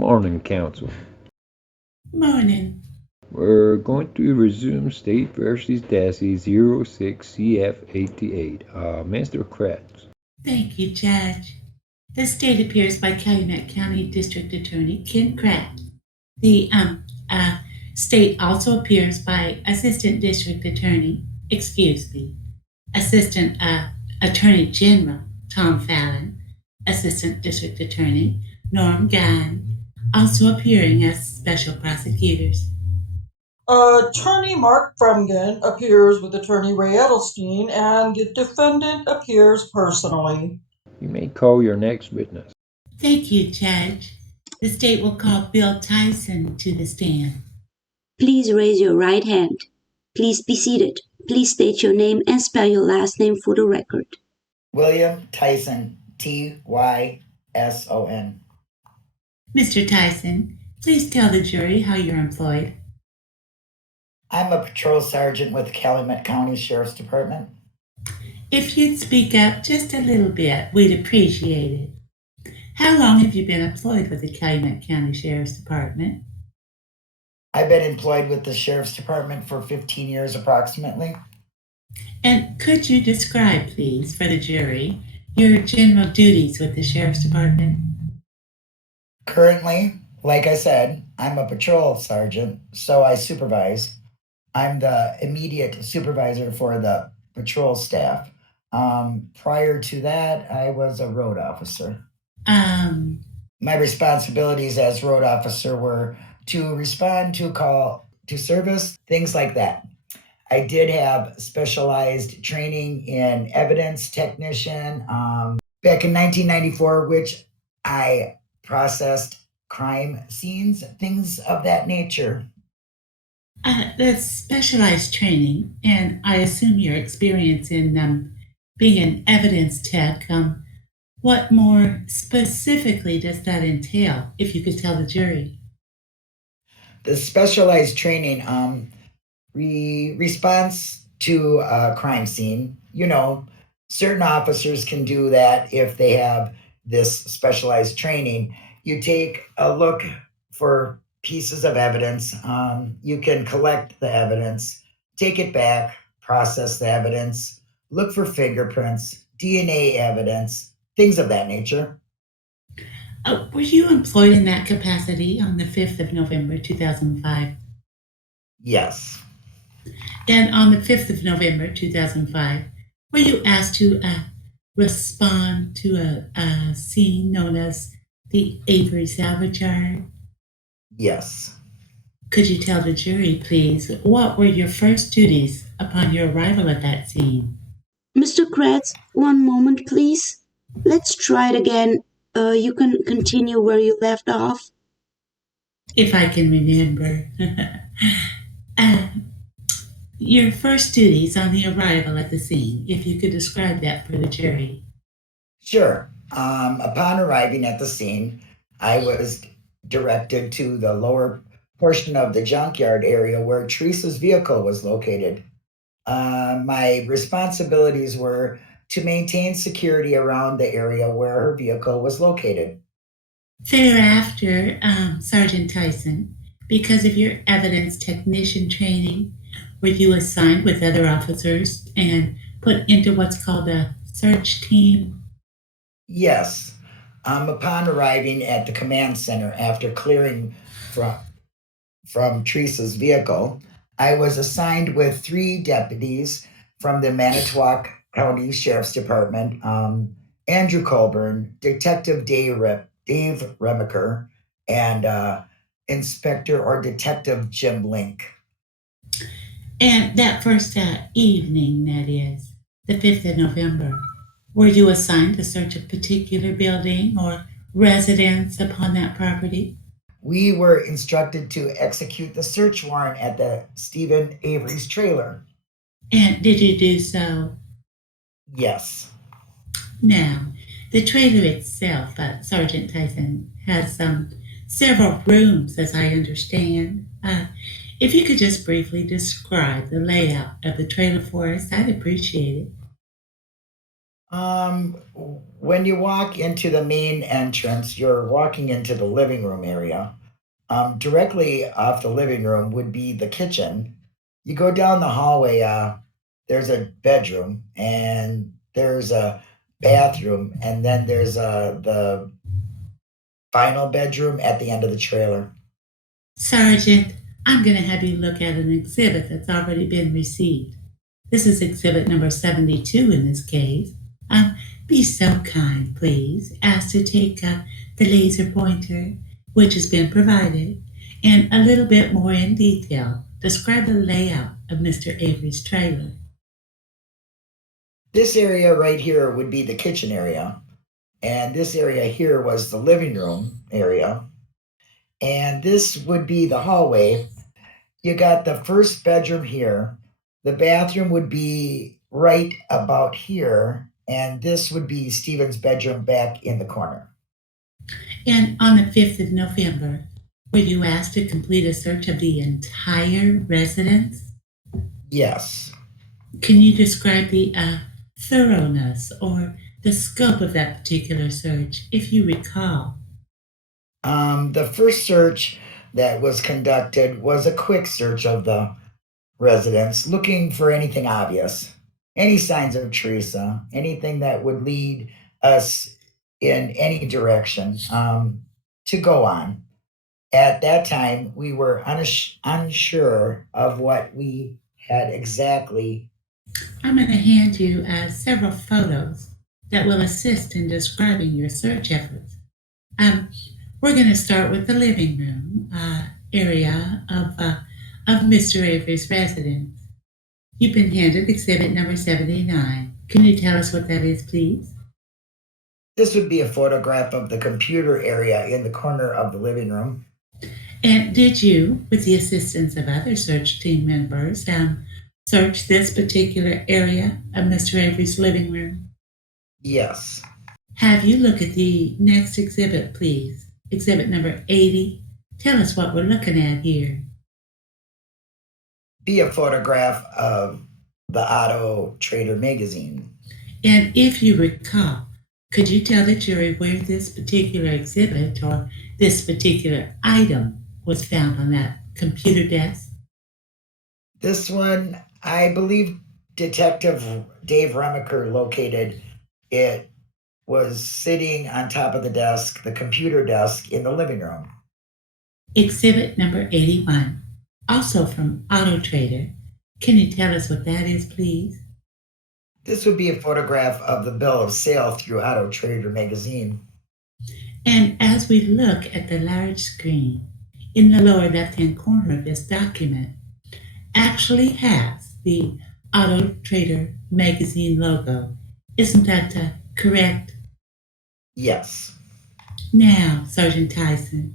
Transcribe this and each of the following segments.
Morning, Council. Morning. We're going to resume State versus Dassey 06CF88. Mr. Kratz. Thank you, Judge. The state appears by Calumet County District Attorney Ken Kratz. The state also appears by Assistant Attorney General Tom Fallon, Assistant District Attorney Norm Gann, also appearing as special prosecutors. Attorney Mark Fremgen appears with Attorney Ray Edelstein, and the defendant appears personally. You may call your next witness. Thank you, Judge. The state will call Bill TYSON to the stand. Please raise your right hand. Please be seated. Please state your name and spell your last name for the record. William TYSON, Tyson. Mr. TYSON, please tell the jury how you're employed. I'm a patrol sergeant with the Calumet County Sheriff's Department. If you'd speak up just a little bit, we'd appreciate it. How long have you been employed with the Calumet County Sheriff's Department? I've been employed with the Sheriff's Department for 15 years approximately. And could you describe, please, for the jury, your general duties with the Sheriff's Department? Currently, like I said, I'm a patrol sergeant, so I supervise. I'm the immediate supervisor for the patrol staff. Prior to that, I was a road officer. My responsibilities as road officer were to respond to call to service, things like that. I did have specialized training in evidence technician back in 1994, which I processed crime scenes, things of that nature. That's specialized training, and I assume your experience in being an evidence tech. What more specifically does that entail, if you could tell the jury? The specialized training response to a crime scene. You know, certain officers can do that if they have this specialized training. You take a look for pieces of evidence. You can collect the evidence, take it back, process the evidence, look for fingerprints, DNA evidence, things of that nature. Were you employed in that capacity on the 5th of November, 2005? Yes. And on the 5th of November, 2005, were you asked to respond to a scene known as the Avery salvage yard? Yes. Could you tell the jury, please, what were your first duties upon your arrival at that scene? Mr. Kratz, one moment, please. Let's try it again. You can continue where you left off. If I can remember. Your first duties on the arrival at the scene, if you could describe that for the jury. Sure. Upon arriving at the scene, I was directed to the lower portion of the junkyard area where Teresa's vehicle was located. My responsibilities were to maintain security around the area where her vehicle was located. Thereafter, Sergeant TYSON, because of your evidence technician training, were you assigned with other officers and put into what's called a search team? Yes. Upon arriving at the command center after clearing from Teresa's vehicle, I was assigned with 3 deputies from the Manitowoc County Sheriff's Department, Andrew Colburn, Detective Dave Remaker, and Inspector or Detective Jim Link. And that first evening, that is, the 5th of November, were you assigned to search a particular building or residence upon that property? We were instructed to execute the search warrant at the Stephen Avery's trailer. And did you do so? Yes. Now, the trailer itself, Sergeant TYSON, has several rooms, as I understand. If you could just briefly describe the layout of the trailer for us, I'd appreciate it. When you walk into the main entrance, you're walking into the living room area. Directly off the living room would be the kitchen. You go down the hallway, there's a bedroom and there's a bathroom, and then there's the final bedroom at the end of the trailer. Sergeant, I'm going to have you look at an exhibit that's already been received. This is exhibit number 72 in this case. Be so kind, please, as to take the laser pointer, which has been provided, and a little bit more in detail. Describe the layout of Mr. Avery's trailer. This area right here would be the kitchen area, and this area here was the living room area, and this would be the hallway. You got the first bedroom here. The bathroom would be right about here, and this would be Stephen's bedroom back in the corner. And on the 5th of November, were you asked to complete a search of the entire residence? Yes. Can you describe the thoroughness or the scope of that particular search, if you recall? The first search that was conducted was a quick search of the residence, looking for anything obvious, any signs of Teresa, anything that would lead us in any direction to go on. At that time, we were unsure of what we had exactly. I'm going to hand you several photos that will assist in describing your search efforts. We're going to start with the living room area of Mr. Avery's residence. You've been handed exhibit number 79. Can you tell us what that is, please? This would be a photograph of the computer area in the corner of the living room. And did you, with the assistance of other search team members, search this particular area of Mr. Avery's living room? Yes. Have you look at the next exhibit, please? Exhibit number 80. Tell us what we're looking at here. Be a photograph of the Auto Trader magazine. And if you recall, could you tell the jury where this particular exhibit or this particular item was found on that computer desk? This one, I believe Detective Dave Remaker located it. Was sitting on top of the desk, the computer desk in the living room. Exhibit number 81, also from Auto Trader. Can you tell us what that is, please? This would be a photograph of the bill of sale through Auto Trader magazine. And as we look at the large screen in the lower left-hand corner of this document, actually has the Auto Trader magazine logo. Isn't that correct? Yes. Now, Sergeant TYSON,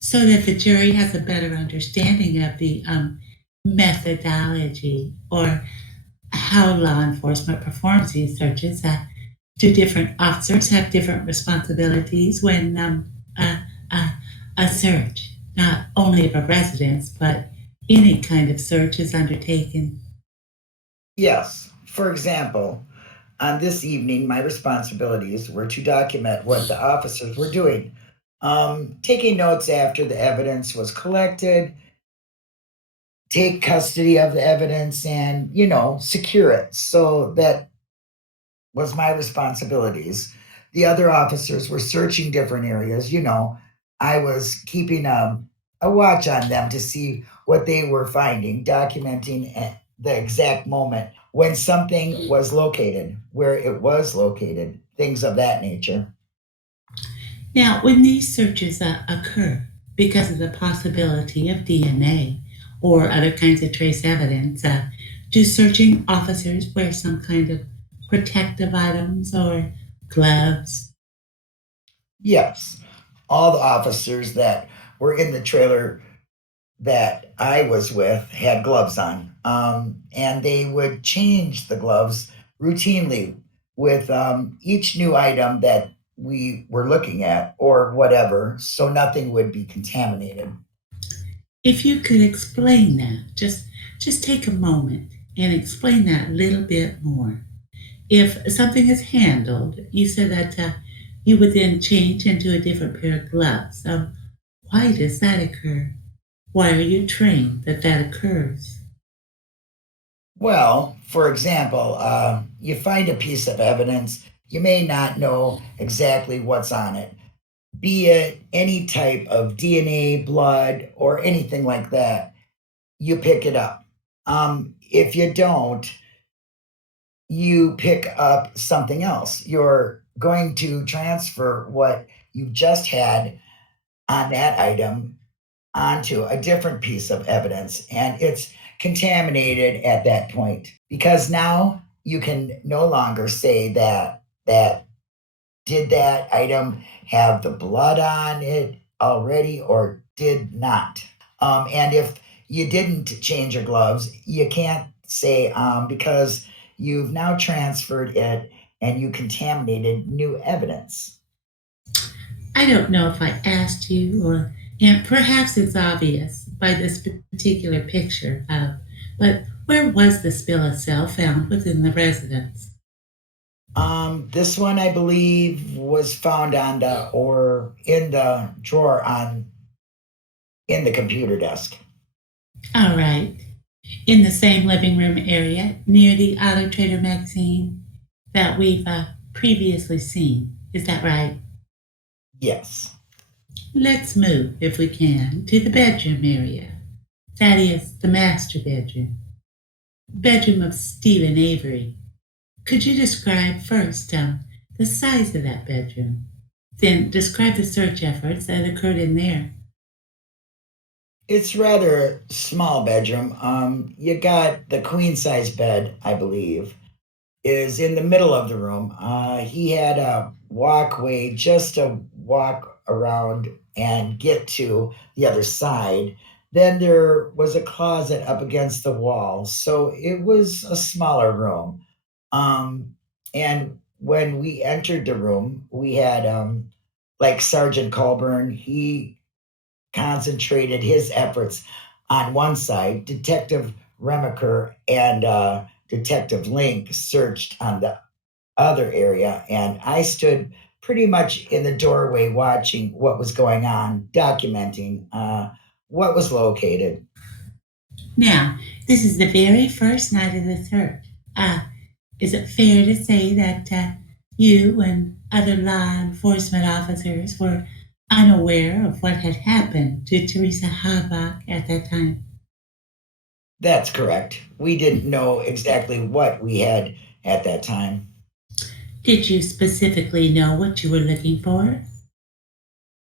so that the jury has a better understanding of the methodology or how law enforcement performs these searches, do different officers have different responsibilities when a search, not only of a residence, but any kind of search is undertaken? Yes. For example, on this evening, my responsibilities were to document what the officers were doing, taking notes after the evidence was collected, take custody of the evidence, and, secure it. So that was my responsibilities. The other officers were searching different areas. I was keeping a watch on them to see what they were finding, documenting the exact moment when something was located, where it was located, things of that nature. Now, when these searches occur because of the possibility of DNA or other kinds of trace evidence, do searching officers wear some kind of protective items or gloves? Yes. All the officers that were in the trailer that I was with had gloves on, and they would change the gloves routinely with each new item that we were looking at or whatever, so nothing would be contaminated. If you could explain that, just take a moment and explain that a little bit more. If something is handled, you said that you would then change into a different pair of gloves. Why does that occur? Why are you trained that that occurs? Well, for example, you find a piece of evidence, you may not know exactly what's on it, be it any type of DNA, blood, or anything like that. You pick it up. If you don't, you pick up something else. You're going to transfer what you just had on that item onto a different piece of evidence, and it's contaminated at that point, because now you can no longer say that did that item have the blood on it already or did not. And if you didn't change your gloves, you can't say because you've now transferred it and you contaminated new evidence. I don't know if I asked you, or and perhaps it's obvious by this particular picture, but where was the spill itself found within the residence? This one I believe was found on the or in the drawer on in the computer desk. All right. In the same living room area near the Auto Trader magazine that we've previously seen. Is that right? Yes. Let's move, if we can, to the bedroom area. That is the master bedroom. Bedroom of Stephen Avery. Could you describe first the size of that bedroom? Then describe the search efforts that occurred in there. It's rather small bedroom. You got the queen size bed, I believe, is in the middle of the room. He had a walkway just to walk around and get to the other side. Then there was a closet up against the wall. So it was a smaller room. And when we entered the room, we had like Sergeant Colburn, he concentrated his efforts on one side. Detective Remaker and Detective Link searched on the other area, and I stood pretty much in the doorway watching what was going on, documenting what was located. Now, this is the very first night of the search. Uh, is it fair to say that you and other law enforcement officers were unaware of what had happened to Teresa Habach at that time? That's correct. We didn't know exactly what we had at that time. Did you specifically know what you were looking for?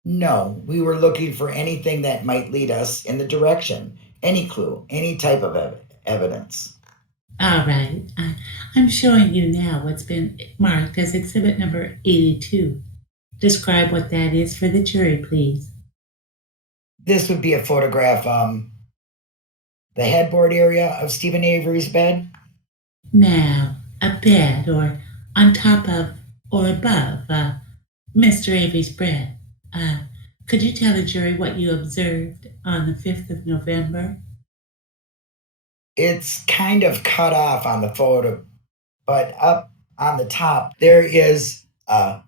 No, we were looking for anything that might lead us in the direction, any clue, any type of evidence. All right. I'm showing you now what's been marked as exhibit number 82. Describe what that is for the jury, please. This would be a photograph, the headboard area of Stephen Avery's bed. Now, a bed or on top of or above Mr. Avery's bed. Could you tell the jury what you observed on the 5th of November? It's kind of cut off on the photo, but up on the top, there is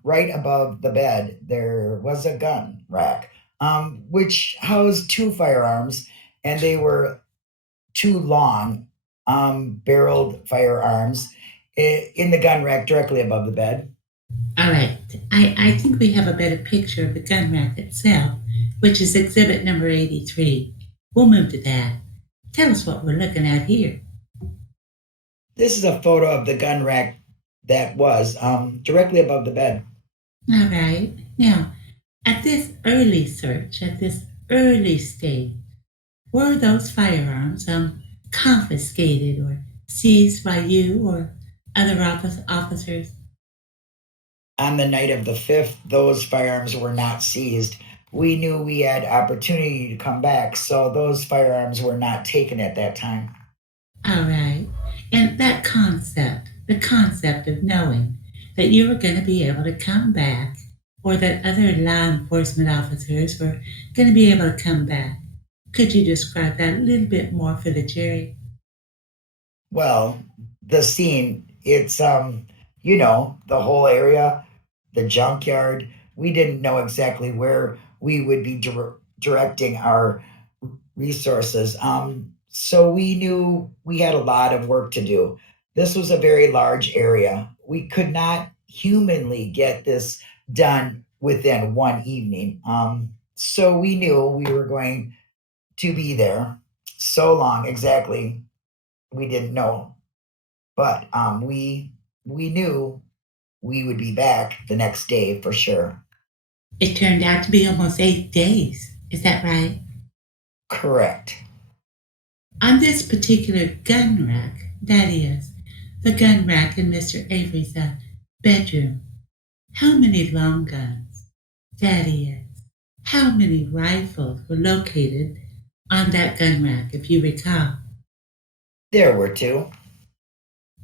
right above the bed, there was a gun rack, which housed two firearms, and they were two long barreled firearms in the gun rack directly above the bed. All right. I think we have a better picture of the gun rack itself, which is exhibit number 83. We'll move to that. Tell us what we're looking at here. This is a photo of the gun rack that was directly above the bed. All right. Now, at this early search, at this early stage, were those firearms confiscated or seized by you or other officers? On the night of the 5th, those firearms were not seized. We knew we had opportunity to come back, so those firearms were not taken at that time. All right. And that concept, the concept of knowing that you were going to be able to come back or that other law enforcement officers were going to be able to come back, could you describe that a little bit more for the jury? Well, the scene, it's the whole area, the junkyard. We didn't know exactly where we would be directing our resources. So we knew we had a lot of work to do. This was a very large area. We could not humanly get this done within one evening. So we knew we were going to be there so long exactly. We didn't know, but we knew we would be back the next day for sure. It turned out to be almost 8 days. Is that right? Correct. On this particular gun rack, that is, the gun rack in Mr. Avery's bedroom, how many long guns, that is, how many rifles were located on that gun rack, if you recall? There were two.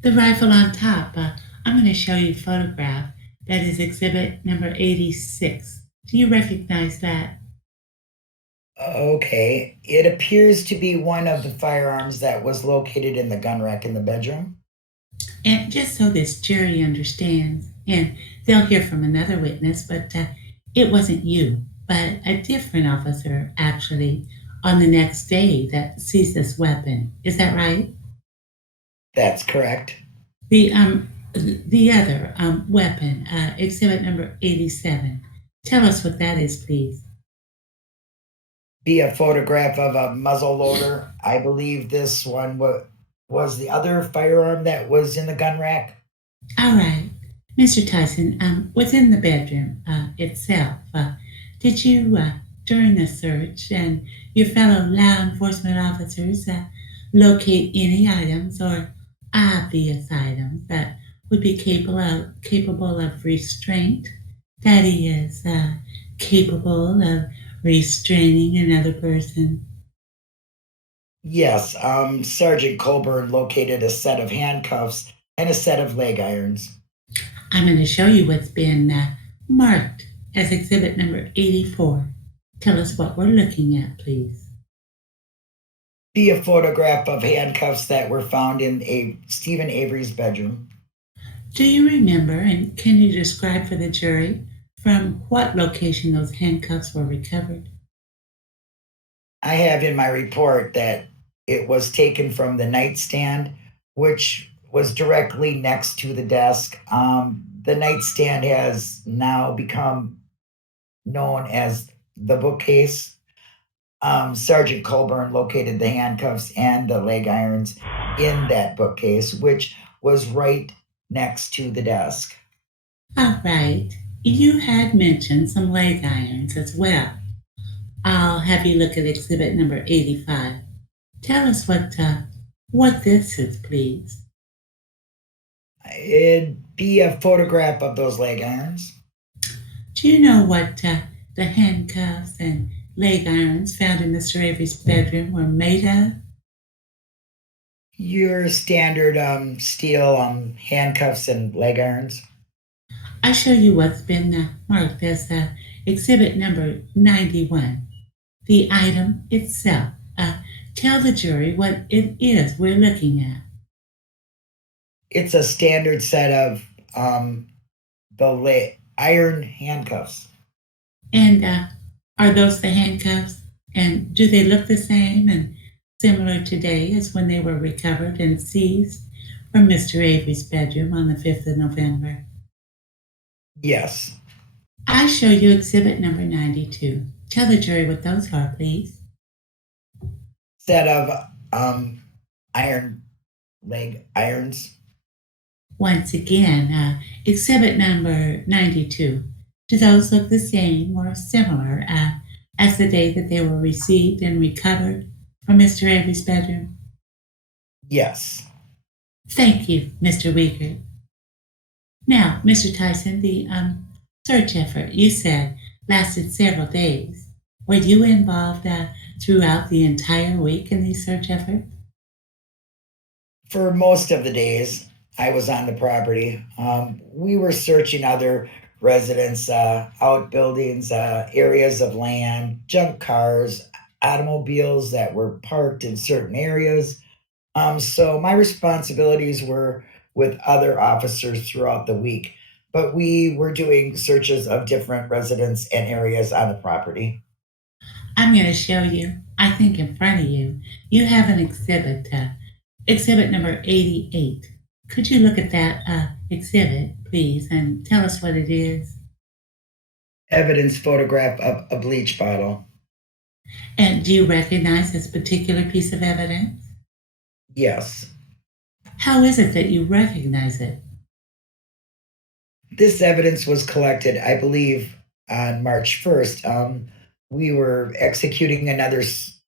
The rifle on top, I'm going to show you a photograph. That is exhibit number 86. Do you recognize that? Okay. It appears to be one of the firearms that was located in the gun rack in the bedroom. And just so this jury understands, and they'll hear from another witness, but it wasn't you, but a different officer actually on the next day that sees this weapon. Is that right? That's correct. The other weapon, exhibit number 87. Tell us what that is, please. Be a photograph of a muzzle loader. I believe this one was the other firearm that was in the gun rack. All right. Mr. Tyson, within the bedroom itself, did you, during the search and your fellow law enforcement officers, locate any items or obvious items that would be capable of restraint? That is, capable of restraining another person? Yes, Sergeant Colburn located a set of handcuffs and a set of leg irons. I'm going to show you what's been marked as exhibit number 84. Tell us what we're looking at, please. Be a photograph of handcuffs that were found in Stephen Avery's bedroom. Do you remember, and can you describe for the jury from what location those handcuffs were recovered? I have in my report that it was taken from the nightstand, which was directly next to the desk. The nightstand has now become known as the bookcase. Sergeant Colburn located the handcuffs and the leg irons in that bookcase, which was right next to the desk. All right. You had mentioned some leg irons as well. I'll have you look at exhibit number 85. Tell us what this is, please. It'd be a photograph of those leg irons. Do you know what the handcuffs and leg irons found in Mr. Avery's bedroom were made of? Your standard steel handcuffs and leg irons. I show you what's been marked as exhibit number 91. The item itself. Tell the jury what it is we're looking at. It's a standard set of the iron handcuffs. And are those the handcuffs? And do they look the same and similar today as when they were recovered and seized from Mr. Avery's bedroom on the 5th of November? Yes. I show you exhibit number 92. Tell the jury what those are, please. Set of iron leg irons. Once again, exhibit number 92. Do those look the same or similar as the day that they were received and recovered from Mr. Avery's bedroom? Yes. Thank you, Mr. Wiegert. Now, Mr. Tyson, the search effort you said lasted several days. Were you involved throughout the entire week in these search efforts? For most of the days, I was on the property. We were searching other residents, outbuildings, areas of land, junk cars, automobiles that were parked in certain areas. So my responsibilities were with other officers throughout the week, but we were doing searches of different residents and areas on the property. I'm going to show you, I think in front of you, you have an exhibit, exhibit number 88. Could you look at that exhibit, please, and tell us what it is? Evidence photograph of a bleach bottle. And do you recognize this particular piece of evidence? Yes. How is it that you recognize it? This evidence was collected, I believe, on March 1st. We were executing another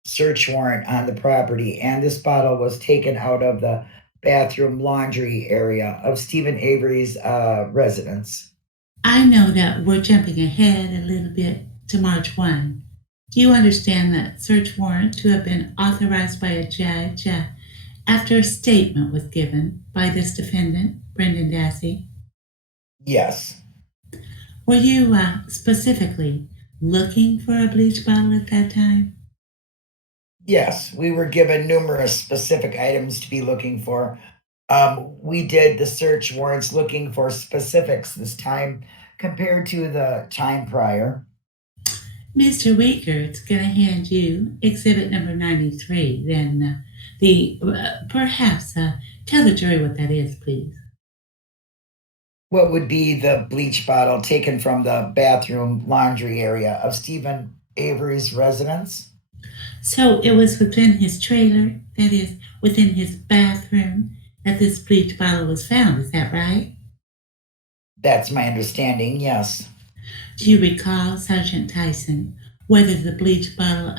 search warrant on the property, and this bottle was taken out of the bathroom laundry area of Stephen Avery's residence. I know that we're jumping ahead a little bit to March 1. Do you understand that search warrant to have been authorized by a judge after a statement was given by this defendant, Brendan Dassey? Yes. Were you specifically looking for a bleach bottle at that time? Yes, we were given numerous specific items to be looking for. We did the search warrants looking for specifics this time compared to the time prior. Mr. Waker's going to hand you exhibit number 93. Then perhaps tell the jury what that is, please. What would be the bleach bottle taken from the bathroom laundry area of Stephen Avery's residence? So it was within his trailer, that is, within his bathroom, that this bleach bottle was found. Is that right? That's my understanding, yes. Do you recall, Sergeant Tyson, whether the bleach bottle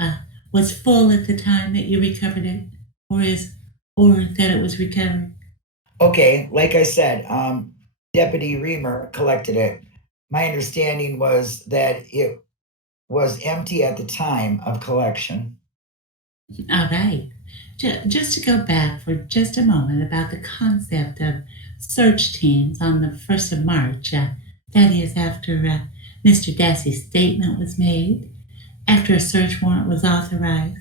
was full at the time that you recovered it, or that it was recovered? Okay, like I said, Deputy Reimer collected it. My understanding was that it was empty at the time of collection. All right. Just to go back for just a moment about the concept of search teams on the 1st of March, that is after Mr. Dassey's statement was made, after a search warrant was authorized.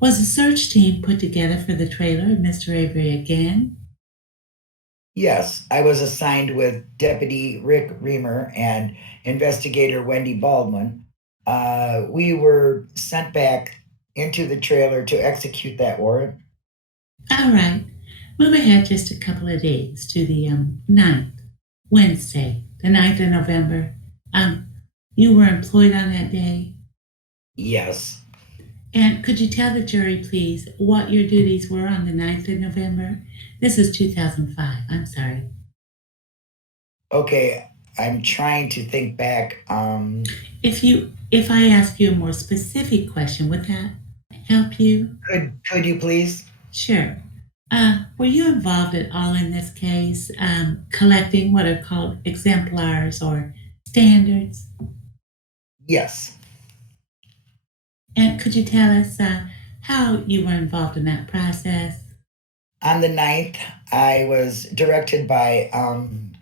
Was a search team put together for the trailer of Mr. Avery again? Yes, I was assigned with Deputy Rick Reimer and Investigator Wendy Baldwin. We were sent back into the trailer to execute that warrant. All right. Move ahead just a couple of days to the 9th, Wednesday, the 9th of November. You were employed on that day? Yes. And could you tell the jury, please, what your duties were on the 9th of November? This is 2005. I'm sorry. Okay, I'm trying to think back. If I ask you a more specific question, would that help you? Could you please? Sure. Were you involved at all in this case, collecting what are called exemplars or standards? Yes. And could you tell us how you were involved in that process? On the 9th, I was directed by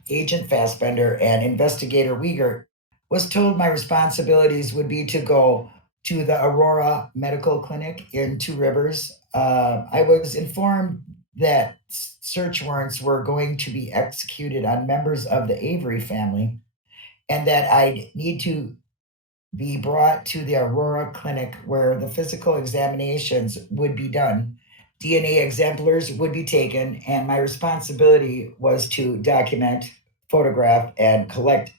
Agent Fassbender, and Investigator Uyghur was told my responsibilities would be to go to the Aurora Medical Clinic in Two Rivers. I was informed that search warrants were going to be executed on members of the Avery family and that I'd need to be brought to the Aurora Clinic where the physical examinations would be done. DNA exemplars would be taken, and my responsibility was to document, photograph, and collect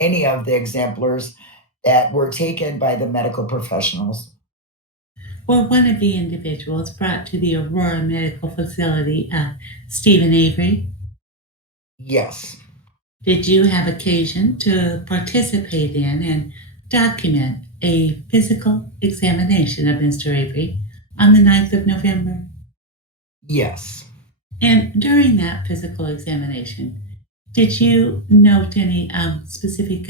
any of the exemplars that were taken by the medical professionals. Were one of the individuals brought to the Aurora Medical Facility, Stephen Avery? Yes. Did you have occasion to participate in and document a physical examination of Mr. Avery on the 9th of November? Yes. And during that physical examination, did you note any specific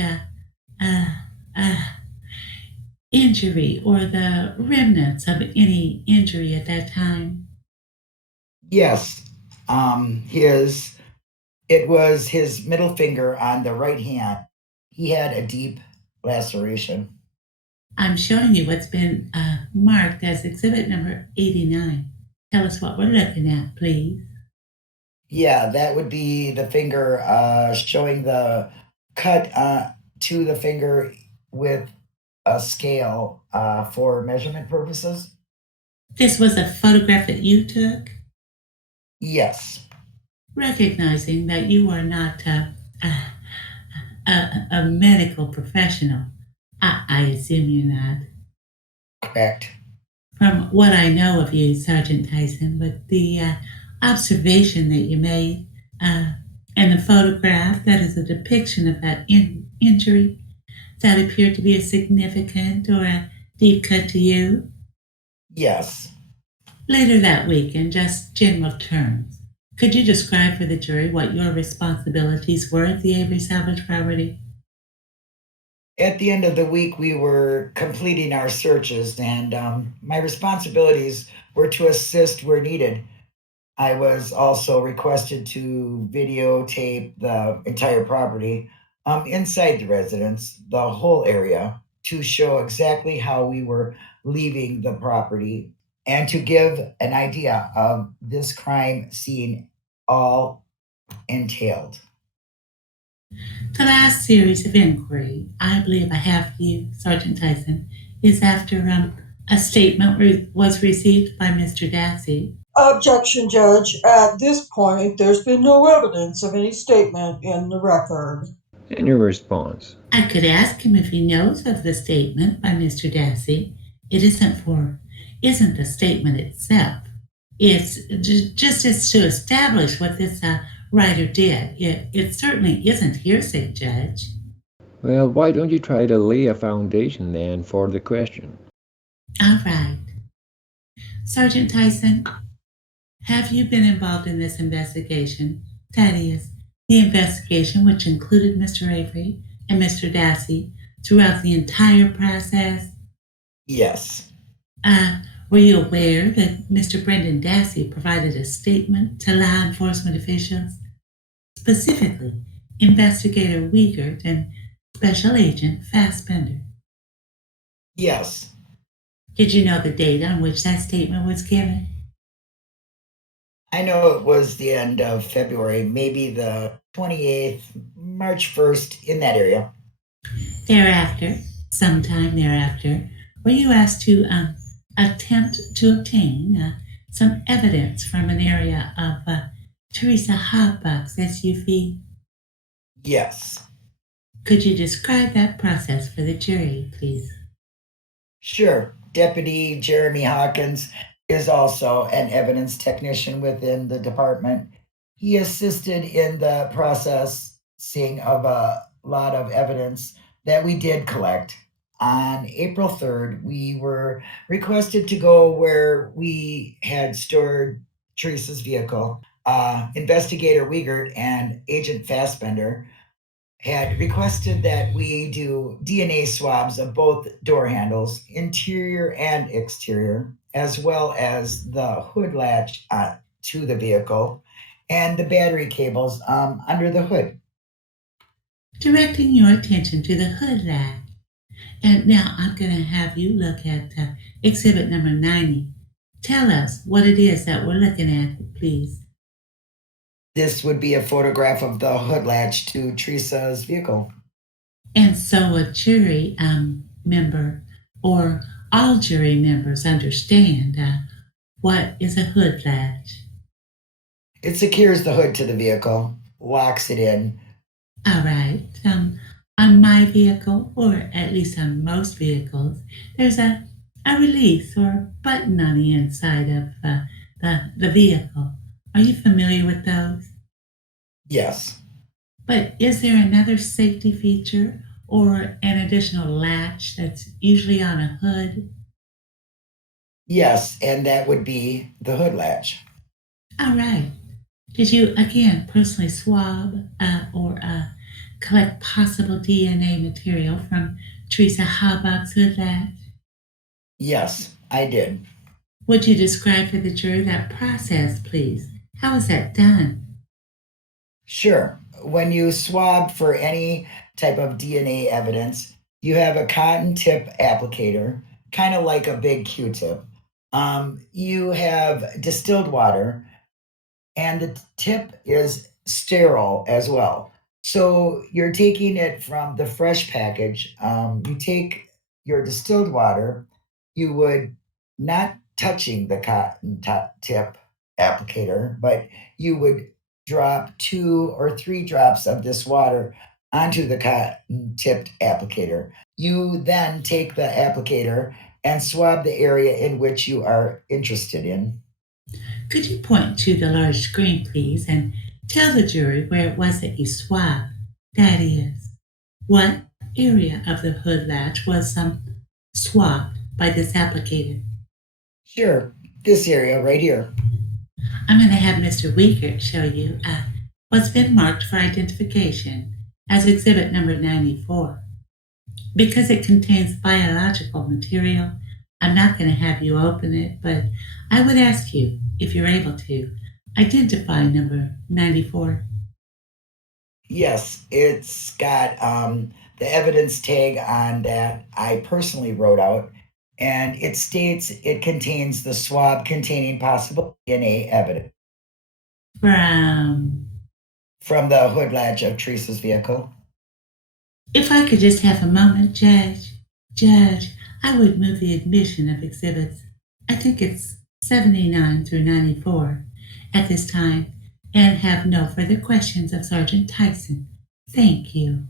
injury or the remnants of any injury at that time? Yes. It was his middle finger on the right hand. He had a deep laceration. I'm showing you what's been marked as exhibit number 89. Tell us what we're looking at, please. Yeah, that would be the finger showing the cut to the finger with a scale for measurement purposes. This was a photograph that you took, Yes, recognizing that you are not a medical professional. I assume you're not. correct. From what I know of you, Sergeant Tyson, but the observation that you made and the photograph that is a depiction of that injury that appeared to be a significant or a deep cut to you. Yes. Later that week, in just general terms, could you describe for the jury what your responsibilities were at the Avery salvage property? At the end of the week, we were completing our searches, and my responsibilities were to assist where needed. I was also requested to videotape the entire property inside the residence, the whole area, to show exactly how we were leaving the property and to give an idea of this crime scene all entailed. The last series of inquiry I believe I have for you, Sergeant Tyson, is after a statement was received by Mr. Dassey. Objection, Judge. At this point, there's been no evidence of any statement in the record. And your response. I could ask him if he knows of the statement by Mr. Dassey. It isn't the statement itself. It's just as to establish what this writer did. It certainly isn't hearsay, Judge. Well, why don't you try to lay a foundation then for the question? All right. Sergeant Tyson, have you been involved in this investigation? That is, the investigation which included Mr. Avery and Mr. Dassey throughout the entire process? Yes. Were you aware that Mr. Brendan Dassey provided a statement to law enforcement officials? Specifically, Investigator Wiegert and Special Agent Fassbender. Yes. Did you know the date on which that statement was given? I know it was the end of February, maybe the 28th, March 1st, in that area. Thereafter, sometime thereafter, were you asked to attempt to obtain some evidence from an area of Teresa Hobbuck's SUV? Yes. Could you describe that process for the jury, please? Sure. Deputy Jeremy Hawkins is also an evidence technician within the department. He assisted in the processing of a lot of evidence that we did collect. On April 3rd, we were requested to go where we had stored Teresa's vehicle. Investigator Wiegert and Agent Fassbender had requested that we do DNA swabs of both door handles, interior and exterior, as well as the hood latch to the vehicle and the battery cables under the hood. Directing your attention to the hood latch. And now I'm going to have you look at exhibit number 90. Tell us what it is that we're looking at, please. This would be a photograph of the hood latch to Teresa's vehicle. And so a jury member or all jury members understand what is a hood latch. It secures the hood to the vehicle, locks it in. All right. On my vehicle, or at least on most vehicles, there's a release or button on the inside of the vehicle. Are you familiar with those? Yes. But is there another safety feature or an additional latch that's usually on a hood? Yes, and that would be the hood latch. All right. Did you, again, personally swab or collect possible DNA material from Teresa Hobbuck's hood latch? Yes, I did. Would you describe for the jury that process, please? How is that done? Sure. When you swab for any type of DNA evidence, you have a cotton tip applicator, kind of like a big Q-tip. You have distilled water, and the tip is sterile as well. So you're taking it from the fresh package. You take your distilled water, you would not touching the cotton tip applicator, but you would drop 2 or 3 drops of this water onto the cotton tipped applicator. You then take the applicator and swab the area in which you are interested in. Could you point to the large screen, please, and tell the jury where it was that you swabbed? That is, what area of the hood latch was swabbed by this applicator? Sure, this area right here. I'm going to have Mr. Wiegert show you what's been marked for identification as exhibit number 94. Because it contains biological material, I'm not going to have you open it, but I would ask you, if you're able to, identify number 94. Yes, it's got the evidence tag on that I personally wrote out, and it states it contains the swab containing possible DNA evidence from the hood latch of Teresa's vehicle. If I could just have a moment, Judge, I would move the admission of exhibits, I think it's 79 through 94 at this time, and have no further questions of Sergeant Tyson. Thank you.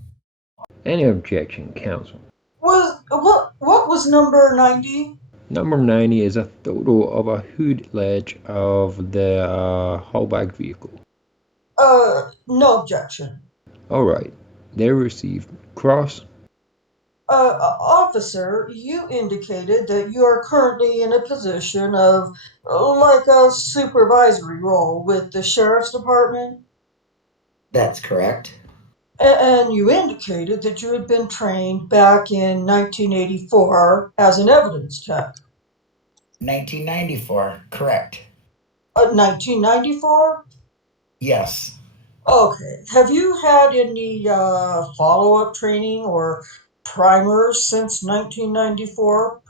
Any objection, counsel? What was number 90? Number 90 is a photo of a hood latch of the haulback vehicle. No objection. All right. They received. Cross? Officer, you indicated that you are currently in a position of like a supervisory role with the sheriff's department. That's correct. And you indicated that you had been trained back in 1984 as an evidence tech. 1994, correct. 1994? Yes. Okay. Have you had any follow-up training or primers since 1994?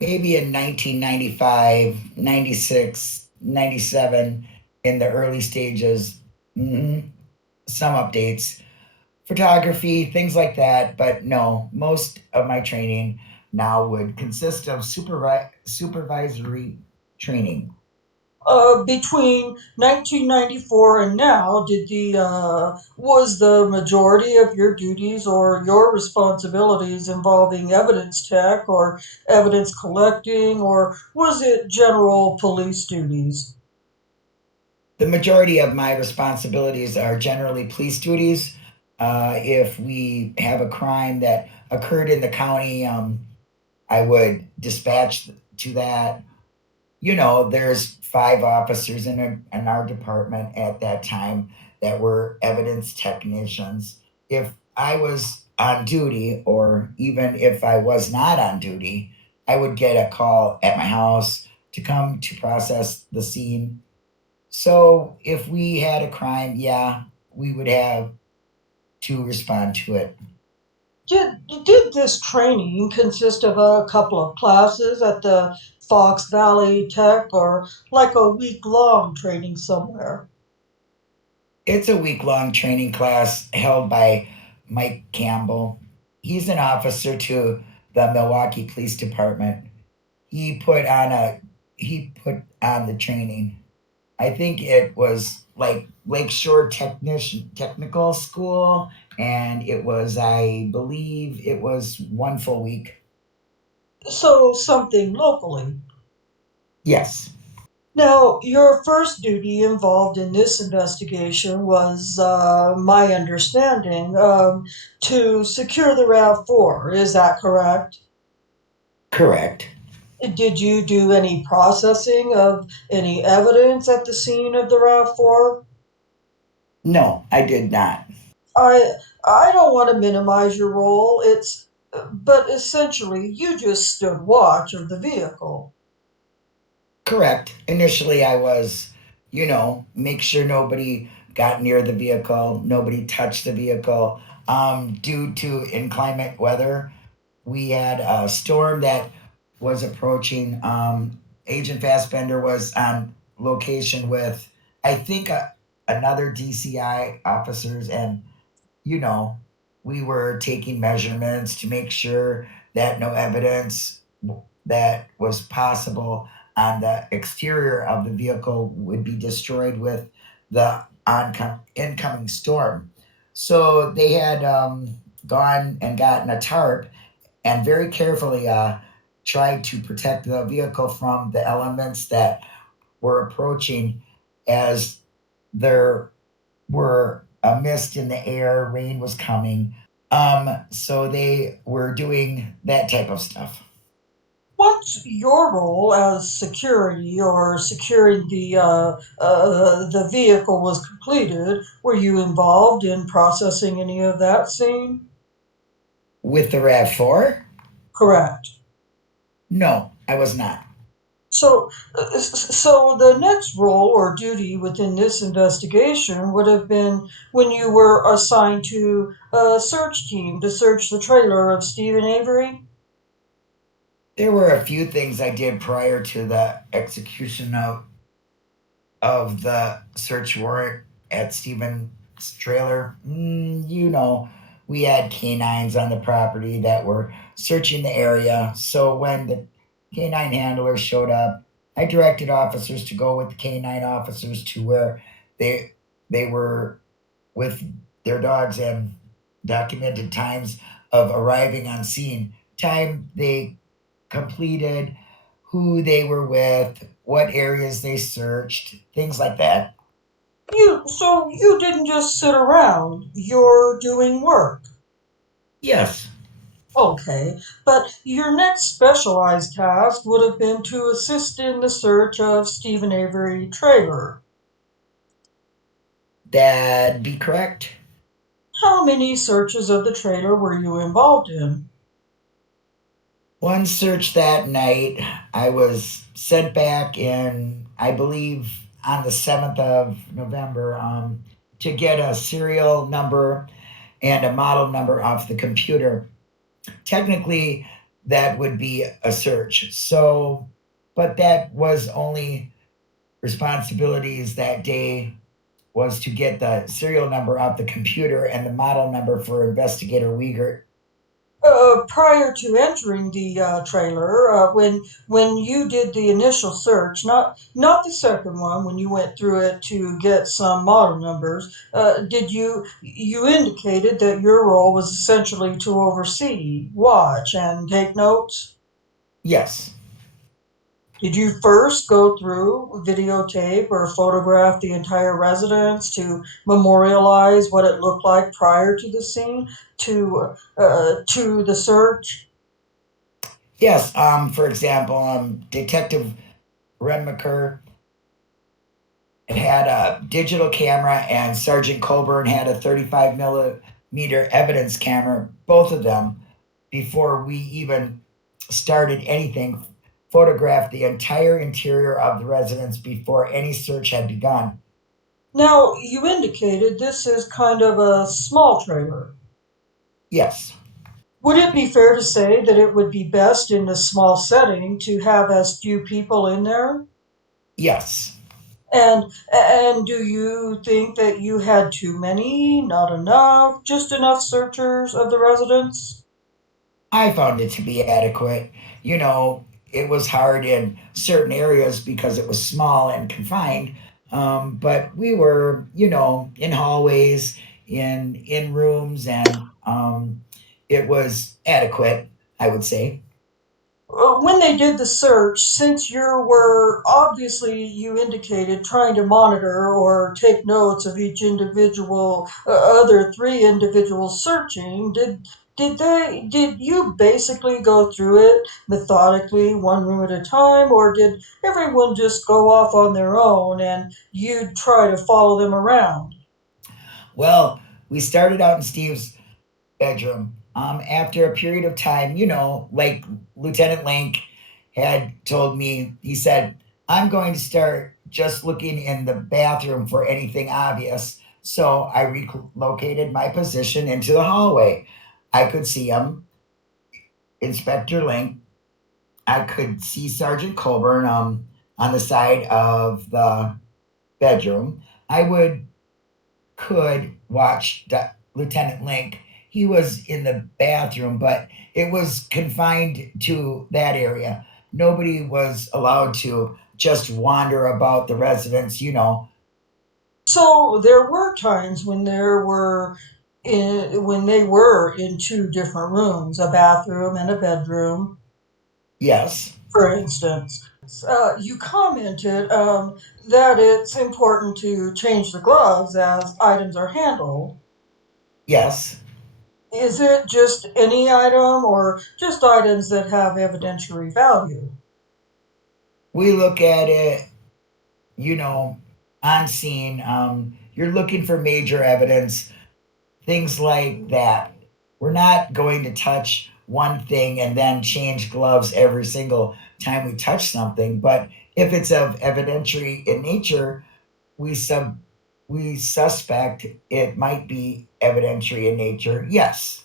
Maybe in 1995, 96, 97, in the early stages. Some updates, photography, things like that. But no, most of my training now would consist of supervisory training. Between 1994 and now, was the majority of your duties or your responsibilities involving evidence tech or evidence collecting, or was it general police duties? The majority of my responsibilities are generally police duties. If we have a crime that occurred in the county, I would dispatch to that. There's 5 officers in our department at that time that were evidence technicians. If I was on duty, or even if I was not on duty, I would get a call at my house to come to process the scene. So if we had a crime, yeah, we would have to respond to it. Did this training consist of a couple of classes at the Fox Valley Tech or like a week-long training somewhere? It's a week-long training class held by Mike Campbell. He's an officer to the Milwaukee Police Department. He put on the training. I think it was like Lakeshore Technical School, and I believe it was 1 full week. So something locally. Yes. Now, your first duty involved in this investigation was, my understanding, to secure the RAV4. Is that correct? Correct. Did you do any processing of any evidence at the scene of the RAV4? No, I did not. I I don't want to minimize your role. But essentially you just stood watch of the vehicle. Correct. Initially, I was, make sure nobody got near the vehicle, nobody touched the vehicle. Due to inclement weather, we had a storm that was approaching. Agent Fassbender was on location with I think another DCI officers and you know, we were taking measurements to make sure that no evidence that was possible on the exterior of the vehicle would be destroyed with the incoming storm. So they had gone and gotten a tarp and very carefully tried to protect the vehicle from the elements that were approaching as there were a mist in the air, rain was coming. So they were doing that type of stuff. What's your role as security or securing the vehicle was completed? Were you involved in processing any of that scene? With the RAV4? Correct. No, I was not. So the next role or duty within this investigation would have been when you were assigned to a search team to search the trailer of Stephen Avery. There were a few things I did prior to the execution of the search warrant at Stephen's trailer. We had canines on the property that were searching the area. So when the canine handler showed up, I directed officers to go with the canine officers to where they they were with their dogs and documented times of arriving on scene, time they completed, who they were with, what areas they searched, things like that. So you didn't just sit around. You're doing work. Yes, Okay, but your next specialized task would have been to assist in the search of Stephen Avery trailer. that'd be correct. How many searches of the trailer were you involved in? One search that night, I was sent back in, I believe, on the 7th of November to get a serial number and a model number off the computer. Technically, that would be a search. So, but that was only responsibilities that day was to get the serial number off the computer and the model number for investigator Uyghur. Prior to entering the trailer, when you did the initial search, not the second one, when you went through it to get some model numbers, did you indicated that your role was essentially to oversee, watch, and take notes? Yes. Did you first go through, videotape, or photograph the entire residence to memorialize what it looked like prior to the scene, to the search? Yes. For example, Detective Renmaker had a digital camera and Sergeant Colburn had a 35 millimeter evidence camera, both of them, before we even started anything, photographed the entire interior of the residence before any search had begun. Now, you indicated this is kind of a small trailer. Yes, Would it be fair to say that it would be best in this small setting to have as few people in there? yes. And do you think that you had too many, not enough, just enough searchers of the residence? I found it to be adequate. You know, it was hard in certain areas because it was small and confined. But we were, in hallways, in rooms, and it was adequate, I would say. When they did the search, since you were obviously, you indicated, trying to monitor or take notes of each individual, other three individuals searching, did you basically go through it methodically, one room at a time, or did everyone just go off on their own and you try to follow them around? Well, we started out in Steve's bedroom. After a period of time, like Lieutenant Link had told me, he said, I'm going to start just looking in the bathroom for anything obvious. So I relocated my position into the hallway. I could see him, Inspector Link. I could see Sergeant Colburn on the side of the bedroom. I could watch Lieutenant Link. He was in the bathroom, but it was confined to that area. Nobody was allowed to just wander about the residence, So there were times when when they were in two different rooms, a bathroom and a bedroom, Yes, for instance. You commented that it's important to change the gloves as items are handled. yes. Is it just any item or just items that have evidentiary value? We look at it, you know, on scene. You're looking for major evidence, things like that. We're not going to touch one thing and then change gloves every single time we touch something. But if it's of evidentiary in nature, we sub we suspect it might be evidentiary in nature. Yes.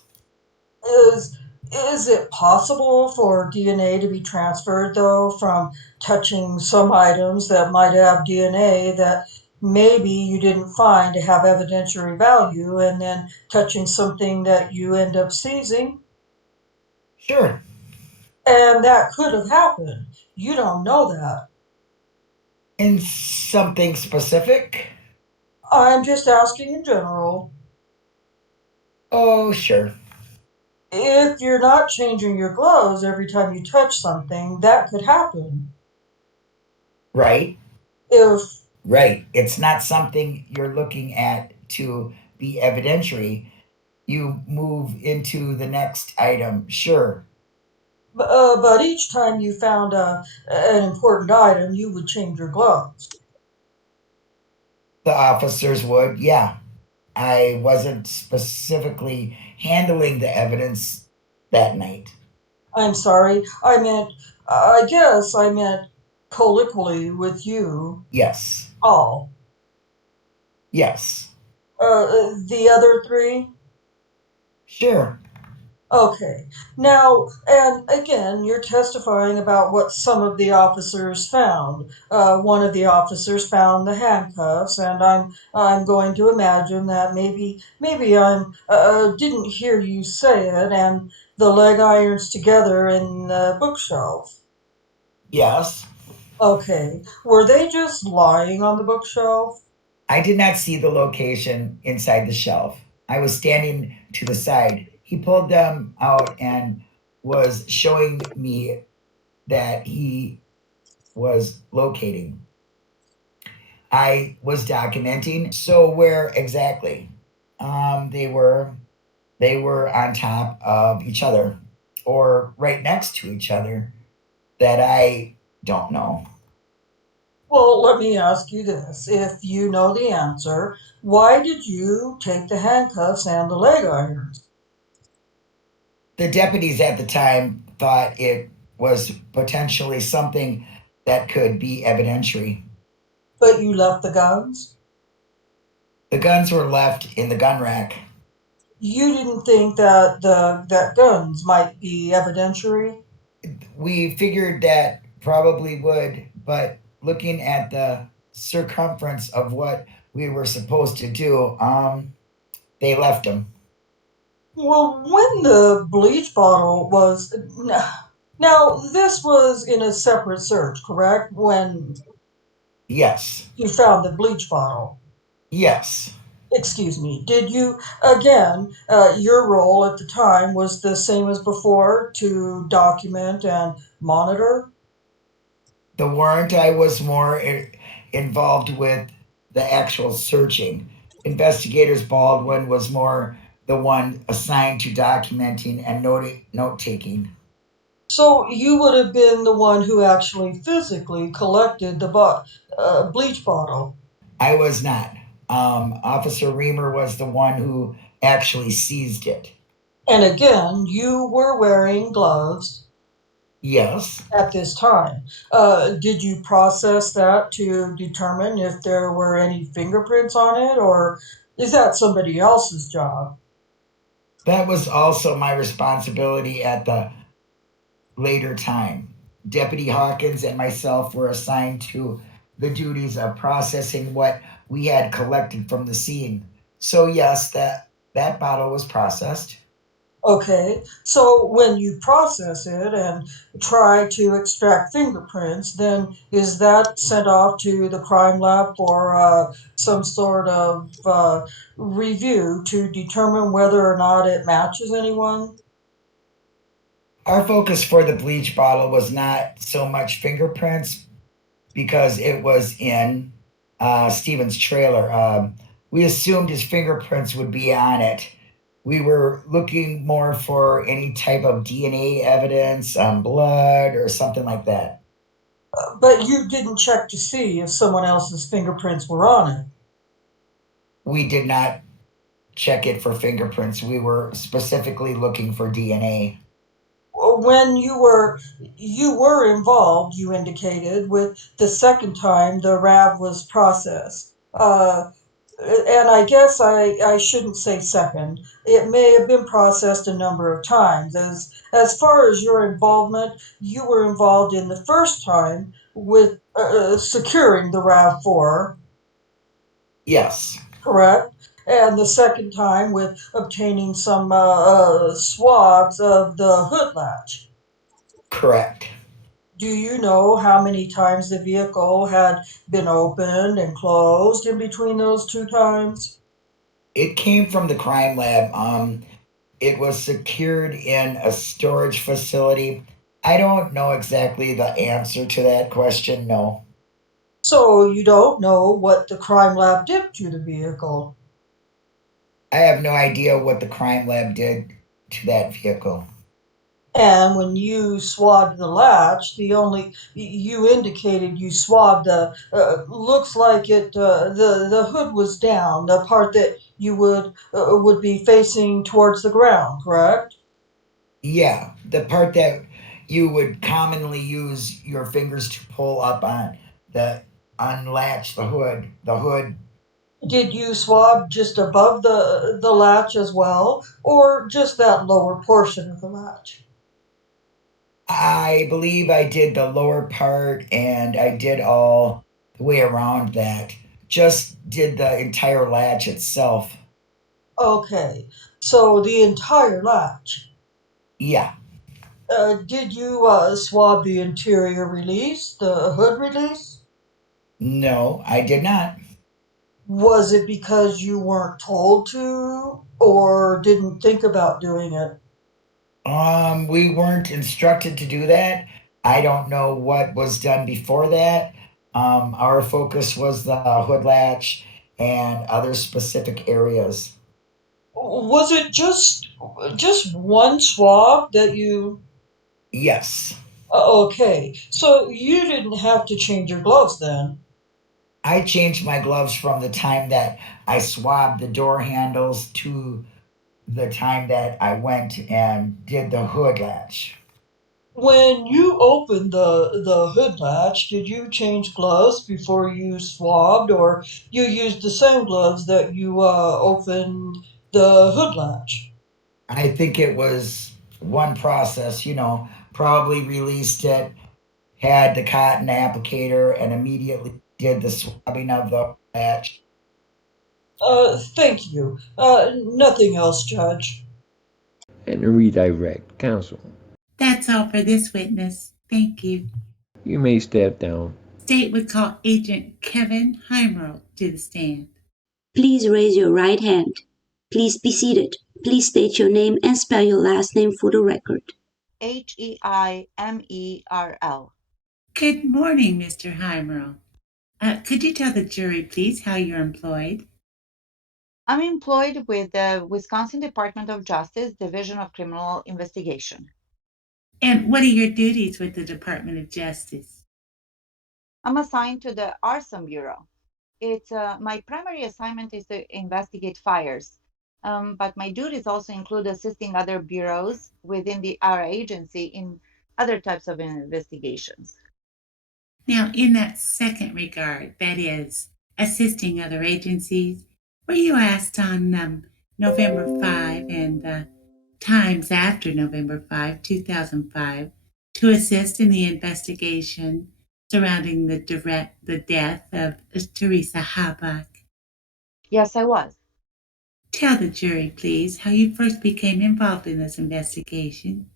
Is is it possible for DNA to be transferred though from touching some items that might have DNA that maybe you didn't find to have evidentiary value and then touching something that you end up seizing? Sure. And that could have happened. You don't know that. In something specific? I'm just asking in general. Oh, sure. If you're not changing your gloves every time you touch something, that could happen. Right. If Right. It's not something you're looking at to be evidentiary. You move into the next item. Sure. But each time you found an important item, you would change your gloves. The officers would. Yeah. I wasn't specifically handling the evidence that night. I'm sorry, I guess I meant colloquially with you Yes. all. Yes. The other three? Sure. Okay. Now, and again, you're testifying about what some of the officers found. One of the officers found the handcuffs, and I'm going to imagine that maybe I'm didn't hear you say it, and the leg irons together in the bookshelf. Yes. Okay. Were they just lying on the bookshelf? I did not see the location inside the shelf. I was standing to the side. He pulled them out and was showing me that he was locating. I was documenting. So where exactly? They were on top of each other or right next to each other. That I don't know. Well, let me ask you this. If you know the answer, why did you take the handcuffs and the leg irons? The deputies at the time thought it was potentially something that could be evidentiary. But you left the guns? The guns were left in the gun rack. You didn't think that that guns might be evidentiary? We figured that probably would, but looking at the circumference of what we were supposed to do, they left them. Well, when the bleach bottle was now this was in a separate search, correct? When Yes. you found the bleach bottle. Yes. Excuse me. Did you again? Your role at the time was the same as before to document and monitor. The warrant, I was more involved with the actual searching. Investigators Baldwin was more the one assigned to documenting and note taking. So you would have been the one who actually physically collected the bleach bottle. I was not. Officer Reamer was the one who actually seized it. And again, you were wearing gloves Yes, at this time. Did you process that to determine if there were any fingerprints on it, or is that somebody else's job? that was also my responsibility at the later time. Deputy Hawkins and myself were assigned to the duties of processing what we had collected from the scene. So yes, that bottle was processed. Okay, so when you process it and try to extract fingerprints, then is that sent off to the crime lab for some sort of review to determine whether or not it matches anyone? Our focus for the bleach bottle was not so much fingerprints because it was in Steven's trailer. We assumed his fingerprints would be on it. We were looking more for any type of DNA evidence on blood or something like that. But you didn't check to see if someone else's fingerprints were on it. We did not check it for fingerprints. We were specifically looking for DNA. When you were involved, you indicated, with the second time the RAV was processed. And I guess I shouldn't say second. It may have been processed a number of times. As far as your involvement, you were involved in the first time with securing the RAV4, Yes, correct? And the second time with obtaining some swabs of the hood latch. correct. Do you know how many times the vehicle had been opened and closed in between those two times? It came from the crime lab. It was secured in a storage facility. I don't know exactly the answer to that question, no. So you don't know what the crime lab did to the vehicle. I have no idea what the crime lab did to that vehicle. And when you swabbed the latch, you indicated you swabbed the looks like it the hood was down, the part that you would be facing towards the ground, correct? Yeah, the part that you would commonly use your fingers to pull up on, the unlatch the hood. The hood, Did you swab just above the latch as well, or just that lower portion of the latch? I believe I did the lower part and I did all the way around that. Just did the entire latch itself. Okay, so the entire latch. Yeah. Did you swab the interior release, the hood release? No, I did not. Was it because you weren't told to or didn't think about doing it? We weren't instructed to do that. I don't know what was done before that. Our focus was the hood latch and other specific areas. Was it just one swab that you Yes, okay, so you didn't have to change your gloves then. I changed my gloves from the time that I swabbed the door handles to the time that I went and did the hood latch. When you opened the hood latch, did you change gloves before you swabbed, or you used the same gloves that you opened the hood latch? I think it was one process, probably released it, had the cotton applicator, and immediately did the swabbing of the latch. Thank you. Nothing else, Judge. And redirect counsel. That's all for this witness. Thank you. You may step down. State would call Agent Kevin HEIMERL to the stand. Please raise your right hand. Please be seated. Please state your name and spell your last name for the record. HEIMERL. Good morning, Mr. HEIMERL. Could you tell the jury, please, how you're employed? I'm employed with the Wisconsin Department of Justice, Division of Criminal Investigation. And what are your duties with the Department of Justice? I'm assigned to the Arson Bureau. It's my primary assignment is to investigate fires, but my duties also include assisting other bureaus within our agency in other types of investigations. Now, in that second regard, that is, assisting other agencies, were you asked on November 5 and times after November 5, 2005, to assist in the investigation surrounding the death of Teresa Habach? Yes, I was. Tell the jury, please, how you first became involved in this investigation.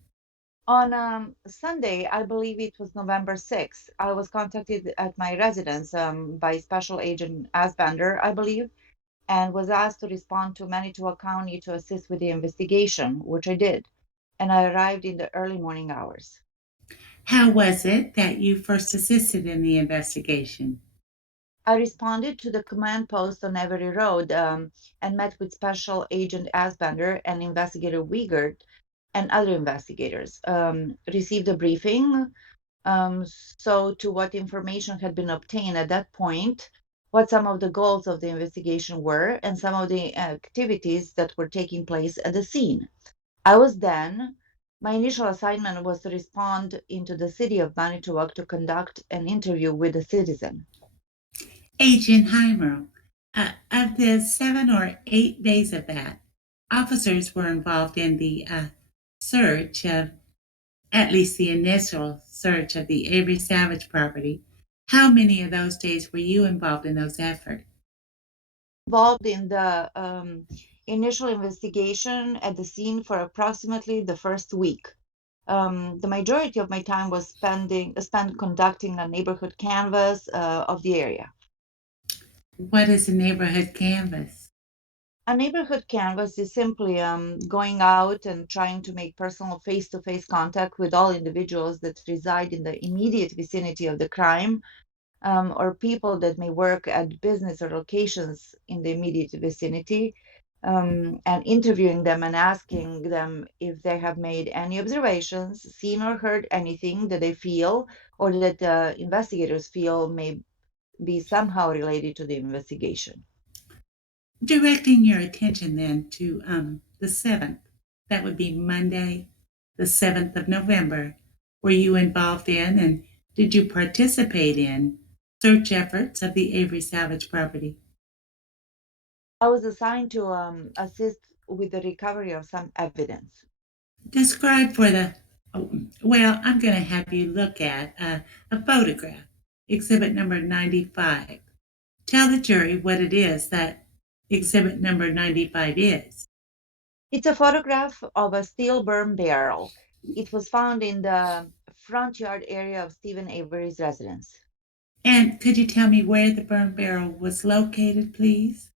On Sunday, I believe it was November 6th, I was contacted at my residence by Special Agent Asbander, I believe, and was asked to respond to Manitowoc County to assist with the investigation, which I did. And I arrived in the early morning hours. How was it that you first assisted in the investigation? I responded to the command post on Avery Road and met with Special Agent Asbander and Investigator Wiegert and other investigators. Received a briefing so to what information had been obtained at that point, what some of the goals of the investigation were, and some of the activities that were taking place at the scene. My initial assignment was to respond into the city of Manitowoc to conduct an interview with a citizen. Agent HEIMERL, of the 7 or 8 days of that, officers were involved in the search of, at least the initial search of the Avery Savage property. How many of those days were you involved in those efforts? Involved in the initial investigation at the scene for approximately the first week. The majority of my time was spent conducting a neighborhood canvass of the area. What is a neighborhood canvass? A neighborhood canvass is simply going out and trying to make personal face-to-face contact with all individuals that reside in the immediate vicinity of the crime, or people that may work at business or locations in the immediate vicinity, and interviewing them and asking them if they have made any observations, seen or heard anything that they feel or that investigators feel may be somehow related to the investigation. Directing your attention then to the 7th, that would be Monday, the 7th of November. Were you involved in and did you participate in search efforts of the Avery Savage property? I was assigned to assist with the recovery of some evidence. Describe for the, well, I'm going to have you look at a photograph, exhibit number 95. Tell the jury what it is that exhibit number 95 is. It's a photograph of a steel burn barrel. It was found in the front yard area of Stephen Avery's residence. And could you tell me where the burn barrel was located, please?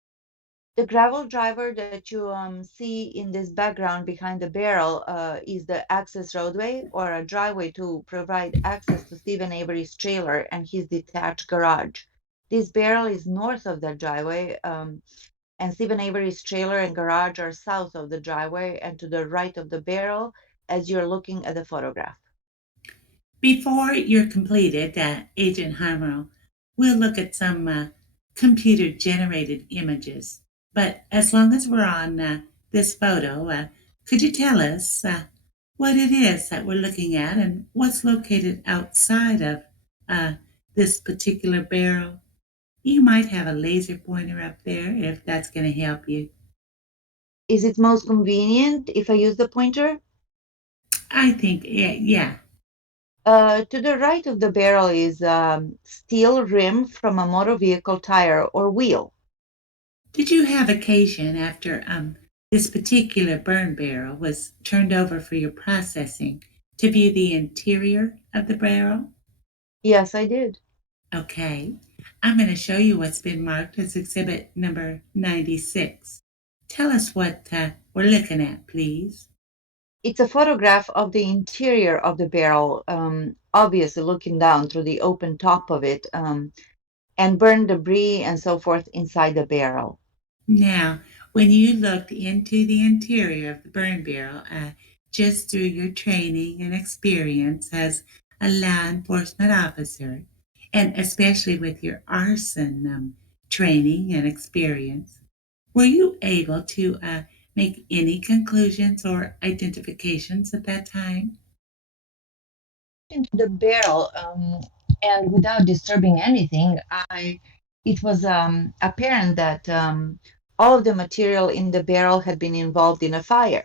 The gravel driver that you see in this background behind the barrel is the access roadway or a driveway to provide access to Stephen Avery's trailer and his detached garage. This barrel is north of the driveway, and Stephen Avery's trailer and garage are south of the driveway and to the right of the barrel as you're looking at the photograph. Before you're completed, Agent HEIMERL, we'll look at some computer-generated images. But as long as we're on this photo, could you tell us what it is that we're looking at and what's located outside of this particular barrel? You might have a laser pointer up there if that's going to help you. Is it most convenient if I use the pointer? I think, yeah. To the right of the barrel is steel rim from a motor vehicle tire or wheel. Did you have occasion after this particular burn barrel was turned over for your processing to view the interior of the barrel? Yes, I did. Okay. I'm going to show you what's been marked as exhibit number 96. Tell us what we're looking at, please. It's a photograph of the interior of the barrel, obviously looking down through the open top of it, and burned debris and so forth inside the barrel. Now, when you looked into the interior of the burn barrel, just through your training and experience as a law enforcement officer, and especially with your arson training and experience, were you able to make any conclusions or identifications at that time? Into the barrel, and without disturbing anything, it was apparent that all of the material in the barrel had been involved in a fire.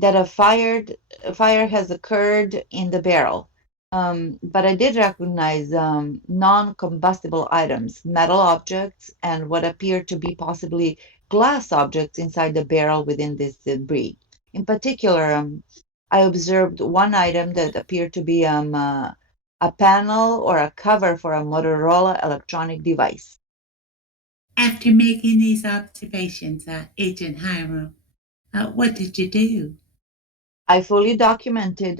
That a fire has occurred in the barrel. But I did recognize non-combustible items, metal objects, and what appeared to be possibly glass objects inside the barrel within this debris. In particular, I observed one item that appeared to be a panel or a cover for a Motorola electronic device. After making these observations, Agent HEIMERL, what did you do? I fully documented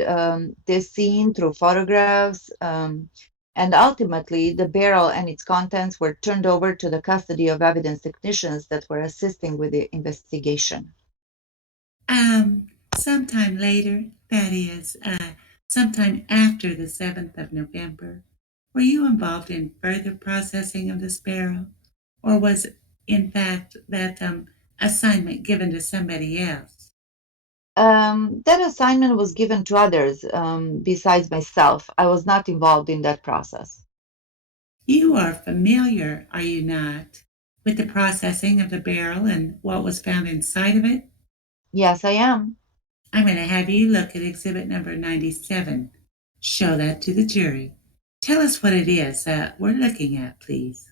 this scene through photographs, and ultimately the barrel and its contents were turned over to the custody of evidence technicians that were assisting with the investigation. Sometime later, that is, sometime after the 7th of November, were you involved in further processing of the sparrow? Or was, in fact, that assignment given to somebody else? That assignment was given to others besides myself. I was not involved in that process. You are familiar, are you not, with the processing of the barrel and what was found inside of it? Yes, I am. I'm going to have you look at exhibit number 97. Show that to the jury. Tell us what it is that we're looking at, please.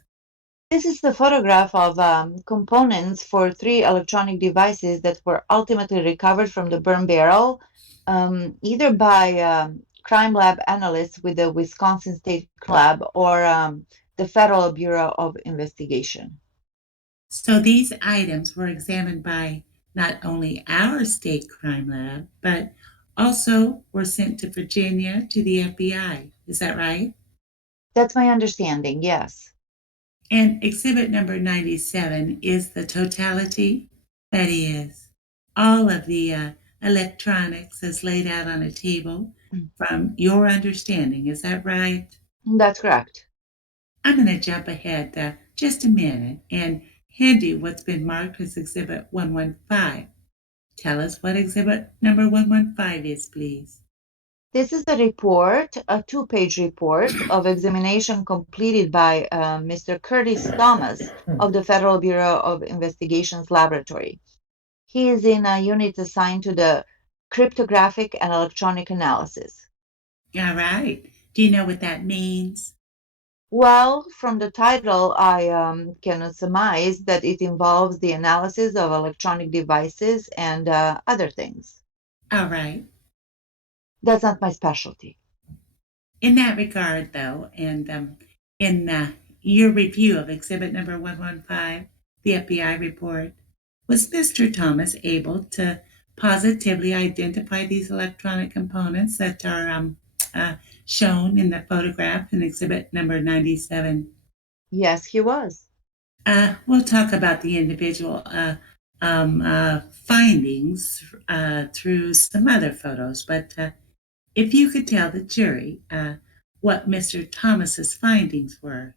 This is the photograph of components for 3 electronic devices that were ultimately recovered from the burn barrel, either by crime lab analysts with the Wisconsin State Crime Lab or the Federal Bureau of Investigation. So these items were examined by not only our state crime lab, but also were sent to Virginia to the FBI. Is that right? That's my understanding, yes. And exhibit number 97 is the totality, that is, all of the electronics as laid out on a table from your understanding. Is that right? That's correct. I'm going to jump ahead just a minute and hand you what's been marked as exhibit 115. Tell us what exhibit number 115 is, please. This is a report, a 2-page report of examination completed by Mr. Curtis Thomas of the Federal Bureau of Investigation's laboratory. He is in a unit assigned to the cryptographic and electronic analysis. All right. Do you know what that means? Well, from the title, I can surmise that it involves the analysis of electronic devices and other things. All right. That's not my specialty. In that regard, though, and in your review of exhibit number 115, the FBI report, was Mr. Thomas able to positively identify these electronic components that are shown in the photograph in exhibit number 97? Yes, he was. We'll talk about the individual findings through some other photos, but if you could tell the jury what Mr. Thomas's findings were.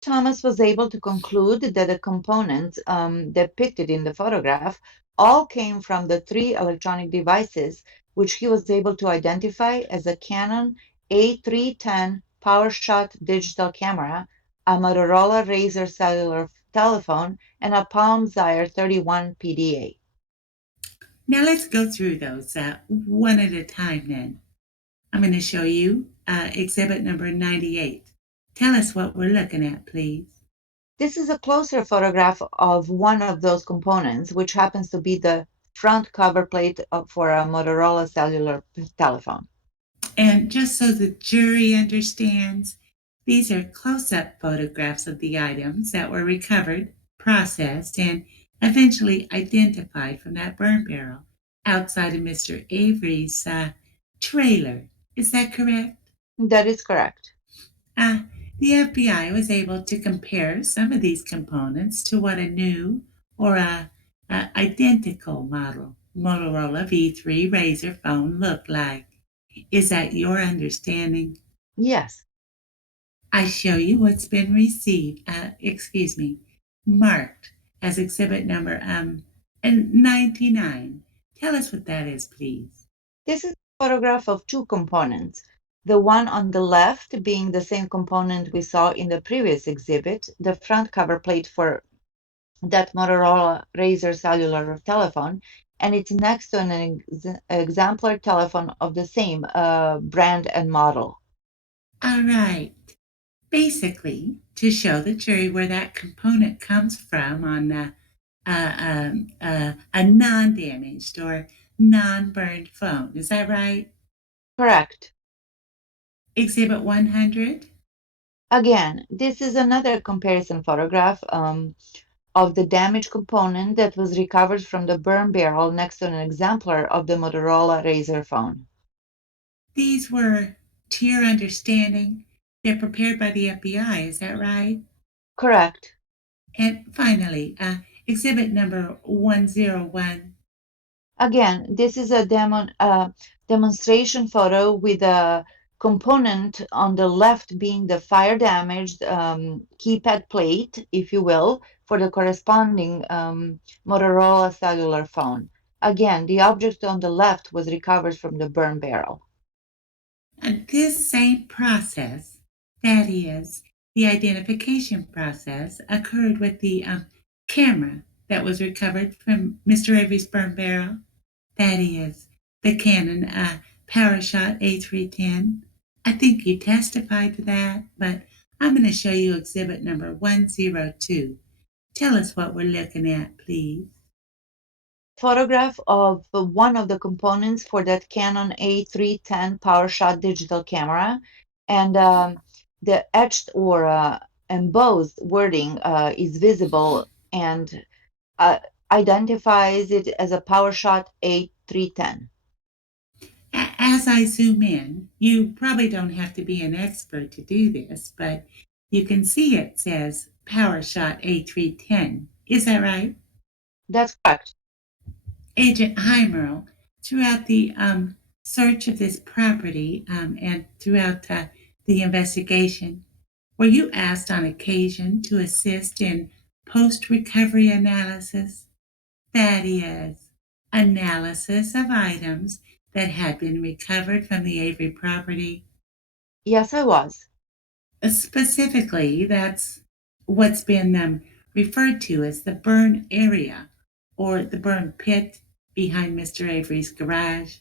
Thomas was able to conclude that the components depicted in the photograph all came from the 3 electronic devices, which he was able to identify as a Canon A310 PowerShot digital camera, a Motorola Razr cellular telephone, and a Palm Zyre 31 PDA. Now let's go through those one at a time then. I'm going to show you exhibit number 98. Tell us what we're looking at, please. This is a closer photograph of one of those components, which happens to be the front cover plate for a Motorola cellular telephone. And just so the jury understands, these are close-up photographs of the items that were recovered, processed, and eventually identified from that burn barrel outside of Mr. Avery's trailer. Is that correct? That is correct. The FBI was able to compare some of these components to what a new or a identical model Motorola V3 Razr phone looked like. Is that your understanding? Yes. I show you what's been marked as exhibit number 99. Tell us what that is, please. This is a photograph of 2 components. The one on the left being the same component we saw in the previous exhibit, the front cover plate for that Motorola Razr cellular telephone, and it's next to an exemplar telephone of the same brand and model. All right. Basically, to show the jury where that component comes from on a non-damaged or non-burned phone. Is that right? Correct. Exhibit 100? Again, this is another comparison photograph of the damaged component that was recovered from the burn barrel next to an exemplar of the Motorola Razr phone. These were, to your understanding, they're prepared by the FBI, is that right? Correct. And finally, exhibit number 101. Again, this is a demonstration photo with a component on the left being the fire damaged keypad plate, if you will, for the corresponding Motorola cellular phone. Again, the object on the left was recovered from the burn barrel. And this same process, that is, the identification process, occurred with the camera that was recovered from Mr. Avery's burn barrel. That is, the Canon PowerShot A310. I think you testified to that, but I'm going to show you exhibit number 102. Tell us what we're looking at, please. Photograph of one of the components for that Canon A310 PowerShot digital camera, and the etched or embossed wording is visible and identifies it as a PowerShot A310. As I zoom in, you probably don't have to be an expert to do this, but you can see it says PowerShot A310. Is that right? That's correct. Agent HEIMERL, throughout the search of this property and throughout the investigation, were you asked on occasion to assist in post-recovery analysis? That is, analysis of items that had been recovered from the Avery property? Yes, I was. Specifically, that's what's been referred to as the burn area or the burn pit behind Mr. Avery's garage.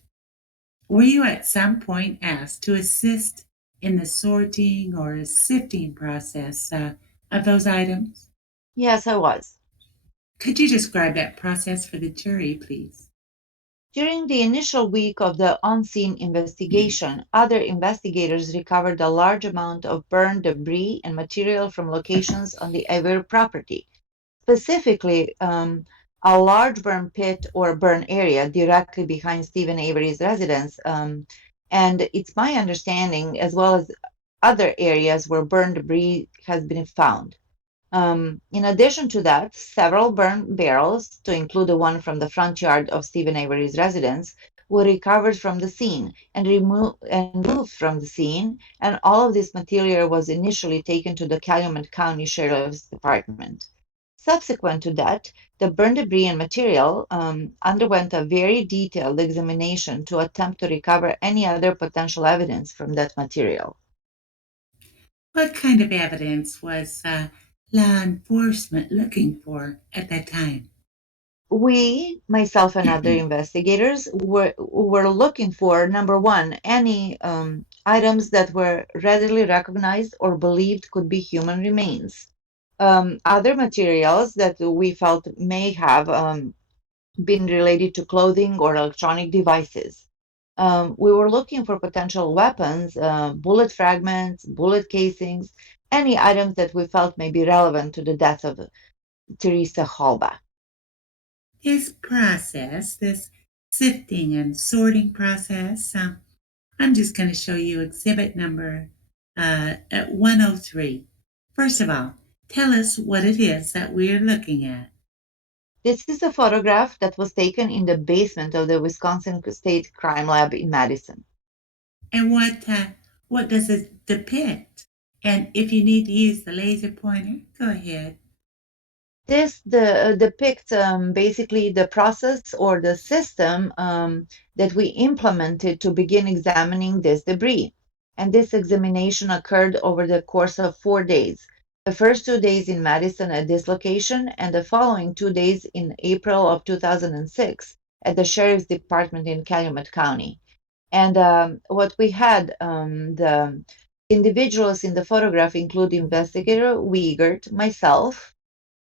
Were you at some point asked to assist in the sorting or sifting process of those items? Yes, I was. Could you describe that process for the jury, please? During the initial week of the on-scene investigation, other investigators recovered a large amount of burned debris and material from locations on the Avery property, specifically a large burn pit or burn area directly behind Stephen Avery's residence. And it's my understanding, as well as other areas where burned debris has been found. In addition to that, several burn barrels, to include the one from the front yard of Stephen Avery's residence, were recovered from the scene and removed from the scene, and all of this material was initially taken to the Calumet County Sheriff's Department. Subsequent to that, the burn debris and material underwent a very detailed examination to attempt to recover any other potential evidence from that material. What kind of evidence was law enforcement looking for at that time? We, myself and other investigators, were looking for, number one, any items that were readily recognized or believed could be human remains. Other materials that we felt may have been related to clothing or electronic devices. We were looking for potential weapons, bullet fragments, bullet casings, any items that we felt may be relevant to the death of Teresa Halbach. This process, this sifting and sorting process, I'm just going to show you exhibit number 103. First of all, tell us what it is that we're looking at. This is a photograph that was taken in the basement of the Wisconsin State Crime Lab in Madison. And what does it depict? And if you need to use the laser pointer, go ahead. This depicts basically the process or the system that we implemented to begin examining this debris. And this examination occurred over the course of 4 days. The first 2 days in Madison at this location, and the following 2 days in April of 2006 at the Sheriff's Department in Calumet County. And what we had, the individuals in the photograph include Investigator Wiegert, myself,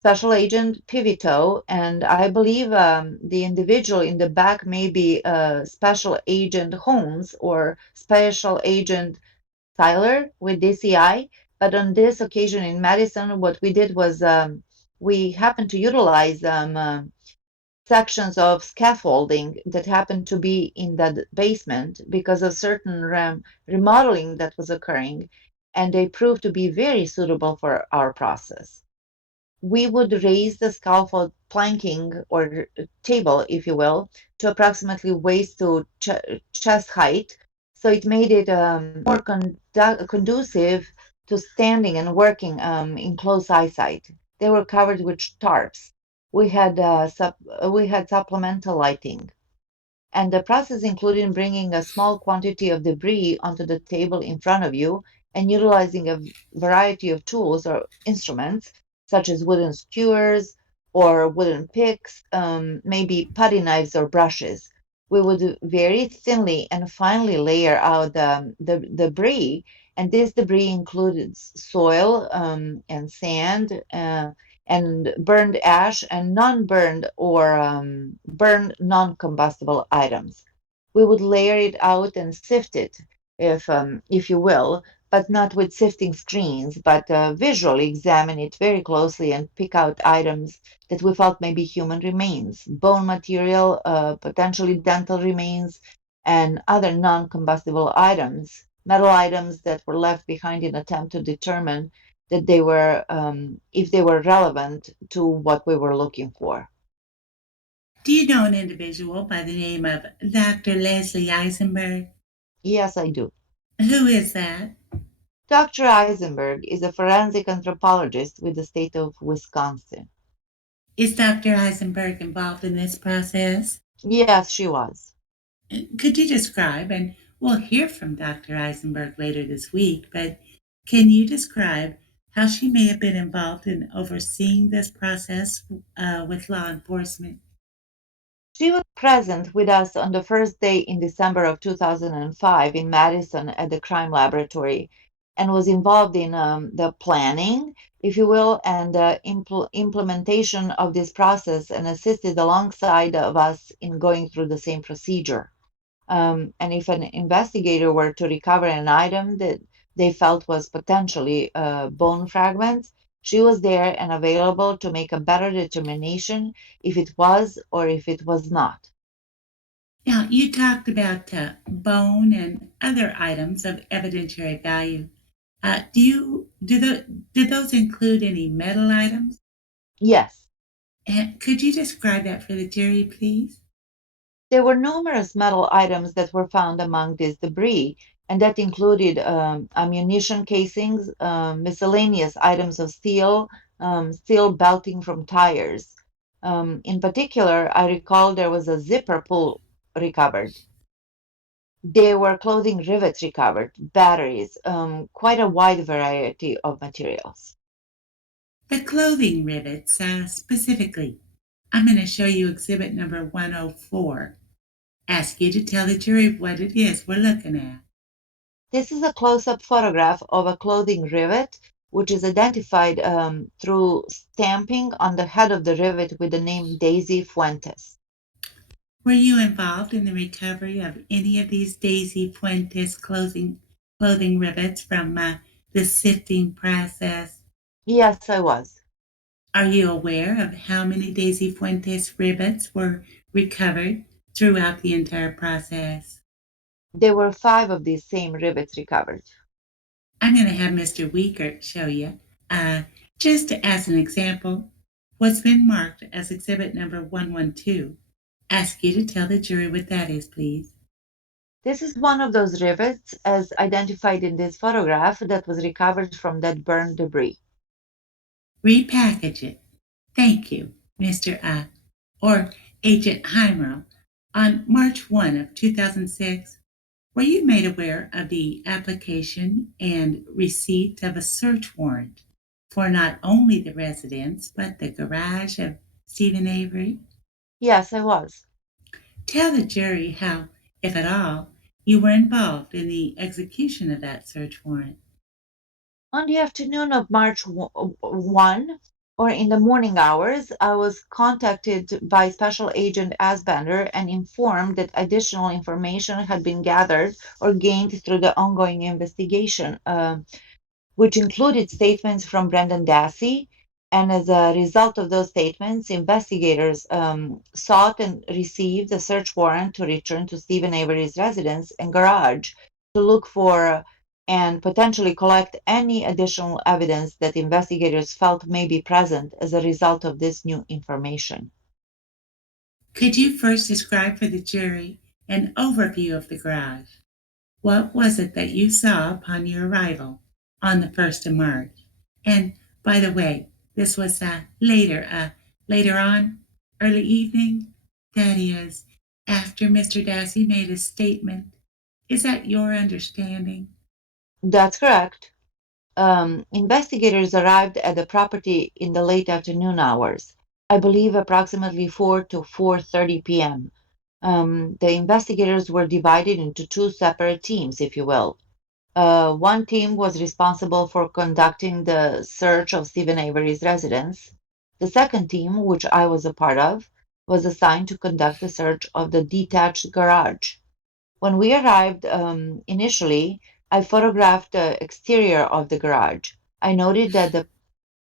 Special Agent Pivito, and I believe the individual in the back may be Special Agent Holmes or Special Agent Tyler with DCI. But on this occasion in Madison, what we did was we happened to utilize sections of scaffolding that happened to be in that basement because of certain remodeling that was occurring, and they proved to be very suitable for our process. We would raise the scaffold planking or table, if you will, to approximately waist to chest height. So it made it more conducive to standing and working in close eyesight. They were covered with tarps. We had supplemental lighting. And the process included bringing a small quantity of debris onto the table in front of you and utilizing a variety of tools or instruments, such as wooden skewers or wooden picks, maybe putty knives or brushes. We would very thinly and finely layer out the debris, and this debris included soil and sand and burned ash and non-burned or burned non-combustible items. We would layer it out and sift it, if you will, but not with sifting screens, but visually examine it very closely and pick out items that we felt may be human remains, bone material, potentially dental remains, and other non-combustible items, metal items that were left behind in attempt to determine that they were, if they were relevant to what we were looking for. Do you know an individual by the name of Dr. Leslie Eisenberg? Yes, I do. Who is that? Dr. Eisenberg is a forensic anthropologist with the state of Wisconsin. Is Dr. Eisenberg involved in this process? Yes, she was. Could you describe, and we'll hear from Dr. Eisenberg later this week, but can you describe how she may have been involved in overseeing this process with law enforcement? She was present with us on the first day in December of 2005 in Madison at the crime laboratory and was involved in the planning, if you will, and the implementation of this process and assisted alongside of us in going through the same procedure. And if an investigator were to recover an item that they felt was potentially bone fragments, she was there and available to make a better determination if it was or if it was not. Now, you talked about bone and other items of evidentiary value. Do those include any metal items? Yes, And could you describe that for the jury, please? there were numerous metal items that were found among this debris, and that included ammunition casings, miscellaneous items of steel, steel belting from tires. In particular, I recall there was a zipper pull recovered. There were clothing rivets recovered, batteries, quite a wide variety of materials. The clothing rivets, specifically. I'm going to show you exhibit number 104. Ask you to tell the jury what it is we're looking at. This is a close-up photograph of a clothing rivet, which is identified through stamping on the head of the rivet with the name Daisy Fuentes. Were you involved in the recovery of any of these Daisy Fuentes clothing rivets from the sifting process? Yes, I was. Are you aware of how many Daisy Fuentes rivets were recovered throughout the entire process? There were 5 of these same rivets recovered. I'm going to have Mr. Wiegert show you. Just as an example, what's been marked as exhibit number 112. Ask you to tell the jury what that is, please. This is one of those rivets, as identified in this photograph, that was recovered from that burned debris. Repackage it. Thank you, Mr. or Agent HEIMERL. On March 1 of 2006, were you made aware of the application and receipt of a search warrant for not only the residence, but the garage of Stephen Avery? Yes, I was. Tell the jury how, if at all, you were involved in the execution of that search warrant. On the afternoon of March 1, or in the morning hours, I was contacted by Special Agent Asbender and informed that additional information had been gathered or gained through the ongoing investigation, which included statements from Brendan Dassey. And as a result of those statements, investigators sought and received a search warrant to return to Stephen Avery's residence and garage to look for and potentially collect any additional evidence that investigators felt may be present as a result of this new information. Could you first describe for the jury an overview of the garage? What was it that you saw upon your arrival on the 1st of March? And by the way, this was later on, early evening, that is, after Mr. Dassey made a statement. Is that your understanding? That's correct. Investigators arrived at the property in the late afternoon hours, I believe approximately 4 to 4:30 p.m. The investigators were divided into two separate teams, if you will. One team was responsible for conducting the search of Stephen Avery's residence. The second team, which I was a part of, was assigned to conduct the search of the detached garage. When we arrived initially, I photographed the exterior of the garage. I noted that the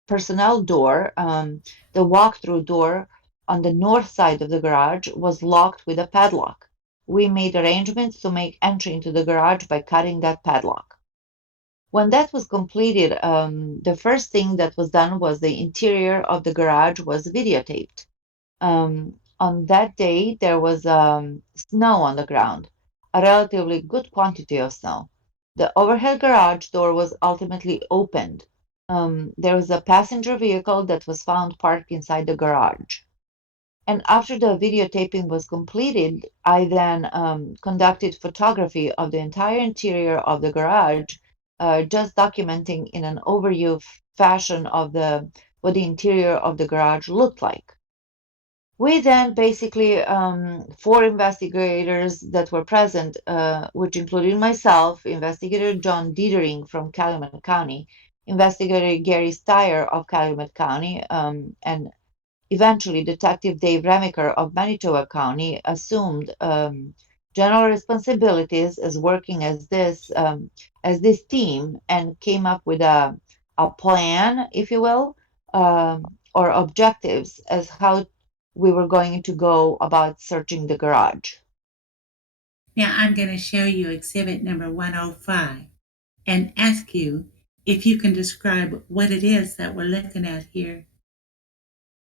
personnel door, the walk-through door on the north side of the garage, was locked with a padlock. We made arrangements to make entry into the garage by cutting that padlock. When that was completed, the first thing that was done was the interior of the garage was videotaped. On that day, there was snow on the ground, a relatively good quantity of snow. The overhead garage door was ultimately opened. There was a passenger vehicle that was found parked inside the garage. And after the videotaping was completed, I then conducted photography of the entire interior of the garage, just documenting in an overview fashion of what the interior of the garage looked like. We then basically, four investigators that were present, which included myself, Investigator John Dietering from Calumet County, Investigator Gary Steyer of Calumet County, and eventually Detective Dave Remiker of Manitoba County, assumed general responsibilities as working as this team and came up with a plan, if you will, or objectives as how we were going to go about searching the garage. Now I'm going to show you exhibit number 105 and ask you if you can describe what it is that we're looking at here.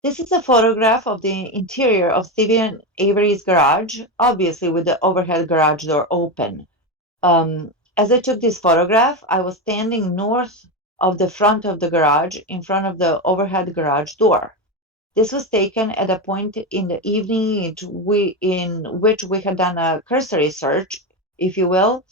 This is a photograph of the interior of Stephen Avery's garage, obviously with the overhead garage door open. As I took this photograph, I was standing north of the front of the garage in front of the overhead garage door. This was taken at a point in the evening in which we had done a cursory search, if you will,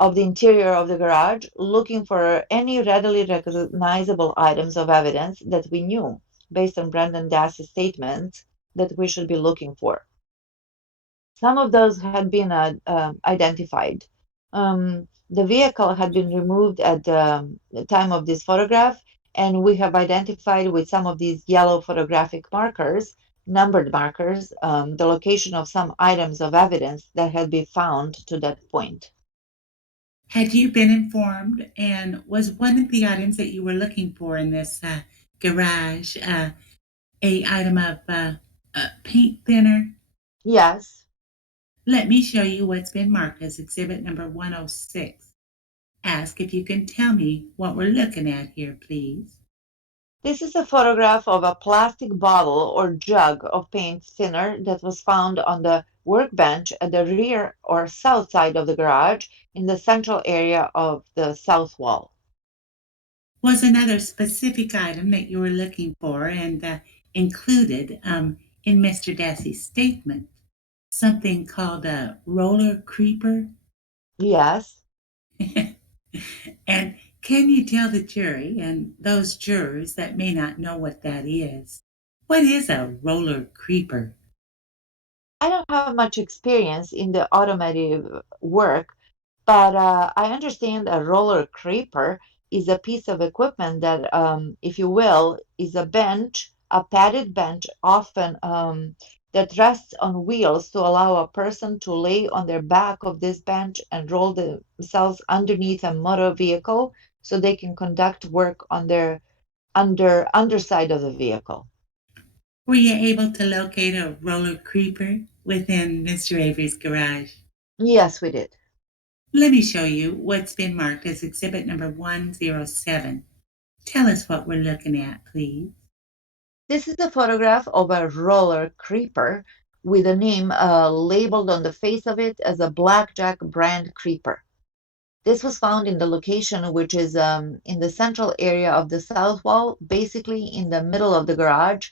of the interior of the garage, looking for any readily recognizable items of evidence that we knew, based on Brendan Dassey's statements, that we should be looking for. Some of those had been identified. The vehicle had been removed at the time of this photograph, and we have identified with some of these yellow photographic markers, numbered markers, the location of some items of evidence that had been found to that point. Had you been informed, and was one of the items that you were looking for in this garage a item of paint thinner? Yes. Let me show you what's been marked as exhibit number 106. Ask if you can tell me what we're looking at here, please. This is a photograph of a plastic bottle or jug of paint thinner that was found on the workbench at the rear or south side of the garage in the central area of the south wall. Was another specific item that you were looking for and included in Mr. Dassey's statement something called a roller creeper? Yes. And can you tell the jury and those jurors that may not know what that is, what is a roller creeper? I don't have much experience in the automotive work, but I understand a roller creeper is a piece of equipment that, if you will, is a bench, a padded bench, often that rests on wheels to allow a person to lay on their back of this bench and roll themselves underneath a motor vehicle so they can conduct work on their underside of the vehicle. Were you able to locate a roller creeper within Mr. Avery's garage? Yes, we did. Let me show you what's been marked as exhibit number 107. Tell us what we're looking at, please. This is a photograph of a roller creeper with a name labeled on the face of it as a Blackjack brand creeper. This was found in the location, which is in the central area of the south wall, basically in the middle of the garage,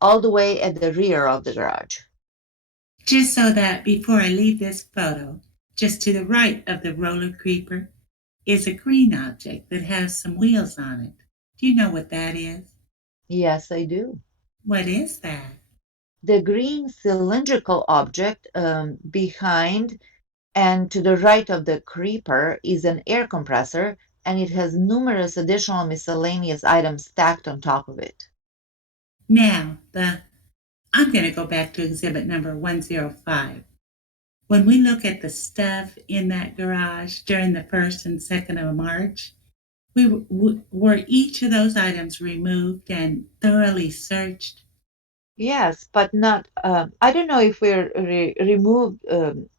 all the way at the rear of the garage. Just so that before I leave this photo, just to the right of the roller creeper is a green object that has some wheels on it. Do you know what that is? Yes, I do. What is that? The green cylindrical object behind and to the right of the creeper is an air compressor, and it has numerous additional miscellaneous items stacked on top of it. Now, I'm going to go back to exhibit number 105. When we look at the stuff in that garage during the 1st and 2nd of March, were each of those items removed and thoroughly searched? Yes, but not. I don't know if we're removed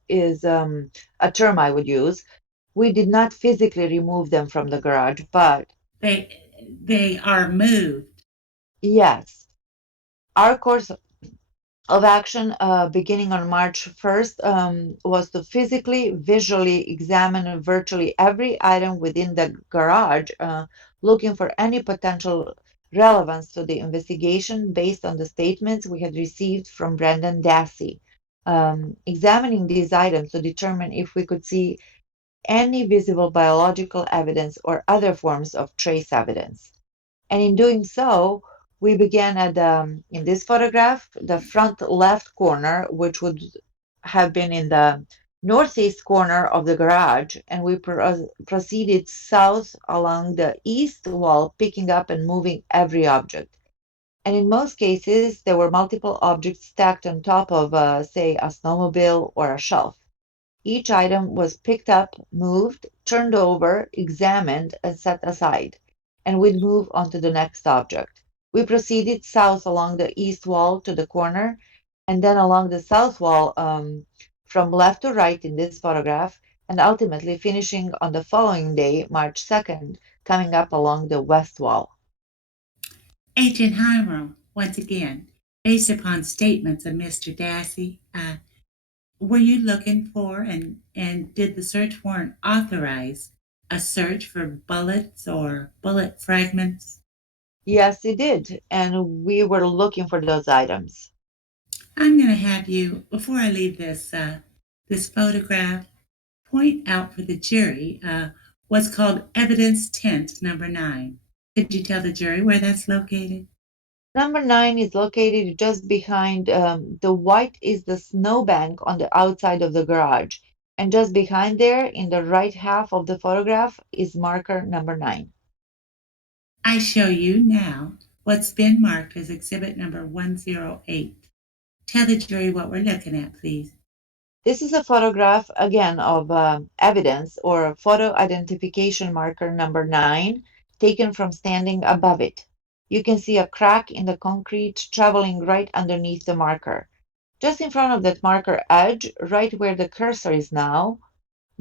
is a term I would use. We did not physically remove them from the garage, but They are moved. yes, our course of action beginning on March 1st was to physically, visually examine virtually every item within the garage, looking for any potential relevance to the investigation based on the statements we had received from Brendan Dassey. Examining these items to determine if we could see any visible biological evidence or other forms of trace evidence. And in doing so, we began at in this photograph, the front left corner, which would have been in the northeast corner of the garage, and we proceeded south along the east wall, picking up and moving every object. And in most cases, there were multiple objects stacked on top of, say, a snowmobile or a shelf. Each item was picked up, moved, turned over, examined, and set aside, and we'd move on to the next object. We proceeded south along the east wall to the corner, and then along the south wall from left to right in this photograph, and ultimately finishing on the following day, March 2nd, coming up along the west wall. Agent HEIMERL, once again, based upon statements of Mr. Dassey, were you looking for and did the search warrant authorize a search for bullets or bullet fragments? Yes, it did, and we were looking for those items. I'm going to have you, before I leave this photograph, point out for the jury what's called evidence tent number 9. Could you tell the jury where that's located? Number 9 is located just behind the white is the snowbank on the outside of the garage. And just behind there, in the right half of the photograph, is marker number 9. I show you now what's been marked as exhibit number 108. Tell the jury what we're looking at, please. This is a photograph, again, of evidence or photo identification marker number 9, taken from standing above it. You can see a crack in the concrete traveling right underneath the marker. Just in front of that marker edge, right where the cursor is now,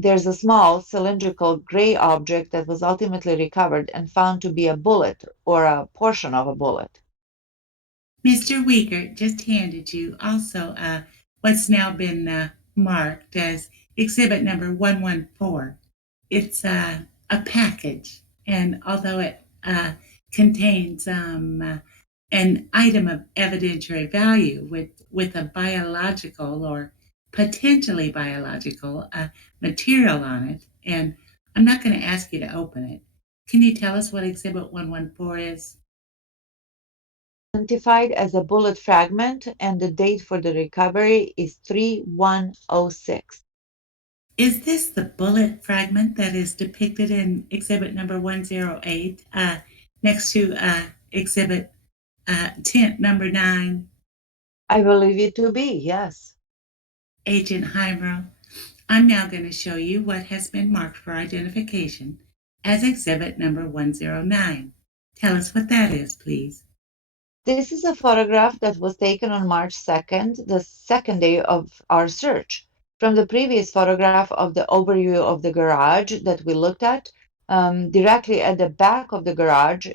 there's a small cylindrical gray object that was ultimately recovered and found to be a bullet or a portion of a bullet. Mr. Weaker just handed you also what's now been marked as exhibit number 114. It's a package, and although it contains an item of evidentiary value with a biological or potentially biological material on it, and I'm not going to ask you to open it. Can you tell us what exhibit 114 is? identified as a bullet fragment, and the date for the recovery is 3106. Is this the bullet fragment that is depicted in exhibit number 108 next to exhibit tent number 9? I believe it to be, yes. Agent HEIMERL, I'm now going to show you what has been marked for identification as exhibit number 109. Tell us what that is, please. This is a photograph that was taken on March 2nd, the second day of our search. From the previous photograph of the overview of the garage that we looked at, directly at the back of the garage,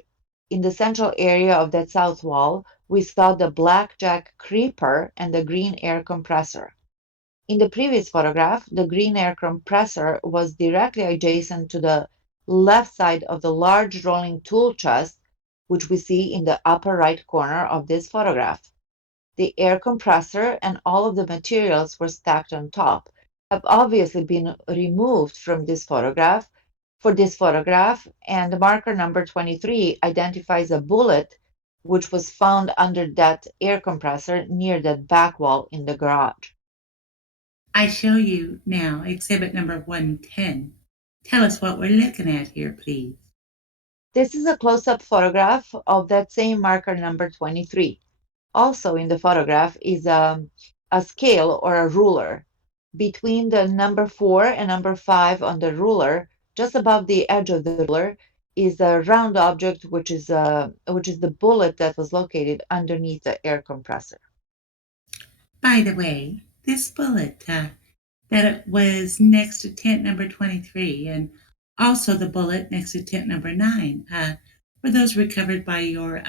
in the central area of that south wall, we saw the blackjack creeper and the green air compressor. In the previous photograph, the green air compressor was directly adjacent to the left side of the large rolling tool chest, which we see in the upper right corner of this photograph. The air compressor and all of the materials were stacked on top have obviously been removed from this photograph. For this photograph, and marker number 23 identifies a bullet which was found under that air compressor near that back wall in the garage. I show you now exhibit number 110. Tell us what we're looking at here, please. This is a close-up photograph of that same marker number 23. Also in the photograph is a scale or a ruler. Between the number 4 and number 5 on the ruler, just above the edge of the ruler, is a round object which is the bullet that was located underneath the air compressor. By the way, this bullet that was next to tent number 23 and also the bullet next to tent number 9, were those recovered by your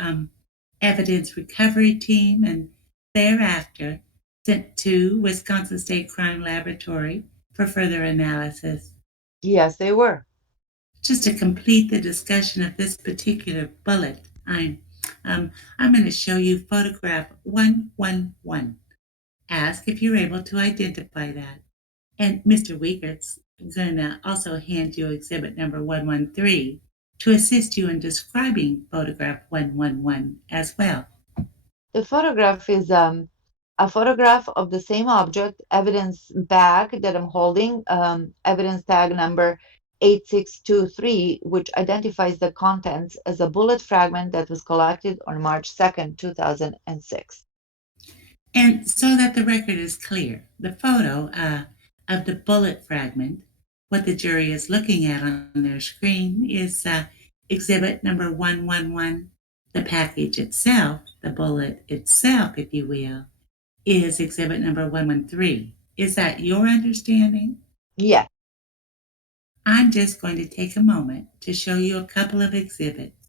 evidence recovery team and thereafter sent to Wisconsin State Crime Laboratory for further analysis? Yes, they were. Just to complete the discussion of this particular bullet, I'm going to show you photograph 111. Ask if you're able to identify that. And Mr. Wiegert's going to also hand you exhibit number 113 to assist you in describing photograph 111 as well. The photograph is a photograph of the same object, evidence bag that I'm holding, evidence tag number 8623, which identifies the contents as a bullet fragment that was collected on March 2nd, 2006. And so that the record is clear, the photo of the bullet fragment, what the jury is looking at on their screen, is exhibit number 111. The package itself, the bullet itself, if you will, is exhibit number 113. Is that your understanding? Yeah. I'm just going to take a moment to show you a couple of exhibits.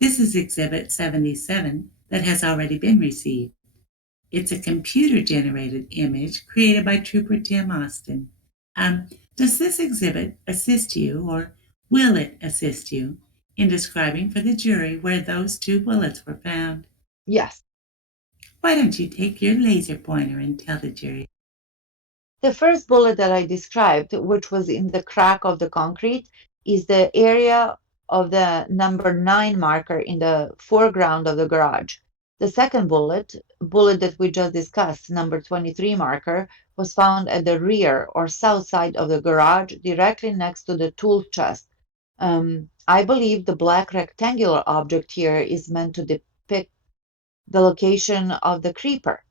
This is exhibit 77 that has already been received. It's a computer-generated image created by Trooper Tim Austin. Does this exhibit assist you, or will it assist you, in describing for the jury where those two bullets were found? Yes. Why don't you take your laser pointer and tell the jury? The first bullet that I described, which was in the crack of the concrete, is the area of the number 9 marker in the foreground of the garage. The second bullet that we just discussed, number 23 marker, was found at the rear or south side of the garage, directly next to the tool chest. I believe the black rectangular object here is meant to depict the location of the creeper.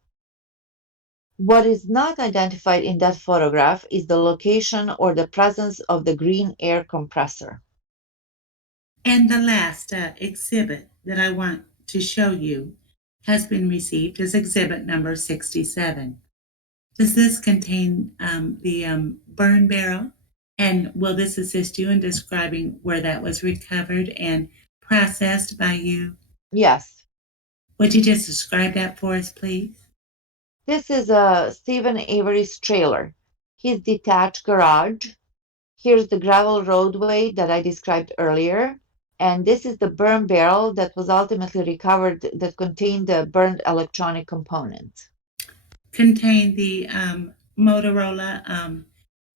What is not identified in that photograph is the location or the presence of the green air compressor. And the last exhibit that I want to show you has been received as exhibit number 67. Does this contain the burn barrel? And will this assist you in describing where that was recovered and processed by you? Yes. Would you just describe that for us, please? This is Stephen Avery's trailer. His detached garage. Here's the gravel roadway that I described earlier. And this is the burn barrel that was ultimately recovered that contained the burned electronic components. Contained the Motorola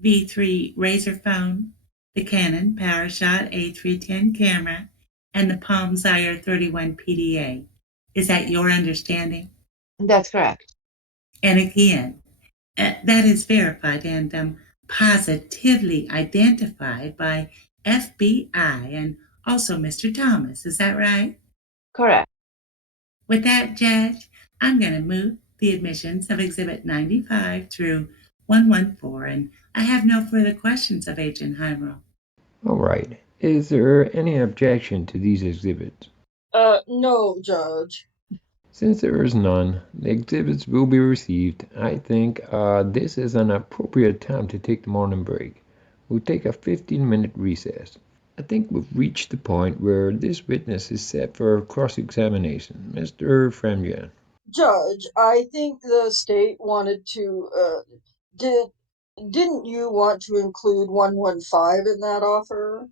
V3 Razr phone, the Canon PowerShot A310 camera, and the Palm Zire 31 PDA. Is that your understanding? That's correct. And again, that is verified and positively identified by FBI and also Mr. Thomas. Is that right? Correct. With that, Judge, I'm going to move the admissions of Exhibit 95 through 114, and I have no further questions of Agent HEIMERL. All right. Is there any objection to these exhibits? No, Judge. Since there is none, the exhibits will be received. I think this is an appropriate time to take the morning break. We'll take a 15-minute recess. I think we've reached the point where this witness is set for cross-examination. Mr. Fremgen. Judge, I think the state wanted to, did, didn't you want to include 115 in that offer?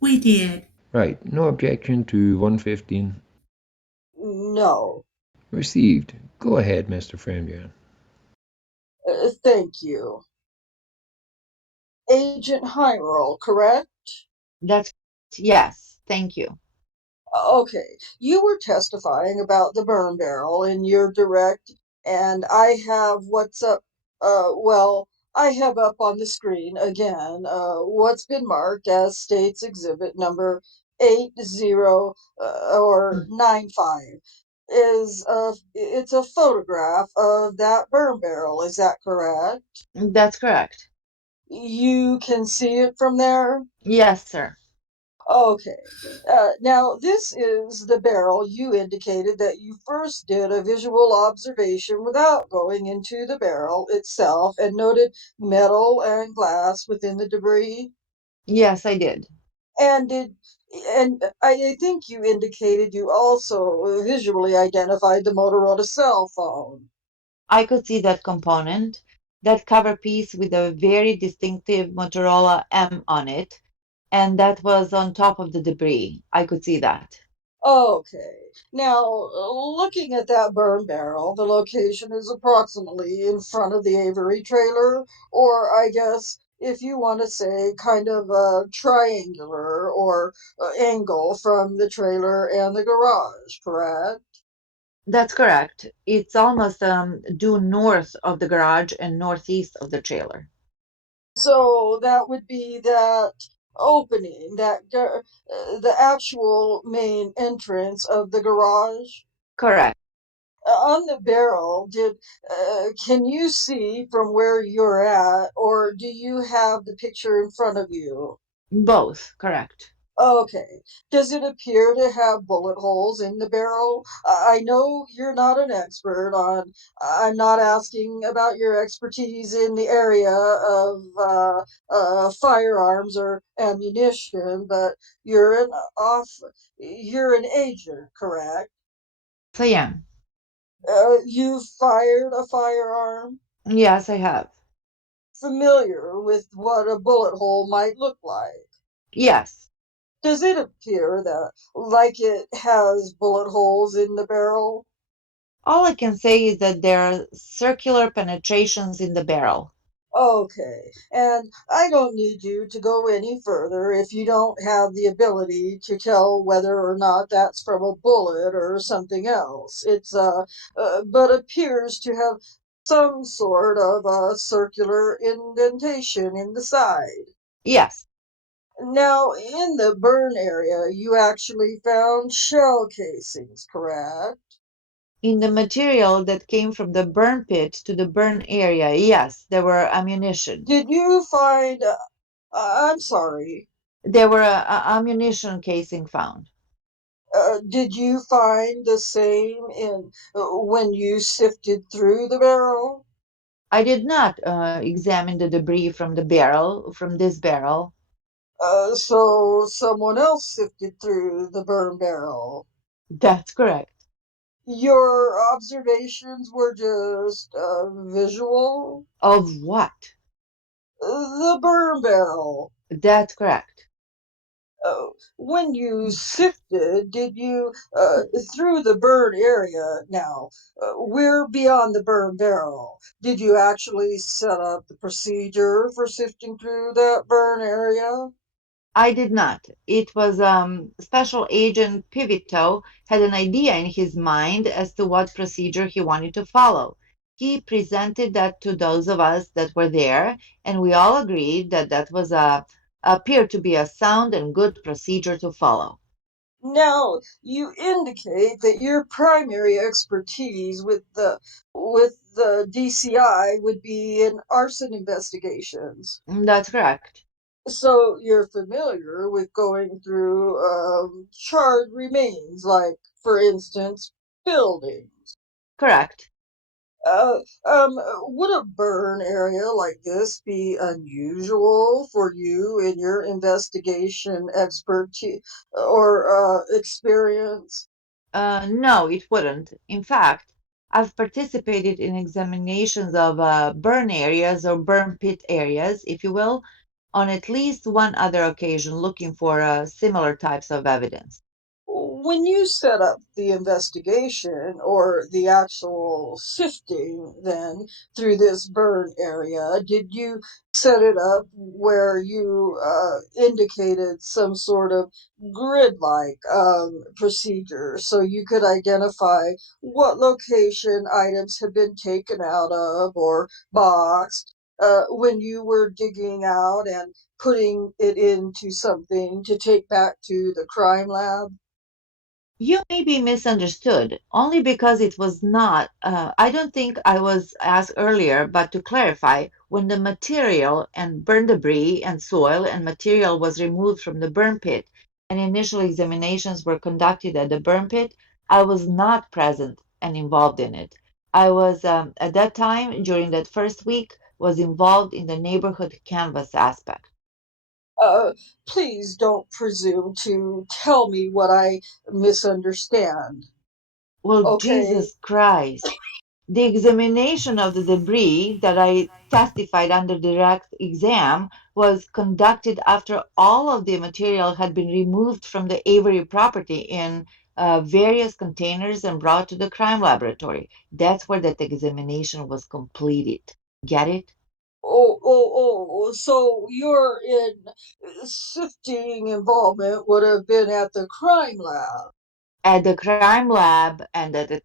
We did. Right, no objection to 115. No. Received. Go ahead, Mr. Fremgen. Thank you. Agent HEIMERL, correct? That's yes. Thank you. Okay, you were testifying about the burn barrel in your direct, and I have what's up, I have up on the screen again, what's been marked as State's Exhibit number 80 or 95 it's a photograph of that burn barrel, is that correct? That's correct. You can see it from there? Yes, sir. Okay. Now, this is the barrel you indicated that you first did a visual observation without going into the barrel itself and noted metal and glass within the debris. Yes, I did. And did and I think you indicated you also visually identified the Motorola cell phone. I could see that component, that cover piece with a very distinctive Motorola M on it, and that was on top of the debris. I could see that. Okay. Now, looking at that burn barrel, the location is approximately in front of the Avery trailer, or I guess if you want to say kind of a triangular or angle from the trailer and the garage, correct? That's correct. It's almost due north of the garage and northeast of the trailer. So that would be that opening, the actual main entrance of the garage. Correct. On the barrel, did can you see from where you're at, or do you have the picture in front of you? Both. Correct. Okay. Does it appear to have bullet holes in the barrel? I know you're not an expert on. I'm not asking about your expertise in the area of firearms or ammunition, but you're an off. You're an agent, correct? So yeah. You fired a firearm? Yes, I have. Familiar with what a bullet hole might look like? Yes. Does it appear that like it has bullet holes in the barrel? All I can say is that there are circular penetrations in the barrel. Okay, and I don't need you to go any further if you don't have the ability to tell whether or not that's from a bullet or something else. But appears to have some sort of a circular indentation in the side. Yes. Now, in the burn area, you actually found shell casings, correct? In the material that came from the burn pit to the burn area, yes, there were ammunition. Did you find, I'm sorry, There were ammunition casing found. did you find the same in when you sifted through the barrel? I did not examine the debris from the barrel, from this barrel. So someone else sifted through the burn barrel. That's correct. Your observations were just visual? Of what? The burn barrel. That's correct. When you sifted, did you through the burn area? Now, we're beyond the burn barrel. Did you actually set up the procedure for sifting through that burn area? I did not. It was Special Agent Pivito had an idea in his mind as to what procedure he wanted to follow. He presented that to those of us that were there, and we all agreed that that was appeared to be a sound and good procedure to follow. Now, you indicate that your primary expertise with the DCI would be in arson investigations. That's correct. So you're familiar with going through charred remains, like, for instance, buildings. Correct. Would a burn area like this be unusual for you in your investigation expertise or experience? No, it wouldn't. In fact, I've participated in examinations of burn areas or burn pit areas, if you will, on at least one other occasion looking for similar types of evidence. When you set up the investigation or the actual sifting, then through this burn area, did you set it up where you indicated some sort of grid like procedure so you could identify what location items have been taken out of or boxed when you were digging out and putting it into something to take back to the crime lab? You may be misunderstood only because it was not. I don't think I was asked earlier, but to clarify, when the material and burn debris and soil and material was removed from the burn pit and initial examinations were conducted at the burn pit, I was not present and involved in it. I was, at that time, during that first week, was involved in the neighborhood canvas aspect. Uh, Please don't presume to tell me what I misunderstand. Well, Okay. Jesus Christ. The examination of the debris that I testified under direct exam was conducted after all of the material had been removed from the Avery property in various containers and brought to the crime laboratory. That's where that examination was completed. Get it? So your in sifting involvement would have been at the crime lab. At the crime lab and at the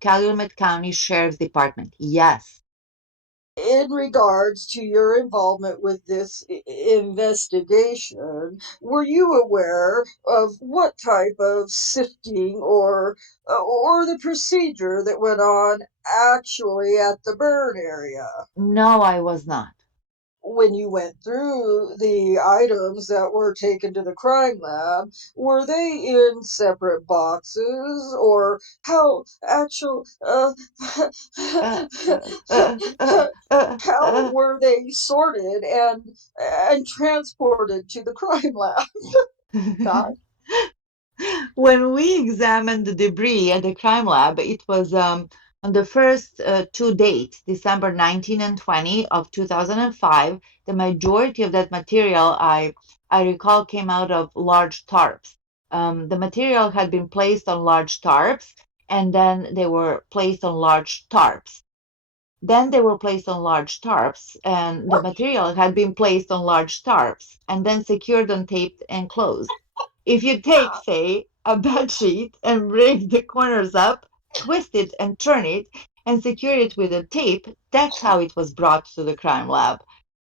Calumet County Sheriff's Department. Yes. In regards to your involvement with this investigation, were you aware of what type of sifting or the procedure that went on actually at the burn area? No, I was not. When you went through the items that were taken to the crime lab, were they in separate boxes or how actual Uh, uh, uh, uh, how were they sorted and transported to the crime lab? God. When we examined the debris at the crime lab, it was on the first two dates, December 19 and 20 of 2005. The majority of that material, I recall, came out of large tarps. The material had been placed on large tarps, and then they were placed on large tarps. Then they were placed on large tarps, and the material had been placed on large tarps, and then secured on tape and closed. If you take, say, a bed sheet and break the corners up, twist it and turn it, and secure it with a tape, that's how it was brought to the crime lab.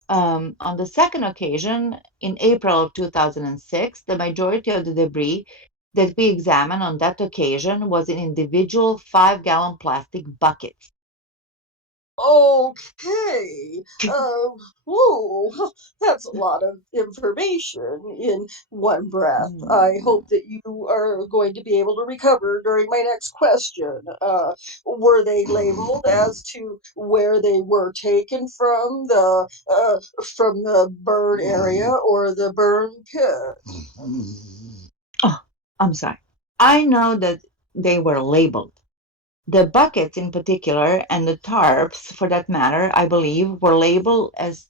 On the second occasion, in April of 2006, the majority of the debris that we examined on that occasion was in individual 5-gallon plastic buckets. Okay. Whoa, that's a lot of information in one breath. I hope that you are going to be able to recover during my next question. Were they labeled as to where they were taken from the burn area or the burn pit? Oh, I'm sorry. I know that they were labeled. The buckets in particular, and the tarps for that matter, I believe, were labeled as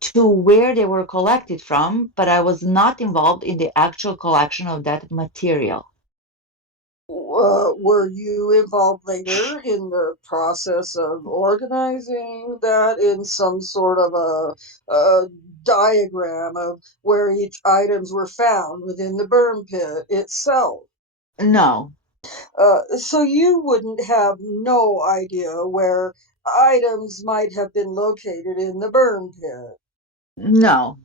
to where they were collected from, but I was not involved in the actual collection of that material. Were you involved later in the process of organizing that in some sort of a diagram of where each items were found within the burn pit itself? No, So you wouldn't have no idea where items might have been located in the burn pit. no.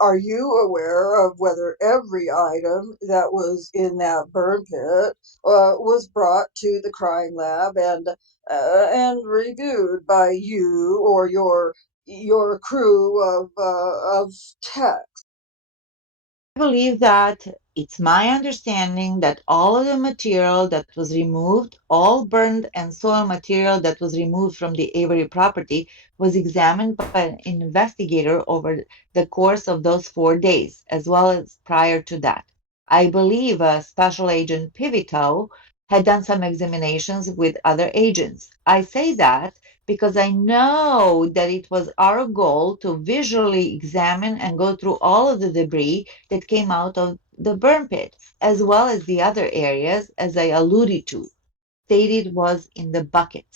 Are you aware of whether every item that was in that burn pit was brought to the crime lab and reviewed by you or your crew of tech? I believe that it's my understanding that all of the material that was removed, all burned and soil material that was removed from the Avery property, was examined by an investigator over the course of those 4 days, as well as prior to that. I believe Special Agent Pivito had done some examinations with other agents. I say that because I know that it was our goal to visually examine and go through all of the debris that came out of the burn pits, as well as the other areas, as I alluded to, stated was in the bucket.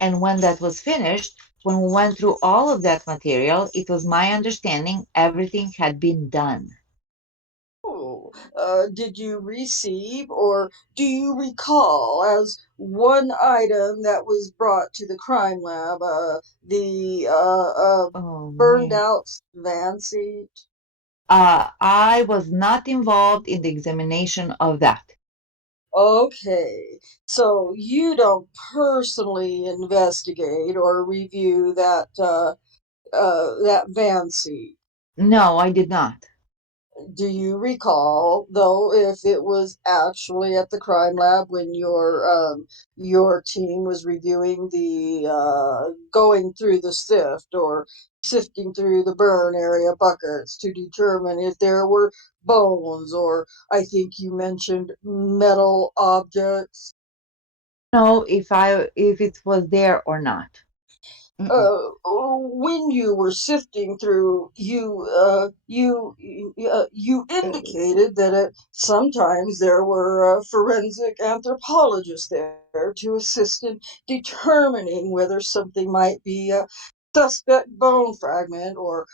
And when that was finished, when we went through all of that material, it was my understanding everything had been done. Oh, did you receive or do you recall as one item that was brought to the crime lab the Oh burned man. out van seat? I was not involved in the examination of that. Okay, so you don't personally investigate or review that van seat. No, I did not. Do you recall, though, if it was actually at the crime lab when your team was reviewing the going through the sift or sifting through the burn area buckets to determine if there were bones or I think you mentioned metal objects? Know if it was there or not. Mm-mm. When you were sifting through, you indicated that sometimes there were forensic anthropologists there to assist in determining whether something might be a suspect bone fragment or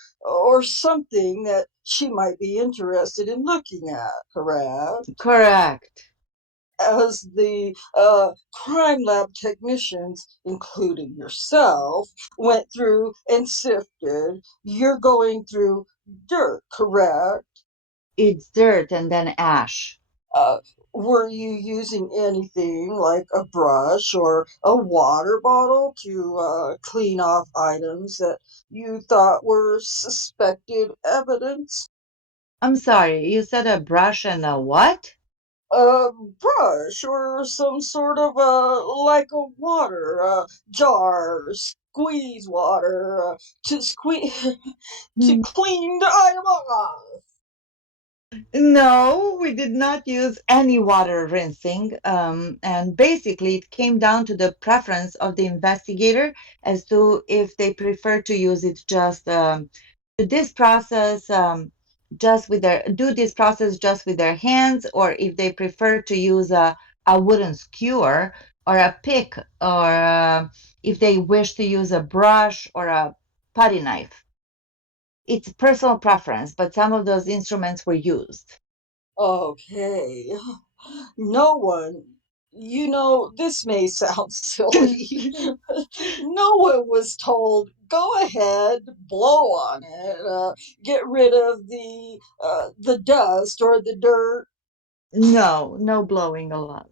something that she might be interested in looking at, correct? Correct. As the crime lab technicians, including yourself, went through and sifted, you're going through dirt, correct? It's dirt and then ash. Uh, were you using anything like a brush or a water bottle to clean off items that you thought were suspected evidence? I'm sorry, you said a brush and a what? A brush or some sort of like a water jar, squeeze water to squeeze to Hmm. clean the item off. No, we did not use any water rinsing. And basically, it came down to the preference of the investigator as to if they prefer to use it just do this process just with their do this process just with their hands, or if they prefer to use a wooden skewer or a pick, or if they wish to use a brush or a putty knife. It's personal preference, but some of those instruments were used. Okay. No one, this may sound silly. No one was told, go ahead, blow on it, get rid of the dust or the dirt. No, no blowing allowed.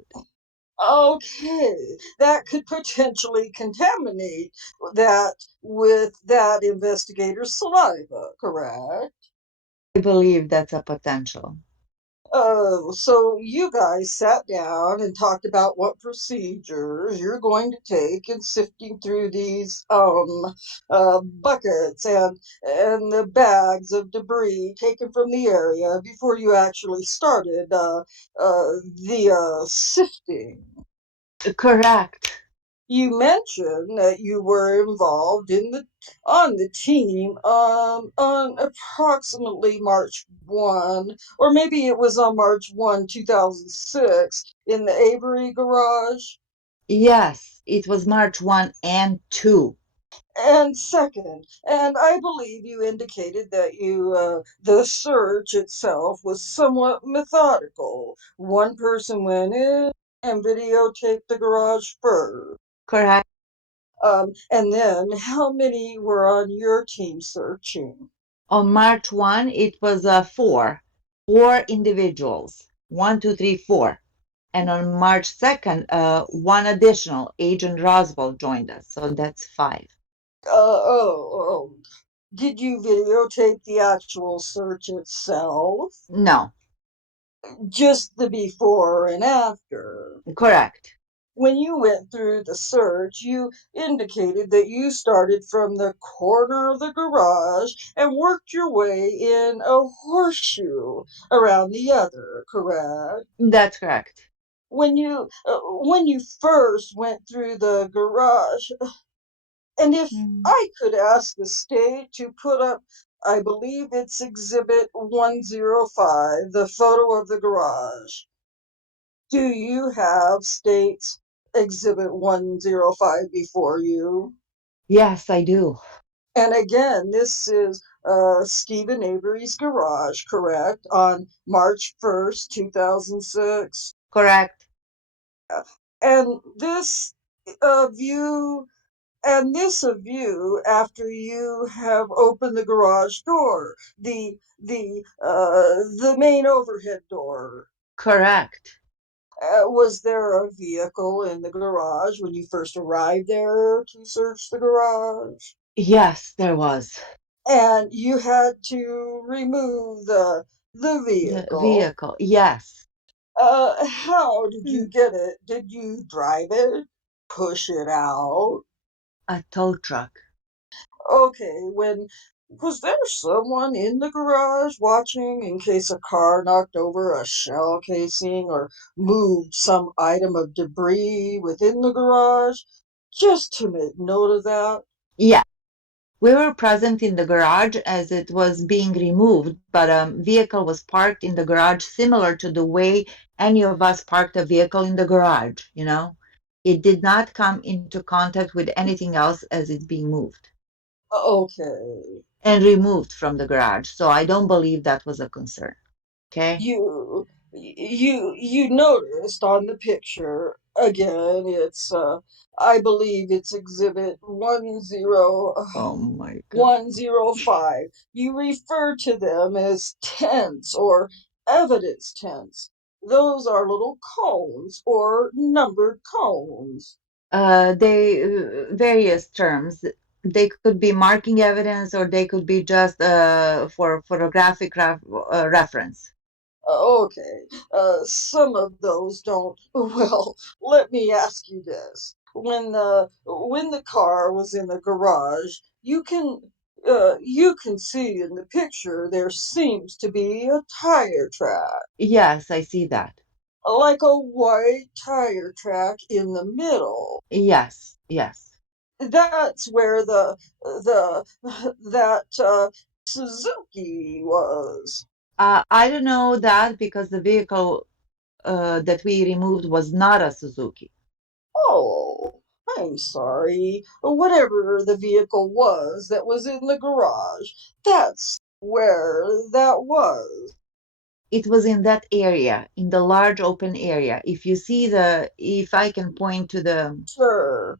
Okay, that could potentially contaminate that with that investigator's saliva, correct? I believe that's a potential. Oh, so you guys sat down and talked about what procedures you're going to take in sifting through these buckets and the bags of debris taken from the area before you actually started the sifting. Correct. You mentioned that you were involved on the team on approximately March 1, or maybe it was on March 1, 2006, in the Avery garage. Yes, it was March 1 and 2. And second, and I believe you indicated that the search itself was somewhat methodical. One person went in and videotaped the garage first. Correct. And then how many were on your team searching? On March 1, it was four individuals. 1, 2, 3, 4. And on March 2nd, one additional, Agent Roswell, joined us. So that's 5. Oh, did you videotape the actual search itself? No, Just the before and after. correct. When you went through the search, you indicated that you started from the corner of the garage and worked your way in a horseshoe around the other, correct? That's correct. When you first went through the garage, and if Mm. I could ask the state to put up, I believe it's Exhibit 105, the photo of the garage. Do you have State's Exhibit 105 before you? Yes, I do. And again, this is Stephen Avery's garage, correct? On March 1st, 2006. Correct. And view this of you after you have opened the garage door, the main overhead door. Correct. Was there a vehicle in the garage when you first arrived there to search the garage? Yes, there was. And you had to remove the The vehicle. vehicle. Yes. How did you Hmm. get it? Did you drive it? Push it out? A tow truck. Okay, when was there someone in the garage watching in case a car knocked over a shell casing or moved some item of debris within the garage? Just to make note of that. Yeah. We were present in the garage as it was being removed, but a vehicle was parked in the garage similar to the way any of us parked a vehicle in the garage, you know? It did not come into contact with anything else as it's being moved Okay. and removed from the garage. So I don't believe that was a concern. Okay? You noticed on the picture again, it's I believe it's exhibit Oh my God. 105. You refer to them as tents or evidence tents. Those are little cones or numbered cones. They various terms. They could be marking evidence or they could be just for photographic reference. Okay, some of those don't. Well, let me ask you this: when the car was in the garage, you can see in the picture there seems to be a tire track, Yes, I see that. like a white tire track in the middle. Yes, yes. That's where the that Suzuki was. I don't know that because the vehicle that we removed was not a Suzuki. Oh, I'm sorry. Whatever the vehicle was that was in the garage, that's where that was. It was in that area, in the large open area. If I can point to the Sure.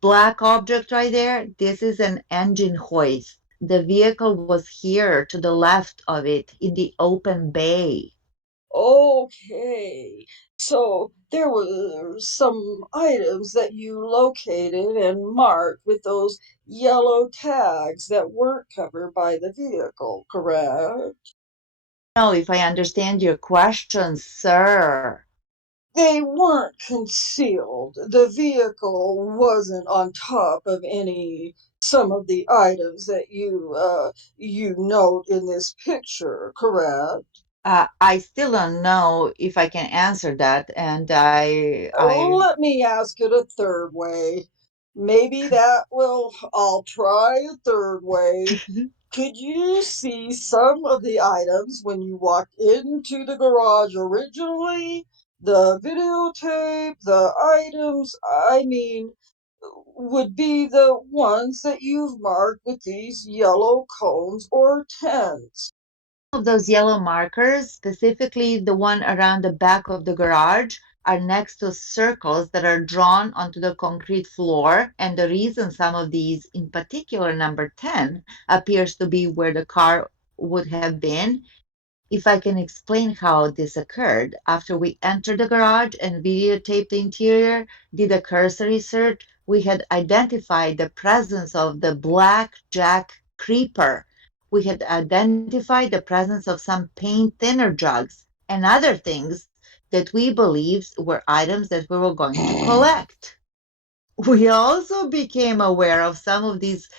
black object right there, this is an engine hoist. The vehicle was here to the left of it in the open bay. Okay. So there were some items that you located and marked with those yellow tags that weren't covered by the vehicle, correct? Now, if I understand your question, sir. They weren't concealed. The vehicle wasn't on top of some of the items that you note in this picture, correct? I still don't know if I can answer that, and I Let me ask it a third way. Maybe that will. I'll try a third way. Could you see some of the items when you walked into the garage originally? The videotape, the items, I mean, would be the ones that you've marked with these yellow cones or tents. of those yellow markers, specifically the one around the back of the garage, are next to circles that are drawn onto the concrete floor. And the reason some of these, in particular number 10, appears to be where the car would have been. If I can explain how this occurred, after we entered the garage and videotaped the interior, did a cursory search, we had identified the presence of the black jack creeper. We had identified the presence of some paint thinner jugs and other things that we believed were items that we were going to collect. We also became aware of some of these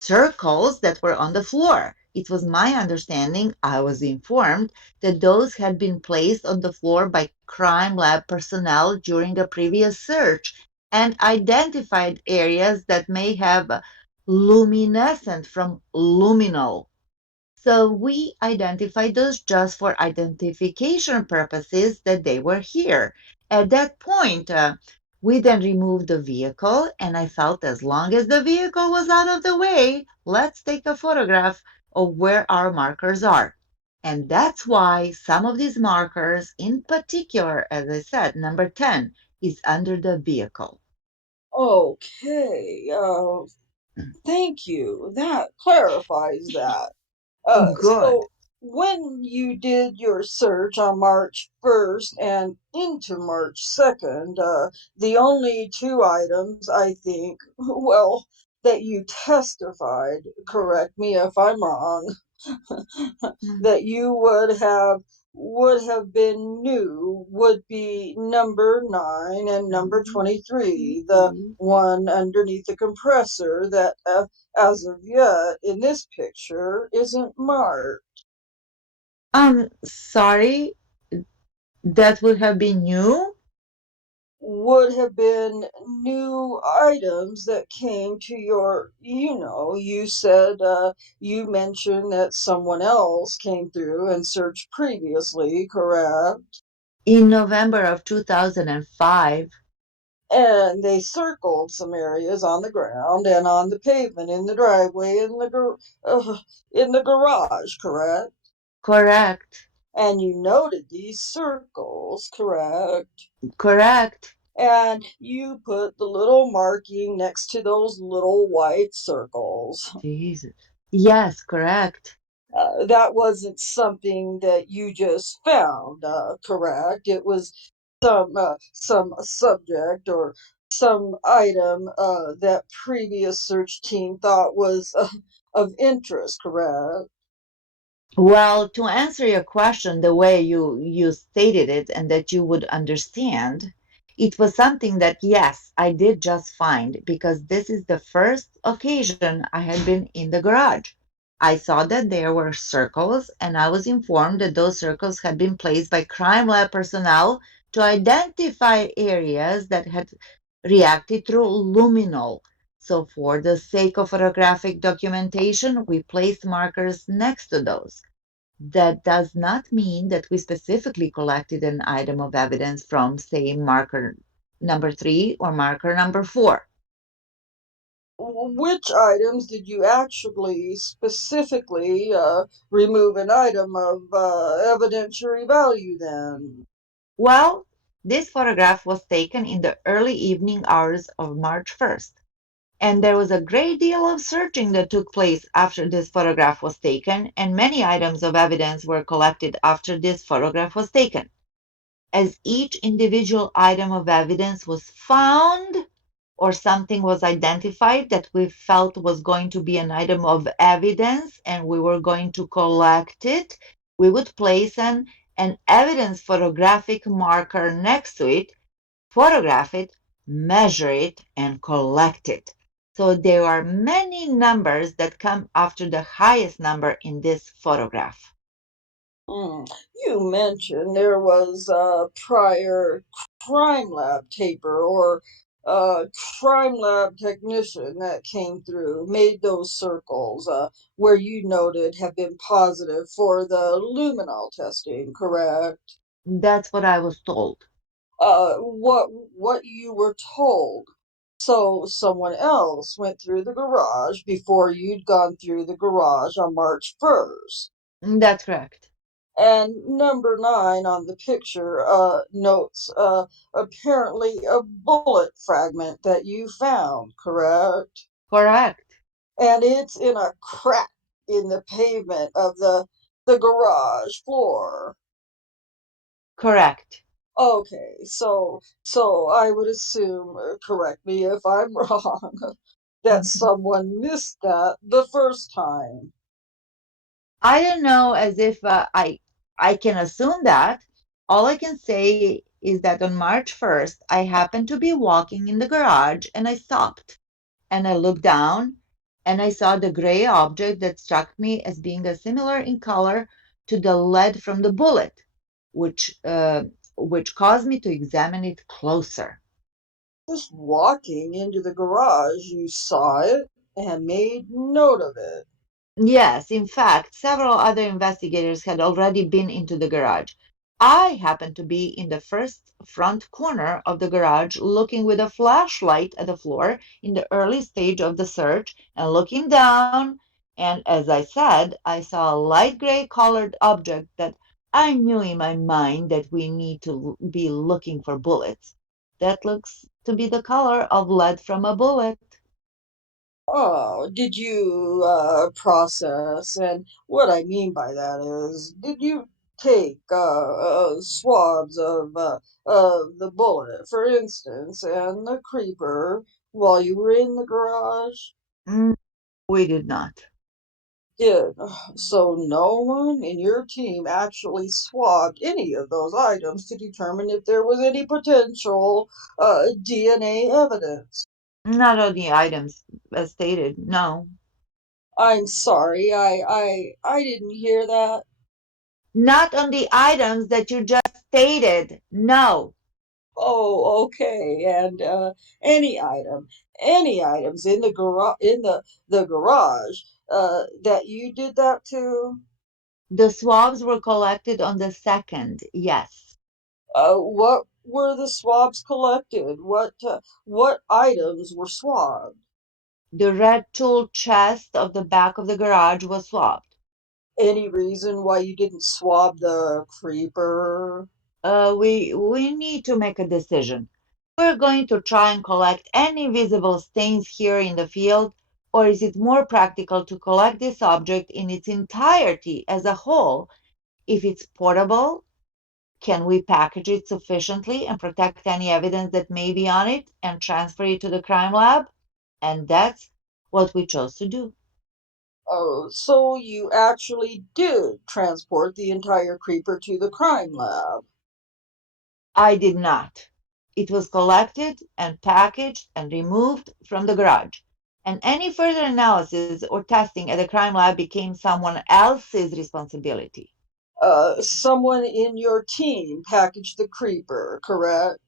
circles that were on the floor. It was my understanding, I was informed, that those had been placed on the floor by crime lab personnel during a previous search and identified areas that may have luminescent from luminol. So we identified those just for identification purposes that they were here. At that point, we then removed the vehicle, and I felt as long as the vehicle was out of the way, let's take a photograph of where our markers are. And that's why some of these markers, in particular, as I said, number 10, is under the vehicle. Okay, thank you. That clarifies that. Good. So when you did your search on March 1st and into March 2nd, the only two items I think, well, that you testified, correct me if I'm wrong, that you would have been new would be number 9 and number 23, the one underneath the compressor that as of yet in this picture isn't marked. Sorry, that would have been new. Would have been new items that came to you said, you mentioned that someone else came through and searched previously, correct? In November of 2005. And they circled some areas on the ground and on the pavement in the driveway in the garage, correct? Correct. And you noted these circles, correct? Correct. And you put the little marking next to those little white circles. Jesus. Yes, correct. That wasn't something that you just found, correct? It was some subject or some item that previous search team thought was of interest, correct? Well, to answer your question the way you stated it and that you would understand, it was something that, yes, I did just find because this is the first occasion I had been in the garage. I saw that there were circles, and I was informed that those circles had been placed by crime lab personnel to identify areas that had reacted through luminol. So, for the sake of photographic documentation, we placed markers next to those. That does not mean that we specifically collected an item of evidence from, say, marker number 3 or marker number 4. Which items did you actually specifically remove an item of evidentiary value then? Well, this photograph was taken in the early evening hours of March 1st, and there was a great deal of searching that took place after this photograph was taken, and many items of evidence were collected after this photograph was taken. As each individual item of evidence was found or something was identified that we felt was going to be an item of evidence and we were going to collect it, we would place an evidence photographic marker next to it, photograph it, measure it, and collect it. So there are many numbers that come after the highest number in this photograph. You mentioned there was a prior crime lab taper or a crime lab technician that came through, made those circles, where you noted have been positive for the luminol testing, correct? That's what I was told. What you were told. So someone else went through the garage before you'd gone through the garage on March 1st. That's correct. And number 9 on the picture notes apparently a bullet fragment that you found, correct? Correct. And it's in a crack in the pavement of the garage floor. Correct. Okay, so I would assume, correct me if I'm wrong, that someone missed that the first time. I don't know as if I can assume that. All I can say is that on March 1st, I happened to be walking in the garage and I stopped and I looked down and I saw the gray object that struck me as being a similar in color to the lead from the bullet, which uh, which caused me to examine it closer. Just walking into the garage, you saw it and made note of it. Yes, in fact, several other investigators had already been into the garage. I happened to be in the first front corner of the garage looking with a flashlight at the floor in the early stage of the search and looking down. And as I said, I saw a light gray colored object that I knew in my mind that we need to be looking for bullets. That looks to be the color of lead from a bullet. Oh, did you process? And what I mean by that is, did you take swabs of the bullet, for instance, and the creeper while you were in the garage? Mm, we did not. Did so no one in your team actually swabbed any of those items to determine if there was any potential DNA evidence? Not on the items as stated, no. I'm sorry, I didn't hear that. Not on the items that you just stated, no. Oh, okay. And any item, any items in the garage that you did that to? The swabs were collected on the 2nd, yes. What were the swabs collected? What items were swabbed? The red tool chest of the back of the garage was swabbed. Any reason why you didn't swab the creeper? We need to make a decision. We're going to try and collect any visible stains here in the field, or is it more practical to collect this object in its entirety as a whole? If it's portable, can we package it sufficiently and protect any evidence that may be on it and transfer it to the crime lab? And that's what we chose to do. Oh, so you actually did transport the entire creeper to the crime lab. I did not. It was collected and packaged and removed from the garage. And any further analysis or testing at the crime lab became someone else's responsibility. Someone in your team packaged the creeper, correct?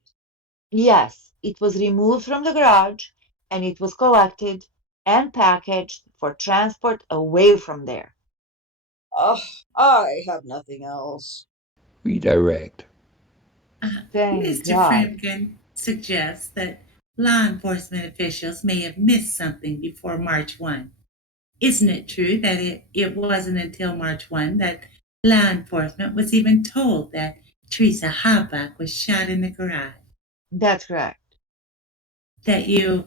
Yes, it was removed from the garage and it was collected and packaged for transport away from there. Uh, I have nothing else. Redirect. Thank Mr. God. Fremgen suggests that law enforcement officials may have missed something before March 1. Isn't it true that it wasn't until March 1 that law enforcement was even told that Teresa Habach was shot in the garage? That's correct. That you,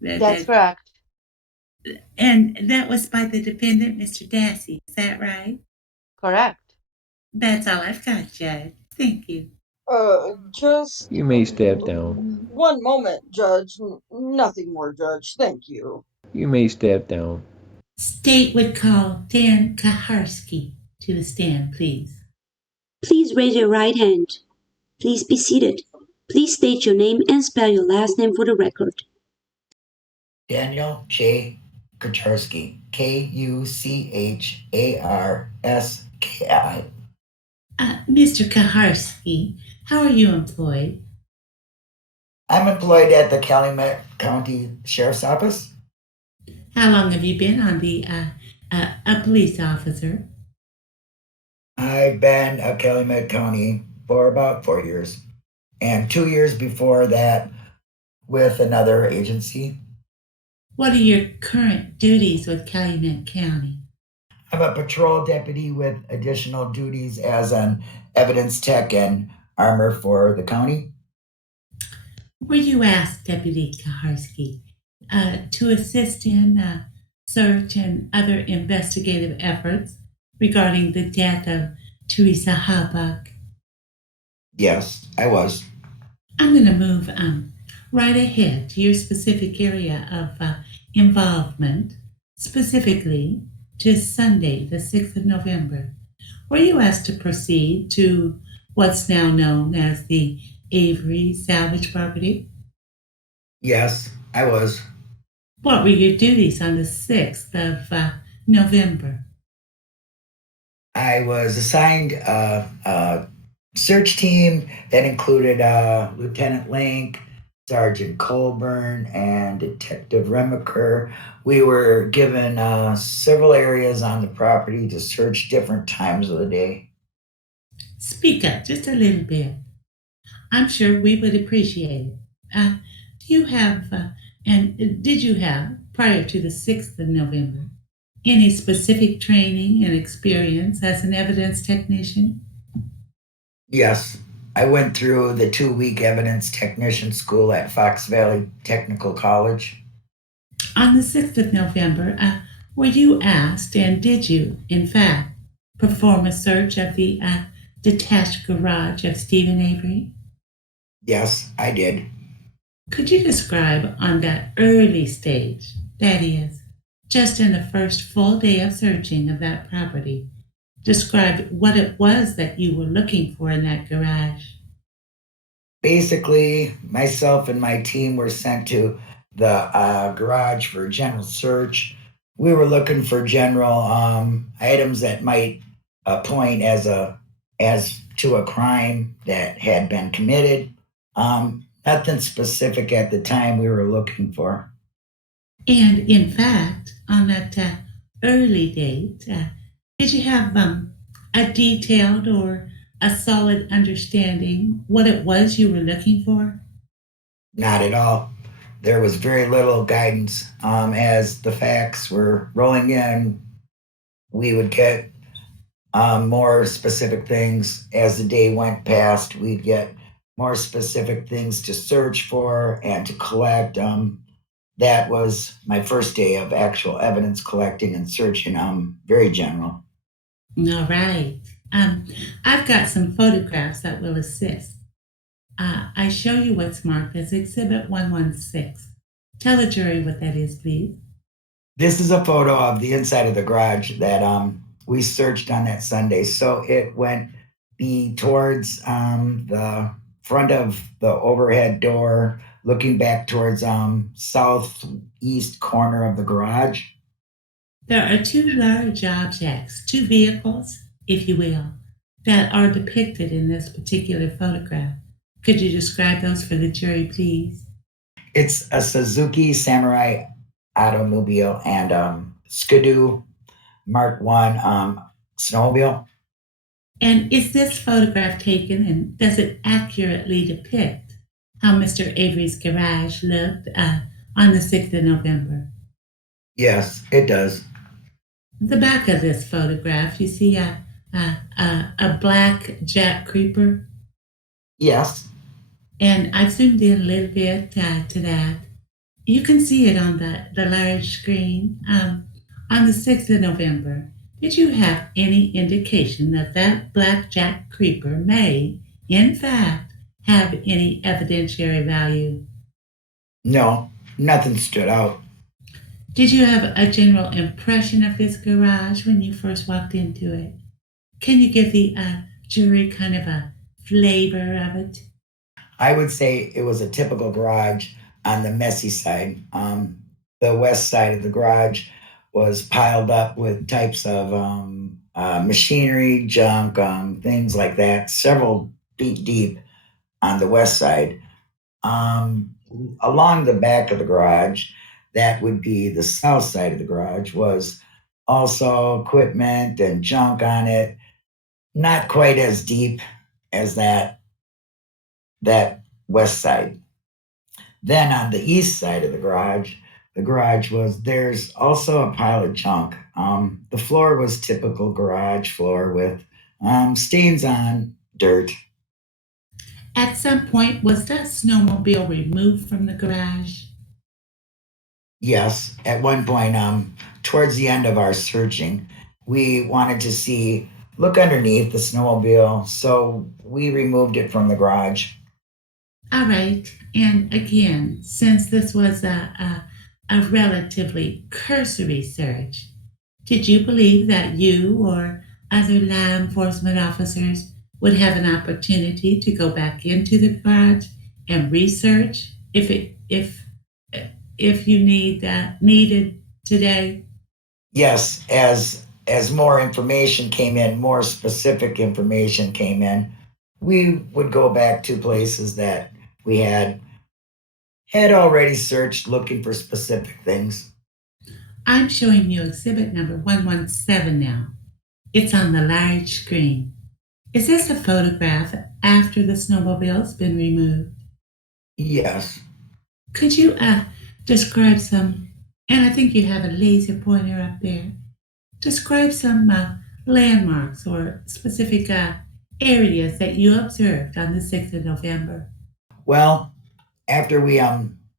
that, That's that, correct. and that was by the defendant, Mr. Dassey. Is that right? Correct. That's all I've got, Judge. Thank you. Just You may step down. one moment, Judge. Nothing more, Judge. Thank you. You may step down. State would call Dan KUCHARSKI to the stand, please. Please raise your right hand. Please be seated. Please state your name and spell your last name for the record. Daniel J. Kucharski, KUCHARSKI. Mr. Kucharski, how are you employed? I'm employed at the Calumet County Sheriff's Office. How long have you been on the a police officer? I've been at Calumet County for about 4 years, and 2 years before that with another agency. What are your current duties with Calumet County? I'm a patrol deputy with additional duties as an evidence tech and armor for the county. Were you asked, Deputy Kucharski, to assist in search and other investigative efforts regarding the death of Teresa Habak? Yes, I was. I'm going to move right ahead to your specific area of involvement, specifically to Sunday, the 6th of November. Were you asked to proceed to what's now known as the Avery salvage property? Yes, I was. What were your duties on the 6th of November? I was assigned a search team that included Lieutenant Link, Sergeant Colburn, and Detective Remaker. We were given several areas on the property to search different times of the day. Speak up just a little bit. I'm sure we would appreciate it. Do you have, and did you have, prior to the 6th of November, any specific training and experience as an evidence technician? Yes, I went through the 2-week evidence technician school at Fox Valley Technical College. On the 6th of November, were you asked, and did you, in fact, perform a search of the detached garage of Stephen Avery? Yes, I did. Could you describe on that early stage, that is, just in the first full day of searching of that property, describe what it was that you were looking for in that garage? Basically, myself and my team were sent to the garage for general search. We were looking for general items that might point as to a crime that had been committed. Nothing specific at the time we were looking for. And in fact, on that early date, did you have a detailed or a solid understanding what it was you were looking for? Not at all. There was very little guidance as the facts were rolling in. We would get more specific things as the day went past. We'd get more specific things to search for and to collect. That was my first day of actual evidence collecting and searching. Very general. All right. I've got some photographs that will assist. I show you what's marked as Exhibit 116. Tell the jury what that is, please. This is a photo of the inside of the garage that we searched on that Sunday. So it went be towards the front of the overhead door, looking back towards southeast corner of the garage. There are two large objects, two vehicles, if you will, that are depicted in this particular photograph. Could you describe those for the jury, please? It's a Suzuki Samurai automobile and Skidoo Mark I snowmobile. And is this photograph taken and does it accurately depict how Mr. Avery's garage looked on the 6th of November? Yes, it does. The back of this photograph, you see a black Jack Creeper? Yes. And I've zoomed in a little bit to that. You can see it on the large screen. On the 6th of November, did you have any indication that that black Jack Creeper may, in fact, have any evidentiary value? No, nothing stood out. Did you have a general impression of this garage when you first walked into it? Can you give the jury kind of a flavor of it? I would say it was a typical garage on the messy side. The west side of the garage was piled up with types of machinery, junk, things like that, several feet deep on the west side. Along the back of the garage, that would be the south side of the garage, was also equipment and junk on it, not quite as deep as that west side. Then on the east side of the garage was there's also a pile of junk. The floor was typical garage floor with stains on dirt. At some point, was that snowmobile removed from the garage? Yes, at one point, towards the end of our searching, we wanted to look underneath the snowmobile, so we removed it from the garage. All right. And again, since this was a relatively cursory search, did you believe that you or other law enforcement officers would have an opportunity to go back into the garage and research if you needed today? Yes, as more information came in, more specific information came in, we would go back to places that we had already searched looking for specific things. I'm showing you exhibit number 117 now. It's on the large screen. Is this a photograph after the snowmobile's been removed? Yes. Could you describe some, and I think you have a laser pointer up there, describe some landmarks or specific areas that you observed on the 6th of November? Well, after we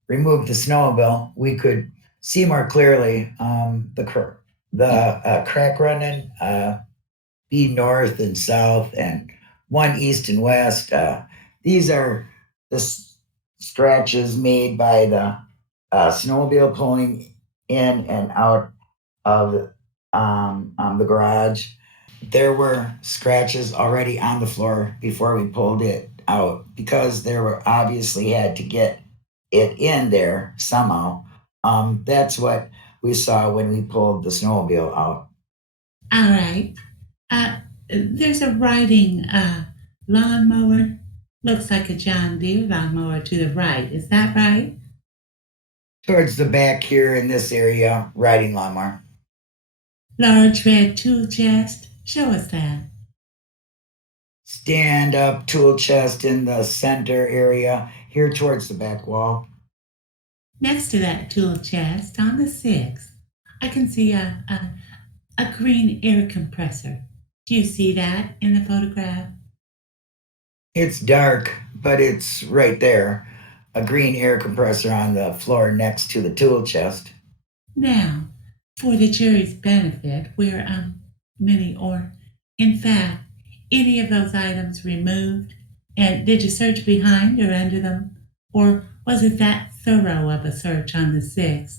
removed the snowmobile, we could see more clearly the crack running, be north and south, and one east and west. These are the scratches made by the snowmobile pulling in and out of the garage. There were scratches already on the floor before we pulled it out because there were obviously had to get it in there somehow. That's what we saw when we pulled the snowmobile out. All right. There's a riding lawnmower. Looks like a John Deere lawnmower to the right. Is that right? Towards the back here in this area, riding lawnmower. Large red tool chest. Show us that. Stand up tool chest in the center area, here towards the back wall. Next to that tool chest on the 6th, I can see a green air compressor. Do you see that in the photograph? It's dark, but it's right there. A green air compressor on the floor next to the tool chest. Now, for the jury's benefit, were many or, in fact, any of those items removed? And did you search behind or under them? Or was it that thorough of a search on the 6th?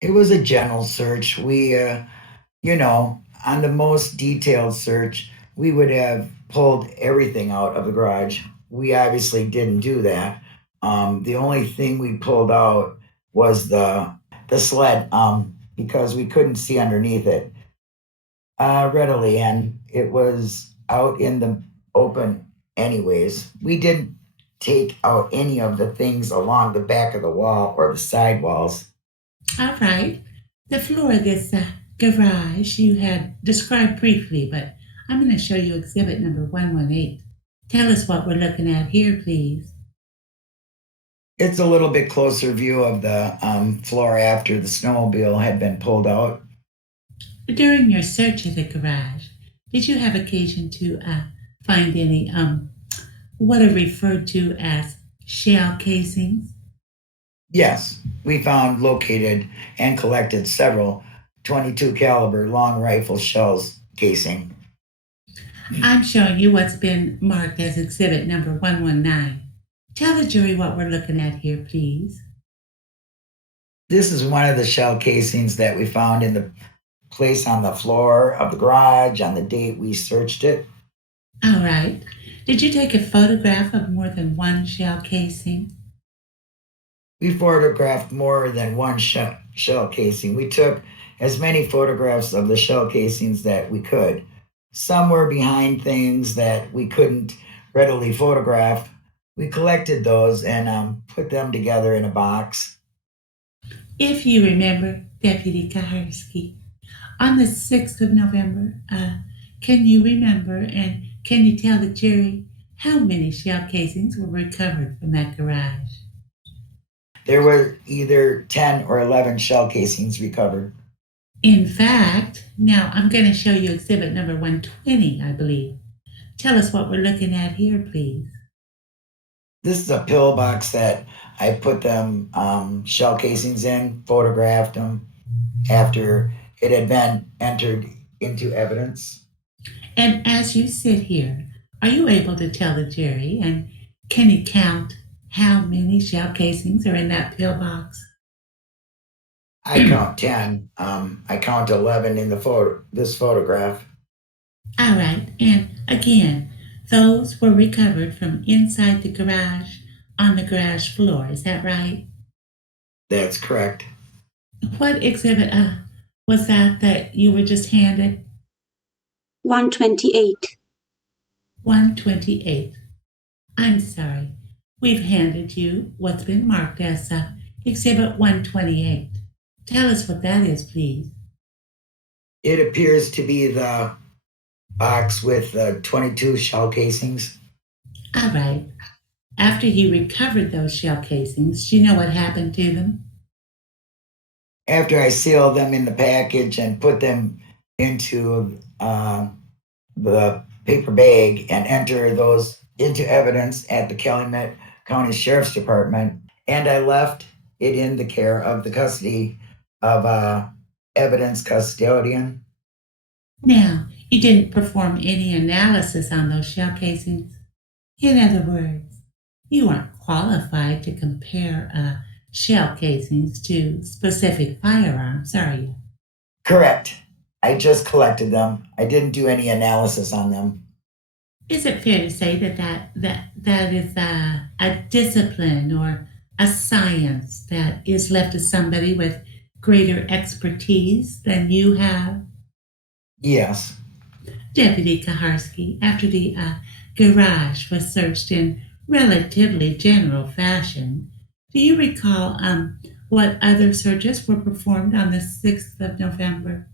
It was a general search. We, on the most detailed search, we would have pulled everything out of the garage. We obviously didn't do that. The only thing we pulled out was the sled because we couldn't see underneath it readily, and it was out in the open anyways. We didn't take out any of the things along the back of the wall or the side walls. All right. The floor of this garage you had described briefly, but I'm going to show you exhibit number 118. Tell us what we're looking at here, please. It's a little bit closer view of the floor after the snowmobile had been pulled out. During your search of the garage, did you have occasion to find any what are referred to as shell casings? Yes, we found, located, and collected several 22 caliber long rifle shells casing. I'm showing you what's been marked as exhibit number 119. Tell the jury what we're looking at here, please. This is one of the shell casings that we found in the place on the floor of the garage on the date we searched it. All right. Did you take a photograph of more than one shell casing? We photographed more than one shell casing. We took as many photographs of the shell casings that we could. Some were behind things that we couldn't readily photograph. We collected those and put them together in a box. If you remember, Deputy KUCHARSKI, on the 6th of November, can you remember and can you tell the jury how many shell casings were recovered from that garage? There were either 10 or 11 shell casings recovered. In fact, now I'm going to show you exhibit number 120, I believe. Tell us what we're looking at here, please. This is a pillbox that I put them shell casings in, photographed them after it had been entered into evidence. And as you sit here, are you able to tell the jury and can you count how many shell casings are in that pillbox? I count 10. I count 11 in this photograph. All right, and again, those were recovered from inside the garage on the garage floor, is that right? That's correct. What exhibit was that you were just handed? 128. 128. I'm sorry. We've handed you what's been marked as exhibit 128. Tell us what that is, please. It appears to be the box with 22 shell casings. All right. After you recovered those shell casings, do you know what happened to them? After I sealed them in the package and put them into the paper bag and enter those into evidence at the Calumet County Sheriff's Department, and I left it in the care of the custody of evidence custodian. Now, you didn't perform any analysis on those shell casings. In other words, you aren't qualified to compare shell casings to specific firearms, are you? Correct. I just collected them. I didn't do any analysis on them. Is it fair to say that is a discipline or a science that is left to somebody with greater expertise than you have? Yes. Deputy KUCHARSKI, after the garage was searched in relatively general fashion, do you recall what other searches were performed on the 6th of November?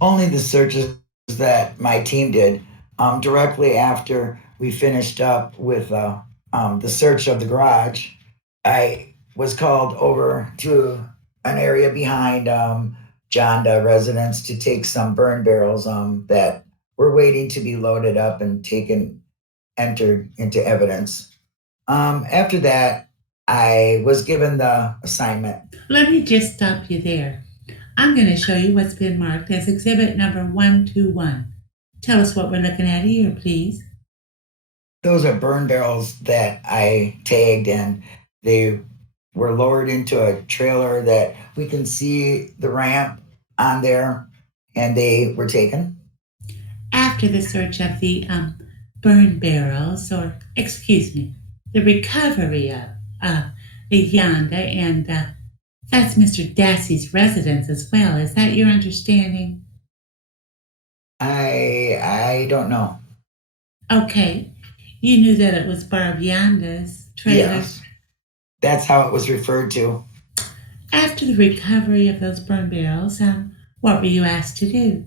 Only the searches that my team did. Directly after we finished up with the search of the garage, I was called over to an area behind Rhonda residence to take some burn barrels that were waiting to be loaded up and entered into evidence. After that, I was given the assignment. Let me just stop you there. I'm going to show you what's been marked as exhibit number 121. Tell us what we're looking at here, please. Those are burn barrels that I tagged, and they were lowered into a trailer that we can see the ramp on there, and they were taken. After the search of the burn barrels, or excuse me, the recovery of the Yonda, and that's Mr. Dassey's residence as well. Is that your understanding? I don't know. Okay. You knew that it was Barb Yonda's trailer? Yes. That's how it was referred to. After the recovery of those burn barrels, what were you asked to do?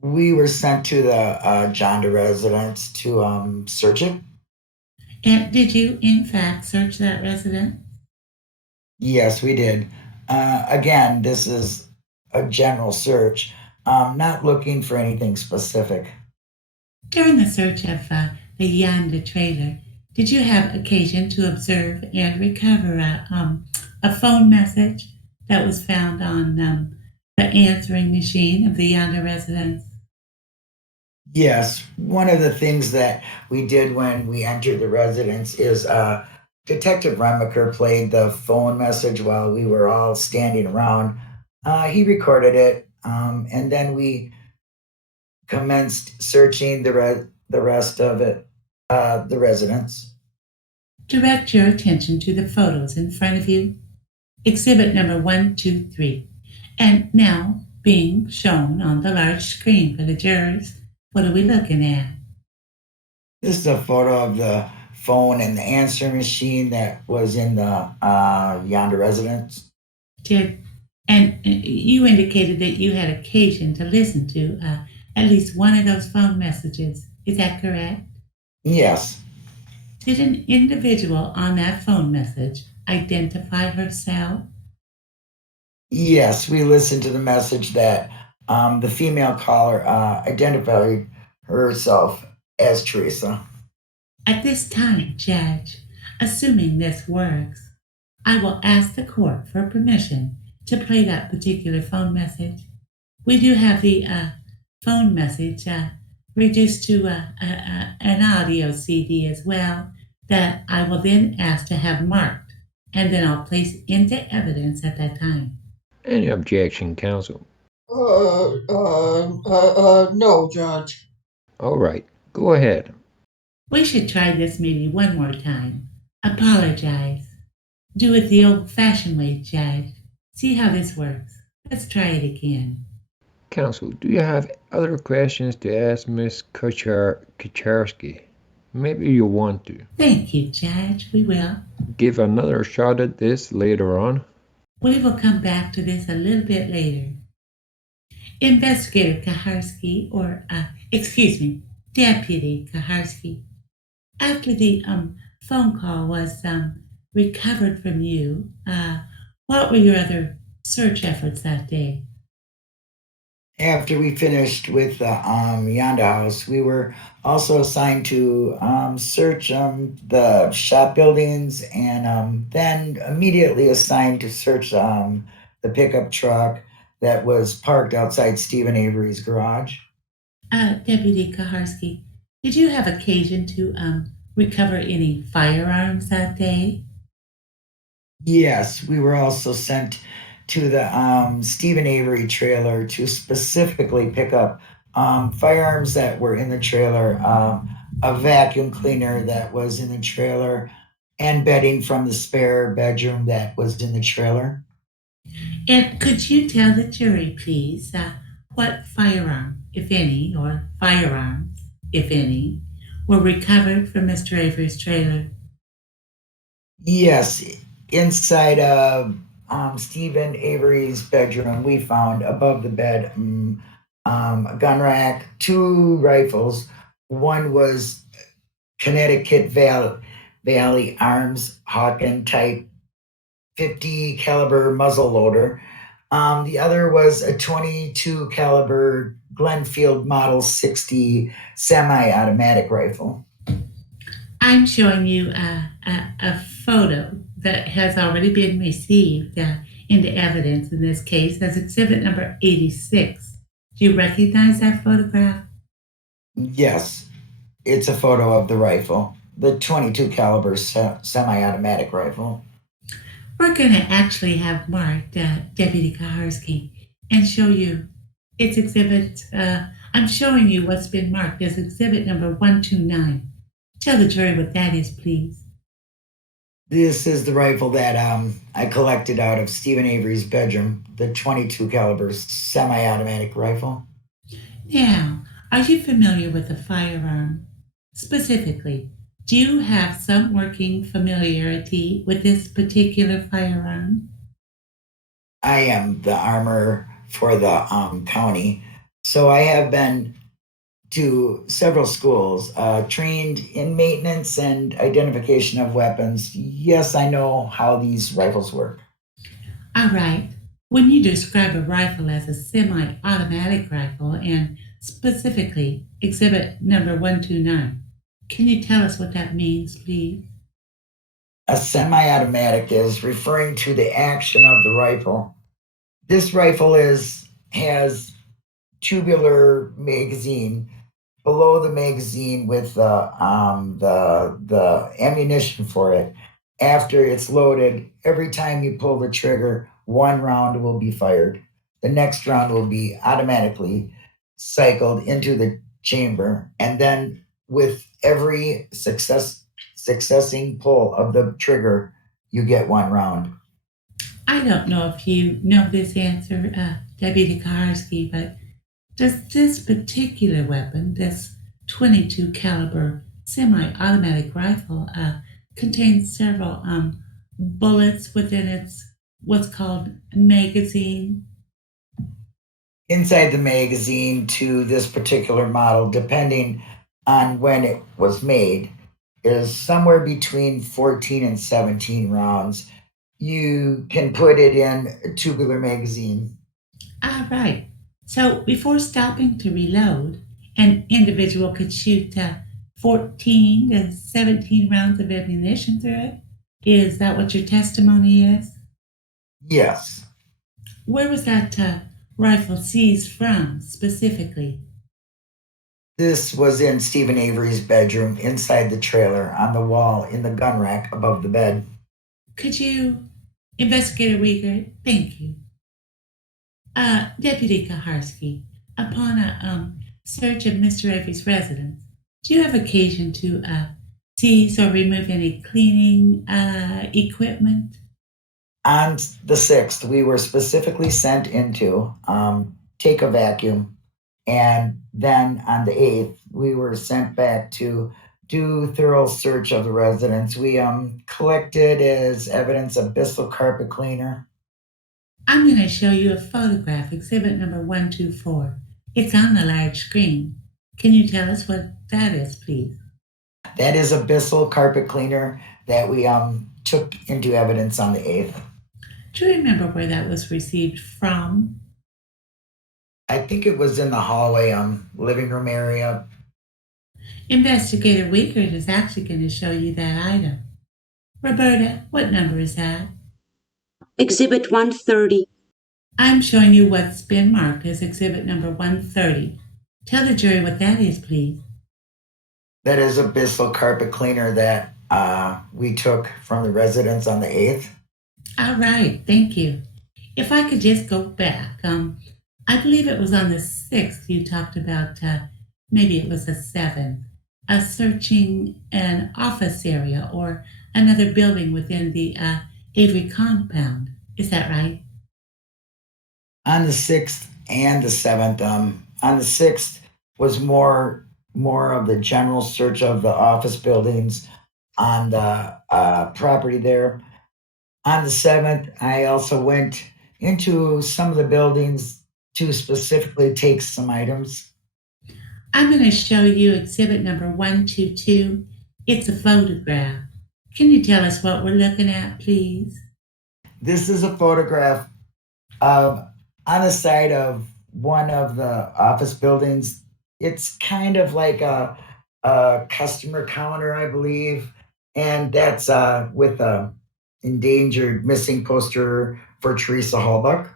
We were sent to the Jonda residence to search it. And did you, in fact, search that residence? Yes, we did. Again, this is a general search. Not looking for anything specific. During the search of the Yonda trailer, did you have occasion to observe and recover a phone message that was found on the answering machine of the Yonda residence? Yes. One of the things that we did when we entered the residence is Detective Remaker played the phone message while we were all standing around. He recorded it, and then we commenced searching the rest of it, the residence. Direct your attention to the photos in front of you. Exhibit number 123. And now being shown on the large screen for the jurors. What are we looking at? This is a photo of the phone and the answering machine that was in the yonder residence. And you indicated that you had occasion to listen to at least one of those phone messages. Is that correct? Yes. Did an individual on that phone message identify herself? Yes, we listened to the message that the female caller identified herself as Teresa. At this time, Judge, assuming this works, I will ask the court for permission to play that particular phone message. We do have the phone message reduced to an audio CD as well that I will then ask to have marked, and then I'll place into evidence at that time. Any objection, counsel? No, Judge. All right, go ahead. We should try this maybe one more time. Apologize. Do it the old-fashioned way, Judge. See how this works. Let's try it again. Counsel, do you have other questions to ask Miss KUCHARSKI? Maybe you want to. Thank you, Judge. We will. Give another shot at this later on. We will come back to this a little bit later. Investigator KUCHARSKI, or, Deputy KUCHARSKI. After the phone call was recovered from you, what were your other search efforts that day? After we finished with the Yonder House, we were also assigned to search the shop buildings, and then immediately assigned to search the pickup truck that was parked outside Stephen Avery's garage. Deputy KUCHARSKI, did you have occasion to recover any firearms that day? Yes, we were also sent to the Stephen Avery trailer to specifically pick up firearms that were in the trailer, a vacuum cleaner that was in the trailer, and bedding from the spare bedroom that was in the trailer. And could you tell the jury, please, what firearm, if any, or firearms, if any, were recovered from Mr. Avery's trailer? Yes, inside of Stephen Avery's bedroom, we found above the bed a gun rack, 2 rifles. One was Connecticut Valley Arms Hawken type 50 caliber muzzle loader. The other was a 22 caliber Glenfield Model 60 semi-automatic rifle. I'm showing you a photo that has already been received into evidence in this case as exhibit number 86. Do you recognize that photograph? Yes, it's a photo of the rifle, the 22 caliber semi-automatic rifle. We're going to actually have marked Deputy KUCHARSKI and show you its exhibit. I'm showing you what's been marked as exhibit number 129. Tell the jury what that is, please. This is the rifle that I collected out of Stephen Avery's bedroom, the 22 caliber semi-automatic rifle. Now, are you familiar with the firearm? Specifically, do you have some working familiarity with this particular firearm? I am the armor for the county, so I have been to several schools, trained in maintenance and identification of weapons. Yes, I know how these rifles work. All right. When you describe a rifle as a semi-automatic rifle, and specifically exhibit number 129, can you tell us what that means, please? A semi-automatic is referring to the action of the rifle. This rifle has tubular magazine below the magazine with the ammunition for it. After it's loaded, every time you pull the trigger, 1 round will be fired. The next round will be automatically cycled into the chamber, and then with every successive successing pull of the trigger, you get 1 round. I don't know if you know this answer, Deputy KUCHARSKI, but does this particular weapon, this 22 caliber semi-automatic rifle, contain several bullets within its what's called magazine? Inside the magazine to this particular model, depending on when it was made, is somewhere between 14 and 17 rounds. You can put it in a tubular magazine. Ah, right. So before stopping to reload, an individual could shoot 14 to 17 rounds of ammunition through it? Is that what your testimony is? Yes. Where was that rifle seized from specifically? This was in Stephen Avery's bedroom inside the trailer on the wall in the gun rack above the bed. Could you, Investigator Uyghur, thank you. Deputy KUCHARSKI, upon a search of Mr. Avery's residence, do you have occasion to seize or remove any cleaning equipment? On the 6th, we were specifically sent into take a vacuum. And then on the 8th, we were sent back to do thorough search of the residence. We collected as evidence a Bissell carpet cleaner. I'm going to show you a photograph, exhibit number 124. It's on the large screen. Can you tell us what that is, please? That is a Bissell carpet cleaner that we took into evidence on the 8th. Do you remember where that was received from? I think it was in the hallway, living room area. Investigator Uyghur is actually going to show you that item. Roberta, what number is that? Exhibit 130. I'm showing you what's been marked as exhibit number 130. Tell the jury what that is, please. That is a Bissell carpet cleaner that we took from the residence on the 8th. All right, thank you. If I could just go back, I believe it was on the 6th you talked about, maybe it was the 7th, searching an office area or another building within the Avery compound. Is that right? On the 6th and the 7th, on the 6th was more of the general search of the office buildings on the property there. On the 7th, I also went into some of the buildings to specifically take some items. I'm going to show you exhibit number 122. It's a photograph. Can you tell us what we're looking at, please? This is a photograph of on the side of one of the office buildings. It's kind of like a customer counter, I believe, and that's with a endangered missing poster for Teresa Hallbuck.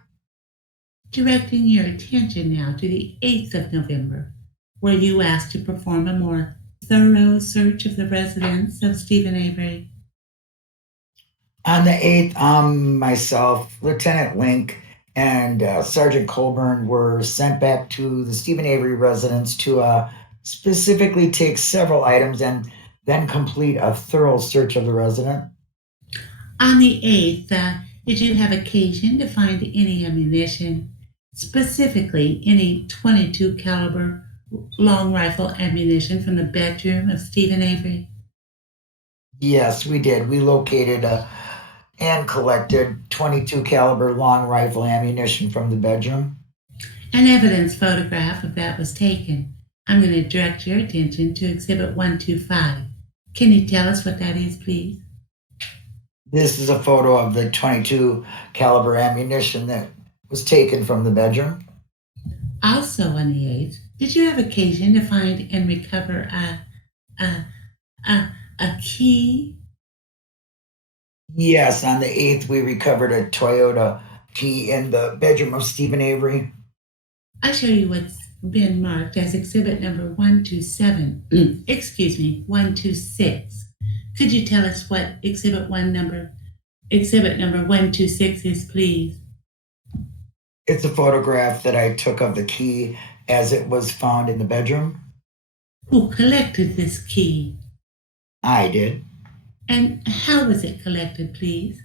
Directing your attention now to the 8th of November, were you asked to perform a more thorough search of the residence of Stephen Avery? On the 8th, myself, Lieutenant Link, and Sergeant Colburn were sent back to the Stephen Avery residence to specifically take several items and then complete a thorough search of the resident. On the 8th, did you have occasion to find any ammunition, specifically any 22 caliber long rifle ammunition from the bedroom of Stephen Avery? Yes, we did. We located and collected 22 caliber long rifle ammunition from the bedroom. An evidence photograph of that was taken. I'm going to direct your attention to exhibit 125. Can you tell us what that is, please? This is a photo of the 22 caliber ammunition that was taken from the bedroom. Also on the 8th, did you have occasion to find and recover a key? Yes, on the 8th, we recovered a Toyota key in the bedroom of Stephen Avery. I show you what's been marked as exhibit number 127, 126. Could you tell us what exhibit number 126 is, please? It's a photograph that I took of the key as it was found in the bedroom. Who collected this key? I did. And how was it collected, please?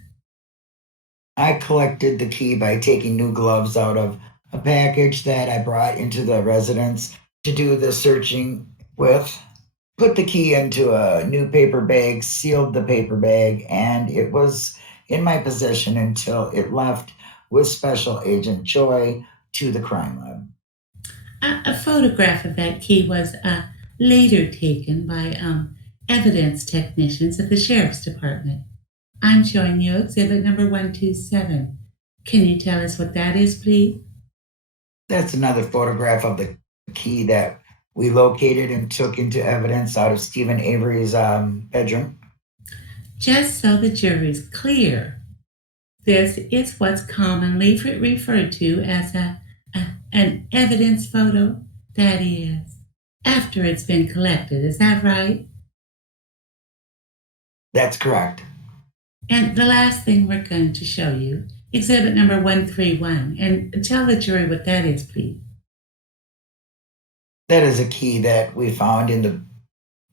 I collected the key by taking new gloves out of a package that I brought into the residence to do the searching with. Put the key into a new paper bag, sealed the paper bag, and it was in my possession until it left with Special Agent Joy to the crime lab. A photograph of that key was later taken by evidence technicians at the Sheriff's Department. I'm showing you exhibit number 127. Can you tell us what that is, please? That's another photograph of the key that we located and took into evidence out of Stephen Avery's bedroom. Just so the jury's clear, this is what's commonly referred to as an evidence photo, that is, after it's been collected. Is that right? That's correct. And the last thing we're going to show you, exhibit number 131, and tell the jury what that is, please. That is a key that we found in the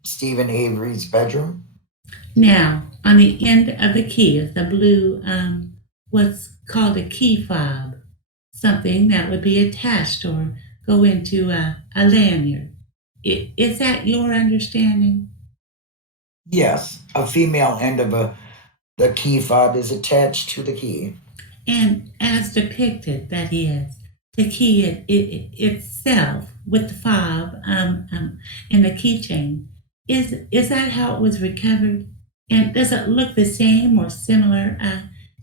Stephen Avery's bedroom. Now, on the end of the key is the blue, what's called a key fob, something that would be attached or go into a lanyard. Is that your understanding? Yes, a female end of the key fob is attached to the key. And as depicted, that is, the key itself with the fob and the keychain, is that how it was recovered? And does it look the same or similar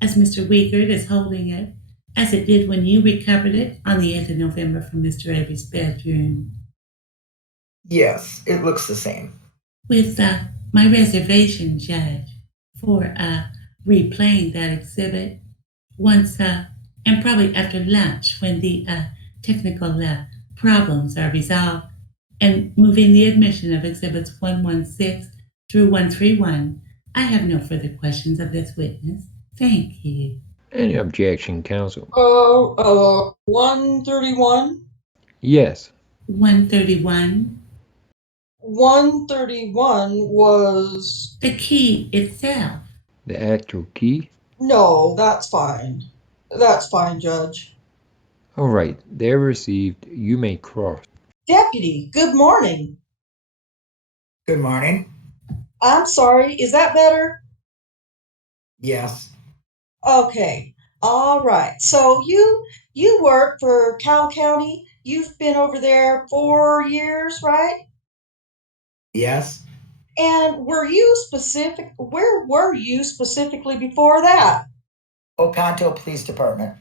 as Mr. Wiegert is holding it, as it did when you recovered it on the 8th of November from Mr. Avery's bedroom? Yes, it looks the same. With my reservation, Judge, for replaying that exhibit once, and probably after lunch when the technical problems are resolved, and moving the admission of exhibits 116 through 131. I have no further questions of this witness. Thank you. Any objection, counsel? 131? Yes. 131. 131 was. The key itself. The actual key? No, that's fine. That's fine, Judge. All right, they're received. You may cross. Deputy, good morning. Good morning. I'm sorry, is that better? Yes. Okay. All right. So you work for Cal County. You've been over there 4 years, right? Yes. And where were you specifically before that? Oconto Police Department.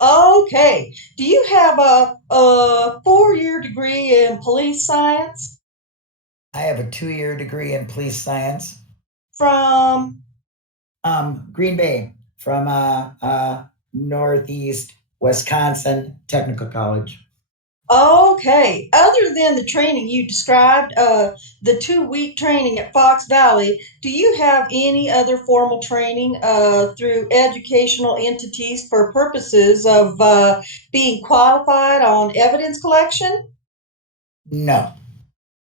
Okay. Do you have a 4-year degree in police science? I have a 2-year degree in police science. From? Green Bay, from Northeast Wisconsin Technical College. Okay. Other than the training you described, the 2-week training at Fox Valley, do you have any other formal training through educational entities for purposes of being qualified on evidence collection? No.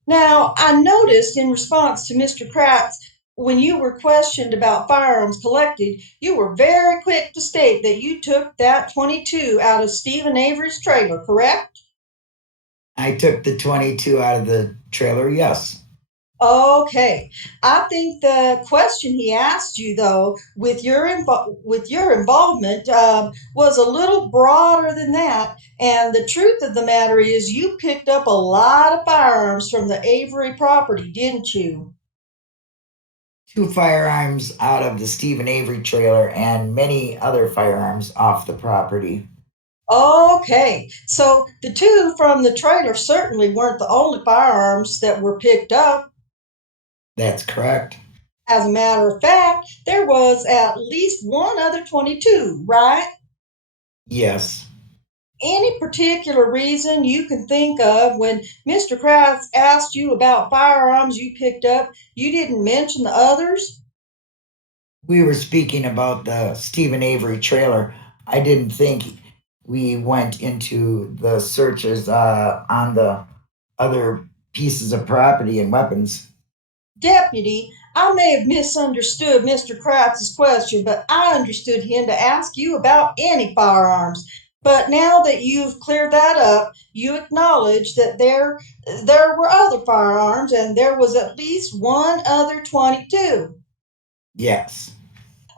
Now, I noticed in response to Mr. Kratz, when you were questioned about firearms collected, you were very quick to state that you took that 22 out of Stephen Avery's trailer, correct? I took the 22 out of the trailer, yes. Okay. I think the question he asked you, though, with your involvement, was a little broader than that. And the truth of the matter is, you picked up a lot of firearms from the Avery property, didn't you? 2 firearms out of the Stephen Avery trailer and many other firearms off the property. Okay, so the 2 from the trailer certainly weren't the only firearms that were picked up. That's correct. As a matter of fact, there was at least one other 22, right? Yes. Any particular reason you can think of when Mr. Kratz asked you about firearms you picked up, you didn't mention the others? We were speaking about the Stephen Avery trailer. I didn't think we went into the searches on the other pieces of property and weapons. Deputy, I may have misunderstood Mr. Kratz's question, but I understood him to ask you about any firearms. But now that you've cleared that up, you acknowledge that there were other firearms and there was at least one other 22. Yes.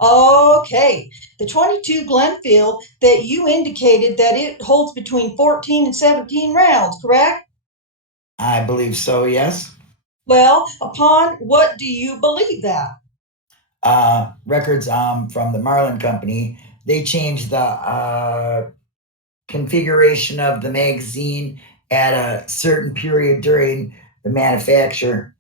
Okay, the 22 Glenfield that you indicated that it holds between 14 and 17 rounds, correct? I believe so, yes. Well, upon what do you believe that? Records from the Marlin Company, they changed the configuration of the magazine at a certain period during the manufacture.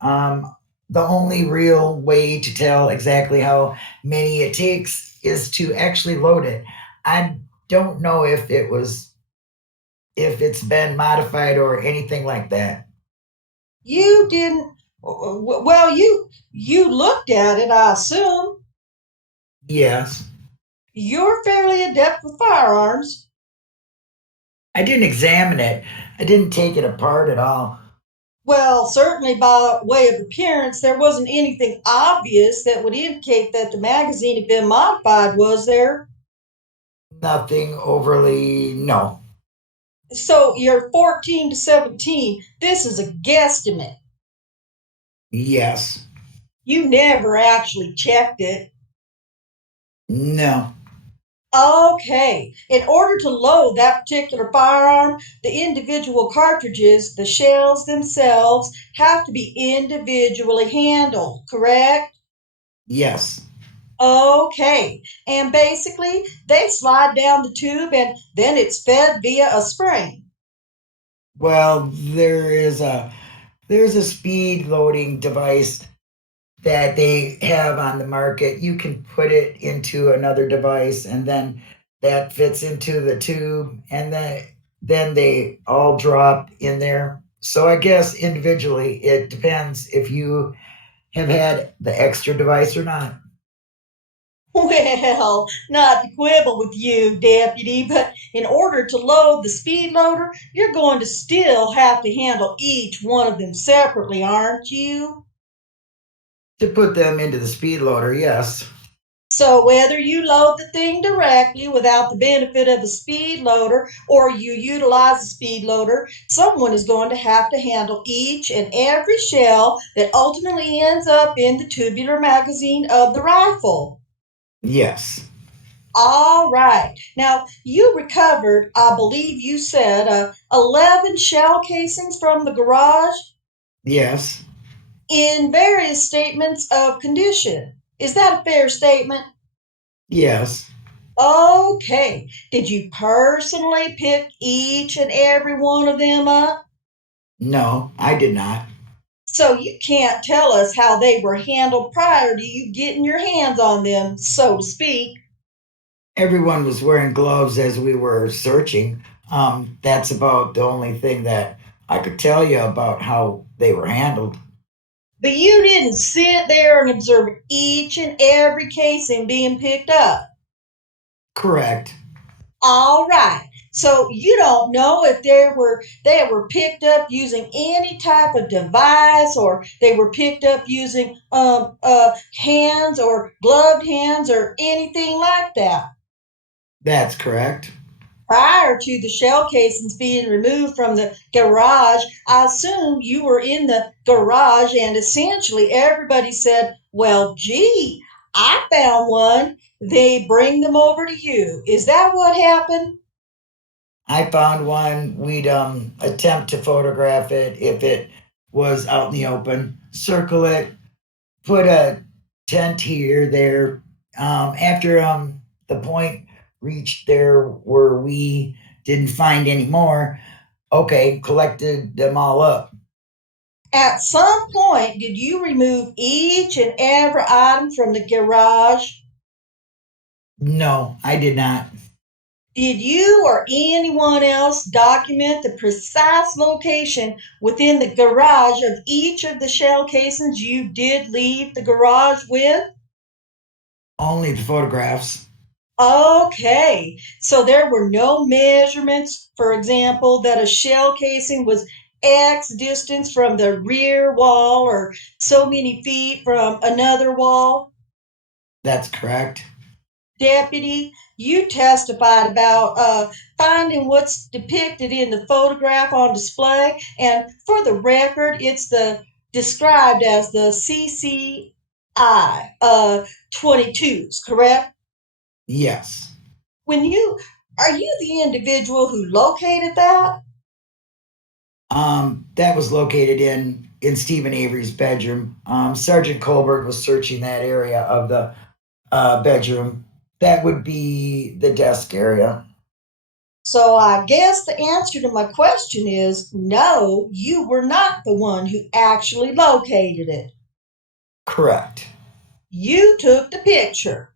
The only real way to tell exactly how many it takes is to actually load it. I don't know if it's been modified or anything like that. You didn't. Well, you looked at it, I assume. Yes. You're fairly adept with firearms. I didn't examine it. I didn't take it apart at all. Well, certainly by way of appearance, there wasn't anything obvious that would indicate that the magazine had been modified, was there? Nothing overly, no. So you're 14 to 17. This is a guesstimate. Yes. You never actually checked it. No. Okay. In order to load that particular firearm, the individual cartridges, the shells themselves, have to be individually handled, correct? Yes. Okay. And basically, they slide down the tube and then it's fed via a spring. Well, there's a speed loading device that they have on the market. You can put it into another device and then that fits into the tube and then they all drop in there. So I guess individually it depends if you have had the extra device or not. Well, not to quibble with you, Deputy, but in order to load the speed loader, you're going to still have to handle each one of them separately, aren't you? To put them into the speed loader, yes. So whether you load the thing directly without the benefit of a speed loader or you utilize a speed loader, someone is going to have to handle each and every shell that ultimately ends up in the tubular magazine of the rifle. Yes. All right. Now, you recovered, I believe you said, 11 shell casings from the garage Yes. in various statements of condition. Is that a fair statement? Yes. Okay. Did you personally pick each and every one of them up? No, I did not. So you can't tell us how they were handled prior to you getting your hands on them, so to speak. Everyone was wearing gloves as we were searching. That's about the only thing that I could tell you about how they were handled. But you didn't sit there and observe each and every casing being picked up. Correct. All right. So you don't know if they were picked up using any type of device or they were picked up using hands or gloved hands or anything like that. That's correct. Prior to the shell casings being removed from the garage, I assume you were in the garage and essentially everybody said, well, gee, I found one. They bring them over to you. Is that what happened? I found one. We'd attempt to photograph it if it was out in the open, circle it, put a tent here, there. After the point reached there where we didn't find any more, okay, collected them all up. At some point, did you remove each and every item from the garage? No, I did not. Did you or anyone else document the precise location within the garage of each of the shell casings you did leave the garage with? Only the photographs. Okay, so there were no measurements, for example, that a shell casing was X distance from the rear wall or so many feet from another wall? That's correct. Deputy, you testified about finding what's depicted in the photograph on display, and for the record, it's the described as the CCI 22s, correct? Yes. Are you the individual who located that? That was located in Stephen Avery's bedroom. Sergeant Colbert was searching that area of the bedroom. That would be the desk area. So I guess the answer to my question is no, you were not the one who actually located it. Correct. You took the picture.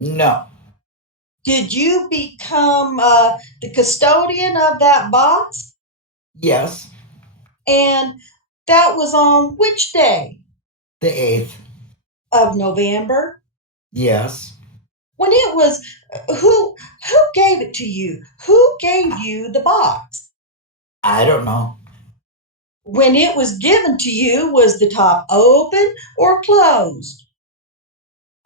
No. Did you become the custodian of that box? Yes. And that was on which day The 8th. of November? Yes. When it was, who gave it to you? Who gave you the box? I don't know. When it was given to you, was the top open or closed?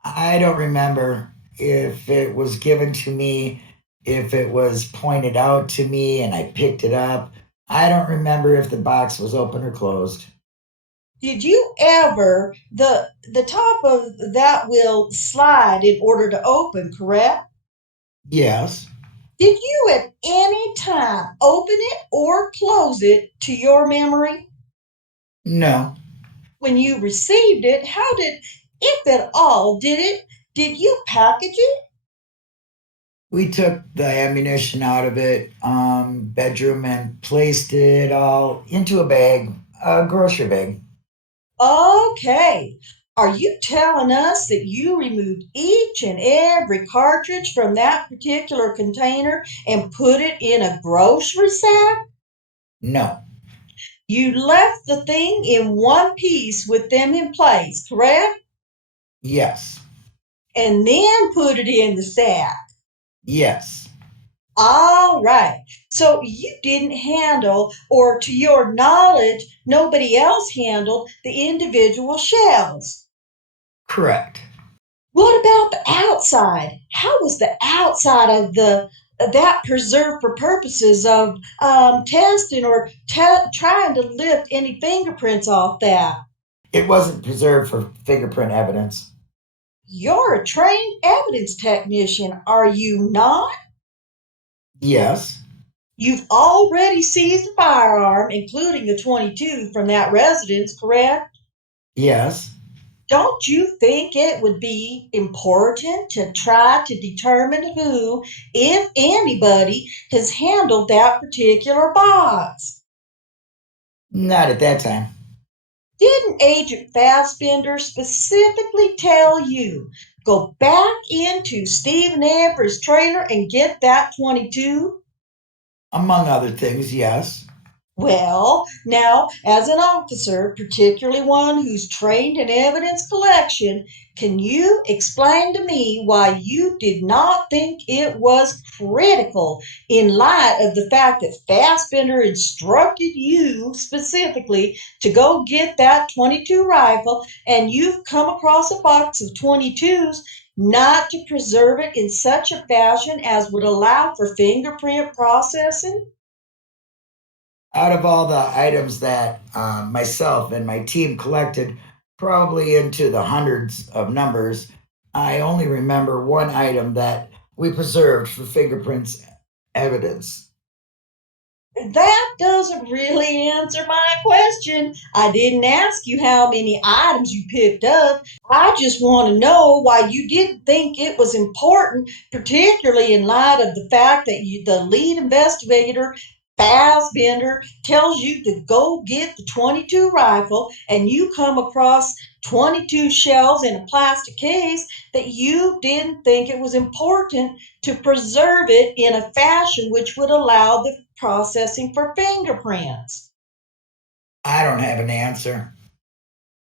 I don't remember if it was given to me, if it was pointed out to me and I picked it up. I don't remember if the box was open or closed. Did you ever the top of that will slide in order to open, correct? Yes. Did you at any time open it or close it to your memory? No. When you received it, how did, if at all, did you package it? We took the ammunition out of it, bedroom, and placed it all into a bag, a grocery bag. Okay. Are you telling us that you removed each and every cartridge from that particular container and put it in a grocery sack? No. You left the thing in one piece with them in place, correct? Yes. And then put it in the sack. Yes. All right. So you didn't handle, or to your knowledge, nobody else handled the individual shells. Correct. What about the outside? How was the outside of the that preserved for purposes of testing or trying to lift any fingerprints off that? It wasn't preserved for fingerprint evidence. You're a trained evidence technician, are you not? Yes. You've already seized a firearm, including a 22 from that residence, correct? Yes. Don't you think it would be important to try to determine who, if anybody, has handled that particular box? Not at that time. Didn't Agent Fassbender specifically tell you go back into Stephen Avery's trailer and get that 22? Among other things, yes. Well, now, as an officer, particularly one who's trained in evidence collection, can you explain to me why you did not think it was critical in light of the fact that Fassbender instructed you specifically to go get that 22 rifle and you've come across a box of 22s not to preserve it in such a fashion as would allow for fingerprint processing? Out of all the items that myself and my team collected, probably into the hundreds of numbers, I only remember one item that we preserved for fingerprints evidence. That doesn't really answer my question. I didn't ask you how many items you picked up. I just want to know why you didn't think it was important, particularly in light of the fact that the lead investigator, Fassbender, tells you to go get the 22 rifle and you come across 22 shells in a plastic case, that you didn't think it was important to preserve it in a fashion which would allow the processing for fingerprints. I don't have an answer.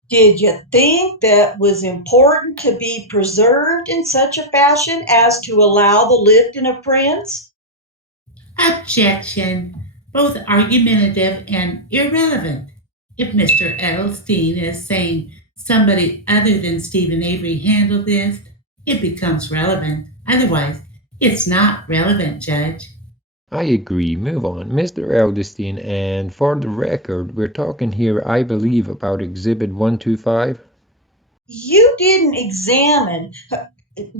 Did you think that was important to be preserved in such a fashion as to allow the lifting of prints? Objection. both argumentative and irrelevant. If Mr. Edelstein is saying somebody other than Stephen Avery handled this, it becomes relevant. Otherwise, it's not relevant, Judge. I agree. Move on. Mr. Edelstein, and for the record, we're talking here, I believe, about Exhibit 125. You didn't examine.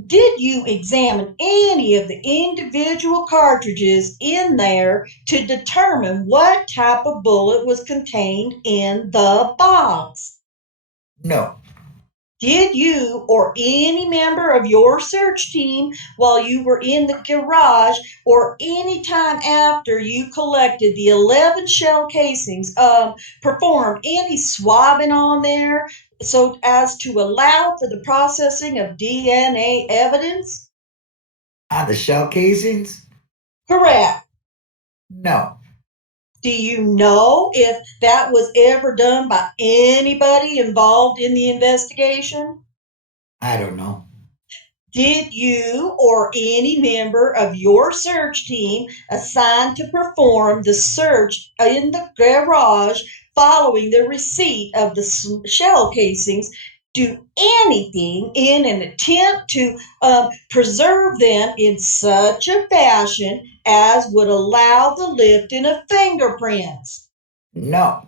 Did you examine any of the individual cartridges in there to determine what type of bullet was contained in the box? No, Did you or any member of your search team, while you were in the garage or any time after you collected the 11 shell casings, perform any swabbing on there so as to allow for the processing of DNA evidence? on the shell casings? Correct. No, Do you know if that was ever done by anybody involved in the investigation? I don't know. Did you or any member of your search team assigned to perform the search in the garage following the receipt of the shell casings do anything in an attempt to preserve them in such a fashion as would allow the lifting of fingerprints? No,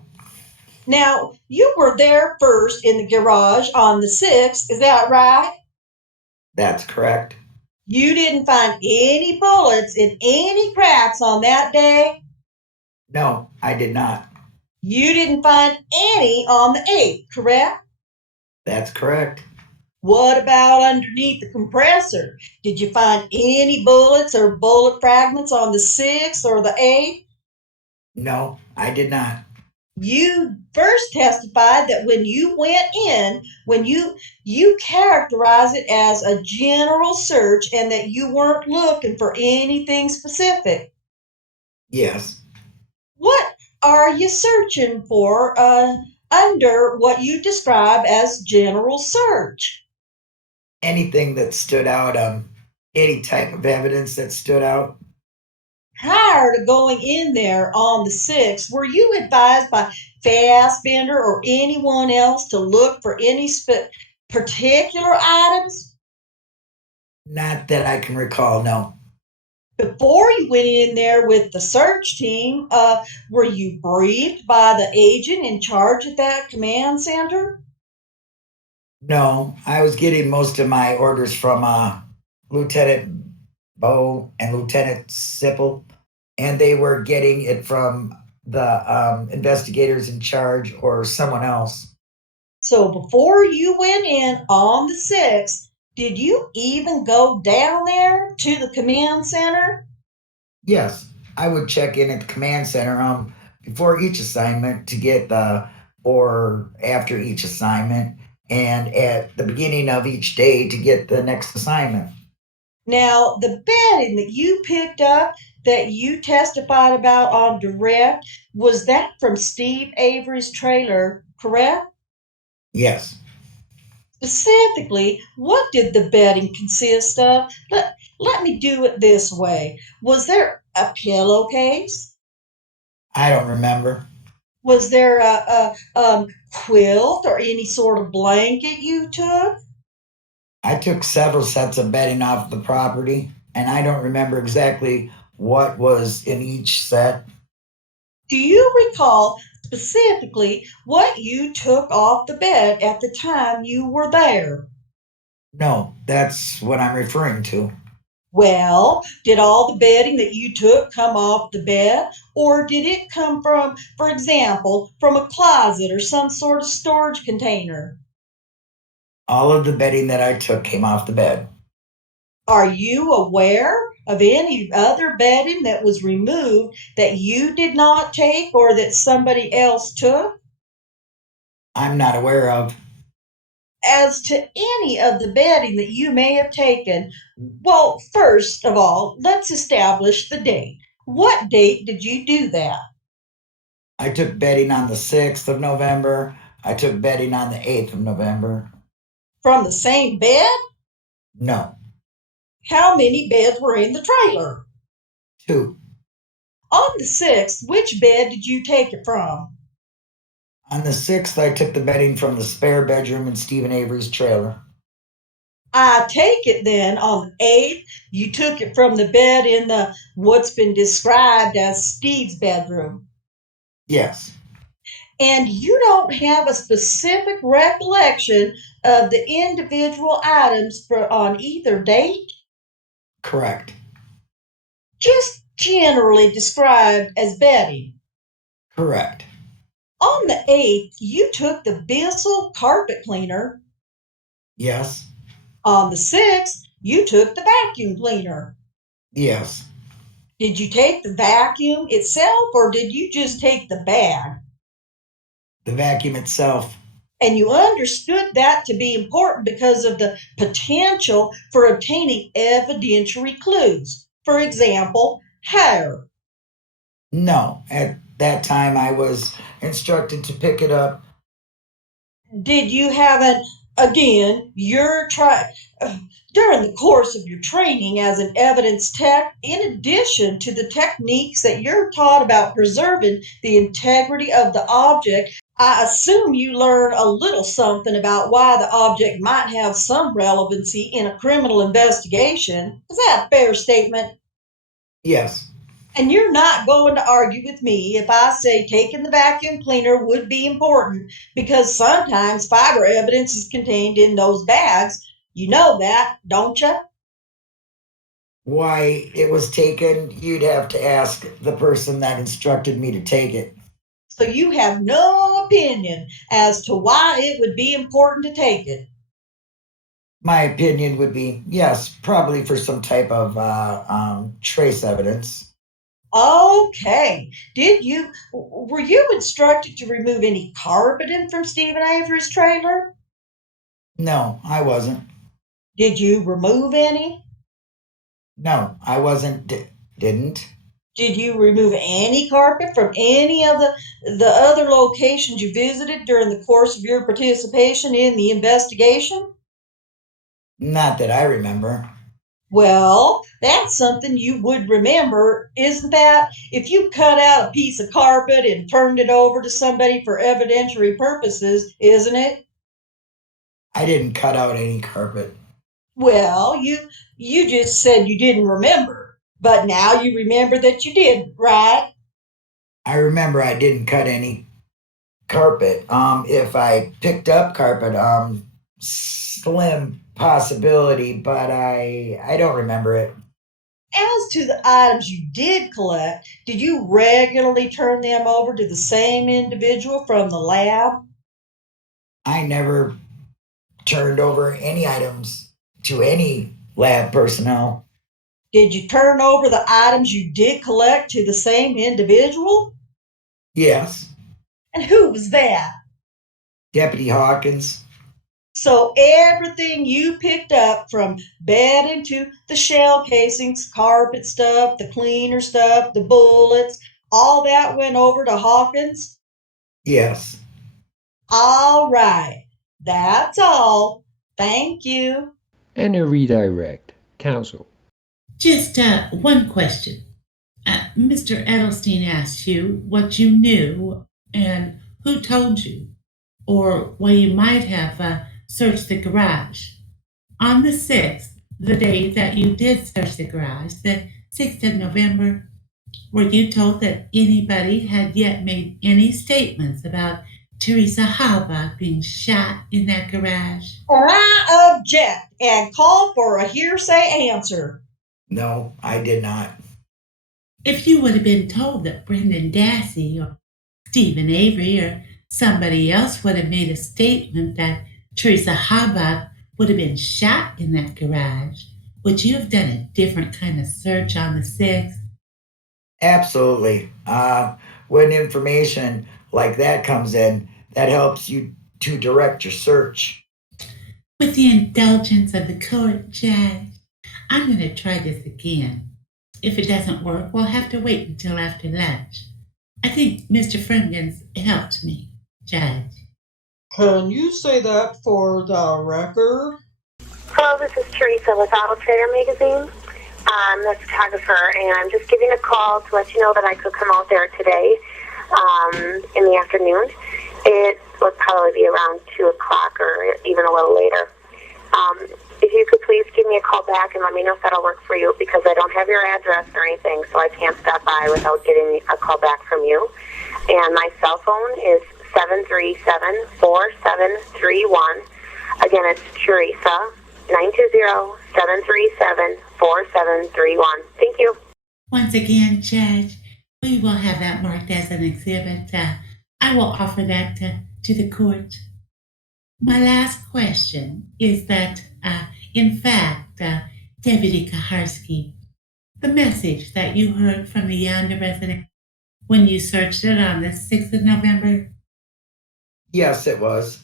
Now, you were there first in the garage on the 6th, is that right? that's correct. You didn't find any bullets in any cracks on that day? No, I did not. You didn't find any on the 8th, correct? That's correct. What about underneath the compressor? Did you find any bullets or bullet fragments on the 6th or the 8th? No, I did not. You first testified that when you went in, when you characterized it as a general search and that you weren't looking for anything specific. Yes, What are you searching for under what you describe as general search? anything that stood out, any type of evidence that stood out. Prior to going in there on the 6th, were you advised by Fassbender or anyone else to look for any particular items? Not that I can recall, no. Before you went in there with the search team, were you briefed by the agent in charge at that command center? No, I was getting most of my orders from Lieutenant Bow and Lieutenant Sipple, and they were getting it from the investigators in charge or someone else. So before you went in on the 6th, did you even go down there to the command center? Yes, I would check in at the command center before each assignment to get or after each assignment, and at the beginning of each day to get the next assignment. Now, the bedding that you picked up that you testified about on direct, was that from Steve Avery's trailer, correct? Yes, Specifically, what did the bedding consist of? Let me do it this way. Was there a pillowcase? I don't remember. Was there a quilt or any sort of blanket you took? I took several sets of bedding off the property, and I don't remember exactly what was in each set. Do you recall specifically what you took off the bed at the time you were there? No, that's what I'm referring to. Well, did all the bedding that you took come off the bed, or did it come from, for example, from a closet or some sort of storage container? All of the bedding that I took came off the bed. Are you aware of any other bedding that was removed that you did not take or that somebody else took? I'm not aware of. As to any of the bedding that you may have taken, well, first of all, let's establish the date. What date did you do that? I took bedding on the 6th of November. I took bedding on the 8th of November. From the same bed? No, How many beds were in the trailer? 2. On the 6th, which bed did you take it from? On the 6th, I took the bedding from the spare bedroom in Stephen Avery's trailer. I take it then on the 8th, you took it from the bed in the what's been described as Steve's bedroom. Yes. And you don't have a specific recollection of the individual items on either date? Correct. Just generally described as bedding. Correct. On the 8th, you took the Bissell carpet cleaner. Yes. On the 6th, you took the vacuum cleaner. Yes. Did you take the vacuum itself or did you just take the bag? The vacuum itself. And you understood that to be important because of the potential for obtaining evidentiary clues. For example, hair. No. At that time, I was instructed to pick it up. Did you have during the course of your training as an evidence tech, in addition to the techniques that you're taught about preserving the integrity of the object, I assume you learn a little something about why the object might have some relevancy in a criminal investigation. Is that a fair statement? Yes. And you're not going to argue with me if I say taking the vacuum cleaner would be important because sometimes fiber evidence is contained in those bags. You know that, don't you? Why it was taken, you'd have to ask the person that instructed me to take it. So you have no opinion as to why it would be important to take it. My opinion would be yes, probably for some type of trace evidence. Okay. Were you instructed to remove any carpeting from Stephen Avery's trailer? No, I wasn't. Did you remove any? No, I wasn't. Didn't. Did you remove any carpet from any of the other locations you visited during the course of your participation in the investigation? Not that I remember. Well, that's something you would remember, isn't that? If you cut out a piece of carpet and turned it over to somebody for evidentiary purposes, isn't it? I didn't cut out any carpet. Well, you just said you didn't remember, but now you remember that you did, right? I remember I didn't cut any carpet. If I picked up carpet, slim possibility, but I don't remember it. As to the items you did collect, did you regularly turn them over to the same individual from the lab? I never turned over any items to any lab personnel. Did you turn over the items you did collect to the same individual? Yes. And who was that? Deputy Hawkins. So everything you picked up from bedding to the shell casings, carpet stuff, the cleaner stuff, the bullets, all that went over to Hawkins? Yes. All right. That's all. Thank you. And a redirect. Counsel. Just one question. Mr. Edelstein asked you what you knew and who told you, or why you might have searched the garage. On the 6th, the day that you did search the garage, the 6th of November, were you told that anybody had yet made any statements about Teresa Halbach being shot in that garage? I object and call for a hearsay answer. No, I did not. If you would have been told that Brendan Dassey or Stephen Avery or somebody else would have made a statement that Teresa Halbach would have been shot in that garage, would you have done a different kind of search on the 6th? Absolutely. When information like that comes in, that helps you to direct your search. With the indulgence of the court, Judge, I'm going to try this again. If it doesn't work, we'll have to wait until after lunch. I think Mr. Fremgen's helped me, Judge. Can you say that for the record? Hello, this is Teresa with Auto Trader Magazine. I'm the photographer, and I'm just giving a call to let you know that I could come out there today in the afternoon. It would probably be around 2 o'clock or even a little later. If you could please give me a call back and let me know if that'll work for you, because I don't have your address or anything, so I can't stop by without getting a call back from you. And my cell phone is 737-4731. Again, it's Teresa, 920-737-4731. Thank you. Once again, Judge, we will have that marked as an exhibit. I will offer that to the court. My last question is that, in fact, Deputy KUCHARSKI, the message that you heard from the Yonder resident when you searched it on the 6th of November? Yes, it was.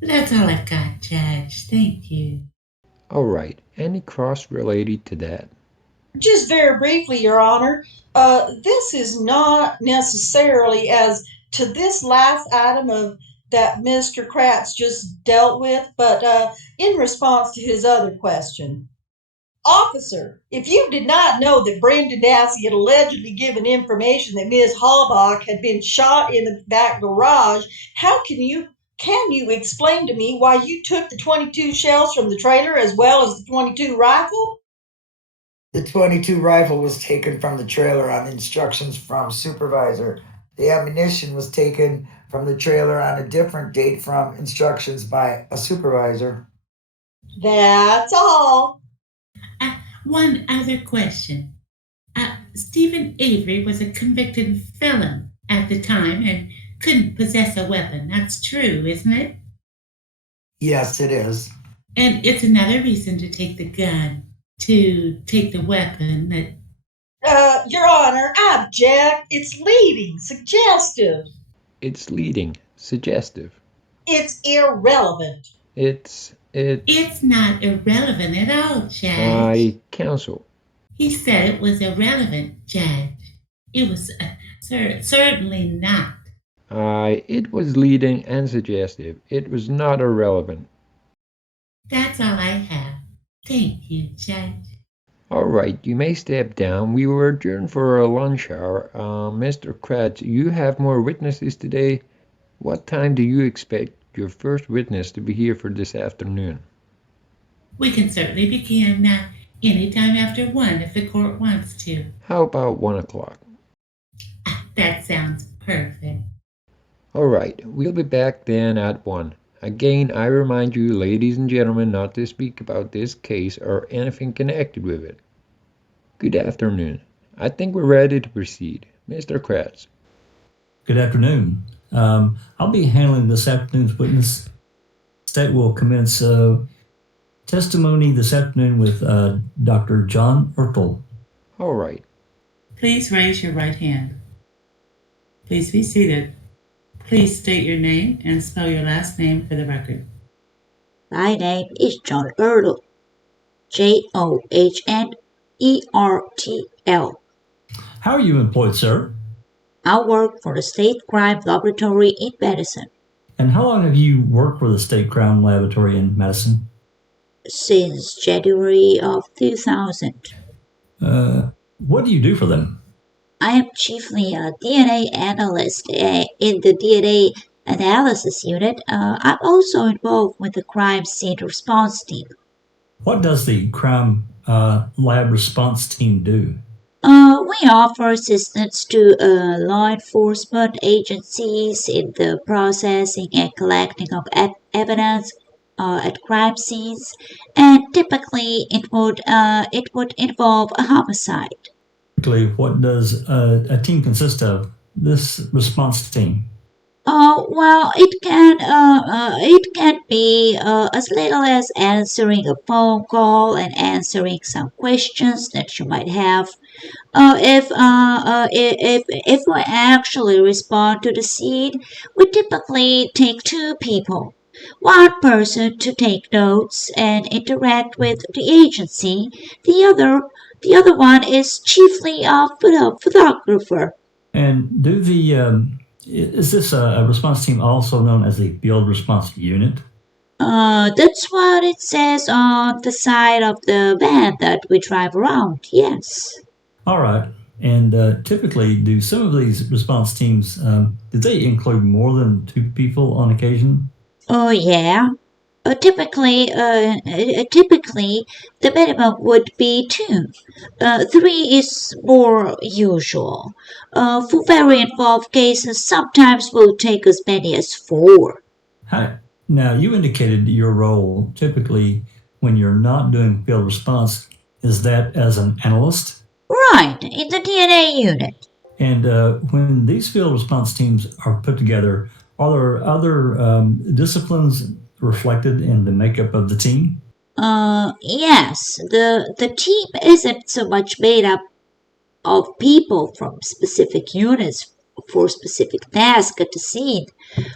That's all I've got, Judge. Thank you. All right. Any cross related to that? Just very briefly, Your Honor, this is not necessarily as to this last item of that Mr. Kratz just dealt with, but in response to his other question. Officer, if you did not know that Brendan Dassey had allegedly given information that Ms. Halbach had been shot in the back garage, how can you explain to me why you took the 22 shells from the trailer as well as the 22 rifle? The 22 rifle was taken from the trailer on instructions from supervisor. The ammunition was taken from the trailer on a different date from instructions by a supervisor. That's all. One other question. Stephen Avery was a convicted felon at the time and couldn't possess a weapon. That's true, isn't it? Yes, it is. And it's another reason to take the gun, to take the weapon that... Your Honor, I object. It's leading, suggestive. It's leading, suggestive. It's irrelevant. It's not irrelevant at all, Judge. I counsel. He said it was irrelevant, Judge. It was certainly not. It was leading and suggestive. It was not irrelevant. That's all I have. Thank you, Judge. All right, you may step down. We were adjourned for a lunch hour. Mr. Kratz, you have more witnesses today. What time do you expect your first witness to be here for this afternoon? We can certainly begin anytime after 1 if the court wants to. How about 1 o'clock? That sounds perfect. All right, we'll be back then at 1. Again, I remind you, ladies and gentlemen, not to speak about this case or anything connected with it. Good afternoon. I think we're ready to proceed. Mr. Kratz. Good afternoon. I'll be handling this afternoon's witness. State will commence testimony this afternoon with Dr. John ERTL. All right. Please raise your right hand. Please be seated. Please state your name and spell your last name for the record. My name is John ERTL. JOHNERTL. How are you employed, sir? I work for the State Crime Laboratory in Madison. And how long have you worked for the State Crime Laboratory in Madison? Since January of 2000. What do you do for them? I am chiefly a DNA analyst in the DNA analysis unit. I'm also involved with the crime scene response team. What does the crime lab response team do? We offer assistance to law enforcement agencies in the processing and collecting of evidence at crime scenes, and typically it would involve a homicide. What does a team consist of, this response team? Well, it can be as little as answering a phone call and answering some questions that you might have. If we actually respond to the scene, we typically take 2 people. One person to take notes and interact with the agency. The other one is chiefly a photographer. And is this a response team also known as the Field Response Unit? That's what it says on the side of the van that we drive around, yes. All right. And typically, do some of these response teams, did they include more than 2 people on occasion? Oh, yeah. Typically, the minimum would be two. Three is more usual. For very involved cases, sometimes will take as many as four. Hi. Now, you indicated your role typically when you're not doing field response. Is that as an analyst? Right, in the DNA unit. And when these field response teams are put together, are there other disciplines reflected in the makeup of the team? Yes, the team isn't so much made up of people from specific units for specific tasks at the scene.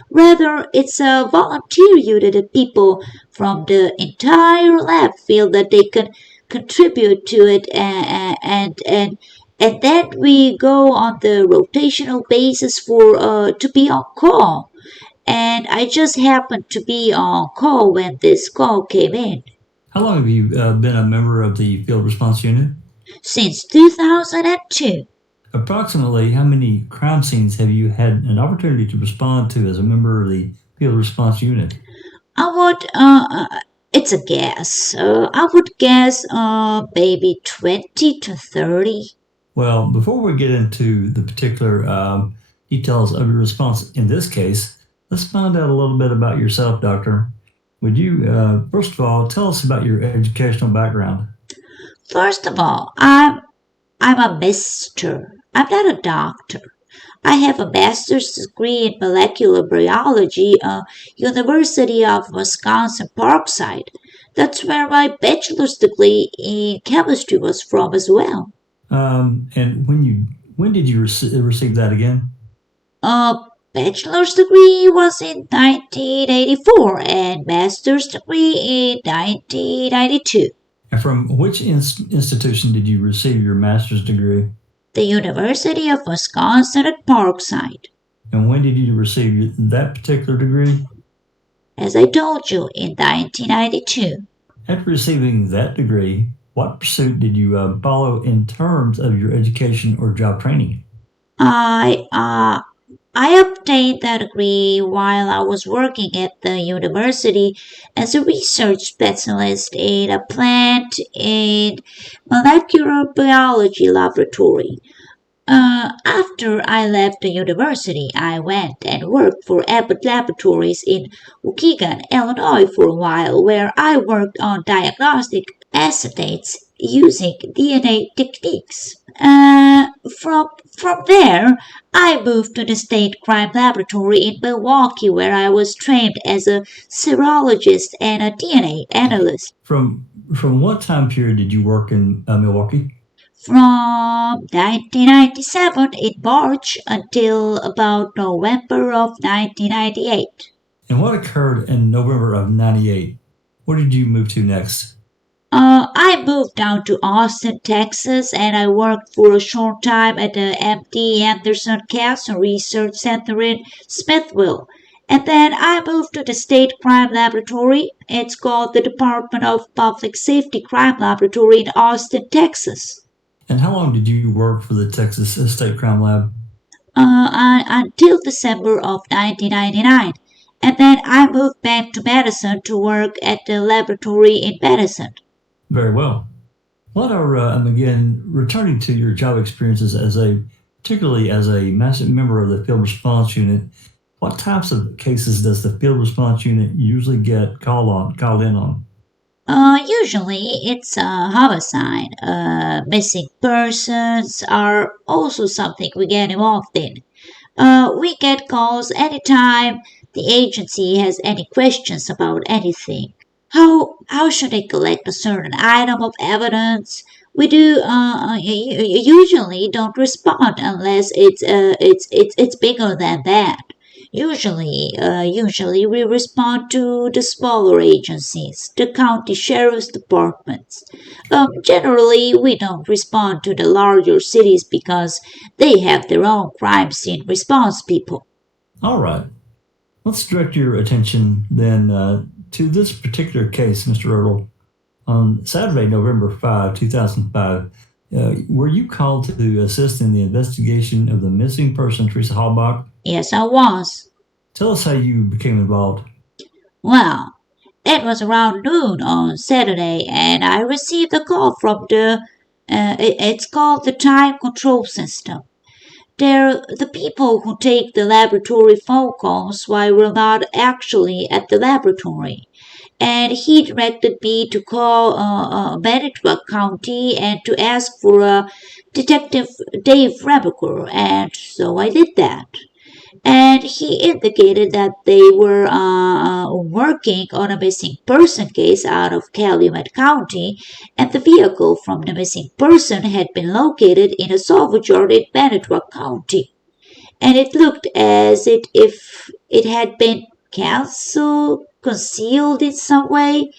Rather, it's a volunteer unit of people from the entire lab feel that they can contribute to it, and then we go on the rotational basis for to be on call. And I just happened to be on call when this call came in. How long have you been a member of the field response unit? Since 2002. Approximately how many crime scenes have you had an opportunity to respond to as a member of the field response unit? It's a guess. I would guess maybe 20 to 30. Well, before we get into the particular details of your response in this case, let's find out a little bit about yourself, Doctor. Would you, first of all, tell us about your educational background? First of all, I'm a mister. I'm not a doctor. I have a master's degree in molecular biology, University of Wisconsin Parkside. That's where my bachelor's degree in chemistry was from as well. And when did you receive that again? Bachelor's degree was in 1984 and master's degree in 1992. And from which institution did you receive your master's degree? The University of Wisconsin at Parkside. And when did you receive that particular degree? As I told you, in 1992. After receiving that degree, what pursuit did you follow in terms of your education or job training? I obtained that degree while I was working at the university as a research specialist in a plant and molecular biology laboratory. After I left the university, I went and worked for Abbott Laboratories in Waukegan, Illinois for a while, where I worked on diagnostic assays using DNA techniques. From there, I moved to the State Crime Laboratory in Milwaukee, where I was trained as a serologist and a DNA analyst. From what time period did you work in Milwaukee? From 1997 in March until about November of 1998. And what occurred in November of 98? Where did you move to next? I moved down to Austin, Texas, and I worked for a short time at the MD Anderson Cancer Research Center in Smithville. And then I moved to the State Crime Laboratory. It's called the Department of Public Safety Crime Laboratory in Austin, Texas. And how long did you work for the Texas State Crime Lab? Until December of 1999. And then I moved back to Madison to work at the laboratory in Madison. Very well. What are, again, returning to your job experiences particularly as a massive member of the field response unit, what types of cases does the field response unit usually get called in on? Usually it's a homicide. Missing persons are also something we get involved in. We get calls anytime the agency has any questions about anything. How should they collect a certain item of evidence? We usually don't respond unless it's bigger than that. Usually we respond to the smaller agencies, the county sheriff's departments. Generally, we don't respond to the larger cities because they have their own crime scene response people. All right. Let's direct your attention then to this particular case, Mr. Ertl, on Saturday, November 5, 2005, were you called to assist in the investigation of the missing person, Teresa Halbach? Yes, I was. Tell us how you became involved. Well, it was around noon on Saturday, and I received a call from it's called the time control system. They're the people who take the laboratory phone calls while we're not actually at the laboratory. And he directed me to call Manitowoc County and to ask for Detective Dave Rebecker, and so I did that. And he indicated that they were working on a missing person case out of Calumet County, and the vehicle from the missing person had been located in a salvage yard in Manitowoc County. And it looked as if it had been concealed in some way.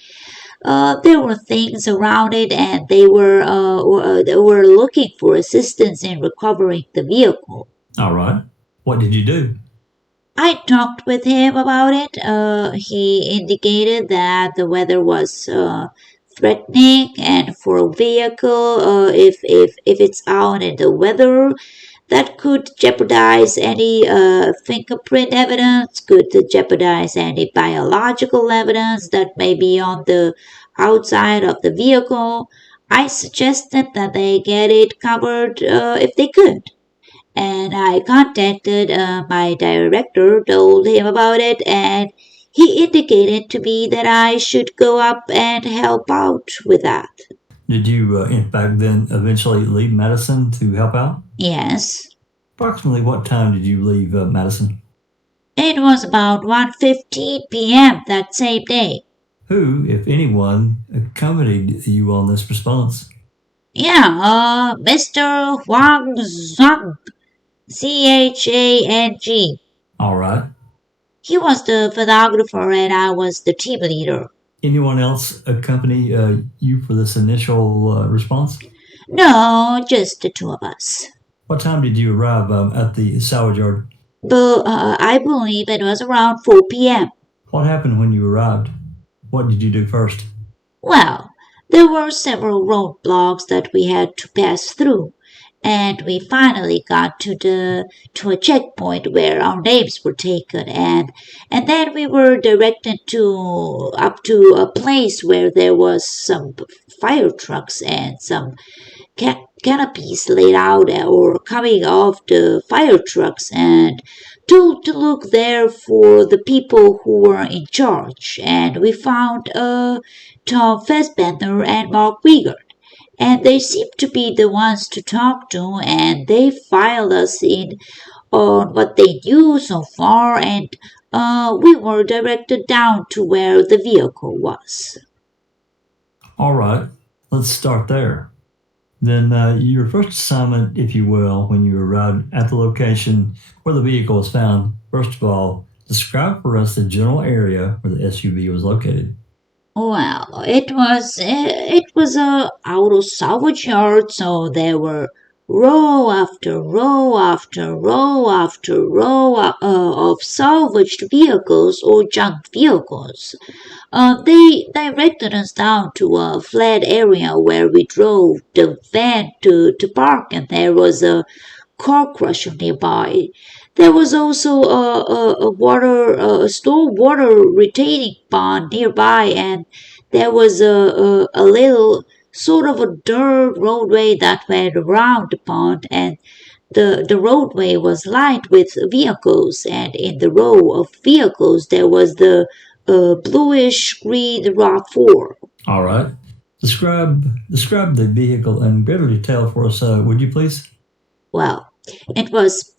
There were things around it, and they were looking for assistance in recovering the vehicle. All right. What did you do? I talked with him about it. He indicated that the weather was threatening, and for a vehicle, if it's out in the weather, that could jeopardize any fingerprint evidence, could jeopardize any biological evidence that may be on the outside of the vehicle. I suggested that they get it covered if they could. And I contacted my director, told him about it, and he indicated to me that I should go up and help out with that. Did you, in fact, then eventually leave Madison to help out? Yes. Approximately what time did you leave Madison? It was about 1:15 p.m. that same day. Who, if anyone, accompanied you on this response? Yeah, Mr. Huang Zhang, Chang. All right. He was the photographer and I was the team leader. Anyone else accompany you for this initial response? No, just the two of us. What time did you arrive at the salvage yard? I believe it was around 4 p.m. What happened when you arrived? What did you do first? Well, there were several roadblocks that we had to pass through, and we finally got to a checkpoint where our names were taken, and then we were directed up to a place where there was some fire trucks and some canopies laid out or coming off the fire trucks, and told to look there for the people who were in charge. And we found Tom Fassbender and Mark Wiegert, and they seemed to be the ones to talk to, and they filed us in on what they knew so far, and we were directed down to where the vehicle was. All right, let's start there. Then your first assignment, if you will, when you arrived at the location where the vehicle was found, first of all, describe for us the general area where the SUV was located. Well, it was a auto salvage yard, so there were row after row after row after row of salvaged vehicles or junk vehicles. They directed us down to a flat area where we drove the van to park, and there was a car crusher nearby. There was also a storm water retaining pond nearby, and there was a little sort of a dirt roadway that went around the pond, and the roadway was lined with vehicles, and in the row of vehicles there was the bluish green RAV4. All right. Describe the vehicle in greater detail for us, would you please? Well, it was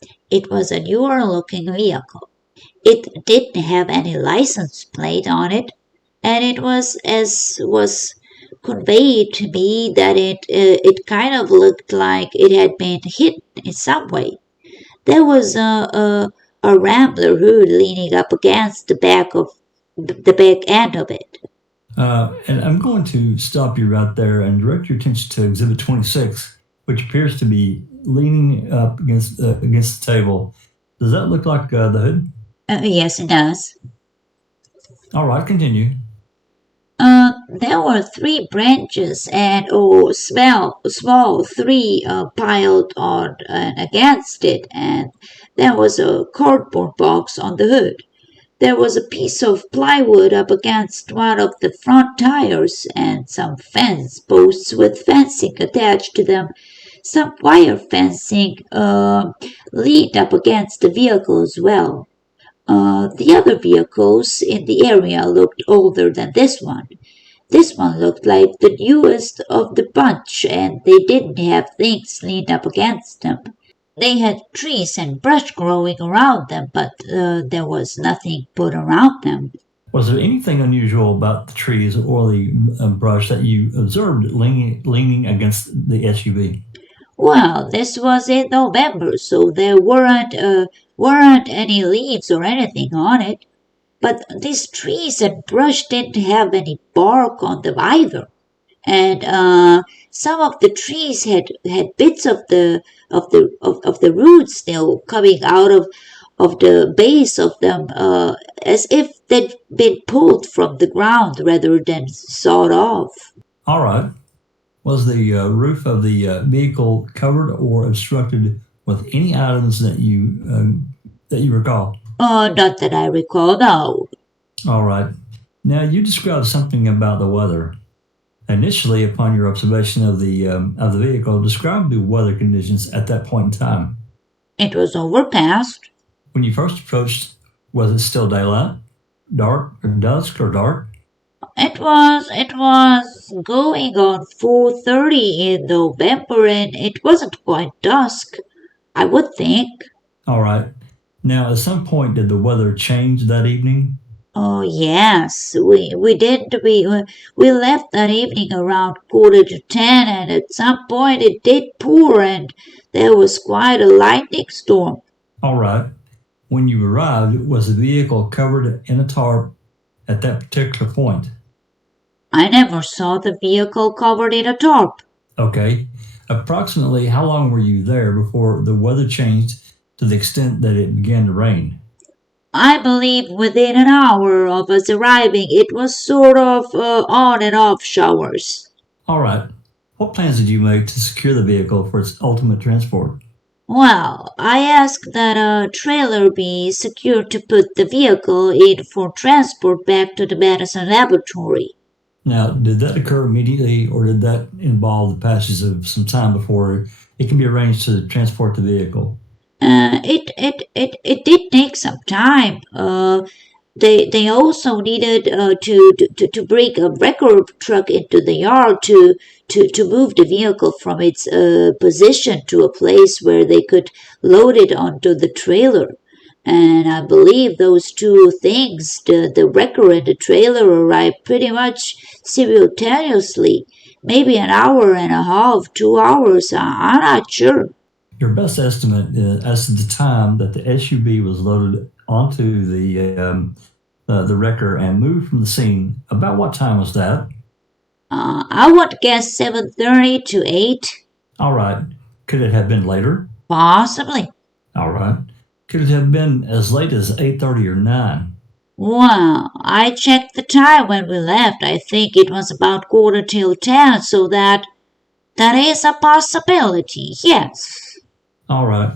a newer looking vehicle. It didn't have any license plate on it, and it was conveyed to me that it kind of looked like it had been hit in some way. There was a Rambler hood leaning up against the back end of it. And I'm going to stop you right there and direct your attention to Exhibit 26, which appears to be leaning up against the table. Does that look like the hood? Yes, it does. All right, continue. There were three branches and small three piled on and against it, and there was a cardboard box on the hood. There was a piece of plywood up against one of the front tires, and some fence posts with fencing attached to them. Some wire fencing leaned up against the vehicle as well. The other vehicles in the area looked older than this one. This one looked like the newest of the bunch, and they didn't have things leaned up against them. They had trees and brush growing around them, but there was nothing put around them. Was there anything unusual about the trees or the brush that you observed leaning against the SUV? Well, this was in November, so there weren't any leaves or anything on it. But these trees and brush didn't have any bark on them either. And some of the trees had bits of the roots still coming out of the base of them, as if they'd been pulled from the ground rather than sawed off. All right. Was the roof of the vehicle covered or obstructed with any items that you recall? Not that I recall, no. All right. Now you described something about the weather. Initially, upon your observation of the vehicle, describe the weather conditions at that point in time. It was overcast. When you first approached, was it still daylight, dark, or dusk, or dark? It was going on 4:30 in November, and it wasn't quite dusk, I would think. All right. Now, at some point, did the weather change that evening? Oh yes, we did. We left that evening around 9:45, and at some point it did pour, and there was quite a lightning storm. All right. When you arrived, was the vehicle covered in a tarp at that particular point? I never saw the vehicle covered in a tarp. Okay. Approximately how long were you there before the weather changed to the extent that it began to rain? I believe within an hour of us arriving, it was sort of on and off showers. All right. What plans did you make to secure the vehicle for its ultimate transport? Well, I asked that a trailer be secured to put the vehicle in for transport back to the medicine laboratory. Now, did that occur immediately, or did that involve the passage of some time before it can be arranged to transport the vehicle? It did take some time. They also needed to bring a record truck into the yard to move the vehicle from its position to a place where they could load it onto the trailer. And I believe those two things, the wrecker and the trailer, arrived pretty much simultaneously. Maybe an hour and a half, 2 hours, I'm not sure. Your best estimate as to the time that the SUV was loaded onto the wrecker and moved from the scene, about what time was that? I would guess 7:30 to 8. All right. Could it have been later? Possibly. All right. Could it have been as late as 8:30 or 9? Well, I checked the time when we left. I think it was about 9:45, so that is a possibility, yes. All right.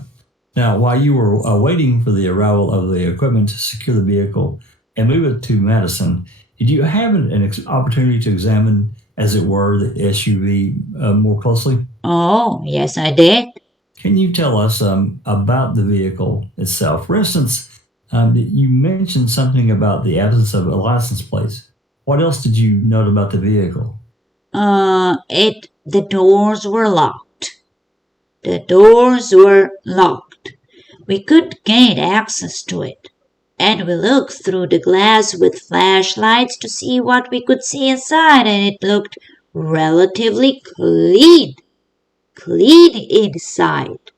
Now, while you were waiting for the arrival of the equipment to secure the vehicle and move it to Madison, did you have an opportunity to examine, as it were, the SUV more closely? Oh, yes, I did. Can you tell us about the vehicle itself? For instance, you mentioned something about the absence of a license plate. What else did you note about the vehicle? The doors were locked. The doors were locked. We couldn't gain access to it. And we looked through the glass with flashlights to see what we could see inside, and it looked relatively clean. Clean inside.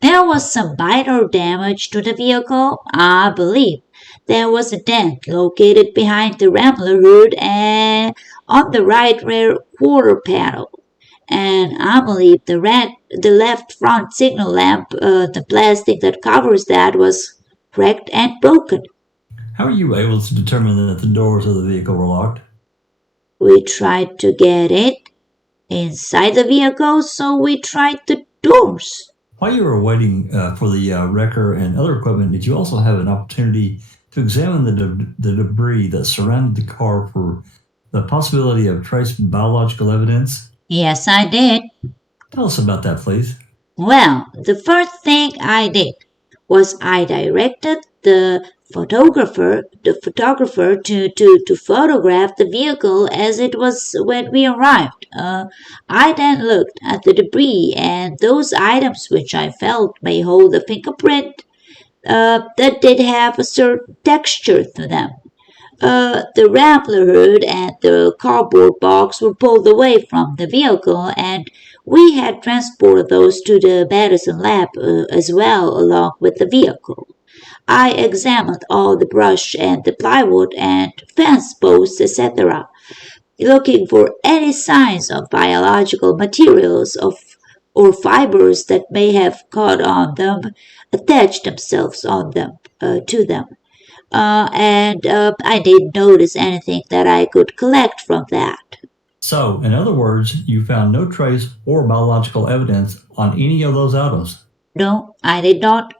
There was some minor damage to the vehicle, I believe. There was a dent located behind the Rambler hood and on the right rear quarter panel. And I believe the left front signal lamp, the plastic that covers that, was cracked and broken. How were you able to determine that the doors of the vehicle were locked? We tried to get it inside the vehicle, so we tried the doors. While you were waiting for the wrecker and other equipment, did you also have an opportunity to examine the debris that surrounded the car for the possibility of trace biological evidence? Yes, I did. Tell us about that, please. Well, the first thing I did was I directed the photographer to photograph the vehicle as it was when we arrived. I then looked at the debris and those items which I felt may hold a fingerprint that did have a certain texture to them. The Rambler hood and the cardboard box were pulled away from the vehicle, and we had transported those to the medicine lab as well, along with the vehicle. I examined all the brush and the plywood and fence posts, etc., looking for any signs of biological materials or fibers that may have caught on them, attached themselves on them to them. And I didn't notice anything that I could collect from that. So, in other words, you found no trace or biological evidence on any of those items? No, I did not.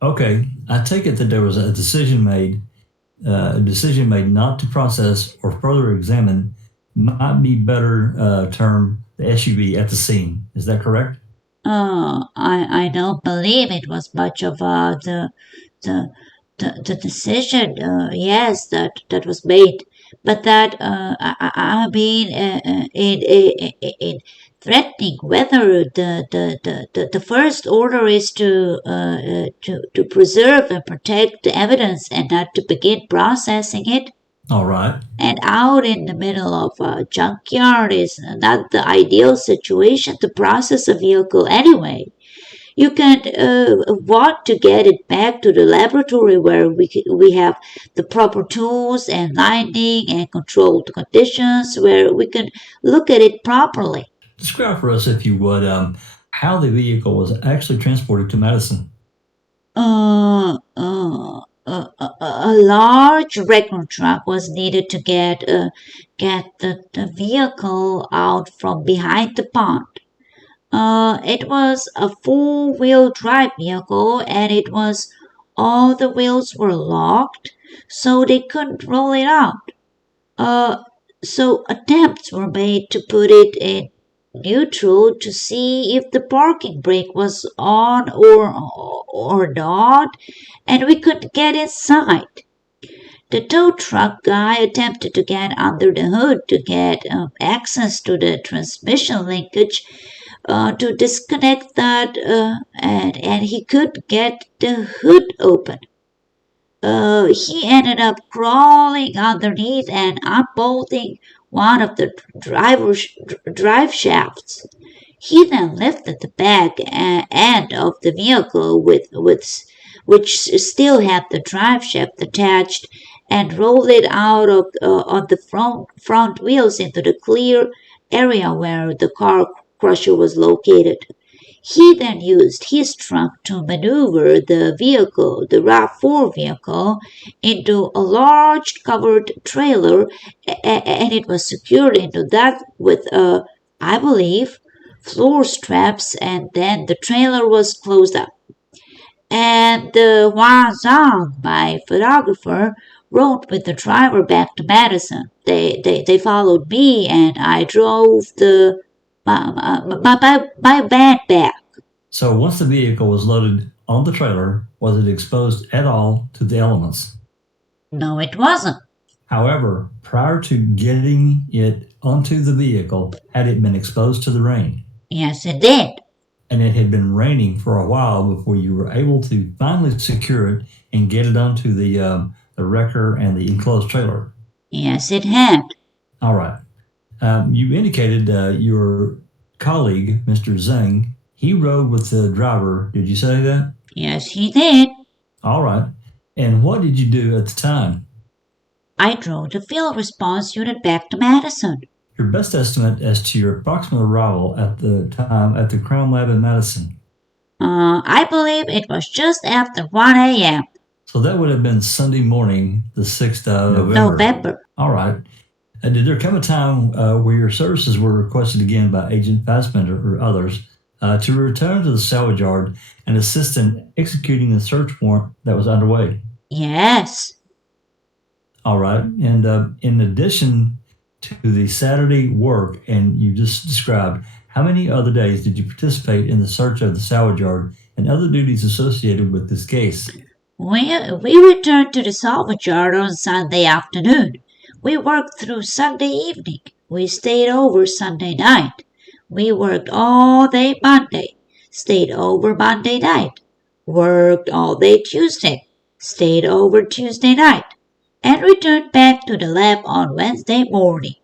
Okay, I take it that there was a decision made not to process or further examine might be better term the SUV at the scene. Is that correct? I don't believe it was much of the decision, yes, that was made, but that I mean, in threatening whether the first order is to preserve and protect the evidence and not to begin processing it. All right. And out in the middle of a junkyard is not the ideal situation to process a vehicle anyway. You can want to get it back to the laboratory where we have the proper tools and lighting and controlled conditions where we can look at it properly. Describe for us, if you would, how the vehicle was actually transported to Madison. A large wrecker truck was needed to get the vehicle out from behind the pond. It was a four-wheel drive vehicle, and all the wheels were locked, so they couldn't roll it out. So attempts were made to put it in neutral to see if the parking brake was on or not, and we couldn't get inside. The tow truck guy attempted to get under the hood to get access to the transmission linkage to disconnect that, and he couldn't get the hood open. He ended up crawling underneath and unbolting one of the drive shafts. He then lifted the back end of the vehicle which still had the drive shaft attached and rolled it out on the front wheels into the clear area where the car crusher was located. He then used his trunk to maneuver the RAV4 vehicle, into a large covered trailer, and it was secured into that with, I believe, floor straps, and then the trailer was closed up. And Hua Zhang, my photographer, rode with the driver back to Madison. They followed me, and I drove my van back. So once the vehicle was loaded on the trailer, was it exposed at all to the elements? No, it wasn't. However, prior to getting it onto the vehicle, had it been exposed to the rain? Yes, it did. And it had been raining for a while before you were able to finally secure it and get it onto the wrecker and the enclosed trailer? Yes, it had. All right. You indicated your colleague, Mr. Zhang, he rode with the driver. Did you say that? Yes, he did. All right. And what did you do at the time? I drove the field response unit back to Madison. Your best estimate as to your approximate arrival at the time at the Crown Lab in Madison? I believe it was just after 1 a.m. So that would have been Sunday morning, the 6th of November. All right. Did there come a time where your services were requested again by Agent Fassbender or others to return to the salvage yard and assist in executing the search warrant that was underway? Yes. All right. And in addition to the Saturday work, and you just described, how many other days did you participate in the search of the salvage yard and other duties associated with this case? We returned to the salvage yard on Sunday afternoon. We worked through Sunday evening. We stayed over Sunday night. We worked all day Monday, stayed over Monday night, worked all day Tuesday, stayed over Tuesday night, and returned back to the lab on Wednesday morning.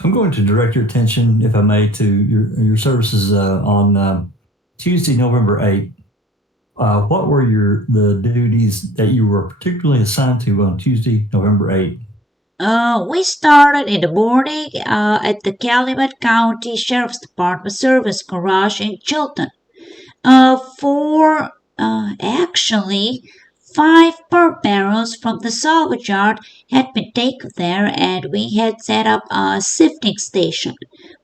I'm going to direct your attention, if I may, to your services on Tuesday, November 8th. What were the duties that you were particularly assigned to on Tuesday, November 8th? We started in the morning at the Calumet County Sheriff's Department Service Garage in Chilton. Actually, 5 burn barrels from the salvage yard had been taken there, and we had set up a sifting station.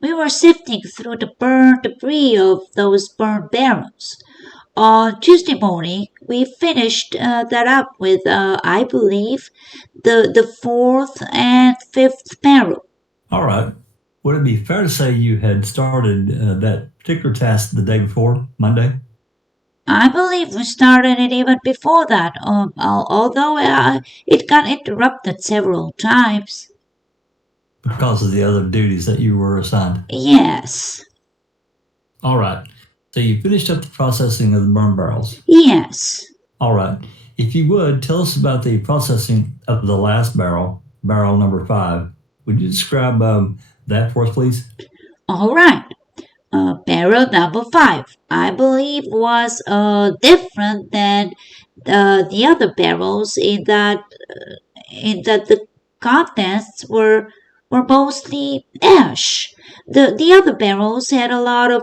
We were sifting through the burned debris of those burned barrels. On Tuesday morning, we finished that up with, I believe, the 4th and 5th barrel. All right. Would it be fair to say you had started that particular task the day before, Monday? I believe we started it even before that, although it got interrupted several times. Because of the other duties that you were assigned? Yes. All right. So you finished up the processing of the burn barrels? Yes. All right. If you would, tell us about the processing of the last barrel number 5. Would you describe that for us, please? All right. Barrel number 5, I believe, was different than the other barrels in that the contents were mostly ash. The other barrels had a lot of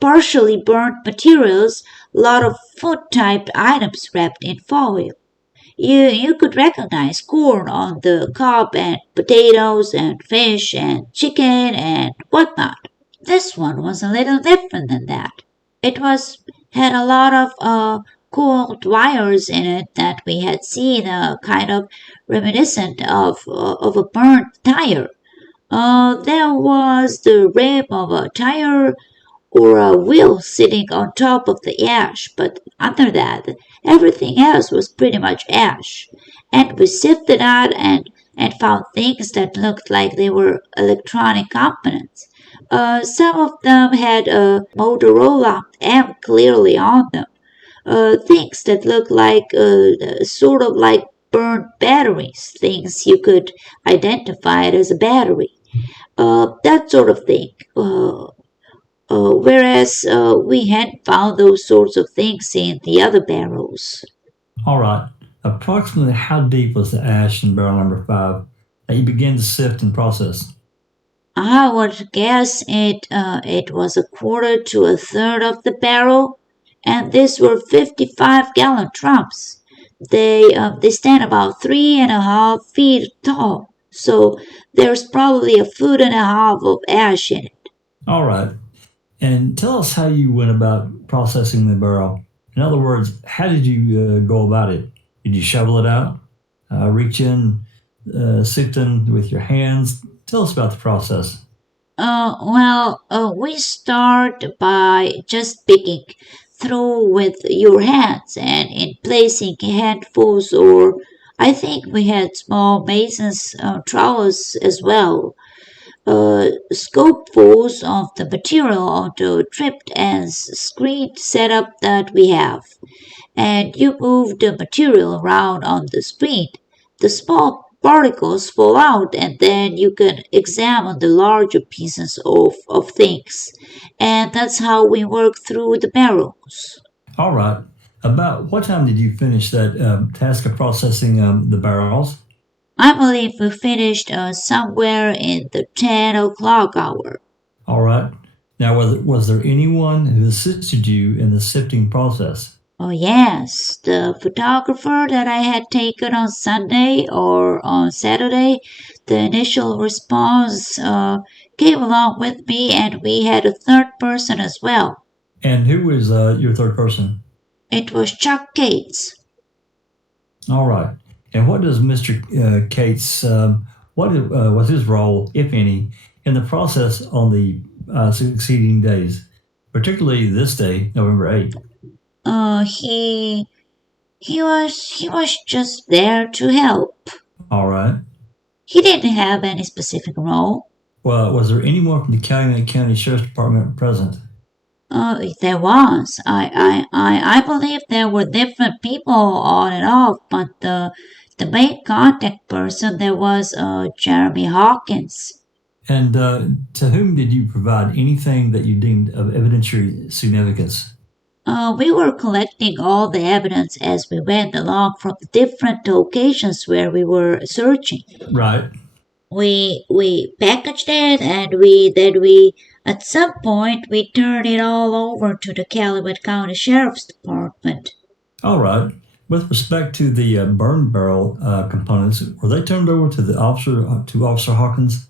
partially burnt materials, a lot of food-type items wrapped in foil. You could recognize corn on the cob and potatoes and fish and chicken and whatnot. This one was a little different than that. It had a lot of coiled wires in it that we had seen, kind of reminiscent of a burnt tire. There was the rim of a tire or a wheel sitting on top of the ash, but under that, everything else was pretty much ash. And we sifted out and found things that looked like they were electronic components. Some of them had a Motorola M clearly on them. Things that looked like sort of like burnt batteries, things you could identify it as a battery. That sort of thing. Whereas we hadn't found those sorts of things in the other barrels. All right. Approximately how deep was the ash in barrel number 5 that you began to sift and process? I would guess it was a quarter to a third of the barrel, and these were 55-gallon drums. They stand about 3.5 feet tall, so there's probably 1.5 feet of ash in it. All right. And tell us how you went about processing the barrel. In other words, how did you go about it? Did you shovel it out? Reach in, sifting with your hands? Tell us about the process. We start by just picking through with your hands and in placing handfuls, or I think we had small mason's trowels as well. Scopefuls of the material onto a tripped and screened setup that we have, and you move the material around on the screen. The small particles fall out, and then you can examine the larger pieces of things. And that's how we work through the barrels. All right. About what time did you finish that task of processing the barrels? I believe we finished somewhere in the 10 o'clock hour. All right. Now, was there anyone who assisted you in the sifting process? Oh, yes, the photographer that I had taken on Sunday or on Saturday, the initial response came along with me, and we had a third person as well. And who was your third person? It was Chuck Cates. All right. And what does Mr. Cates, what was his role, if any, in the process on the succeeding days, particularly this day, November 8th? He was just there to help. All right. He didn't have any specific role. Well, was there anyone from the Calumet County Sheriff's Department present? There was. I believe there were different people on and off, but the main contact person there was Jeremy Hawkins. And to whom did you provide anything that you deemed of evidentiary significance? We were collecting all the evidence as we went along from the different locations where we were searching. Right. We packaged it, and we at some point we turned it all over to the Calumet County Sheriff's Department. All right. With respect to the burn barrel components, were they turned over to the Officer Hawkins?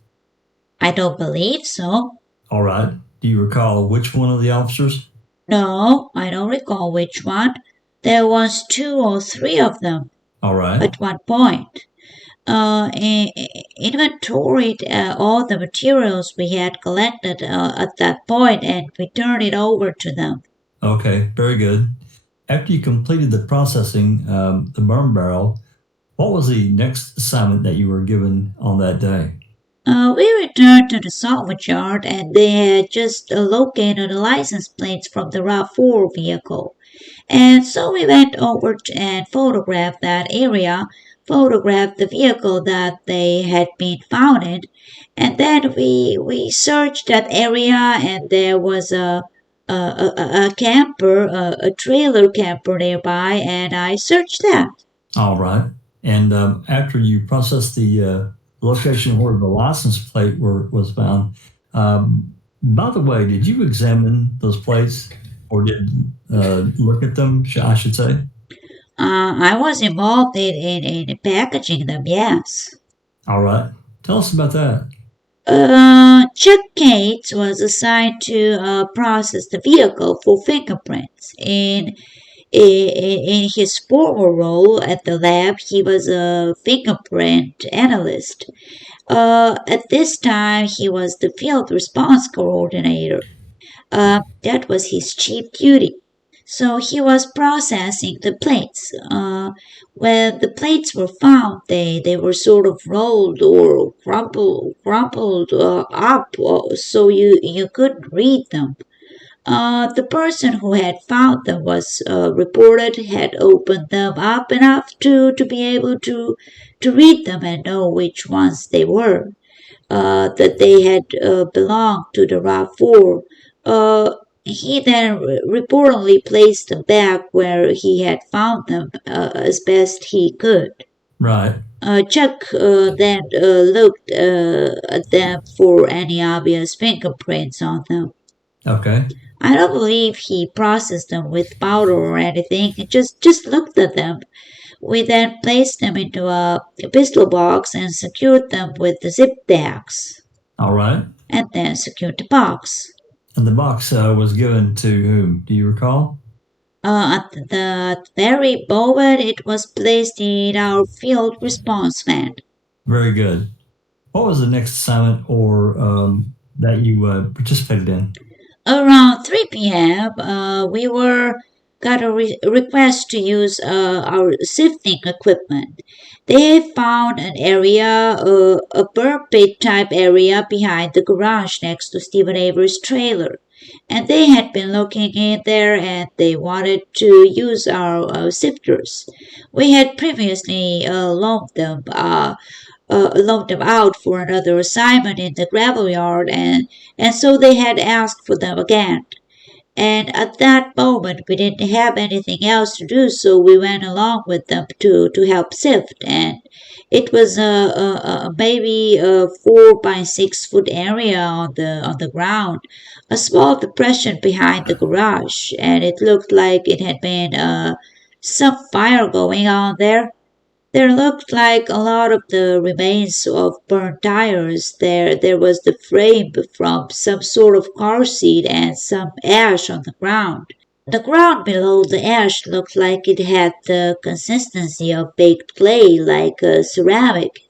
I don't believe so. All right. Do you recall which one of the officers? No, I don't recall which one. There was 2 or 3 of them. All right. At one point. Inventoried all the materials we had collected at that point, and we turned it over to them. Okay, very good. After you completed the processing, the burn barrel, what was the next assignment that you were given on that day? We returned to the salvage yard, and they had just located the license plates from the RAV4 vehicle. And so we went over and photographed that area, photographed the vehicle that they had been found in, and then we searched that area, and there was a camper, a trailer camper nearby, and I searched that. All right. And after you processed the location where the license plate was found, by the way, did you examine those plates or did look at them, I should say? I was involved in packaging them, yes. All right. Tell us about that. Chuck Cates was assigned to process the vehicle for fingerprints. In his former role at the lab, he was a fingerprint analyst. At this time, he was the field response coordinator. That was his chief duty. So he was processing the plates. When the plates were found, they were sort of rolled or crumpled up so you couldn't read them. The person who had found them was reported had opened them up enough to be able to read them and know which ones they were. That they had belonged to the RAV4. He then reportedly placed them back where he had found them as best he could. Right. Chuck then looked at them for any obvious fingerprints on them. Okay. I don't believe he processed them with powder or anything. He just looked at them. We then placed them into a pistol box and secured them with the zip tags. All right. And then secured the box. And the box was given to whom? Do you recall? At the very moment, it was placed in our field response van. Very good. What was the next assignment or that you participated in? Around 3 p.m., we got a request to use our sifting equipment. They found an area, a burn pit type area behind the garage next to Stephen Avery's trailer. And they had been looking in there and they wanted to use our sifters. We had previously loaned them out for another assignment in the gravel yard, and so they had asked for them again. And at that moment, we didn't have anything else to do, so we went along with them to help sift. And it was maybe a 4 by 6 foot area on the ground, a small depression behind the garage, and it looked like it had been some fire going on there. There looked like a lot of the remains of burnt tires. There was the frame from some sort of car seat and some ash on the ground. The ground below the ash looked like it had the consistency of baked clay, like ceramic.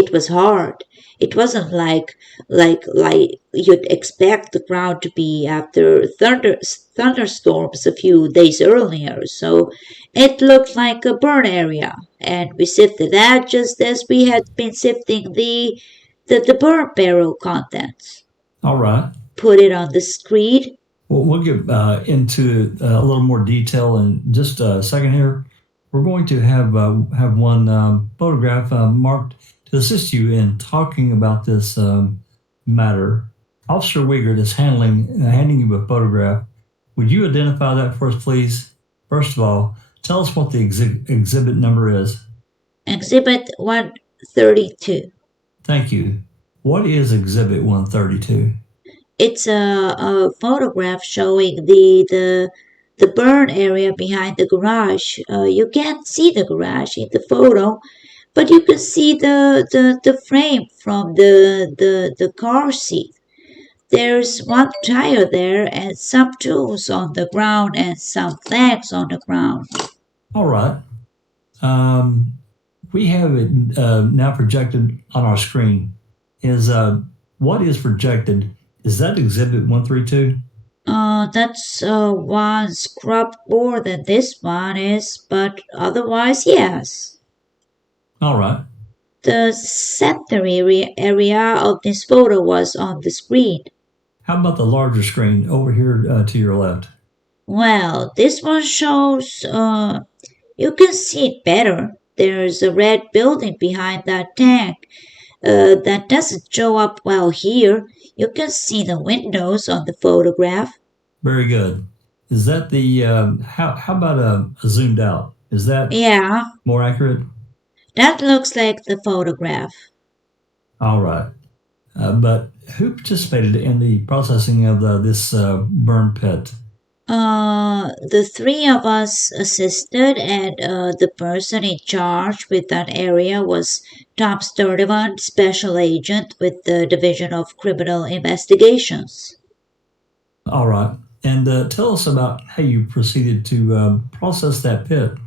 It was hard. It wasn't like you'd expect the ground to be after thunderstorms a few days earlier. So it looked like a burn area, and we sifted that just as we had been sifting the burn barrel contents. All right. Put it on the screen. Well, we'll get into a little more detail in just a second here. We're going to have one photograph marked to assist you in talking about this matter. Officer Wiegert is handing you a photograph. Would you identify that for us, please? First of all, tell us what the exhibit number is. Exhibit 132. Thank you. What is Exhibit 132? It's a photograph showing the burn area behind the garage. You can't see the garage in the photo, but you can see the frame from the car seat. There's one tire there and some tools on the ground and some flags on the ground. All right. We have it now projected on our screen. What is projected? Is that Exhibit 132? That's one scrub more than this one is, but otherwise, yes. All right. The center area of this photo was on the screen. How about the larger screen over here to your left? Well, this one shows, you can see it better. There's a red building behind that tank. That doesn't show up well here. You can see the windows on the photograph. Very good. Is that the, how about a zoomed out? Is that more accurate? That looks like the photograph. All right. But who participated in the processing of this burn pit? The three of us assisted, and the person in charge with that area was Tom Sturtevant, Special Agent with the Division of Criminal Investigations. All right. And tell us about how you proceeded to process that pit.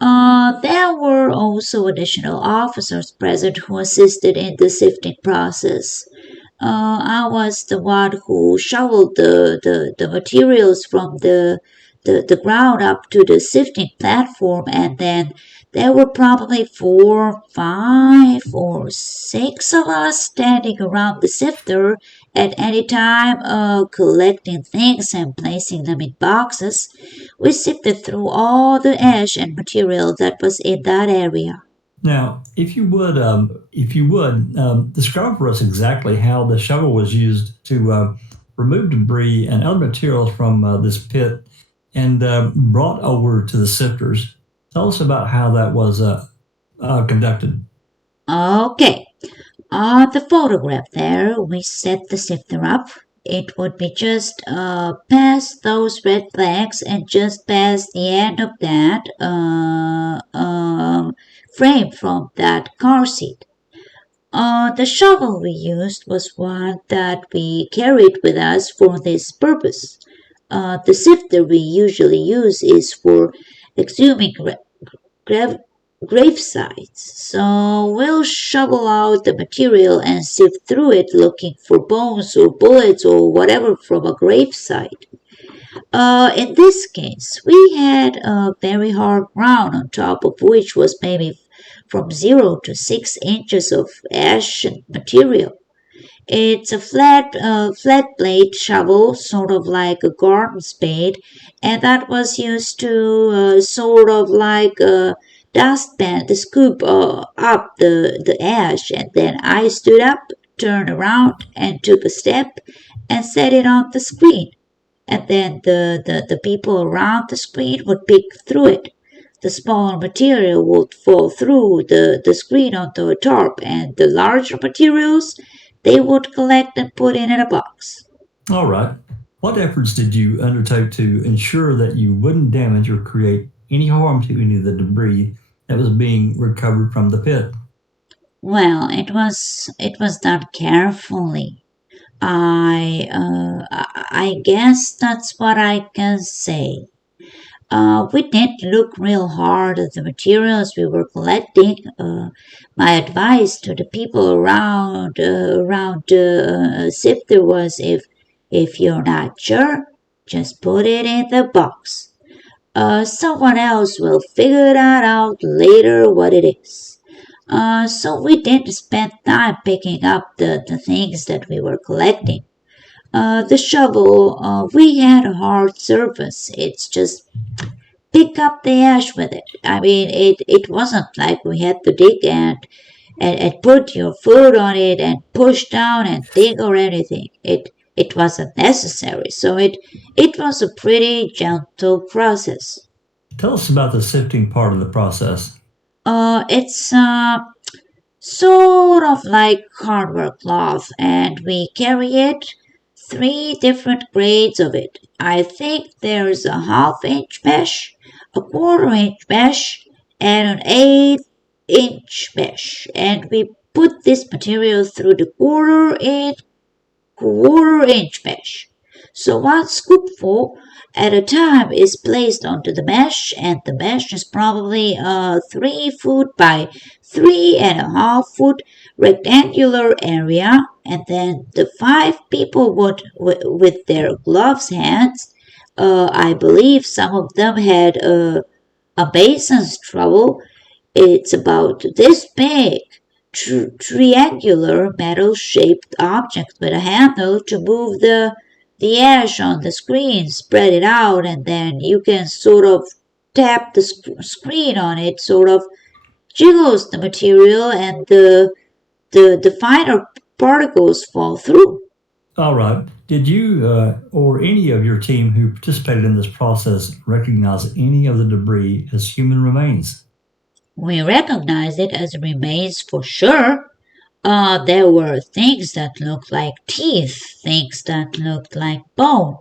There were also additional officers present who assisted in the sifting process. I was the one who shoveled the materials from the ground up to the sifting platform, and then there were probably 4, 5, or 6 of us standing around the sifter at any time, collecting things and placing them in boxes. We sifted through all the ash and material that was in that area. Now, if you would, describe for us exactly how the shovel was used to remove debris and other materials from this pit and brought over to the sifters. Tell us about how that was conducted. Okay. On the photograph there, we set the sifter up. It would be just past those red flags and just past the end of that frame from that car seat. The shovel we used was one that we carried with us for this purpose. The sifter we usually use is for exhuming grave sites, so we'll shovel out the material and sift through it looking for bones or bullets or whatever from a grave site. In this case, we had a very hard ground on top of which was maybe from 0 to 6 inches of ash and material. It's a flat blade shovel, sort of like a garden spade, and that was used to sort of like a dustpan to scoop up the ash. And then I stood up, turned around, and took a step, and set it on the screen. And then the people around the screen would pick through it. The smaller material would fall through the screen onto a tarp, and the larger materials they would collect and put in a box. All right. What efforts did you undertake to ensure that you wouldn't damage or create any harm to any of the debris that was being recovered from the pit? Well, it was done carefully. I guess that's what I can say. We did look real hard at the materials we were collecting. My advice to the people around Sifter was if you're not sure, just put it in the box. Someone else will figure that out later what it is. So we didn't spend time picking up the things that we were collecting. The shovel, we had a hard surface. It's just pick up the ash with it. I mean, it wasn't like we had to dig and put your foot on it and push down and dig or anything. It wasn't necessary. So it was a pretty gentle process. Tell us about the sifting part of the process. It's sort of like hardware cloth, and we carry it 3 different grades of it. I think there's a half-inch mesh, a quarter-inch mesh, and an eighth-inch mesh, and we put this material through the quarter-inch mesh. So one scoopful at a time is placed onto the mesh, and the mesh is probably a 3 foot by 3.5 foot rectangular area, and then the 5 people would with their gloves hands. I believe some of them had a mason's trowel. It's about this big, triangular metal-shaped object with a handle to move the ash on the screen, spread it out, and then you can sort of tap the screen on it, sort of jiggles the material, and the finer particles fall through. All right. Did you or any of your team who participated in this process recognize any of the debris as human remains? We recognize it as remains for sure. There were things that looked like teeth, things that looked like bone,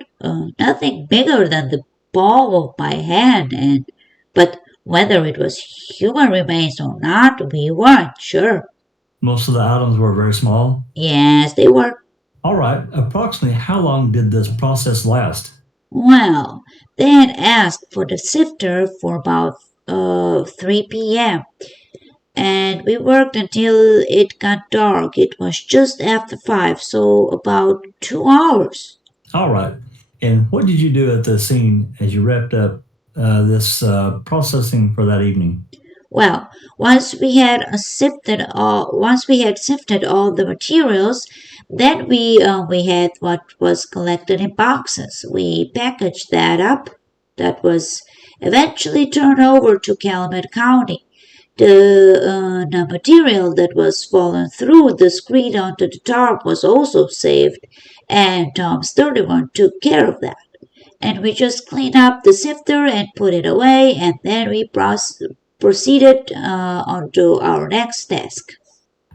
nothing bigger than the palm of my hand, but whether it was human remains or not, we weren't sure. Most of the items were very small? Yes, they were. All right. Approximately how long did this process last? Well, they had asked for the sifter for about 3 p.m. and we worked until it got dark. It was just after 5, so about 2 hours. All right. And what did you do at the scene as you wrapped up this processing for that evening? Well, once we had sifted all the materials, then we had what was collected in boxes. We packaged that up. That was eventually turned over to Calumet County. The material that was fallen through the screen onto the tarp was also saved, and Tom Sturdyone took care of that. And we just cleaned up the sifter and put it away, and then we proceeded onto our next task.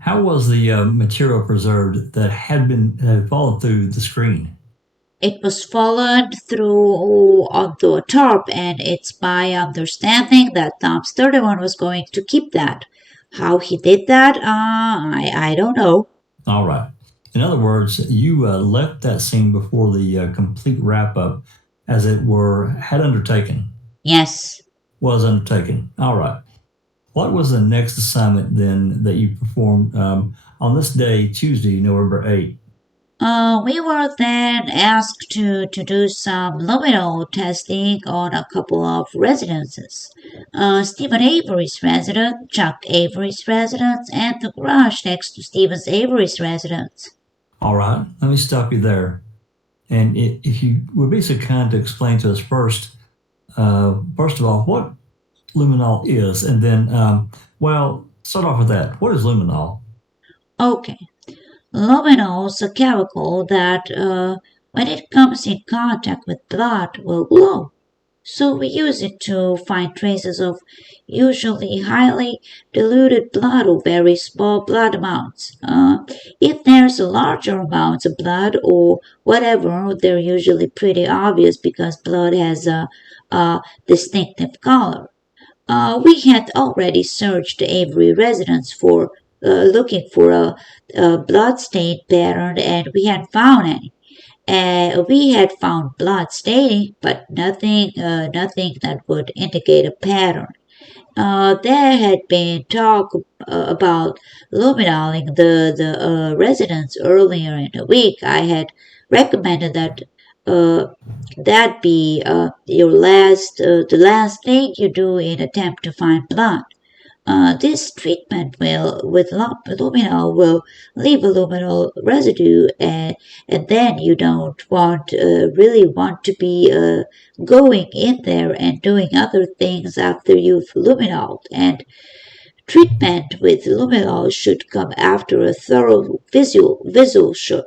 How was the material preserved that had fallen through the screen? It was fallen through onto a tarp, and it's my understanding that Tom Sturdyone was going to keep that. How he did that, I don't know. All right. In other words, you left that scene before the complete wrap-up, as it were, had undertaken. Yes. Was undertaken. All right. What was the next assignment then that you performed on this day, Tuesday, November 8th? We were then asked to do some luminol testing on a couple of residences. Stephen Avery's residence, Chuck Avery's residence, and the garage next to Stephen Avery's residence. All right, let me stop you there. And if you would be so kind to explain to us first of all, what luminol is, and then, start off with that. What is luminol? Okay. Luminol is a chemical that, when it comes in contact with blood, will glow. So we use it to find traces of usually highly diluted blood or very small blood amounts. If there's a larger amounts of blood or whatever, they're usually pretty obvious because blood has a distinctive color. We had already searched Avery residence for looking for a blood stain pattern, and we hadn't found any. We had found blood staining, but nothing that would indicate a pattern. There had been talk about luminoling the residents earlier in the week. I had recommended that that be the last thing you do in attempt to find blood. This treatment with luminol will leave a luminol residue, and then you don't really want to be going in there and doing other things after you've luminol. And treatment with luminol should come after a thorough visual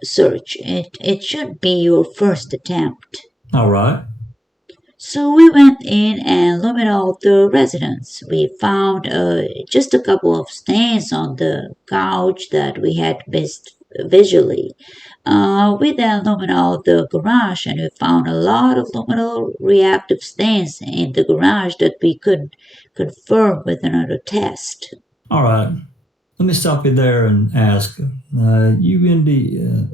search. It should be your first attempt. All right. So we went in and luminol the residence. We found just a couple of stains on the couch that we had missed visually. We then luminol the garage, and we found a lot of luminol reactive stains in the garage that we could confirm with another test. All right. Let me stop you there and ask. You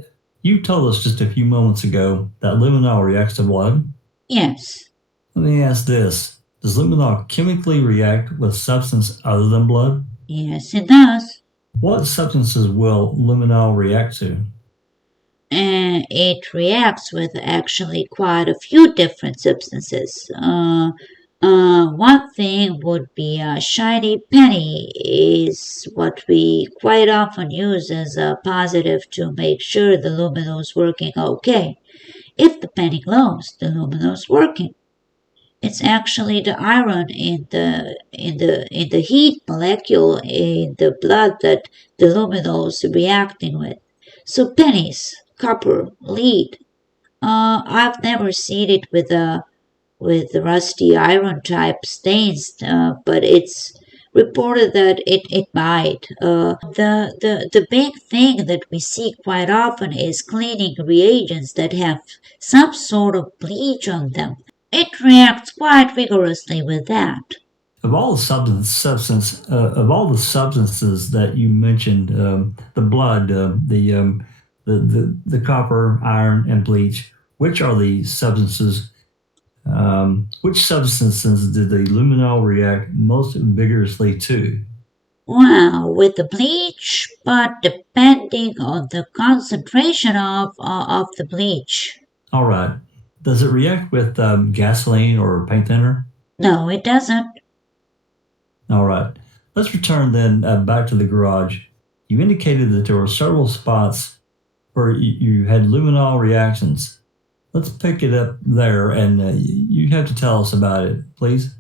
told us just a few moments ago that luminol reacts to blood. Yes. Let me ask this. Does luminol chemically react with substance other than blood? Yes, it does. What substances will luminol react to? It reacts with actually quite a few different substances. One thing would be a shiny penny is what we quite often use as a positive to make sure the luminol is working okay. If the penny glows, the luminol is working. It's actually the iron in the heat molecule in the blood that the luminol is reacting with. So pennies, copper, lead. I've never seen it with rusty iron type stains, but it's reported that it might. The big thing that we see quite often is cleaning reagents that have some sort of bleach on them. It reacts quite vigorously with that. Of all the substances that you mentioned, the blood, the copper, iron, and bleach, which are the substances? Which substances did the luminol react most vigorously to? Well, with the bleach, but depending on the concentration of the bleach. All right. Does it react with gasoline or paint thinner? No, it doesn't. All right. Let's return then back to the garage. You indicated that there were several spots where you had luminol reactions. Let's pick it up there, and you have to tell us about it, please.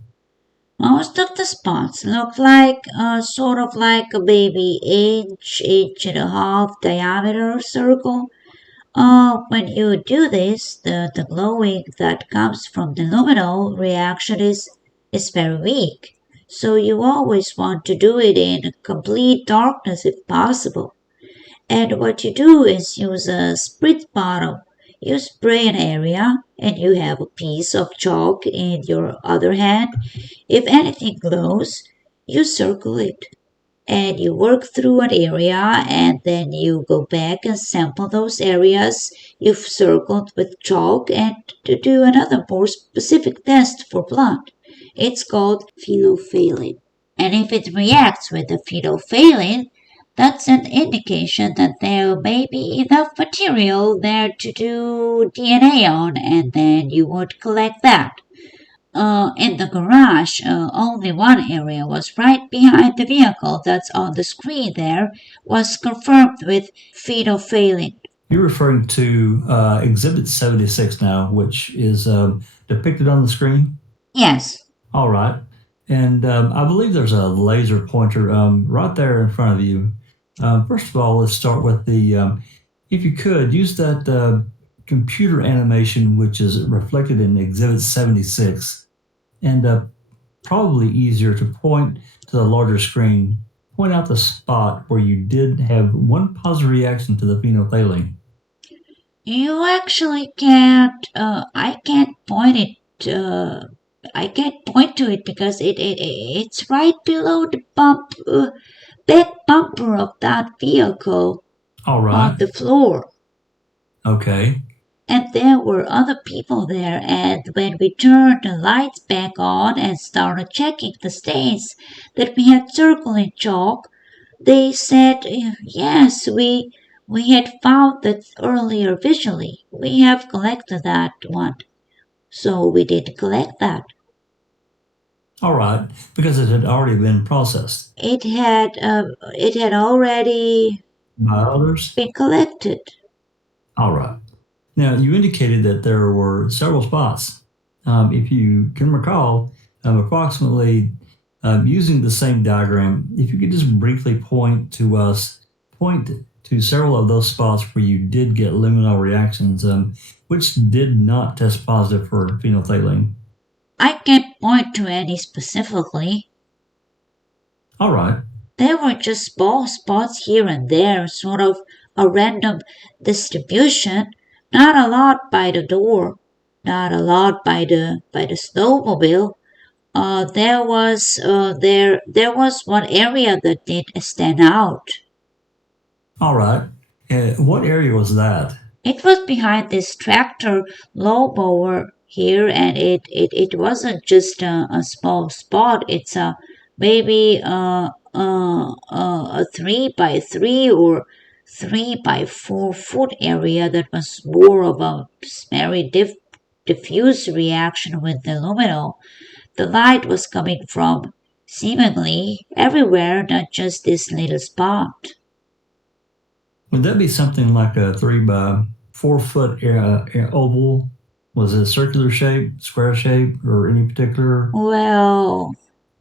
Most of the spots look like sort of like a baby inch and a half diameter circle. When you do this, the glowing that comes from the luminol reaction is very weak. So you always want to do it in complete darkness if possible. And what you do is use a spritz bottle. You spray an area and you have a piece of chalk in your other hand. If anything glows, you circle it and you work through an area, and then you go back and sample those areas you've circled with chalk and to do another more specific test for blood. It's called phenolphthalein. And if it reacts with the phenolphthalein, that's an indication that there may be enough material there to do DNA on, and then you would collect that. In the garage, only one area was right behind the vehicle that's on the screen there, was confirmed with phenolphthalein. You're referring to Exhibit 76 now, which is depicted on the screen? Yes. All right. And I believe there's a laser pointer right there in front of you. First of all, let's start with if you could, use that computer animation which is reflected in Exhibit 76, and probably easier to point to the larger screen. Point out the spot where you did have one positive reaction to the phenolphthalein. You actually can't. I can't point it. I can't point to it because it's right below the back bumper of that vehicle All on right. the floor. Okay. And there were other people there, and when we turned the lights back on and started checking the stains that we had circled in chalk, they said, yes, we had found that earlier visually. We have collected that one. So we did collect that. All right, because it had already been processed It had already by others. been collected. All right. Now, you indicated that there were several spots. If you can recall, approximately using the same diagram, if you could just briefly point to several of those spots where you did get luminol reactions, which did not test positive for phenolphthalein. I can't point to any specifically. All right. There were just small spots here and there, sort of a random distribution. Not a lot by the door, not a lot by the snowmobile. There was one area that did stand out. All right. What area was that? It was behind this tractor lawnmower here, and it wasn't just a small spot. It's maybe a 3 by 3 or 3 by 4 foot area that was more of a very diffuse reaction with the luminol. The light was coming from seemingly everywhere, not just this little spot. Would that be something like a 3 by 4 foot oval? Was it circular shape, square shape, or any particular Well,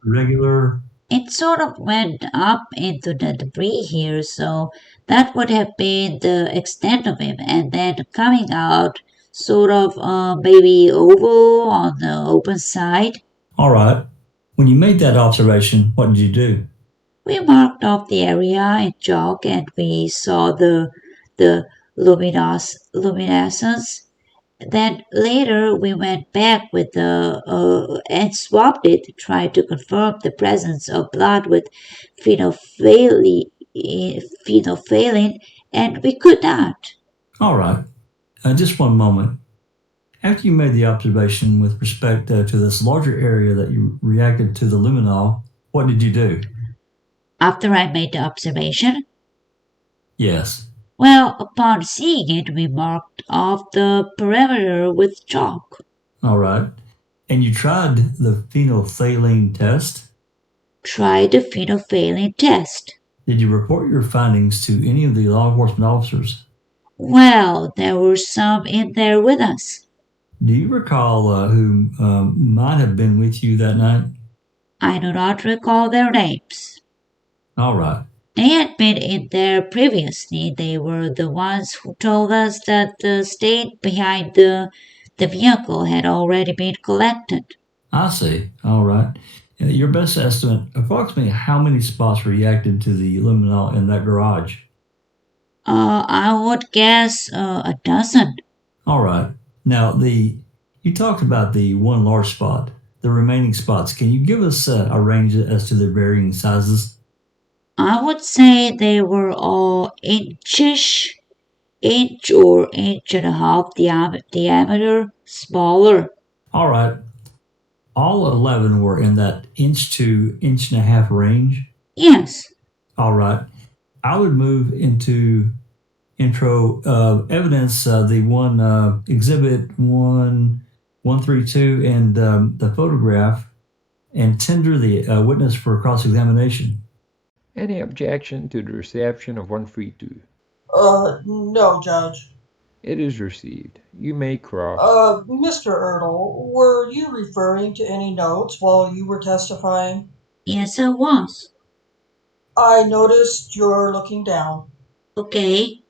regular? it sort of went up into the debris here, so that would have been the extent of it, and then coming out sort of maybe oval on the open side. All right. When you made that observation, what did you do? We marked off the area in chalk, and we saw the luminescence. Then later we went back with and swabbed it to try to confirm the presence of blood with phenolphthalein, and we could not. All right. Just one moment. After you made the observation with respect to this larger area that you reacted to the luminol, what did you do? After I made the observation, Yes. well, upon seeing it, we marked off the perimeter with chalk. All right. And you tried the phenolphthalein test? Tried the phenolphthalein test. Did you report your findings to any of the law enforcement officers? Well, there were some in there with us. Do you recall who might have been with you that night? I do not recall their names. All right. They had been in there previously. They were the ones who told us that the stain behind the vehicle had already been collected. I see. All right. Your best estimate, approximately how many spots reacted to the luminol in that garage? I would guess a dozen. All right. Now, you talked about the one large spot, the remaining spots. Can you give us a range as to their varying sizes? I would say they were all inch or inch and a half diameter, smaller. All right. All 11 were in that inch to inch and a half range? Yes. All right. I would move into intro evidence, the one exhibit 132 and the photograph, and tender the witness for cross-examination. Any objection to the reception of 132? No, Judge. It is received. You may cross. Mr. ERTL, were you referring to any notes while you were testifying? Yes, I was. I noticed you're looking down. Okay,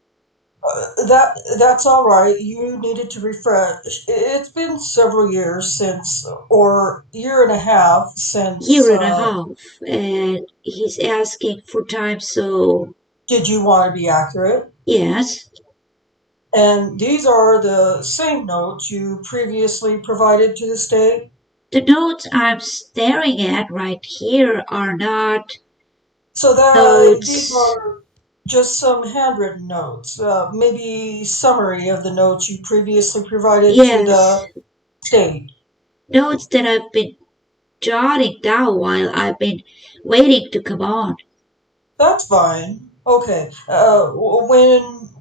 That's all right. You needed to refresh. It's been several years since, or year and a half since. year and a half, and he's asking for time, so Did you want to be accurate? yes. And these are the same notes you previously provided to the state. The notes I'm staring at right here are not So that these notes. are just some handwritten notes, maybe summary of the notes you previously provided to Yes, the state. notes that I've been jotting down while I've been waiting to come on. That's fine. Okay.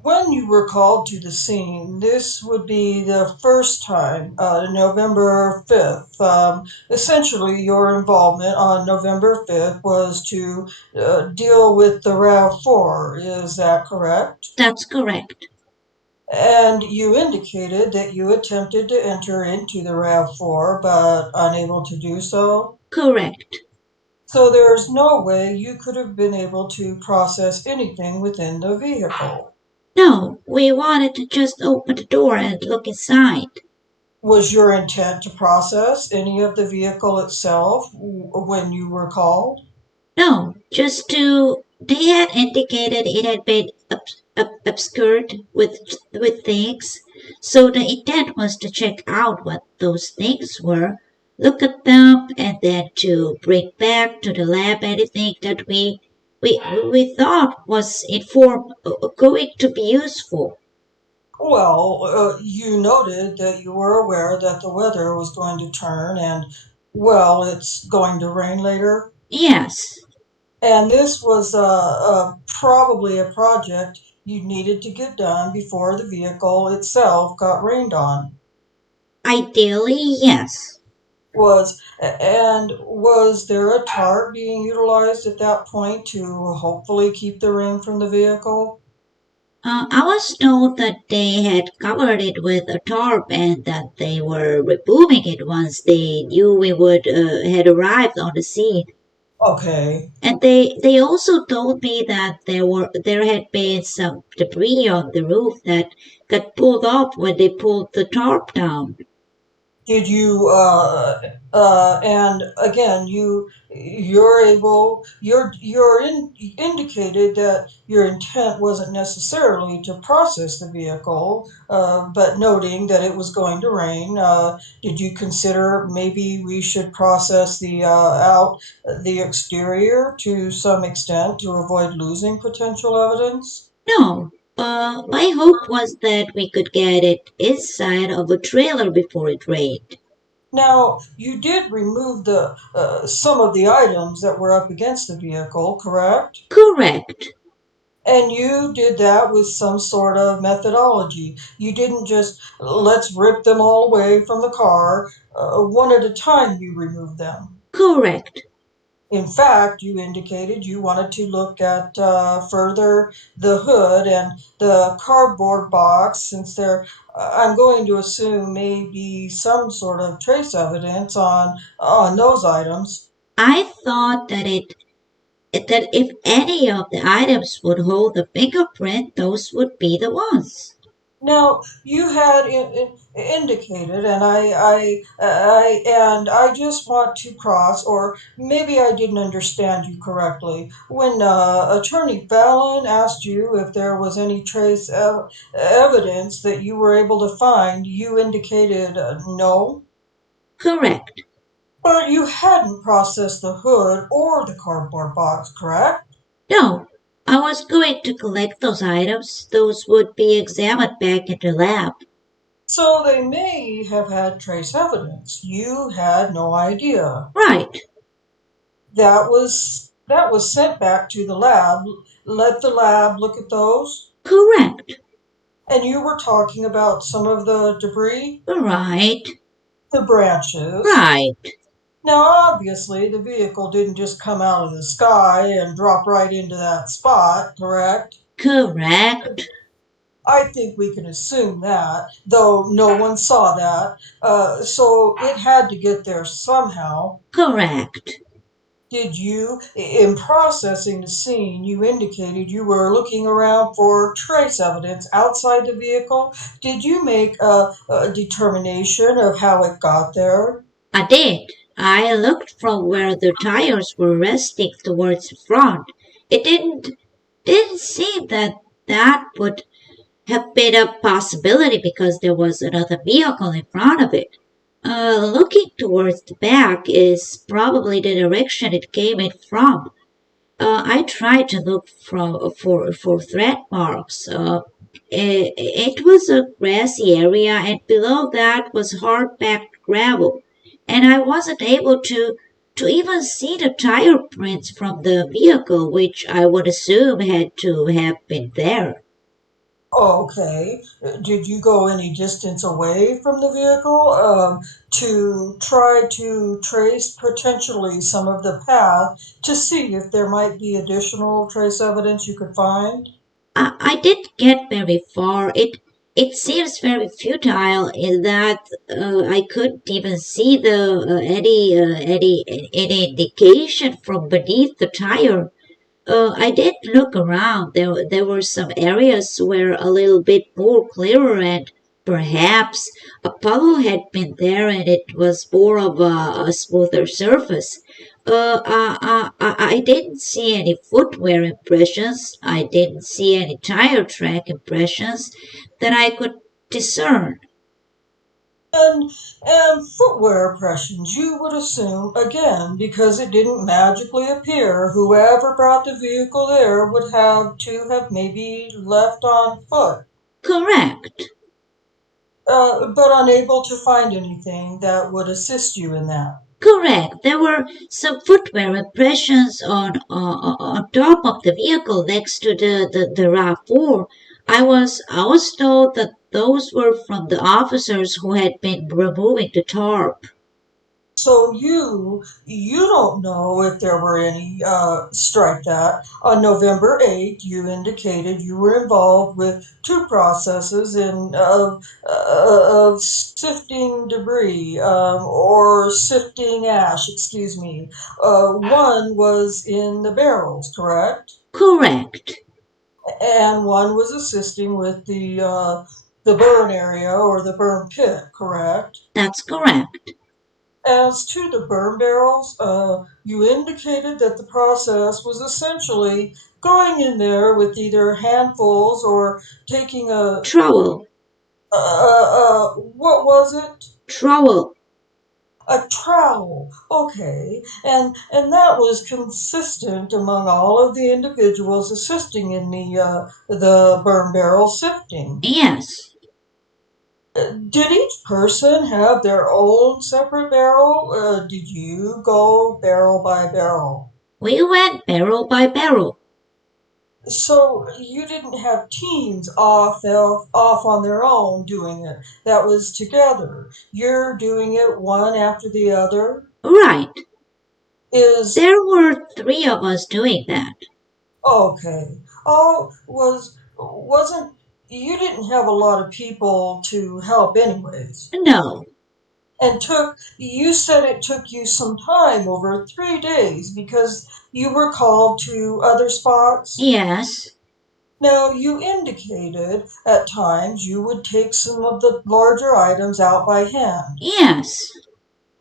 When you were called to the scene, this would be the first time, November 5th. Essentially, your involvement on November 5th was to deal with the RAV4. Is that correct? That's correct. And you indicated that you attempted to enter into the RAV4 but unable to do so. Correct. So there's no way you could have been able to process anything within the vehicle. No, we wanted to just open the door and look inside. Was your intent to process any of the vehicle itself when you were called? No, just to. They had indicated it had been obscured with things, so the intent was to check out what those things were, look at them, and then to bring back to the lab anything that we thought was going to be useful. Well, you noted that you were aware that the weather was going to turn and, well, it's going to rain later. Yes, And this was probably a project you needed to get done before the vehicle itself got rained on. ideally, yes. Was there a tarp being utilized at that point to hopefully keep the rain from the vehicle? I was told that they had covered it with a tarp and that they were removing it once they knew we would had arrived on the scene. Okay. And they also told me that there had been some debris on the roof that got pulled off when they pulled the tarp down. Did you and again you're indicated that your intent wasn't necessarily to process the vehicle, but noting that it was going to rain, did you consider maybe we should process the exterior to some extent to avoid losing potential evidence? No, my hope was that we could get it inside of a trailer before it rained. Now, you did remove the some of the items that were up against the vehicle, correct? Correct. And you did that with some sort of methodology. You didn't just let's rip them all away from the car. One at a time, you removed them. Correct. In fact, you indicated you wanted to look at further the hood and the cardboard box, since I'm going to assume, may be some sort of trace evidence on those items. I thought that if any of the items would hold a fingerprint, those would be the ones. Now, you had indicated, and I just want to cross, or maybe I didn't understand you correctly. When Attorney Fallon asked you if there was any trace evidence that you were able to find, you indicated no. Correct. But you hadn't processed the hood or the cardboard box, correct? No, I was going to collect those items. Those would be examined back in the lab. So they may have had trace evidence. You had no idea. Right. That was sent back to the lab. Let the lab look at those. Correct. And you were talking about some of the debris, Right. the branches. Right. Now, obviously, the vehicle didn't just come out of the sky and drop right into that spot, correct? Correct. I think we can assume that, though no one saw that. So it had to get there somehow. Correct. Did you, in processing the scene, you indicated you were looking around for trace evidence outside the vehicle? Did you make a determination of how it got there? I did. I looked from where the tires were resting towards the front. It didn't seem that that would have been a possibility because there was another vehicle in front of it. Looking towards the back is probably the direction it came in from. I tried to look for thread marks. It was a grassy area, and below that was hard-packed gravel, and I wasn't able to even see the tire prints from the vehicle, which I would assume had to have been there. Okay. Did you go any distance away from the vehicle to try to trace potentially some of the path to see if there might be additional trace evidence you could find? I didn't get very far. It seems very futile in that I couldn't even see the any indication from beneath the tire. I did look around. There were some areas where a little bit more clearer, and perhaps a puddle had been there and it was more of a smoother surface. I didn't see any footwear impressions. I didn't see any tire track impressions that I could discern. And and footwear impressions, you would assume, again, because it didn't magically appear, whoever brought the vehicle there would have to have maybe left on foot. Correct. But unable to find anything that would assist you in that. Correct. There were some footwear impressions on top of the vehicle next to the RAV4. I was told that those were from the officers who had been removing the tarp. So you don't know if there were any strike that. On November 8th, you indicated you were involved with two processes of sifting debris or sifting ash, excuse me. One was in the barrels, correct? Correct. And one was assisting with the burn area or the burn pit, correct? That's correct. As to the burn barrels, you indicated that the process was essentially going in there with either handfuls or taking Trowel. what was it? Trowel. A trowel. Okay, and that was consistent among all of the individuals assisting in the burn barrel sifting. Yes. Did each person have their own separate barrel? Did you go barrel by barrel? We went barrel by barrel. So you didn't have teams off on their own doing it. That was together. You're doing it one after the other. Right. Is There were three of us doing that. okay. Oh, wasn't you didn't have a lot of people to help anyways. No. And took you said it took you some time over 3 days because you were called to other spots. Yes. Now, you indicated at times you would take some of the larger items out by hand, Yes.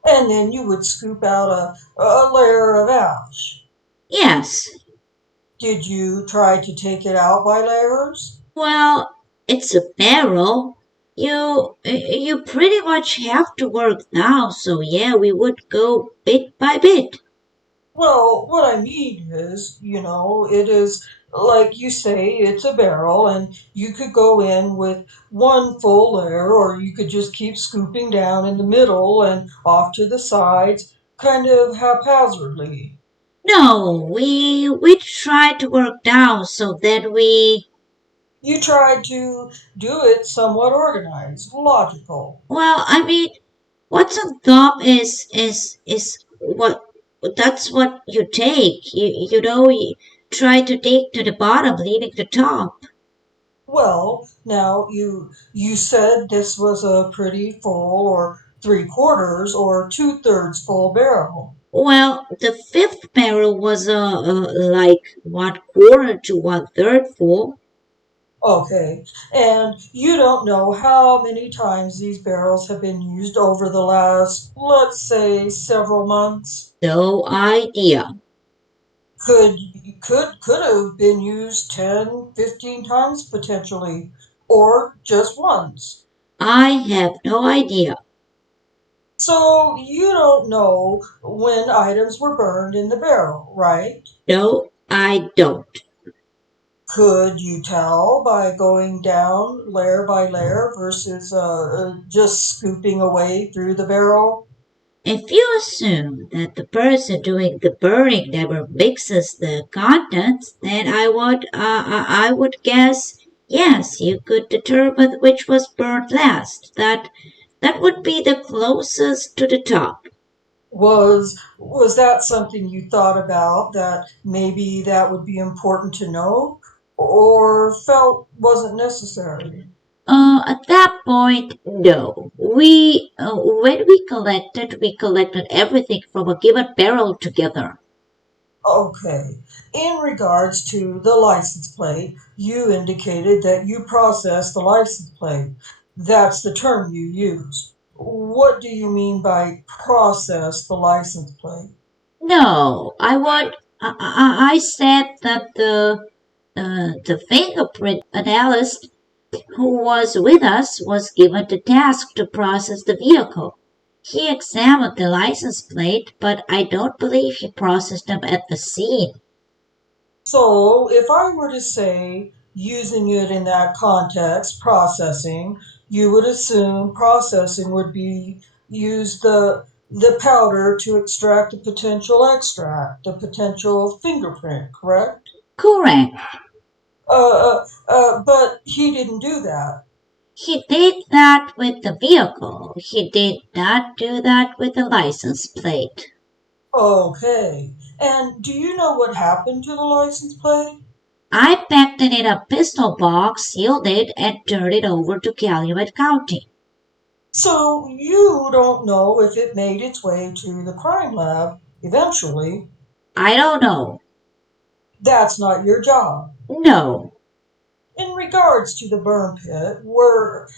and then you would scoop out a layer of ash. Yes. Did you try to take it out by layers? Well, it's a barrel. You pretty much have to work now, so yeah, we would go bit by bit. Well, what I mean is, it is like you say, it's a barrel, and you could go in with one full layer, or you could just keep scooping down in the middle and off to the sides, kind of haphazardly. No, we tried to work down so that we You tried to do it somewhat organized, logical. well, I mean, what's on top is what that's what you take. You try to dig to the bottom, leaving the top. Well, now you said this was a pretty full or three quarters or two-thirds full barrel. Well, the fifth barrel was like 1/4 to 1/3 full. Okay, and you don't know how many times these barrels have been used over the last, let's say, several months? No idea. Could could have been used 10, 15 times potentially, or just once. I have no idea. So you don't know when items were burned in the barrel, right? No, I don't. Could you tell by going down layer by layer versus just scooping away through the barrel? If you assume that the person doing the burning never mixes the contents, then I would guess yes, you could determine which was burned last. That would be the closest to the top. Was that something you thought about, that maybe that would be important to know, or felt wasn't necessary? At that point, no. When we collected everything from a given barrel together. Okay. In regards to the license plate, you indicated that you processed the license plate. That's the term you used. What do you mean by process the license plate? No, I said that the fingerprint analyst who was with us was given the task to process the vehicle. He examined the license plate, but I don't believe he processed them at the scene. So, if I were to say, using it in that context, processing, you would assume processing would be use the powder to extract the potential extract, the potential fingerprint, correct? Correct. But he didn't do that. He did that with the vehicle. He did not do that with the license plate. Okay. And do you know what happened to the license plate? I packed it in a pistol box, sealed it, and turned it over to Calumet County. So you don't know if it made its way to the crime lab eventually. I don't know. That's not your job. No, In regards to the burn pit, were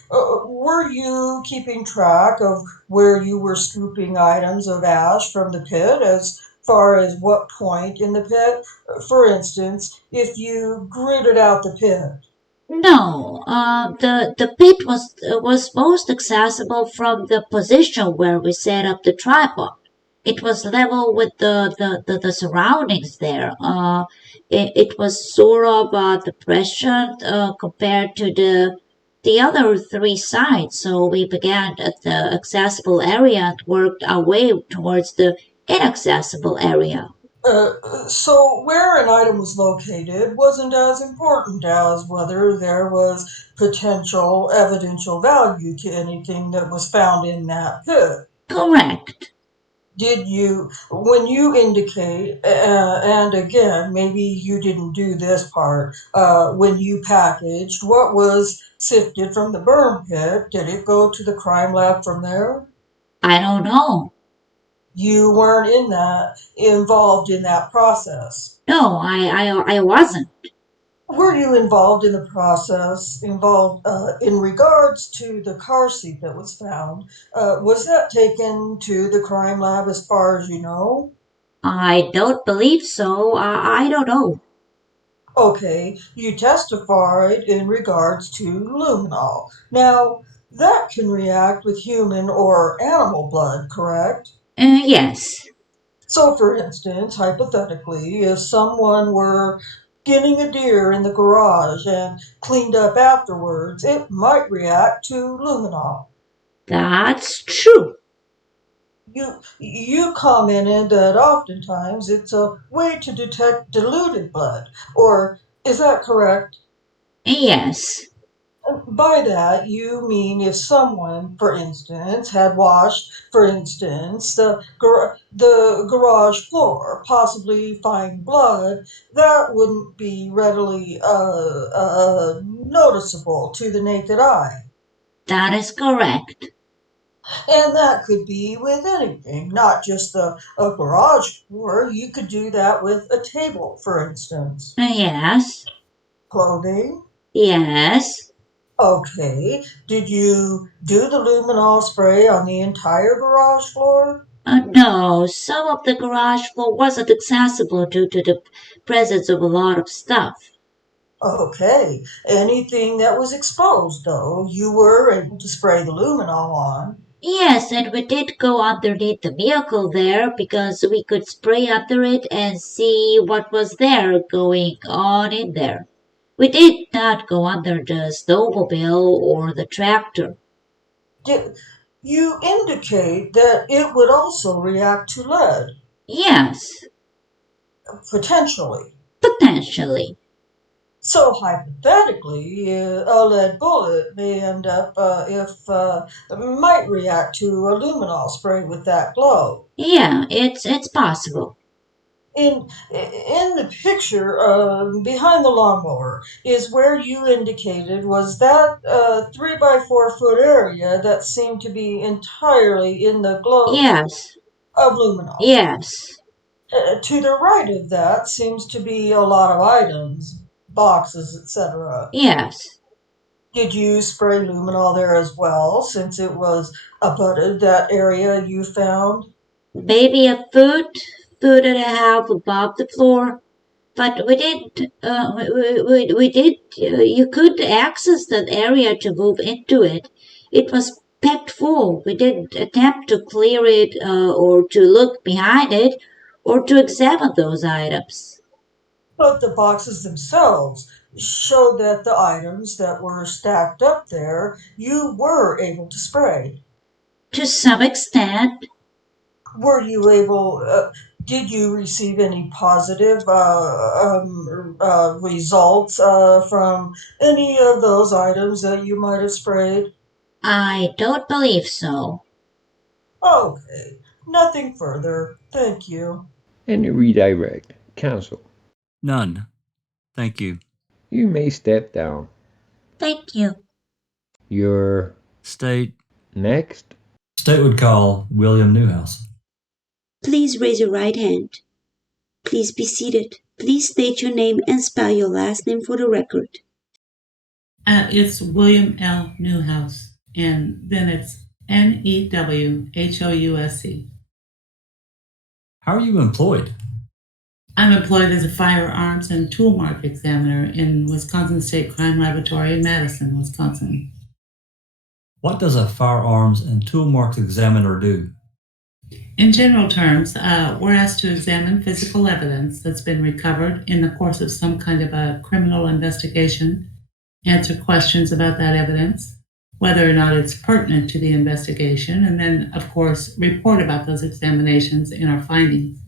you keeping track of where you were scooping items of ash from the pit, as far as what point in the pit? For instance, if you gritted out the pit. no. The pit was most accessible from the position where we set up the tripod. It was level with the surroundings there. It was sort of depression compared to the other three sides. So we began at the accessible area and worked our way towards the inaccessible area. So where an item was located wasn't as important as whether there was potential evidential value to anything that was found in that pit. Correct. Did you, when you indicate, and again, maybe you didn't do this part, when you packaged what was sifted from the burn pit, did it go to the crime lab from there? I don't know. You weren't involved in that process. No, I wasn't. Were you involved in the process, involved in regards to the car seat that was found? Was that taken to the crime lab as far as you know? I don't believe so. I don't know. Okay, you testified in regards to luminol. Now, that can react with human or animal blood, correct? Yes. So, for instance, hypothetically, if someone were skinning a deer in the garage and cleaned up afterwards, it might react to luminol. That's true. You commented that oftentimes it's a way to detect diluted blood, or is that correct? Yes. By that, you mean if someone, for instance, had washed, for instance, the garage floor, possibly find blood, that wouldn't be readily noticeable to the naked eye. That is correct. And that could be with anything, not just a garage floor. You could do that with a table, for instance. Yes, Clothing. yes. Okay. Did you do the luminol spray on the entire garage floor? No, some of the garage floor wasn't accessible due to the presence of a lot of stuff. Okay. Anything that was exposed, though, you were able to spray the luminol on. Yes, and we did go underneath the vehicle there because we could spray under it and see what was there going on in there. We did not go under the snowmobile or the tractor. Did you indicate that it would also react to lead, Yes, potentially? potentially. So hypothetically, a lead bullet may end up if might react to a luminol spray with that glow. Yeah, it's possible. In the picture behind the lawnmower is where you indicated was that 3 by 4 foot area that seemed to be entirely in the glow Yes, of luminol. yes, To the right of that seems to be a lot of items, boxes, etc. yes. Did you spray luminol there as well, since it was abutted that area you found? Maybe a foot and a half above the floor. But we did, we did, you could access that area to move into it. It was packed full. We didn't attempt to clear it or to look behind it or to examine those items. But the boxes themselves show that the items that were stacked up there you were able to spray. To some extent, Were you able, did you receive any positive results from any of those items that you might have sprayed? I don't believe so. Okay, nothing further. Thank you. Any redirect. Counsel, None. Thank you. you may step down. Thank you. You're State. next. State would call William Newhouse. Please raise your right hand. Please be seated. Please state your name and spell your last name for the record. It's William L. Newhouse, and then it's NEWHOUSE. How are you employed? I'm employed as a firearms and tool mark examiner in Wisconsin State Crime Laboratory in Madison, Wisconsin. What does a firearms and tool marks examiner do? In general terms, we're asked to examine physical evidence that's been recovered in the course of some kind of a criminal investigation, answer questions about that evidence, whether or not it's pertinent to the investigation, and then, of course, report about those examinations in our findings.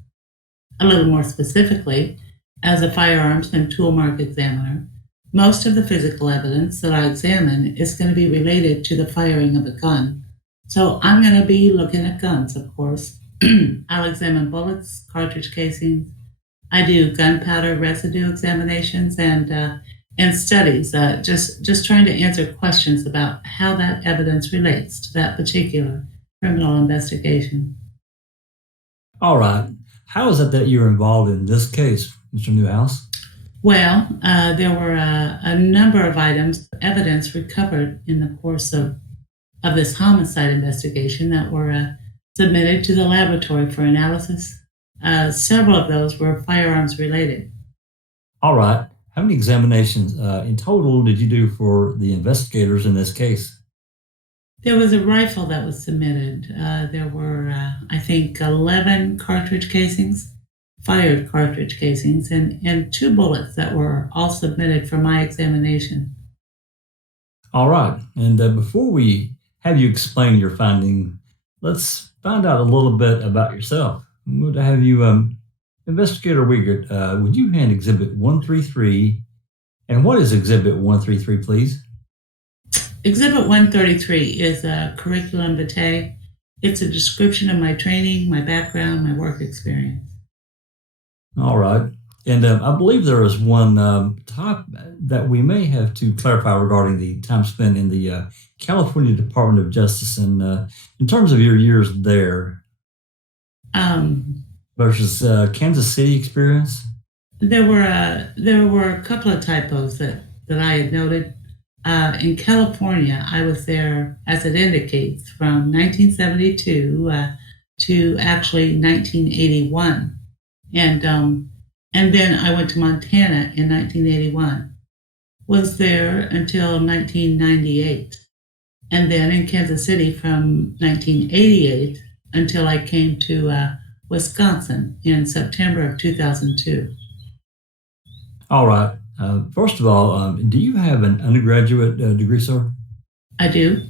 A little more specifically, as a firearms and tool mark examiner, most of the physical evidence that I examine is going to be related to the firing of a gun. So I'm going to be looking at guns, of course. I'll examine bullets, cartridge casings. I do gunpowder residue examinations and studies, just trying to answer questions about how that evidence relates to that particular criminal investigation. All right. How is it that you're involved in this case, Mr. Newhouse? Well, there were a number of items, evidence recovered in the course of this homicide investigation that were submitted to the laboratory for analysis. Several of those were firearms related. All right. How many examinations in total did you do for the investigators in this case? There was a rifle that was submitted. There were, I think, 11 cartridge casings, fired cartridge casings, and 2 bullets that were all submitted for my examination. All right. And before we have you explain your finding, let's find out a little bit about yourself. I'm going to have you, Investigator Wiegert, would you hand Exhibit 133? And what is Exhibit 133, please? Exhibit 133 is a curriculum vitae. It's a description of my training, my background, my work experience. All right. And I believe there is one type that we may have to clarify regarding the time spent in the California Department of Justice, and in terms of your years there versus Kansas City experience? There were a couple of typos that I had noted. In California, I was there, as it indicates, from 1972 to actually 1981, and then I went to Montana in 1981. Was there until 1998, and then in Kansas City from 1988 until I came to Wisconsin in September of 2002. All right. First of all, do you have an undergraduate degree, sir? I do.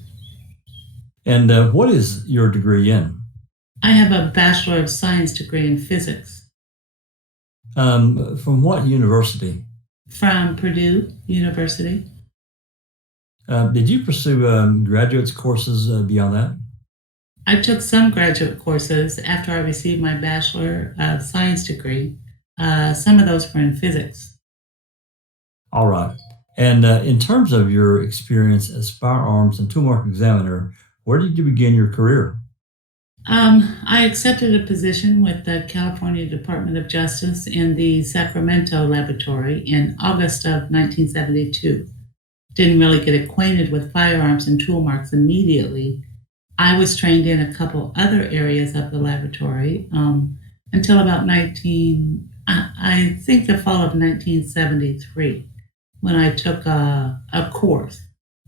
And what is your degree in? I have a Bachelor of Science degree in physics. From what university? From Purdue University. Did you pursue graduate courses beyond that? I took some graduate courses after I received my Bachelor of Science degree. Some of those were in physics. All right. And in terms of your experience as firearms and toolmark examiner, where did you begin your career? I accepted a position with the California Department of Justice in the Sacramento laboratory in August of 1972. Didn't really get acquainted with firearms and tool marks immediately. I was trained in a couple other areas of the laboratory until about I think the fall of 1973, when I took a course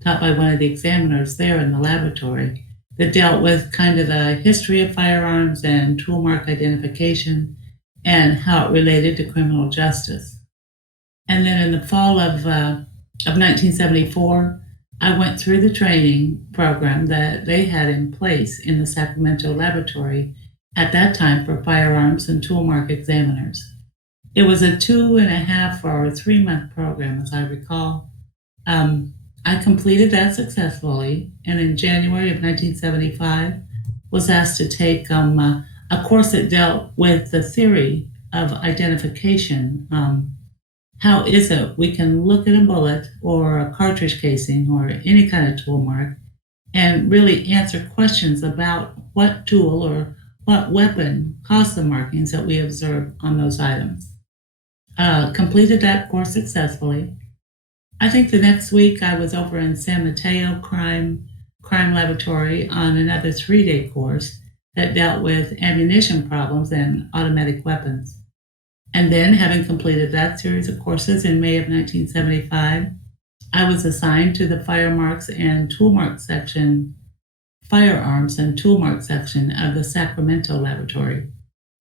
taught by one of the examiners there in the laboratory that dealt with kind of the history of firearms and tool mark identification and how it related to criminal justice. And then in the fall of 1974, I went through the training program that they had in place in the Sacramento laboratory at that time for firearms and tool mark examiners. It was a 2.5 or 3 month program, as I recall. I completed that successfully, and in January of 1975 was asked to take a course that dealt with the theory of identification. How is it we can look at a bullet or a cartridge casing or any kind of tool mark and really answer questions about what tool or what weapon caused the markings that we observe on those items. Completed that course successfully. I think the next week I was over in San Mateo Crime Laboratory on another 3-day course that dealt with ammunition problems and automatic weapons. And then, having completed that series of courses in May of 1975, I was assigned to the firearms and tool mark section of the Sacramento laboratory.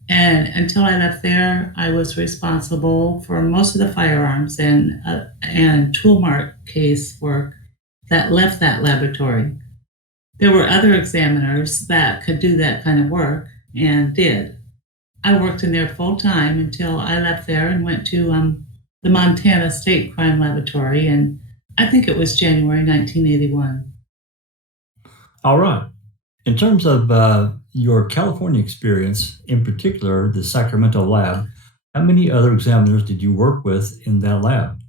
And until I left there, I was responsible for most of the firearms and tool mark case work that left that laboratory. There were other examiners that could do that kind of work and did. I worked in there full time until I left there and went to the Montana State Crime Laboratory, and I think it was January 1981. All right. In terms of your California experience, in particular the Sacramento lab, how many other examiners did you work with in that lab?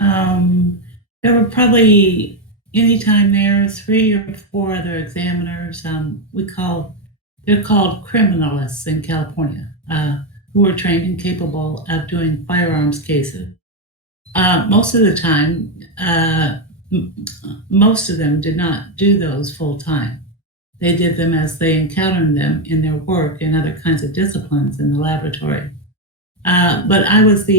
There were probably, anytime there, 3 or 4 other examiners. They're called criminalists in California, who are trained and capable of doing firearms cases. Most of the time, most of them did not do those full time. They did them as they encountered them in their work and other kinds of disciplines in the laboratory. But I was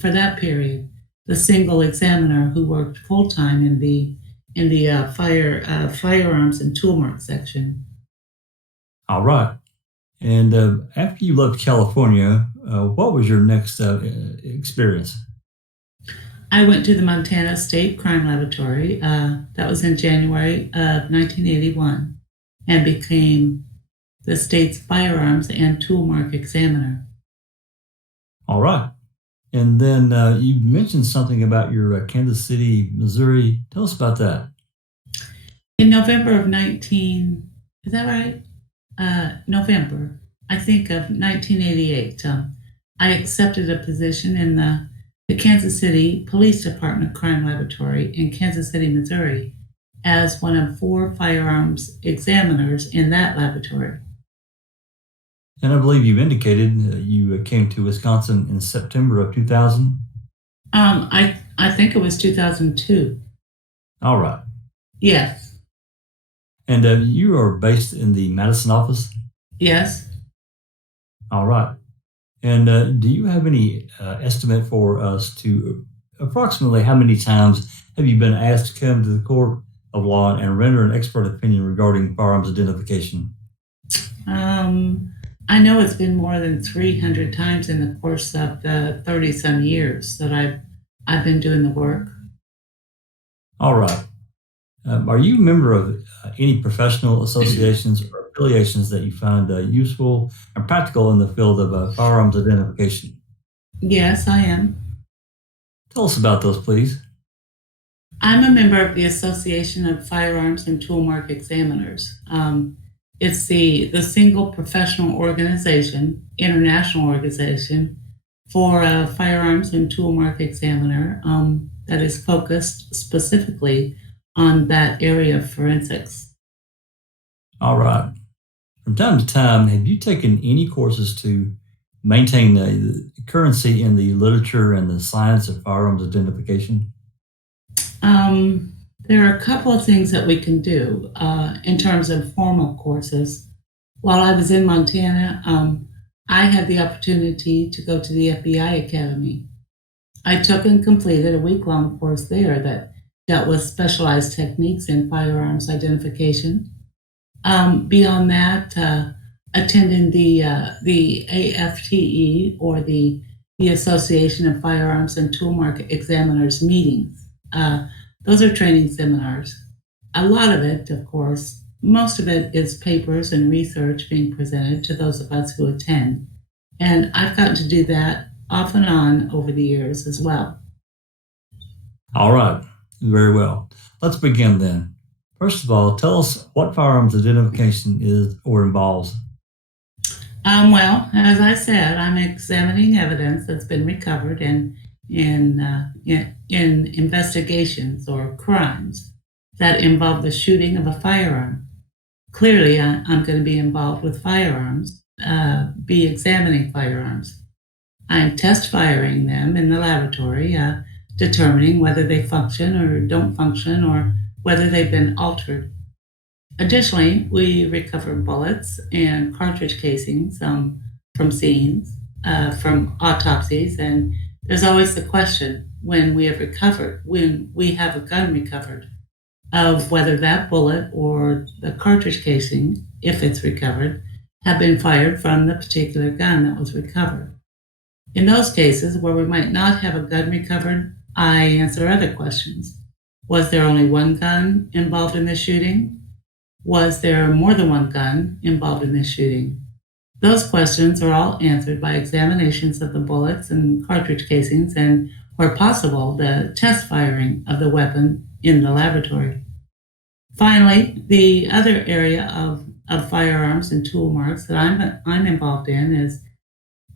for that period, the single examiner who worked full time in the firearms and tool mark section. All right. And after you left California, what was your next experience? I went to the Montana State Crime Laboratory. That was in January of 1981. And became the state's firearms and tool mark examiner. All right. And then you mentioned something about your Kansas City, Missouri. Tell us about that. In November of November, I think of 1988, I accepted a position in the Kansas City Police Department Crime Laboratory in Kansas City, Missouri, as one of 4 firearms examiners in that laboratory. And I believe you indicated you came to Wisconsin in September of 2000. I think it was 2002. All right. Yes. And you are based in the Madison office? Yes. All right. And do you have any estimate for us to approximately how many times have you been asked to come to the court of law and render an expert opinion regarding firearms identification? I know it's been more than 300 times in the course of the 30-some years that I've been doing the work. All right. Are you a member of any professional associations or affiliations that you find useful and practical in the field of firearms identification? Yes, I am. Tell us about those, please. I'm a member of the Association of Firearms and Tool Mark Examiners. It's the single professional organization, international organization, for a firearms and tool mark examiner that is focused specifically on that area of forensics. All right. From time to time, have you taken any courses to maintain the currency in the literature and the science of firearms identification? There are a couple of things that we can do in terms of formal courses. While I was in Montana, I had the opportunity to go to the FBI Academy. I took and completed a week-long course there that dealt with specialized techniques in firearms identification. Beyond that, attending the AFTE, or the Association of Firearms and Tool Mark Examiners meetings. Those are training seminars. A lot of it, of course, most of it is papers and research being presented to those of us who attend. And I've gotten to do that off and on over the years as well. All right. Very well. Let's begin then. First of all, tell us what firearms identification is or involves. Well, as I said, I'm examining evidence that's been recovered in investigations or crimes that involve the shooting of a firearm. Clearly, I'm going to be involved with firearms, be examining firearms. I'm test firing them in the laboratory, determining whether they function or don't function, or whether they've been altered. Additionally, we recover bullets and cartridge casings from scenes, from autopsies, and there's always the question when we have a gun recovered, of whether that bullet or the cartridge casing, if it's recovered, have been fired from the particular gun that was recovered. In those cases where we might not have a gun recovered, I answer other questions. Was there only one gun involved in the shooting? Was there more than one gun involved in this shooting? Those questions are all answered by examinations of the bullets and cartridge casings, and, where possible, the test firing of the weapon in the laboratory. Finally, the other area of firearms and tool marks that I'm involved in is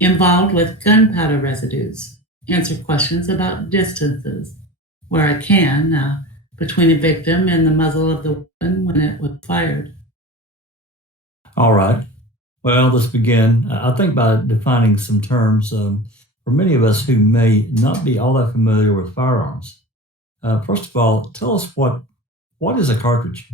involved with gunpowder residues. Answer questions about distances, where I can, between a victim and the muzzle of the weapon when it was fired. All right. Well, let's begin. I think by defining some terms for many of us who may not be all that familiar with firearms. First of all, tell us what is a cartridge?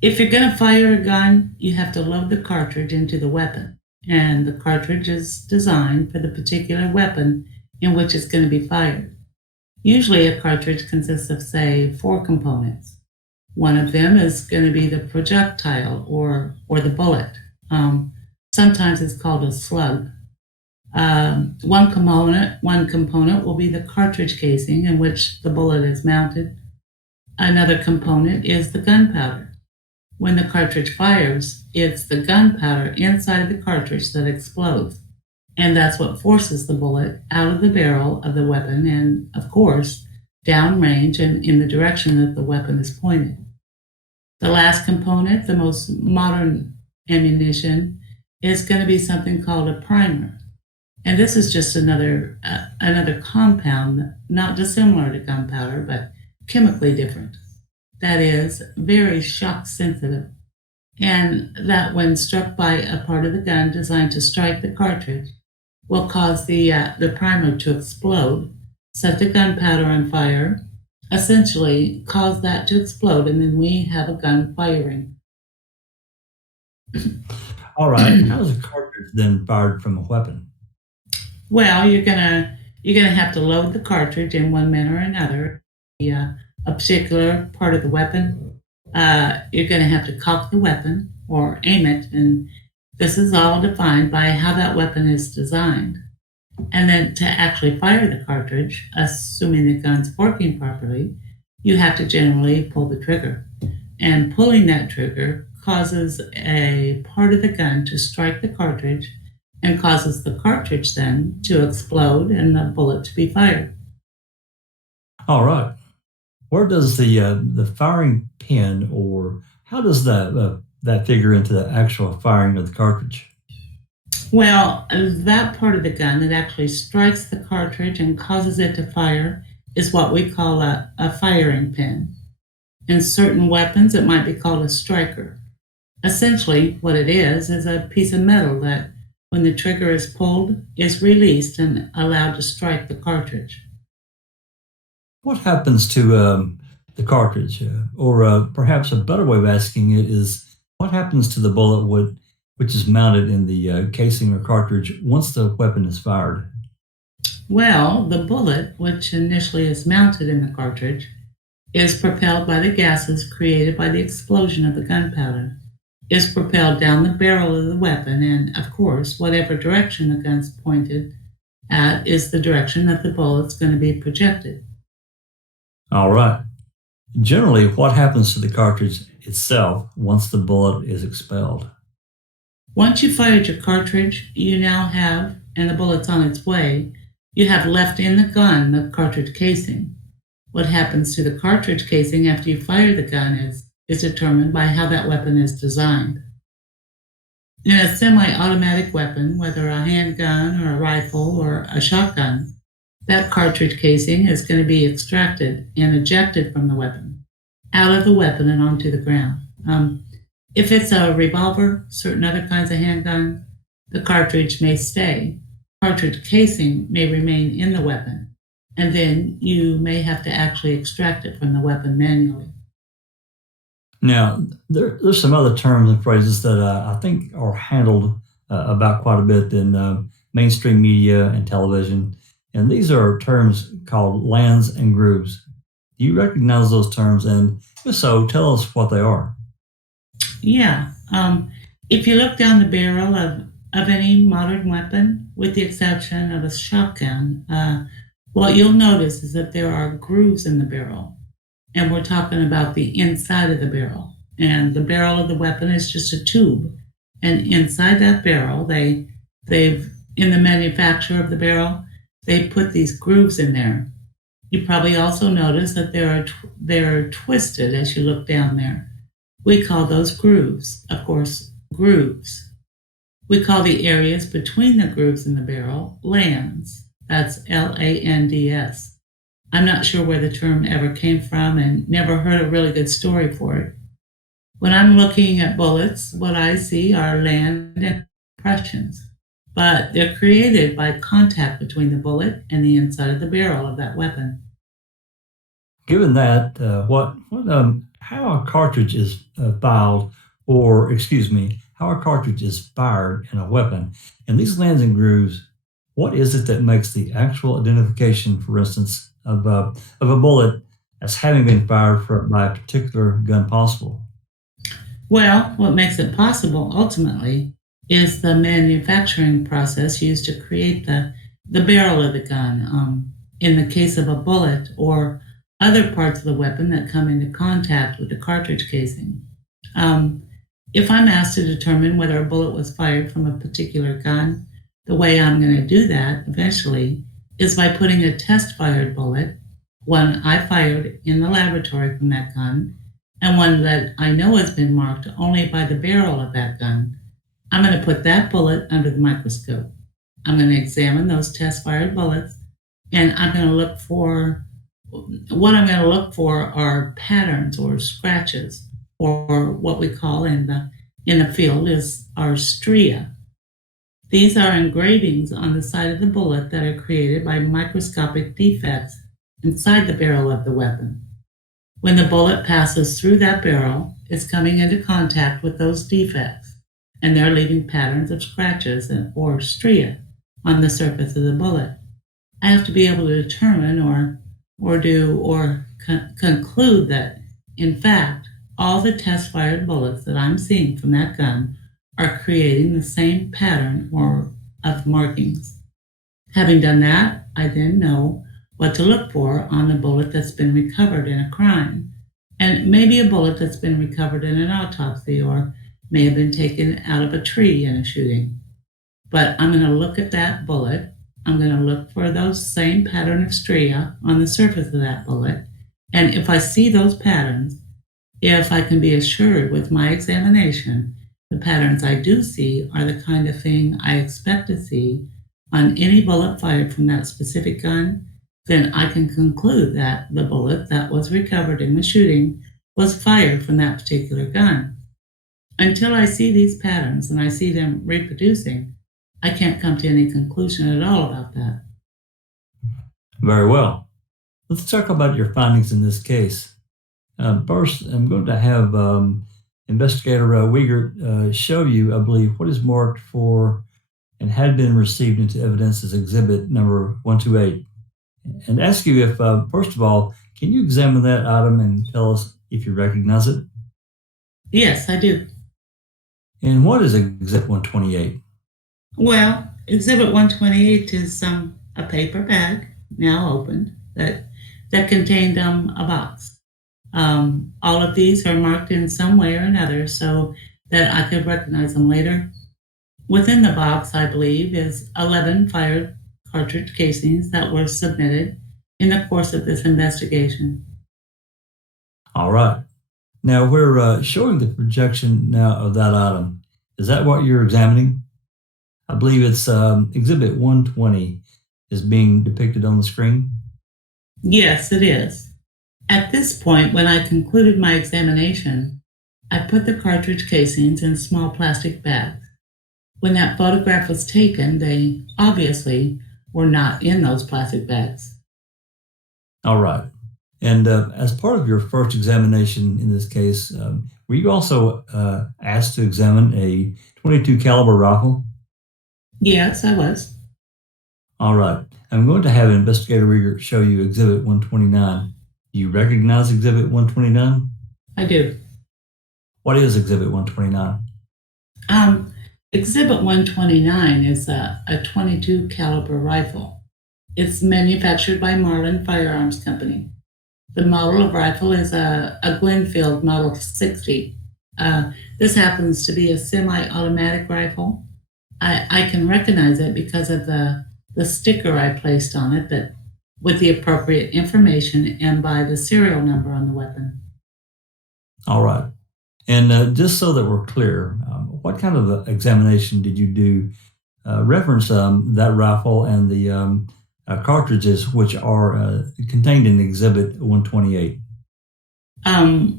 If you're going to fire a gun, you have to load the cartridge into the weapon, and the cartridge is designed for the particular weapon in which it's going to be fired. Usually a cartridge consists of, say, 4 components. One of them is going to be the projectile or the bullet. Sometimes it's called a slug. One component will be the cartridge casing in which the bullet is mounted. Another component is the gunpowder. When the cartridge fires, it's the gunpowder inside of the cartridge that explodes. And that's what forces the bullet out of the barrel of the weapon and, of course, downrange and in the direction that the weapon is pointed. The last component, the most modern ammunition, is going to be something called a primer. And this is just another compound, not dissimilar to gunpowder, but chemically different. That is, very shock sensitive. And that when struck by a part of the gun designed to strike the cartridge, will cause the primer to explode, set the gunpowder on fire, essentially cause that to explode, and then we have a gun firing. All right. How is a cartridge then fired from a weapon? Well, you're gonna have to load the cartridge in one manner or another. A particular part of the weapon, you're gonna have to cock the weapon or aim it, and this is all defined by how that weapon is designed. And then to actually fire the cartridge, assuming the gun's working properly, you have to generally pull the trigger. And pulling that trigger causes a part of the gun to strike the cartridge and causes the cartridge then to explode and the bullet to be fired. All right. Where does the firing pin, or how does that figure into the actual firing of the cartridge? Well, that part of the gun that actually strikes the cartridge and causes it to fire is what we call a firing pin. In certain weapons, it might be called a striker. Essentially, what it is a piece of metal that, when the trigger is pulled, is released and allowed to strike the cartridge. What happens to the cartridge? Or perhaps a better way of asking it is, what happens to the bullet which is mounted in the casing or cartridge once the weapon is fired? Well, the bullet, which initially is mounted in the cartridge, is propelled by the gases created by the explosion of the gunpowder, is propelled down the barrel of the weapon, and of course, whatever direction the gun's pointed at is the direction that the bullet's going to be projected. All right. Generally, what happens to the cartridge itself once the bullet is expelled? Once you fired your cartridge, you now have, and the bullet's on its way, you have left in the gun the cartridge casing. What happens to the cartridge casing after you fire the gun is determined by how that weapon is designed. In a semi-automatic weapon, whether a handgun or a rifle or a shotgun, that cartridge casing is going to be extracted and ejected from the weapon, out of the weapon and onto the ground. If it's a revolver, certain other kinds of handguns, the cartridge may stay. Cartridge casing may remain in the weapon, and then you may have to actually extract it from the weapon manually. Now, there's some other terms and phrases that I think are handled about quite a bit in mainstream media and television, and these are terms called lands and grooves. Do you recognize those terms, and if so, tell us what they are. Yeah. If you look down the barrel of any modern weapon, with the exception of a shotgun, what you'll notice is that there are grooves in the barrel. And we're talking about the inside of the barrel. And the barrel of the weapon is just a tube. And inside that barrel, they've in the manufacture of the barrel, they put these grooves in there. You probably also notice that they're twisted as you look down there. We call those grooves, of course, grooves. We call the areas between the grooves in the barrel lands. That's Lands. I'm not sure where the term ever came from and never heard a really good story for it. When I'm looking at bullets, what I see are land impressions, but they're created by contact between the bullet and the inside of the barrel of that weapon. Given that, how a cartridge is how a cartridge is fired in a weapon, and these lands and grooves, what is it that makes the actual identification, for instance, of a bullet as having been fired by a particular gun possible? Well, what makes it possible ultimately is the manufacturing process used to create the barrel of the gun. In the case of a bullet or other parts of the weapon that come into contact with the cartridge casing. If I'm asked to determine whether a bullet was fired from a particular gun, the way I'm going to do that eventually is by putting a test-fired bullet, one I fired in the laboratory from that gun, and one that I know has been marked only by the barrel of that gun. I'm going to put that bullet under the microscope. I'm going to examine those test-fired bullets, and I'm going to look for what I'm going to look for are patterns or scratches, or what we call in the field is our stria. These are engravings on the side of the bullet that are created by microscopic defects inside the barrel of the weapon. When the bullet passes through that barrel, it's coming into contact with those defects, and they're leaving patterns of scratches or stria on the surface of the bullet. I have to be able to determine or conclude that, in fact, all the test-fired bullets that I'm seeing from that gun are creating the same pattern or of markings. Having done that, I then know what to look for on the bullet that's been recovered in a crime, and maybe a bullet that's been recovered in an autopsy or may have been taken out of a tree in a shooting. But I'm going to look at that bullet. I'm going to look for those same pattern of stria on the surface of that bullet, and if I see those patterns, if I can be assured with my examination the patterns I do see are the kind of thing I expect to see on any bullet fired from that specific gun, then I can conclude that the bullet that was recovered in the shooting was fired from that particular gun. Until I see these patterns and I see them reproducing, I can't come to any conclusion at all about that. Very well. Let's talk about your findings in this case. First, I'm going to have Investigator Wiegert show you, I believe, what is marked for and had been received into evidence as exhibit number 128. And ask you if, first of all, can you examine that item and tell us if you recognize it? Yes, I do. And what is exhibit 128? Well, exhibit 128 is a paper bag, now opened, that contained a box. All of these are marked in some way or another so that I could recognize them later. Within the box, I believe, is 11 fired cartridge casings that were submitted in the course of this investigation. All right. Now we're showing the projection now of that item. Is that what you're examining? I believe it's exhibit 120 is being depicted on the screen. Yes, it is. At this point, when I concluded my examination, I put the cartridge casings in small plastic bags. When that photograph was taken, they obviously were not in those plastic bags. All right. And as part of your first examination in this case, were you also asked to examine a .22 caliber rifle? Yes, I was. All right. I'm going to have Investigator Wiegert show you exhibit 129. Do you recognize exhibit 129? I do. What is exhibit 129? Exhibit 129 is a .22 caliber rifle. It's manufactured by Marlin Firearms Company. The model of rifle is a Glenfield Model 60. This happens to be a semi-automatic rifle. I can recognize it because of the sticker I placed on it, but with the appropriate information and by the serial number on the weapon. All right. And just so that we're clear, what kind of examination did you do reference that rifle and the cartridges which are contained in Exhibit 128?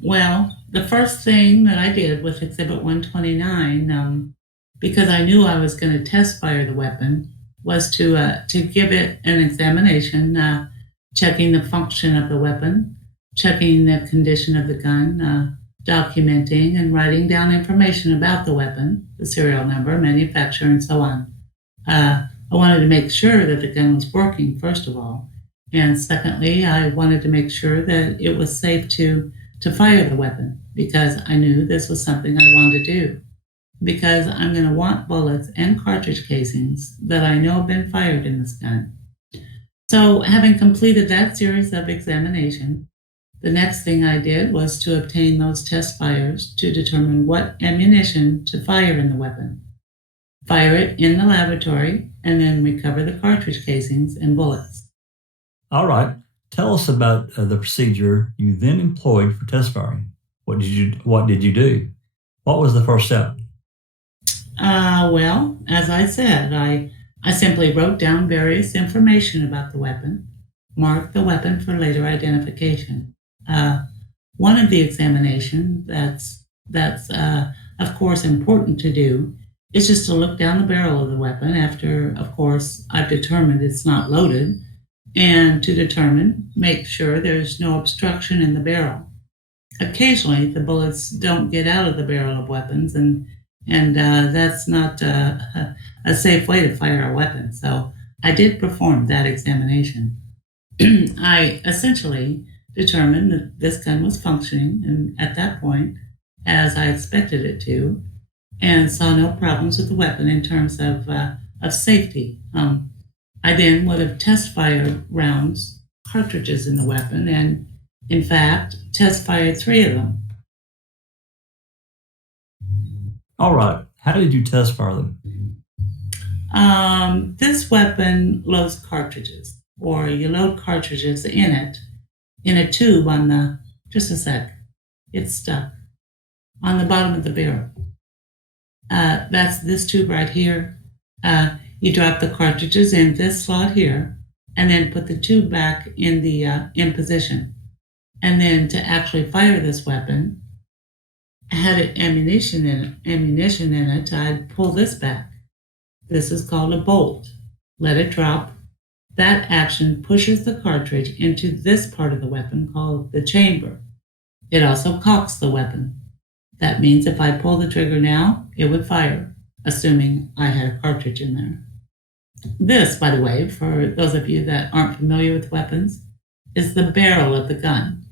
Well, the first thing that I did with Exhibit 129, because I knew I was going to test fire the weapon, was to give it an examination, checking the function of the weapon, checking the condition of the gun, documenting and writing down information about the weapon, the serial number, manufacturer, and so on. I wanted to make sure that the gun was working, first of all. And secondly, I wanted to make sure that it was safe to fire the weapon, because I knew this was something I wanted to do. Because I'm going to want bullets and cartridge casings that I know have been fired in this gun. So having completed that series of examination, the next thing I did was to obtain those test fires to determine what ammunition to fire in the weapon, fire it in the laboratory, and then recover the cartridge casings and bullets. All right. Tell us about the procedure you then employed for test firing. What did you do? What was the first step? Well, as I said, I simply wrote down various information about the weapon, mark the weapon for later identification. One of the examinations that's of course important to do is just to look down the barrel of the weapon after, of course, I've determined it's not loaded, and to make sure there's no obstruction in the barrel. Occasionally, the bullets don't get out of the barrel of weapons, and that's not a safe way to fire a weapon. So I did perform that examination. I essentially determined that this gun was functioning, and at that point, as I expected it to, and saw no problems with the weapon in terms of safety. I then would have test fired cartridges in the weapon, and in fact, test fired 3 of them. All right. How did you test fire them? This weapon loads cartridges, or you load cartridges in it, in a tube just a sec, it's stuck, on the bottom of the barrel. That's this tube right here. You drop the cartridges in this slot here, and then put the tube back in the in position. And then to actually fire this weapon, had it ammunition in it, I'd pull this back. This is called a bolt. Let it drop. That action pushes the cartridge into this part of the weapon called the chamber. It also cocks the weapon. That means if I pull the trigger now, it would fire, assuming I had a cartridge in there. This, by the way, for those of you that aren't familiar with weapons, is the barrel of the gun.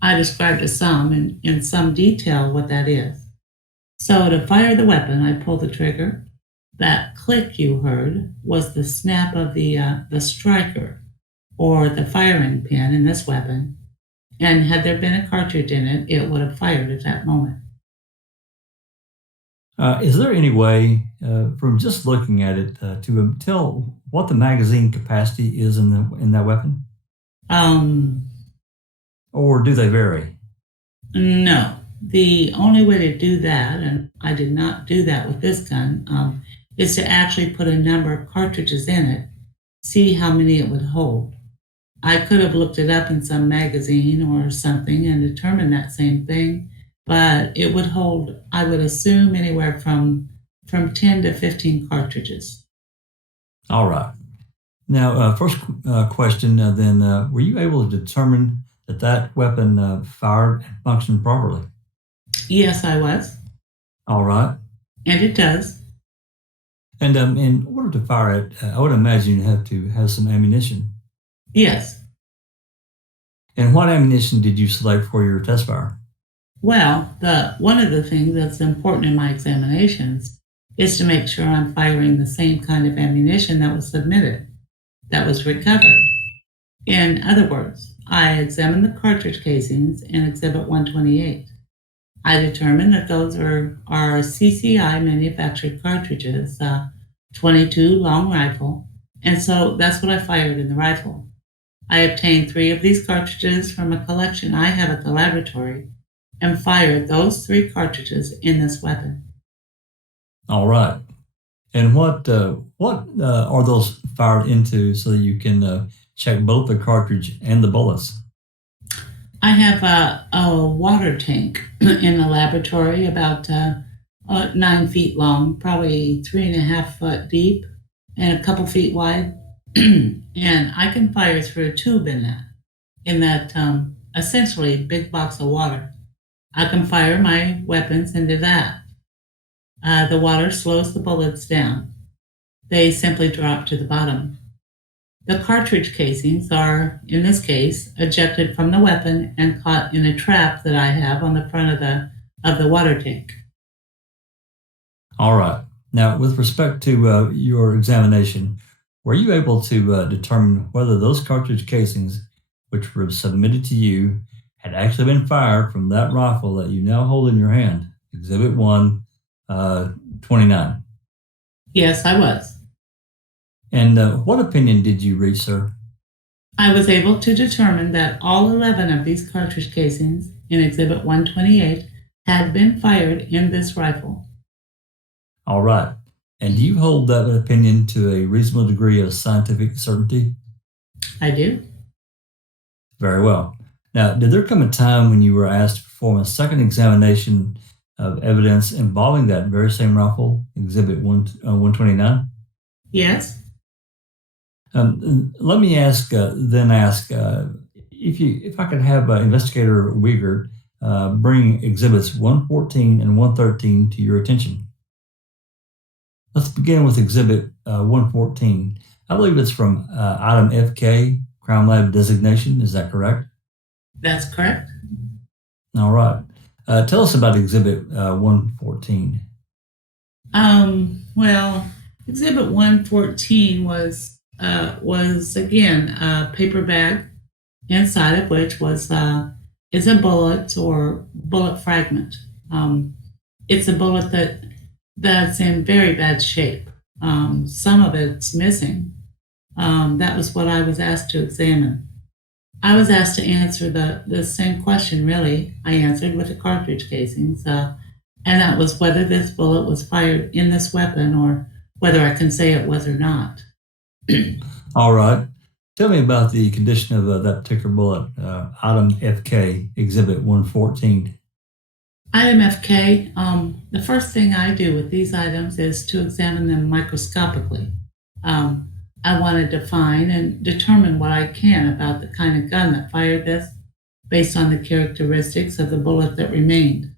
I described to some in some detail what that is. So to fire the weapon, I pull the trigger. That click you heard was the snap of the striker, or the firing pin in this weapon. And had there been a cartridge in it, it would have fired at that moment. Is there any way, from just looking at it, to tell what the magazine capacity is in that weapon? Or do they vary? No. The only way to do that, and I did not do that with this gun, is to actually put a number of cartridges in it, see how many it would hold. I could have looked it up in some magazine or something and determined that same thing, but it would hold, I would assume, anywhere from 10 to 15 cartridges. All right. Now, first question then, were you able to determine that weapon fired and functioned properly? Yes, I was. All right. And it does. And in order to fire it, I would imagine you have to have some ammunition. Yes. And what ammunition did you select for your test fire? Well, one of the things that's important in my examinations is to make sure I'm firing the same kind of ammunition that was submitted, that was recovered. In other words, I examined the cartridge casings in Exhibit 128. I determined that those are CCI manufactured cartridges, 22 long rifle, and so that's what I fired in the rifle. I obtained 3 of these cartridges from a collection I have at the laboratory and fired those 3 cartridges in this weapon. All right. And what are those fired into so that you can check both the cartridge and the bullets? I have a water tank in the laboratory about 9 feet long, probably 3.5 foot deep, and a couple feet wide. And I can fire through a tube in that essentially big box of water. I can fire my weapons into that. The water slows the bullets down. They simply drop to the bottom. The cartridge casings are, in this case, ejected from the weapon and caught in a trap that I have on the front of the water tank. All right. Now, with respect to your examination, were you able to determine whether those cartridge casings, which were submitted to you, had actually been fired from that rifle that you now hold in your hand, Exhibit 129? Yes, I was. And what opinion did you reach, sir? I was able to determine that all 11 of these cartridge casings in Exhibit 128 had been fired in this rifle. All right. And do you hold that opinion to a reasonable degree of scientific certainty? I do. Very well. Now, did there come a time when you were asked to perform a second examination of evidence involving that very same rifle, Exhibit 129? Yes. Let me ask if I could have Investigator Uyghur bring Exhibits 114 and 113 to your attention. Let's begin with Exhibit 114. I believe it's from item FK, Crime Lab designation. Is that correct? That's correct. All right. Tell us about Exhibit 114. Well, Exhibit 114 was again a paper bag, inside of which is a bullet or bullet fragment. It's a bullet that's in very bad shape. Some of it's missing. That was what I was asked to examine. I was asked to answer the same question, really. I answered with the cartridge casings, and that was whether this bullet was fired in this weapon or whether I can say it was or not. All right. Tell me about the condition of that particular bullet, item FK, Exhibit 114. Item FK, the first thing I do with these items is to examine them microscopically. I want to define and determine what I can about the kind of gun that fired this based on the characteristics of the bullet that remained.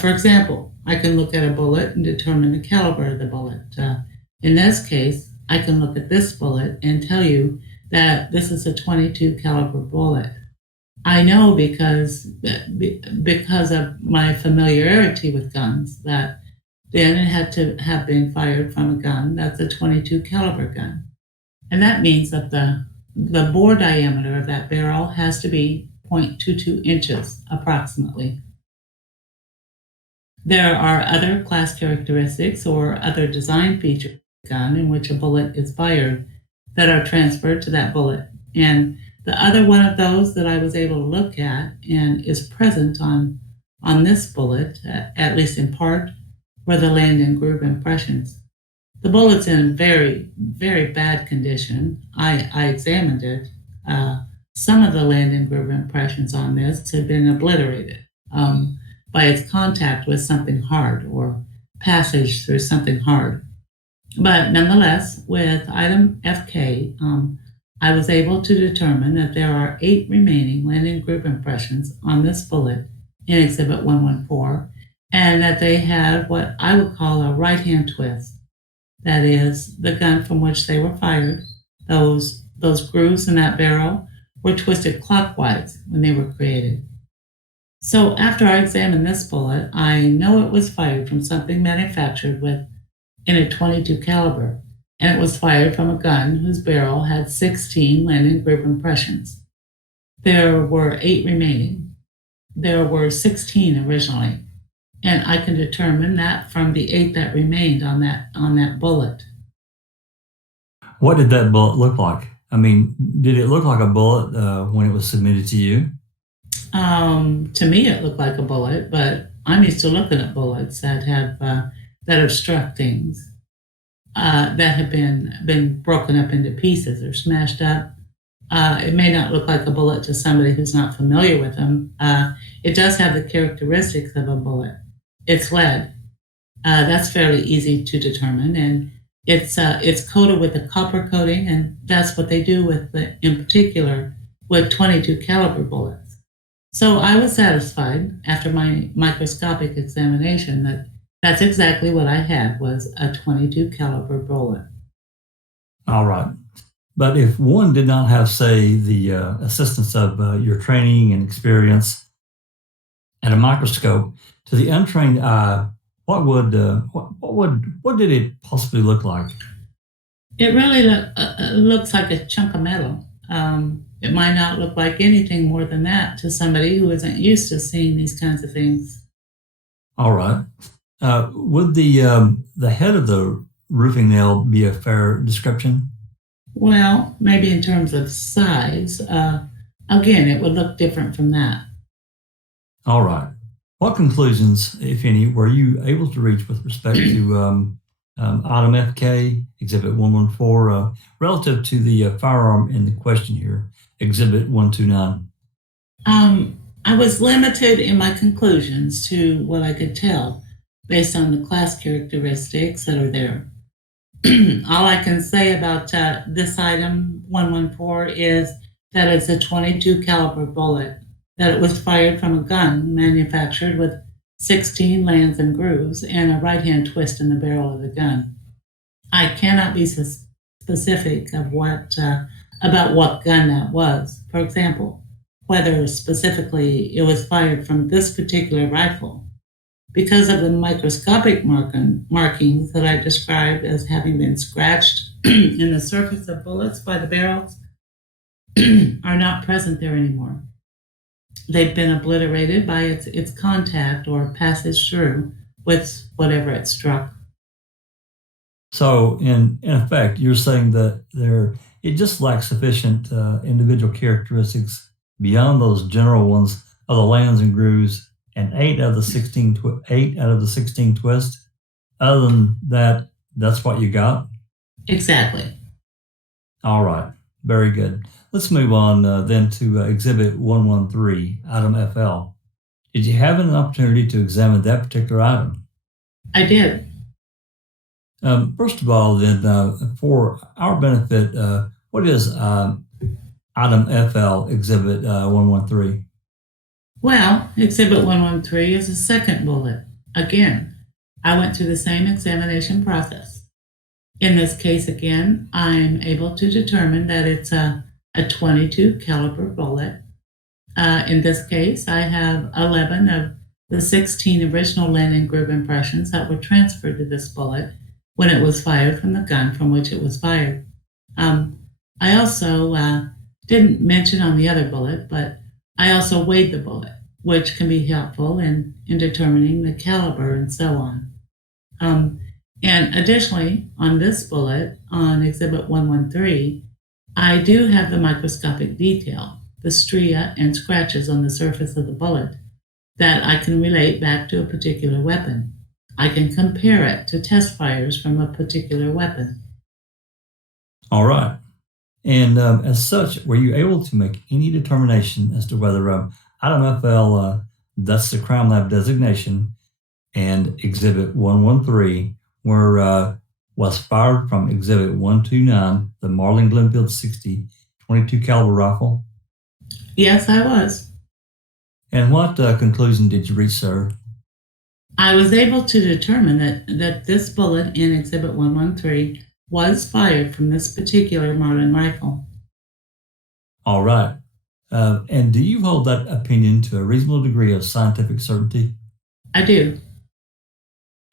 For example, I can look at a bullet and determine the caliber of the bullet. In this case, I can look at this bullet and tell you that this is a .22 caliber bullet. I know because of my familiarity with guns that then it had to have been fired from a gun that's a .22 caliber gun. And that means that the bore diameter of that barrel has to be 0.22 inches approximately. There are other class characteristics or other design features of the gun in which a bullet is fired that are transferred to that bullet. And the other one of those that I was able to look at and is present on this bullet, at least in part, were the land and groove impressions. The bullet's in very, very bad condition. I examined it. Some of the land and groove impressions on this had been obliterated by its contact with something hard or passage through something hard. But nonetheless, with item FK, I was able to determine that there are 8 remaining land and groove impressions on this bullet in Exhibit 114, and that they had what I would call a right-hand twist. That is, the gun from which they were fired, those grooves in that barrel were twisted clockwise when they were created. So after I examined this bullet, I know it was fired from something manufactured in a .22 caliber, and it was fired from a gun whose barrel had 16 land and groove impressions. There were 8 remaining. There were 16 originally, and I can determine that from the 8 that remained on that bullet. What did that bullet look like? I mean, did it look like a bullet when it was submitted to you? To me, it looked like a bullet, but I'm used to looking at bullets that have struck things, that have been broken up into pieces or smashed up. It may not look like a bullet to somebody who's not familiar with them. It does have the characteristics of a bullet. It's lead. That's fairly easy to determine, and it's coated with a copper coating, and that's what they do in particular with .22 caliber bullets. So I was satisfied after my microscopic examination that that's exactly what I had, was a .22 caliber bullet. All right. But if one did not have, say, the assistance of your training and experience and a microscope, to the untrained eye, what did it possibly look like? It really looks like a chunk of metal. It might not look like anything more than that to somebody who isn't used to seeing these kinds of things. All right. Would the head of the roofing nail be a fair description? Well, maybe in terms of size. Again, it would look different from that. All right. What conclusions, if any, were you able to reach with respect to item FK, Exhibit 114, relative to the firearm in the question here, Exhibit 129? I was limited in my conclusions to what I could tell based on the class characteristics that are there. All I can say about this item 114 is that it's a 22 caliber bullet, that it was fired from a gun manufactured with 16 lands and grooves and a right-hand twist in the barrel of the gun. I cannot be specific of about what gun that was. For example, whether specifically it was fired from this particular rifle. Because of the microscopic markings that I described as having been scratched in the surface of bullets by the barrels are not present there anymore. They've been obliterated by its contact or passage through with whatever it struck. So, in effect, you're saying that it just lacks sufficient individual characteristics beyond those general ones of the lands and grooves and 8 out of the 16 twists. Other than that, that's what you got? Exactly. All right. Very good. Let's move on then to Exhibit 113, Item FL. Did you have an opportunity to examine that particular item? I did. First of all, then, for our benefit, what is Item FL, Exhibit 113? Well, Exhibit 113 is a second bullet. Again, I went through the same examination process. In this case, again, I'm able to determine that it's a 22 caliber bullet. In this case, I have 11 of the 16 original land and groove impressions that were transferred to this bullet when it was fired from the gun from which it was fired. I also didn't mention on the other bullet, but I also weighed the bullet, which can be helpful in determining the caliber and so on. And additionally, on this bullet, on Exhibit 113, I do have the microscopic detail, the stria and scratches on the surface of the bullet, that I can relate back to a particular weapon. I can compare it to test fires from a particular weapon. All right. And as such, were you able to make any determination as to whether Item FL, that's the crime lab designation, and Exhibit 113 was fired from Exhibit 129, the Marlin Glenfield 60 22 caliber rifle? Yes, I was. And what conclusion did you reach, sir? I was able to determine that this bullet in Exhibit 113 was fired from this particular Marlin rifle. All right. And do you hold that opinion to a reasonable degree of scientific certainty? I do.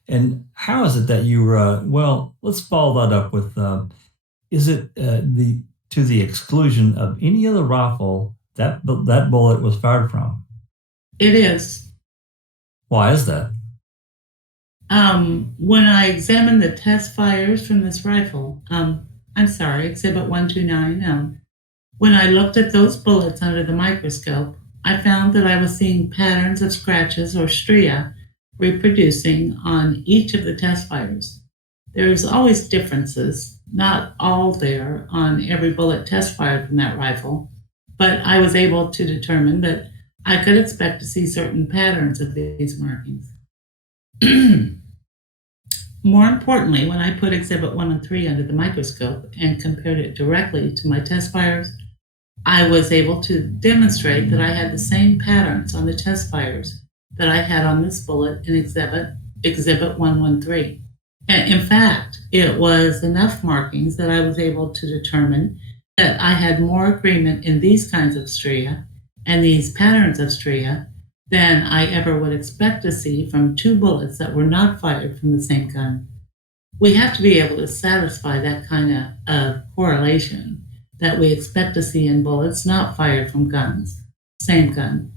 And how is it that you well, let's follow that up with, is it to the exclusion of any other rifle that bullet was fired from? It is. Why is that? When I examined the test fires from this rifle, Exhibit 129, when I looked at those bullets under the microscope, I found that I was seeing patterns of scratches or stria reproducing on each of the test fires. There's always differences, not all there on every bullet test fired from that rifle, but I was able to determine that I could expect to see certain patterns of these markings. More importantly, when I put Exhibit 113 under the microscope and compared it directly to my test fires, I was able to demonstrate that I had the same patterns on the test fires that I had on this bullet in Exhibit 113. And in fact, it was enough markings that I was able to determine that I had more agreement in these kinds of stria and these patterns of stria than I ever would expect to see from two bullets that were not fired from the same gun. We have to be able to satisfy that kind of correlation that we expect to see in bullets not fired from guns, same gun.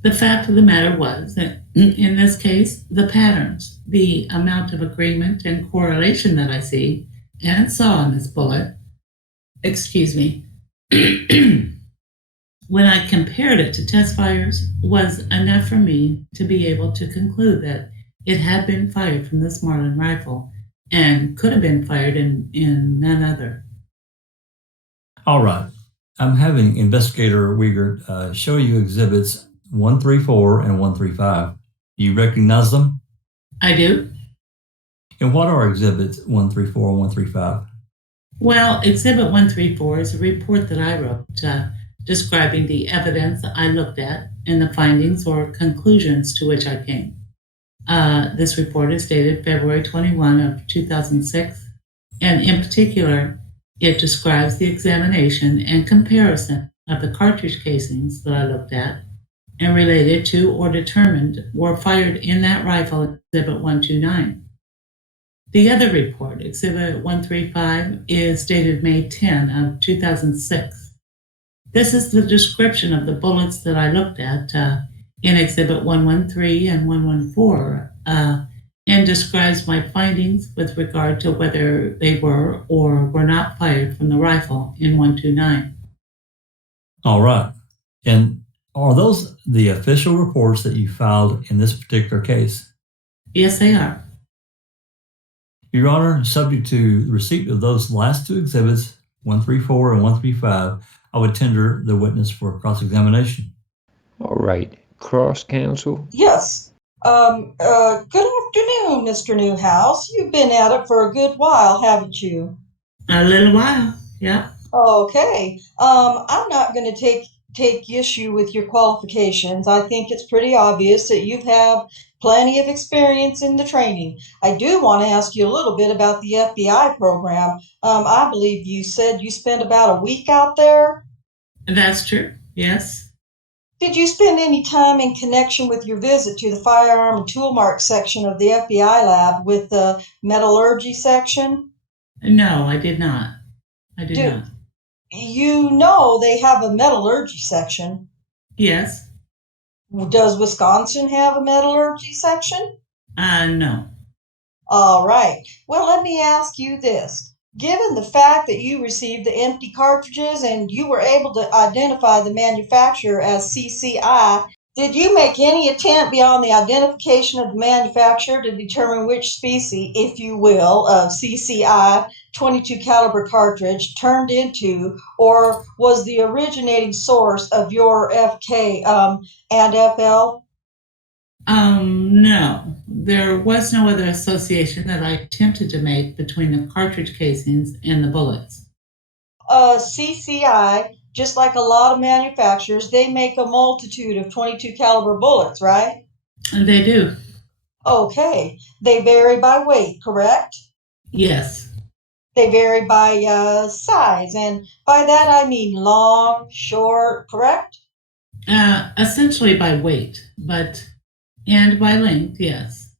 The fact of the matter was that in this case, the patterns, the amount of agreement and correlation that I see and saw in this bullet, when I compared it to test fires, was enough for me to be able to conclude that it had been fired from this Marlin rifle and could have been fired in none other. All right. I'm having Investigator Wiegert show you exhibits 134 and 135. Do you recognize them? I do. And what are exhibits 134 and 135? Well, Exhibit 134 is a report that I wrote describing the evidence I looked at and the findings or conclusions to which I came. This report is dated February 21 of 2006, and in particular, it describes the examination and comparison of the cartridge casings that I looked at and related to or determined were fired in that rifle, Exhibit 129. The other report, Exhibit 135, is dated May 10 of 2006. This is the description of the bullets that I looked at in Exhibit 113 and 114 and describes my findings with regard to whether they were or were not fired from the rifle in 129. All right. And are those the official reports that you filed in this particular case? Yes, they are. Your Honor, subject to the receipt of those last two exhibits, 134 and 135, I would tender the witness for cross-examination. All right. Cross counsel? Yes. Good afternoon, Mr. Newhouse. You've been at it for a good while, haven't you? A little while, yeah. Okay. I'm not going to take issue with your qualifications. I think it's pretty obvious that you have plenty of experience in the training. I do want to ask you a little bit about the FBI program. I believe you said you spent about a week out there. That's true, yes. Did you spend any time in connection with your visit to the firearm and tool mark section of the FBI lab with the metallurgy section? No, I did not. I did not. You know they have a metallurgy section. Yes. Does Wisconsin have a metallurgy section? No. All right. Well, let me ask you this. Given the fact that you received the empty cartridges and you were able to identify the manufacturer as CCI, did you make any attempt beyond the identification of the manufacturer to determine which species, if you will, of CCI 22 caliber cartridge turned into or was the originating source of your FK and FL? No. There was no other association that I attempted to make between the cartridge casings and the bullets. CCI, just like a lot of manufacturers, they make a multitude of 22 caliber bullets, right? They do. Okay. They vary by weight, correct? Yes. They vary by size, and by that I mean long, short, correct? Essentially by weight, and by length, yes.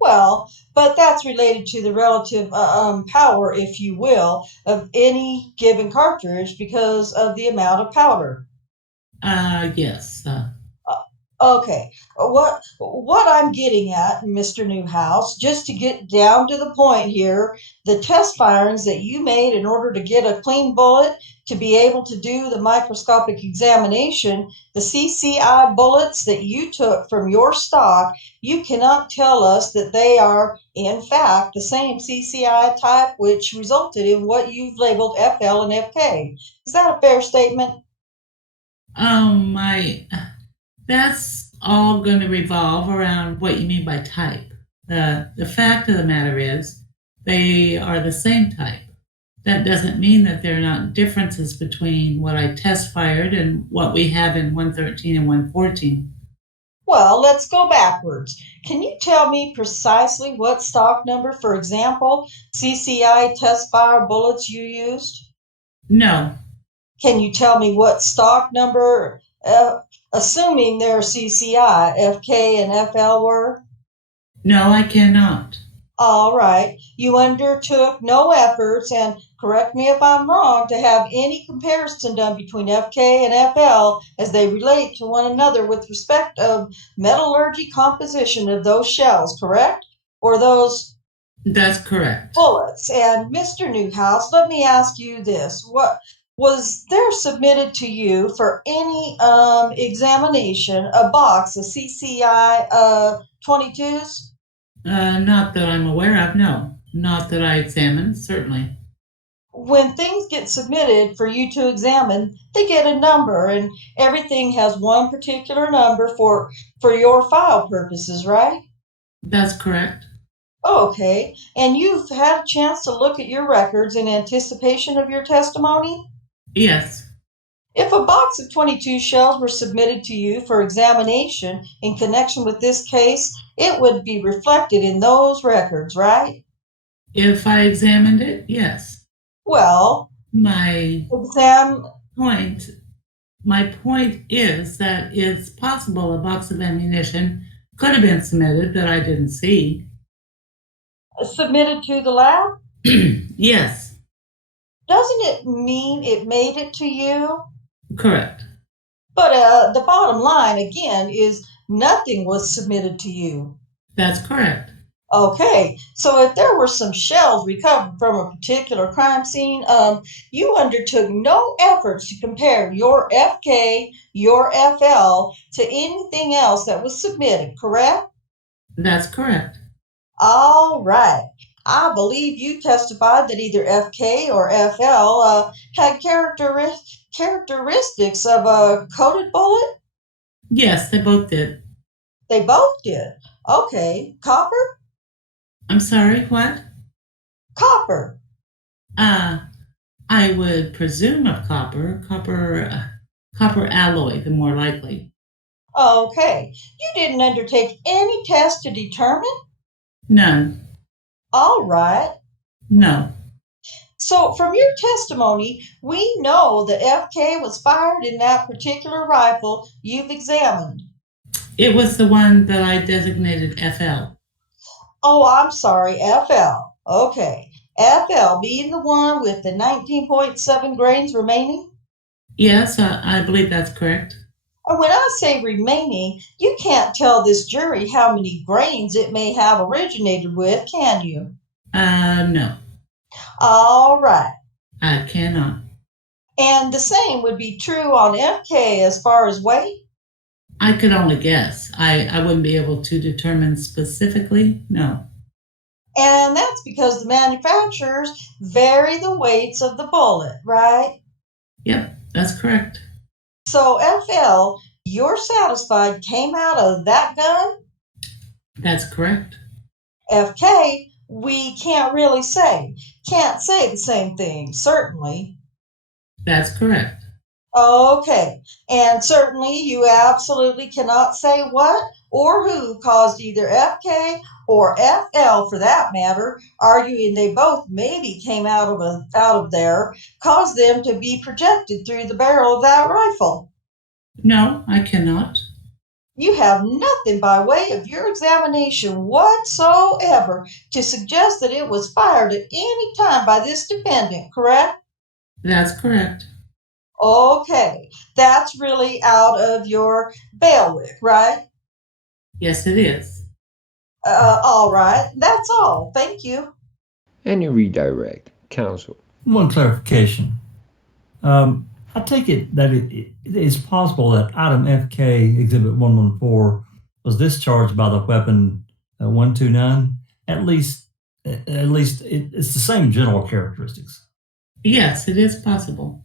Well, but that's related to the relative power, if you will, of any given cartridge because of the amount of powder. Yes. Okay, what I'm getting at, Mr. Newhouse, just to get down to the point here, the test firings that you made in order to get a clean bullet to be able to do the microscopic examination, the CCI bullets that you took from your stock, you cannot tell us that they are, in fact, the same CCI type which resulted in what you've labeled FL and FK. Is that a fair statement? That's all going to revolve around what you mean by type. The fact of the matter is they are the same type. That doesn't mean that there are not differences between what I test fired and what we have in 113 and 114. Well, let's go backwards. Can you tell me precisely what stock number, for example, CCI test fire bullets you used? No. Can you tell me what stock number, assuming they're CCI, FK and FL were? No, I cannot. All right. You undertook no efforts, and correct me if I'm wrong, to have any comparison done between FK and FL as they relate to one another with respect of metallurgy composition of those shells, correct? Or those That's correct. bullets. And Mr. Newhouse, let me ask you this. What was there submitted to you for any examination a box of CCI 22s? Not that I'm aware of, no. Not that I examined, certainly. When things get submitted for you to examine, they get a number, and everything has one particular number for your file purposes, right? That's correct. Okay, and you've had a chance to look at your records in anticipation of your testimony? Yes. If a box of 22 shells were submitted to you for examination in connection with this case, it would be reflected in those records, right? If I examined it, yes. Well, My exam point is that it's possible a box of ammunition could have been submitted that I didn't see. submitted to the lab? Yes, Doesn't it mean it made it to you? correct. But the bottom line, again, is nothing was submitted to you. That's correct. Okay, so if there were some shells recovered from a particular crime scene, you undertook no efforts to compare your FK, your FL to anything else that was submitted, correct? That's correct. All right. I believe you testified that either FK or FL had characteristics of a coated bullet. Yes, they both did. They both did. Okay. Copper? I'm sorry, what? Copper. I would presume of copper alloy, the more likely. Okay. You didn't undertake any tests to determine? None. All right. No. So, from your testimony, we know that FK was fired in that particular rifle you've examined. It was the one that I designated FL. Oh, I'm sorry, FL. Okay. FL being the one with the 19.7 grains remaining? Yes, I believe that's correct. When I say remaining, you can't tell this jury how many grains it may have originated with, can you? No, All right. I cannot. And the same would be true on FK as far as weight? I could only guess. I wouldn't be able to determine specifically. No. And that's because the manufacturers vary the weights of the bullet, right? Yep, that's correct. So, FL, you're satisfied came out of that gun? That's correct. FK, we can't really say. Can't say the same thing, certainly. That's correct. Okay, and certainly you absolutely cannot say what or who caused either FK or FL for that matter, arguing they both maybe came out of there, caused them to be projected through the barrel of that rifle. No, I cannot. You have nothing by way of your examination whatsoever to suggest that it was fired at any time by this defendant, correct? That's correct. Okay, that's really out of your bailiwick, right? Yes, it is. All right, that's all. Thank you. Any redirect. Counsel. One clarification. I take it that it is possible that item FK Exhibit 114 was discharged by the weapon 129. At least it's the same general characteristics. Yes, it is possible.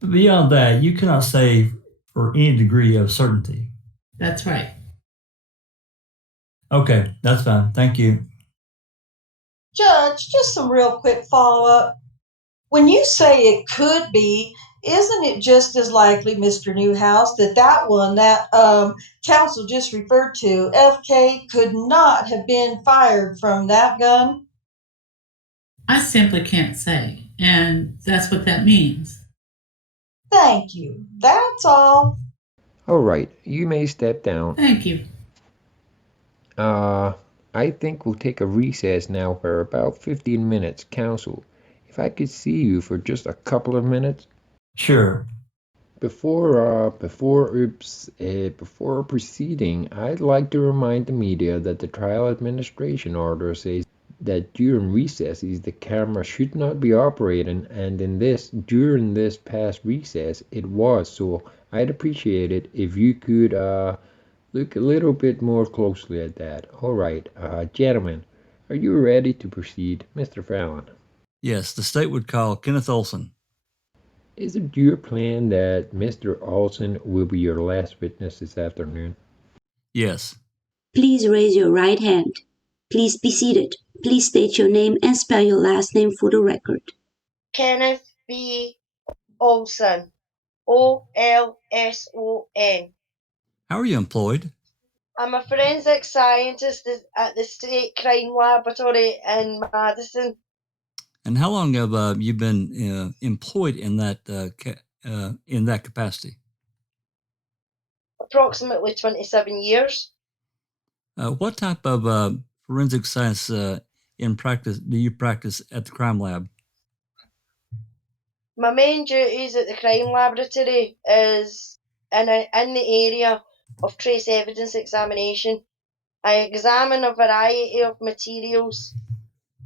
But beyond that, you cannot say for any degree of certainty. That's right. Okay, that's fine. Thank you. Judge, just some real quick follow-up. When you say it could be, isn't it just as likely, Mr. Newhouse, that one that counsel just referred to, FK, could not have been fired from that gun? I simply can't say, and that's what that means. Thank you. That's all. All right, you may step down. Thank you. I think we'll take a recess now for about 15 minutes, counsel. If I could see you for just a couple of minutes. Sure. Before proceeding, I'd like to remind the media that the trial administration order says that during recesses the camera should not be operating, and during this past recess it was. So I'd appreciate it if you could look a little bit more closely at that. All right, gentlemen, are you ready to proceed, Mr. Fallon? Yes, the state would call Kenneth Olson. Is it your plan that Mr. Olson will be your last witness this afternoon? Yes. Please raise your right hand. Please be seated. Please state your name and spell your last name for the record. Kenneth B. Olson. OLSON. How are you employed? I'm a forensic scientist at the State Crime Laboratory in Madison. And how long have you been employed in that capacity? Approximately 27 years. What type of forensic science in practice do you practice at the crime lab? My main duties at the crime laboratory is in the area of trace evidence examination. I examine a variety of materials: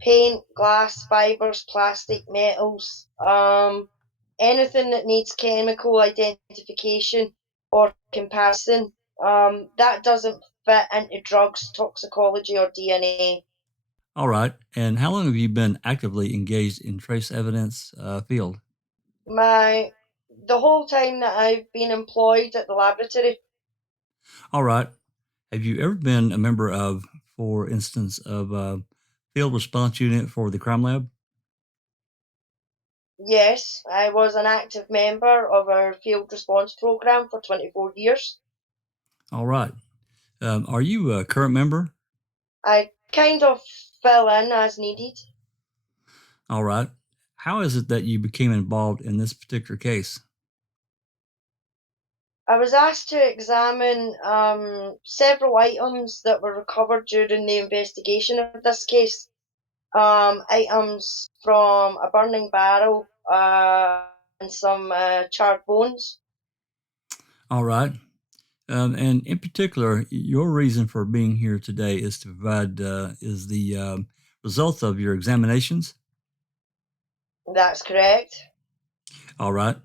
paint, glass, fibers, plastic, metals, anything that needs chemical identification or comparison that doesn't fit into drugs, toxicology, or DNA. All right. And how long have you been actively engaged in trace evidence field? The whole time that I've been employed at the laboratory. All right. Have you ever been a member of, for instance, of field response unit for the crime lab? Yes, I was an active member of our field response program for 24 years. All right. Are you a current member? I kind of fill in as needed. All right. How is it that you became involved in this particular case? I was asked to examine several items that were recovered during the investigation of this case. Items from a burning barrel and some charred bones. All right. And in particular, your reason for being here today is to provide is the results of your examinations. That's correct. All right.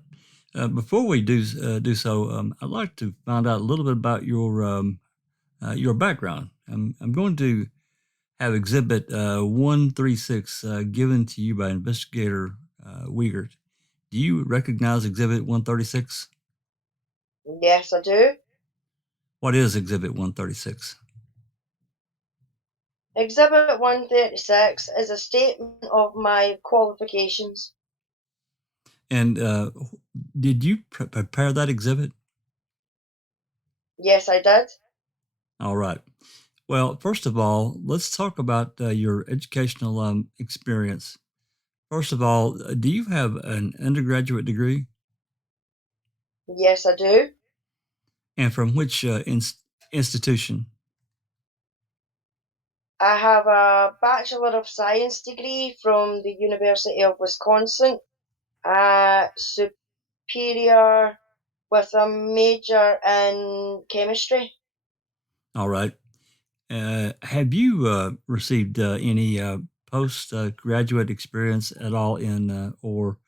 Before we do so, I'd like to find out a little bit about your background. I'm going to have Exhibit 136 given to you by Investigator Wiegert. Do you recognize Exhibit 136? Yes, I do. What is Exhibit 136? Exhibit 136 is a statement of my qualifications. And did you prepare that exhibit? Yes, I did. All right. Well, first of all, let's talk about your educational experience. First of all, do you have an undergraduate degree? Yes, I do. And from which institution? I have a Bachelor of Science degree from the University of Wisconsin, Superior, with a major in chemistry. All right. Have you received any postgraduate experience at all in or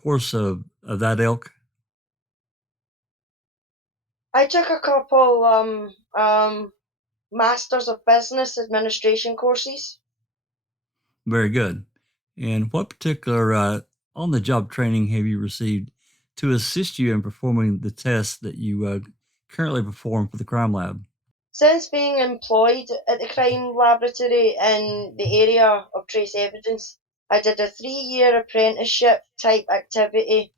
course of that ilk? I took a couple Masters of Business Administration courses. Very good. And what particular on-the-job training have you received to assist you in performing the tests that you currently perform for the crime lab? Since being employed at the crime laboratory in the area of trace evidence, I did a 3-year apprenticeship type activity,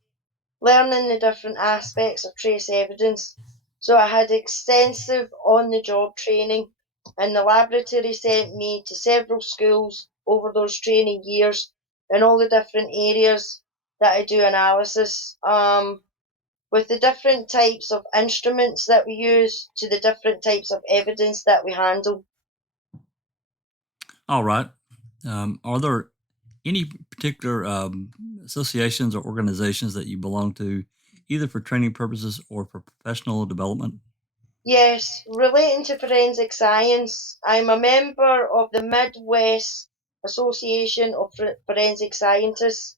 learning the different aspects of trace evidence. So I had extensive on the job training, and the laboratory sent me to several schools over those training years in all the different areas that I do analysis. With the different types of instruments that we use to the different types of evidence that we handle. All right. Are there any particular associations or organizations that you belong to, either for training purposes or for professional development? Yes, relating to forensic science, I'm a member of the Midwest Association of Forensic Scientists.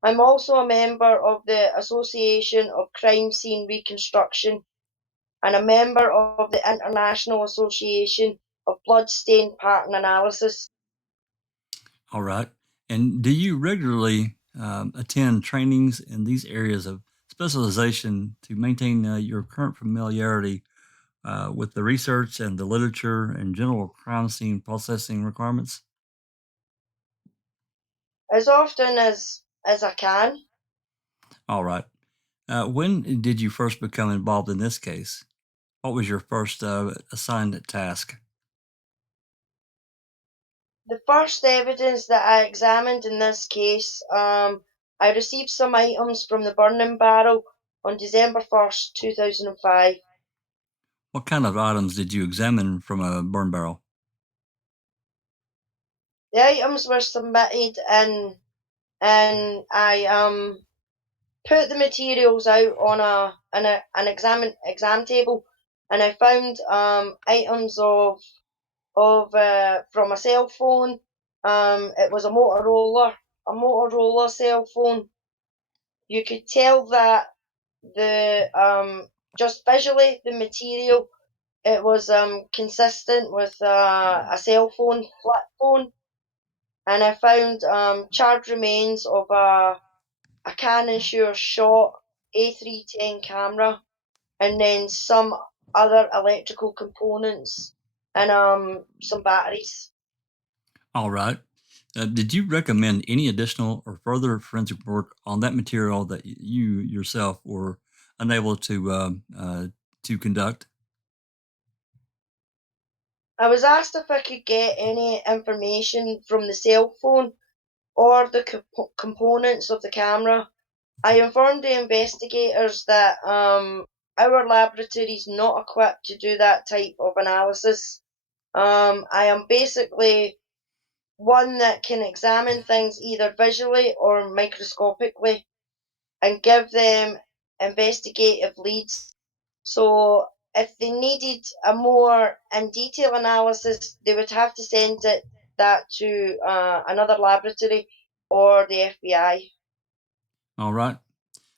I'm also a member of the Association of Crime Scene Reconstruction and a member of the International Association of Bloodstain Pattern Analysis. All right. And do you regularly attend trainings in these areas of specialization to maintain your current familiarity with the research and the literature and general crime scene processing requirements? As often as I can. All right. When did you first become involved in this case? What was your first assigned task? The first evidence that I examined in this case, I received some items from the burning barrel on December 1st, 2005. What kind of items did you examine from a burn barrel? The items were submitted and I put the materials out on an exam table, and I found items of from a cell phone. It was a Motorola cell phone. You could tell that the just visually the material, it was consistent with a cell phone, flip phone, and I found charred remains of a Canon Sure Shot A310 camera, and then some other electrical components and some batteries. All right. Did you recommend any additional or further forensic work on that material that you yourself were unable to conduct? I was asked if I could get any information from the cell phone or the components of the camera. I informed the investigators that our laboratory is not equipped to do that type of analysis. I am basically one that can examine things either visually or microscopically and give them investigative leads. So if they needed a more in detail analysis, they would have to send that to another laboratory or the FBI. All right.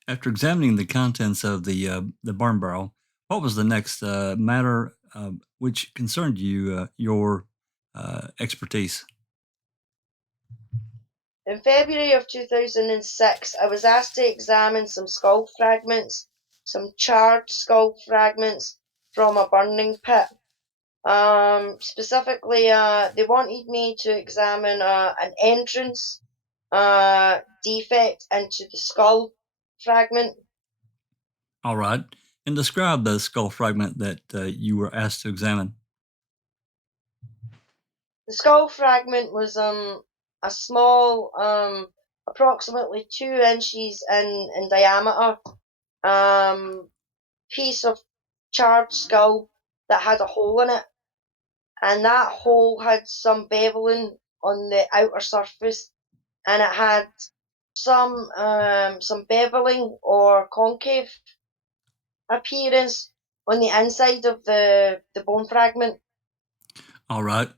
After examining the contents of the barn barrel, what was the next matter which concerned you, your expertise? In February of 2006, I was asked to examine some skull fragments, some charred skull fragments from a burning pit. Specifically, they wanted me to examine an entrance defect into the skull fragment. All right. And describe the skull fragment that you were asked to examine. The skull fragment was a small, approximately 2 inches in diameter, piece of charred skull that had a hole in it, and that hole had some beveling on the outer surface, and it had some beveling or concave appearance on the inside of the bone fragment. All right.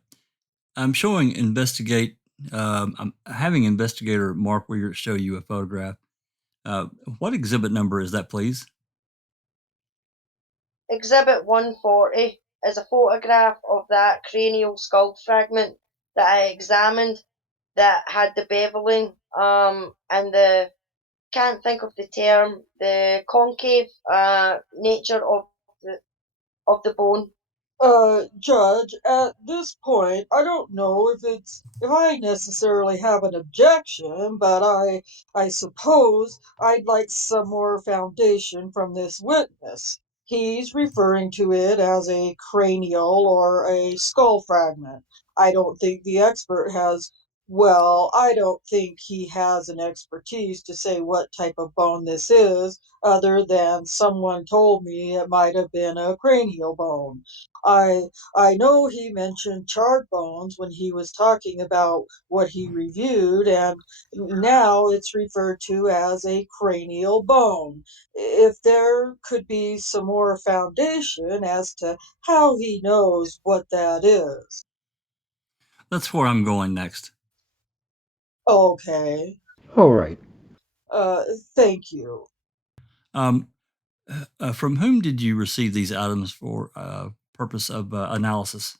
I'm showing investigate. I'm having investigator Mark Weir show you a photograph. What exhibit number is that, please? Exhibit 140 is a photograph of that cranial skull fragment that I examined that had the beveling and the can't think of the term, the concave nature of the bone. Judge, at this point, I don't know if I necessarily have an objection, but I suppose I'd like some more foundation from this witness. He's referring to it as a cranial or a skull fragment. I don't think the expert has, well, I don't think he has an expertise to say what type of bone this is, other than someone told me it might have been a cranial bone. I I know he mentioned charred bones when he was talking about what he reviewed, and now it's referred to as a cranial bone. If there could be some more foundation as to how he knows what that is. That's where I'm going next. Okay. All right. Uh, Thank you. Um, from whom did you receive these items for purpose of analysis?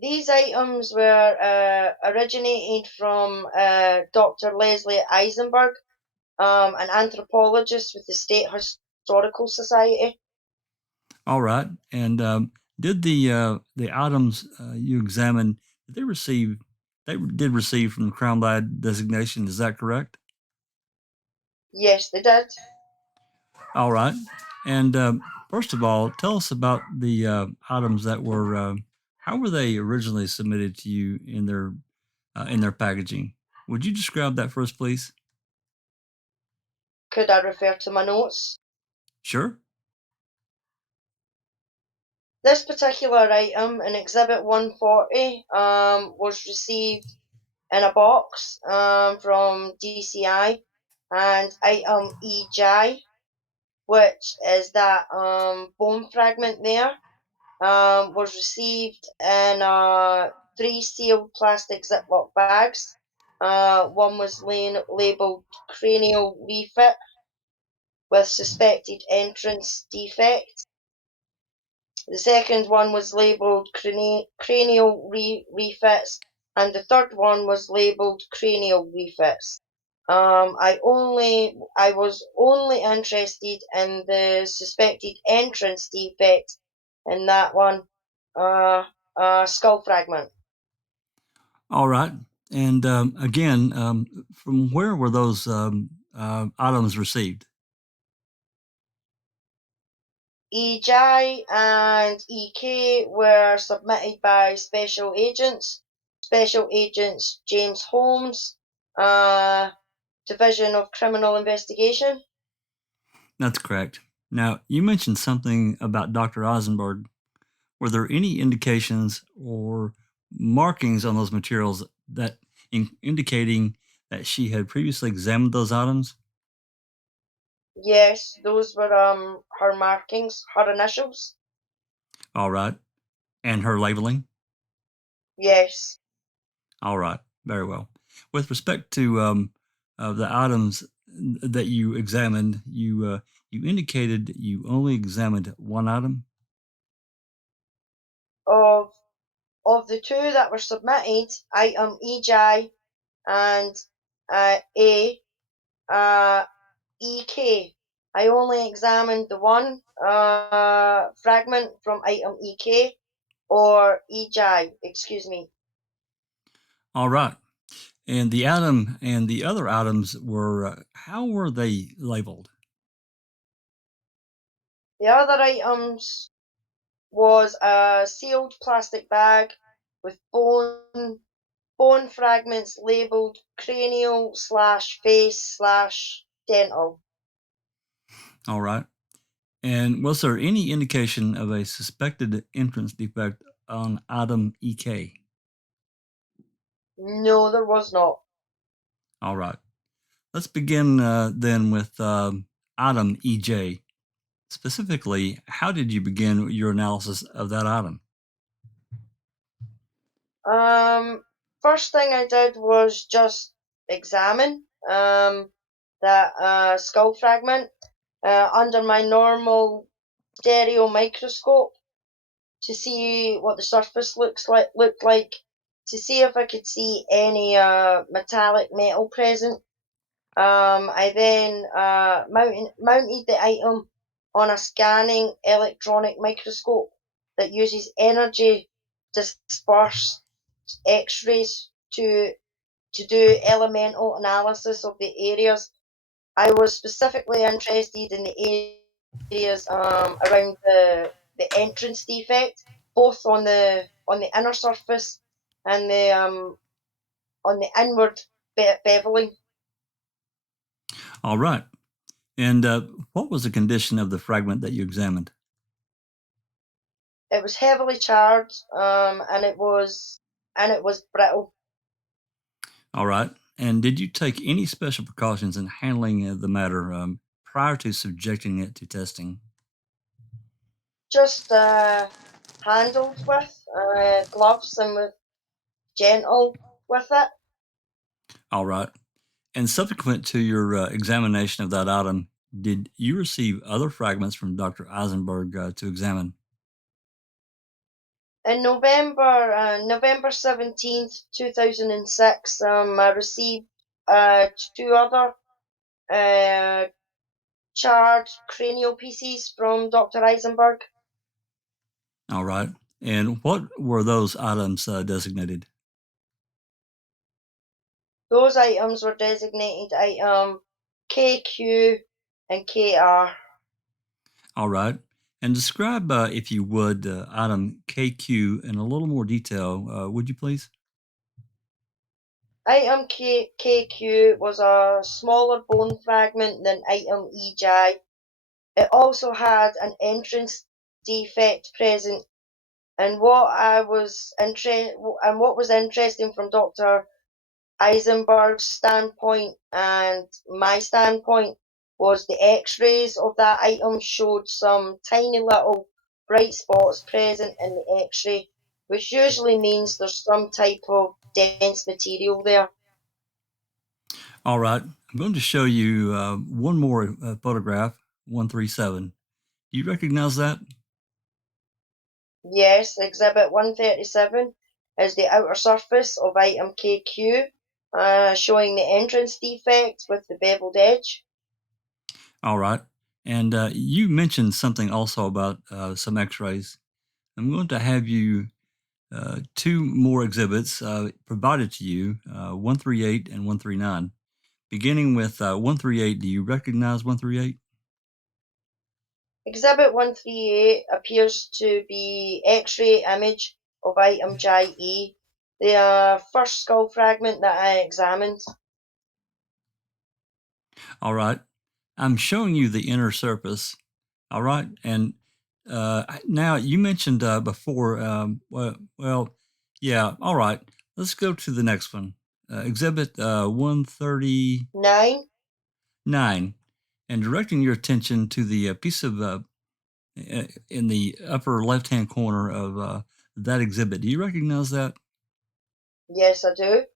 These items were originated from Dr. Leslie Eisenberg, an anthropologist with the State Historical Society. All right. And did the items you examined, did they receive? They did receive from the Crown Lab designation. Is that correct? Yes, they did. All right. And first of all, tell us about the items that were. How were they originally submitted to you in their packaging? Would you describe that for us, please? Could I refer to my notes? Sure. This particular item in Exhibit 140 was received in a box from DCI, and item EJ, which is that bone fragment there, was received in 3 sealed plastic Ziploc bags. One was labelled cranial refit with suspected entrance defect. The second one was labelled cranial refits, and the third one was labelled cranial refits. I was only interested in the suspected entrance defect in that one, skull fragment. All right. And again, from where were those items received? EJ and EK were submitted by Special Agents James Holmes, Division of Criminal Investigation. That's correct. Now, you mentioned something about Dr. Eisenberg. Were there any indications or markings on those materials that indicating that she had previously examined those items? Yes, those were her markings, her initials. All right. And her labeling? Yes. All right. Very well. With respect to the items that you examined, you indicated you only examined one item? Of the two that were submitted, item EJ and EK, I only examined the one fragment from item EK, or EJ, excuse me. All right. And the item and the other items were, how were they labeled? The other items was a sealed plastic bag with bone fragments labeled cranial / face / dental. All right. And was there any indication of a suspected entrance defect on item EK? No, there was not. All right. Let's begin then with item EJ. Specifically, how did you begin your analysis of that item? First thing I did was just examine that skull fragment under my normal stereo microscope to see what the surface looked like, to see if I could see any metallic metal present. I then mounted the item on a scanning electronic microscope that uses energy dispersed X-rays to do elemental analysis of the areas. I was specifically interested in the areas around the entrance defect, both on the inner surface and on the inward beveling. All right. And what was the condition of the fragment that you examined? It was heavily charred, and it was brittle. All right. And did you take any special precautions in handling the matter prior to subjecting it to testing? Just handled with gloves and with gentle with it. All right. And subsequent to your examination of that item, did you receive other fragments from Dr. Eisenberg to examine? In November 17th, 2006, I received two other charred cranial pieces from Dr. Eisenberg. All right. And what were those items designated? Those items were designated item KQ and KR. All right. And describe, if you would, item KQ in a little more detail, would you please? Item KQ was a smaller bone fragment than item EJ. It also had an entrance defect present, and what was interesting from Dr. Eisenberg's standpoint and my standpoint was the X-rays of that item showed some tiny little bright spots present in the X-ray, which usually means there's some type of dense material there. All right. I'm going to show you one more photograph, 137. Do you recognize that? Yes, Exhibit 137 is the outer surface of item KQ, showing the entrance defect with the beveled edge. All right. And you mentioned something also about some x-rays. I'm going to have you two more exhibits provided to you, 138 and 139. Beginning with 138, do you recognize 138? Exhibit 138 appears to be X-ray image of item JE, the first skull fragment that I examined. All right. I'm showing you the inner surface. All right. And now you mentioned before, yeah. All right. Let's go to the next one. Exhibit 139. And directing your attention to the piece of in the upper left-hand corner of that exhibit. Do you recognize that? Yes, I do.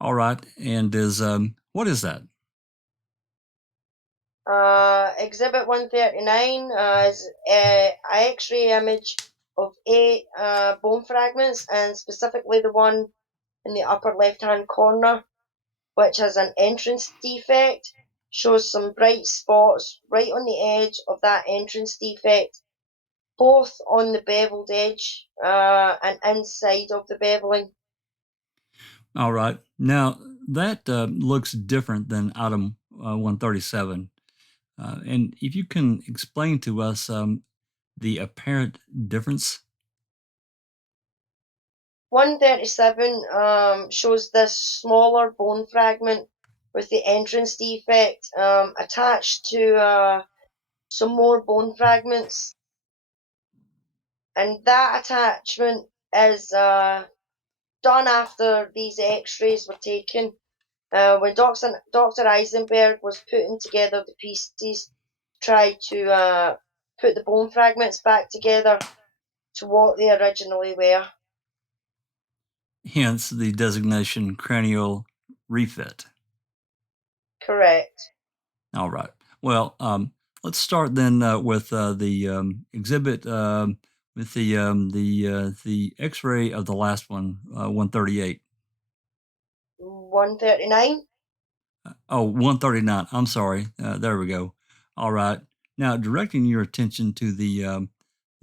All right. And what is that? Exhibit 139 is an X-ray image of 8 bone fragments, and specifically the one in the upper left-hand corner, which has an entrance defect, shows some bright spots right on the edge of that entrance defect, both on the beveled edge and inside of the beveling. All right. Now, that looks different than item 137. And if you can explain to us the apparent difference. 137 shows this smaller bone fragment with the entrance defect attached to some more bone fragments. And that attachment is done after these x-rays were taken. When Dr. Eisenberg was putting together the pieces, tried to put the bone fragments back together to what they originally were. Hence the designation cranial refit. Correct. All right. Well, let's start then with the exhibit with the X-ray of the last one, 138. 139. Oh, 139. I'm sorry. There we go. All right. Now, directing your attention to the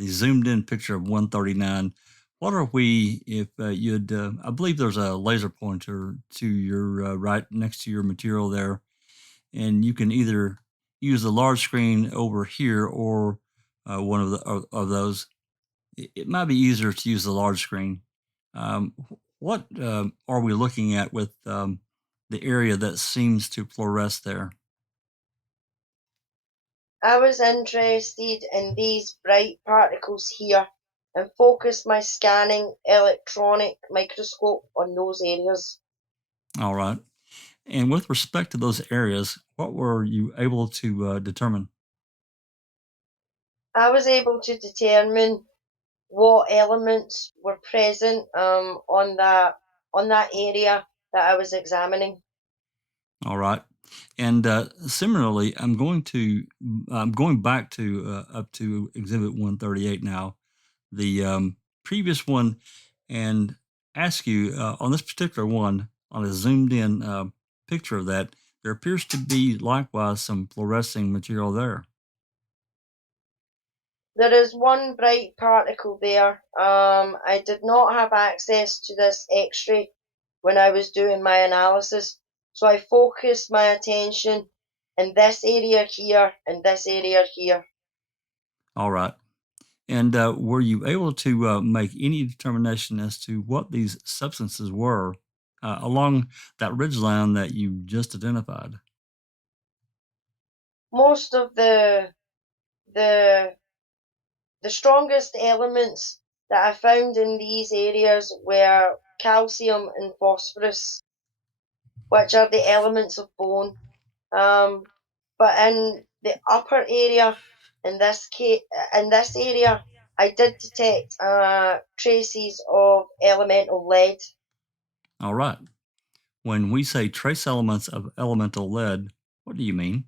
zoomed in picture of 139. What are we, if you'd, I believe there's a laser pointer to your right next to your material there. And you can either use the large screen over here or one of those. It might be easier to use the large screen. What are we looking at with the area that seems to fluoresce there? I was interested in these bright particles here and focused my scanning electronic microscope on those areas. All right. And with respect to those areas, what were you able to determine? I was able to determine what elements were present on that area that I was examining. All right. And similarly, I'm going back to up to Exhibit 138 now. The previous one and ask you on this particular one, on a zoomed in picture of that, there appears to be likewise some fluorescing material there. There is one bright particle there. I did not have access to this X-ray when I was doing my analysis, so I focused my attention in this area here and this area here. All right. And were you able to make any determination as to what these substances were along that ridgeline that you just identified? Most of the strongest elements that I found in these areas were calcium and phosphorus, which are the elements of bone. But in the upper area, in this area, I did detect traces of elemental lead. All right. When we say trace elements of elemental lead, what do you mean?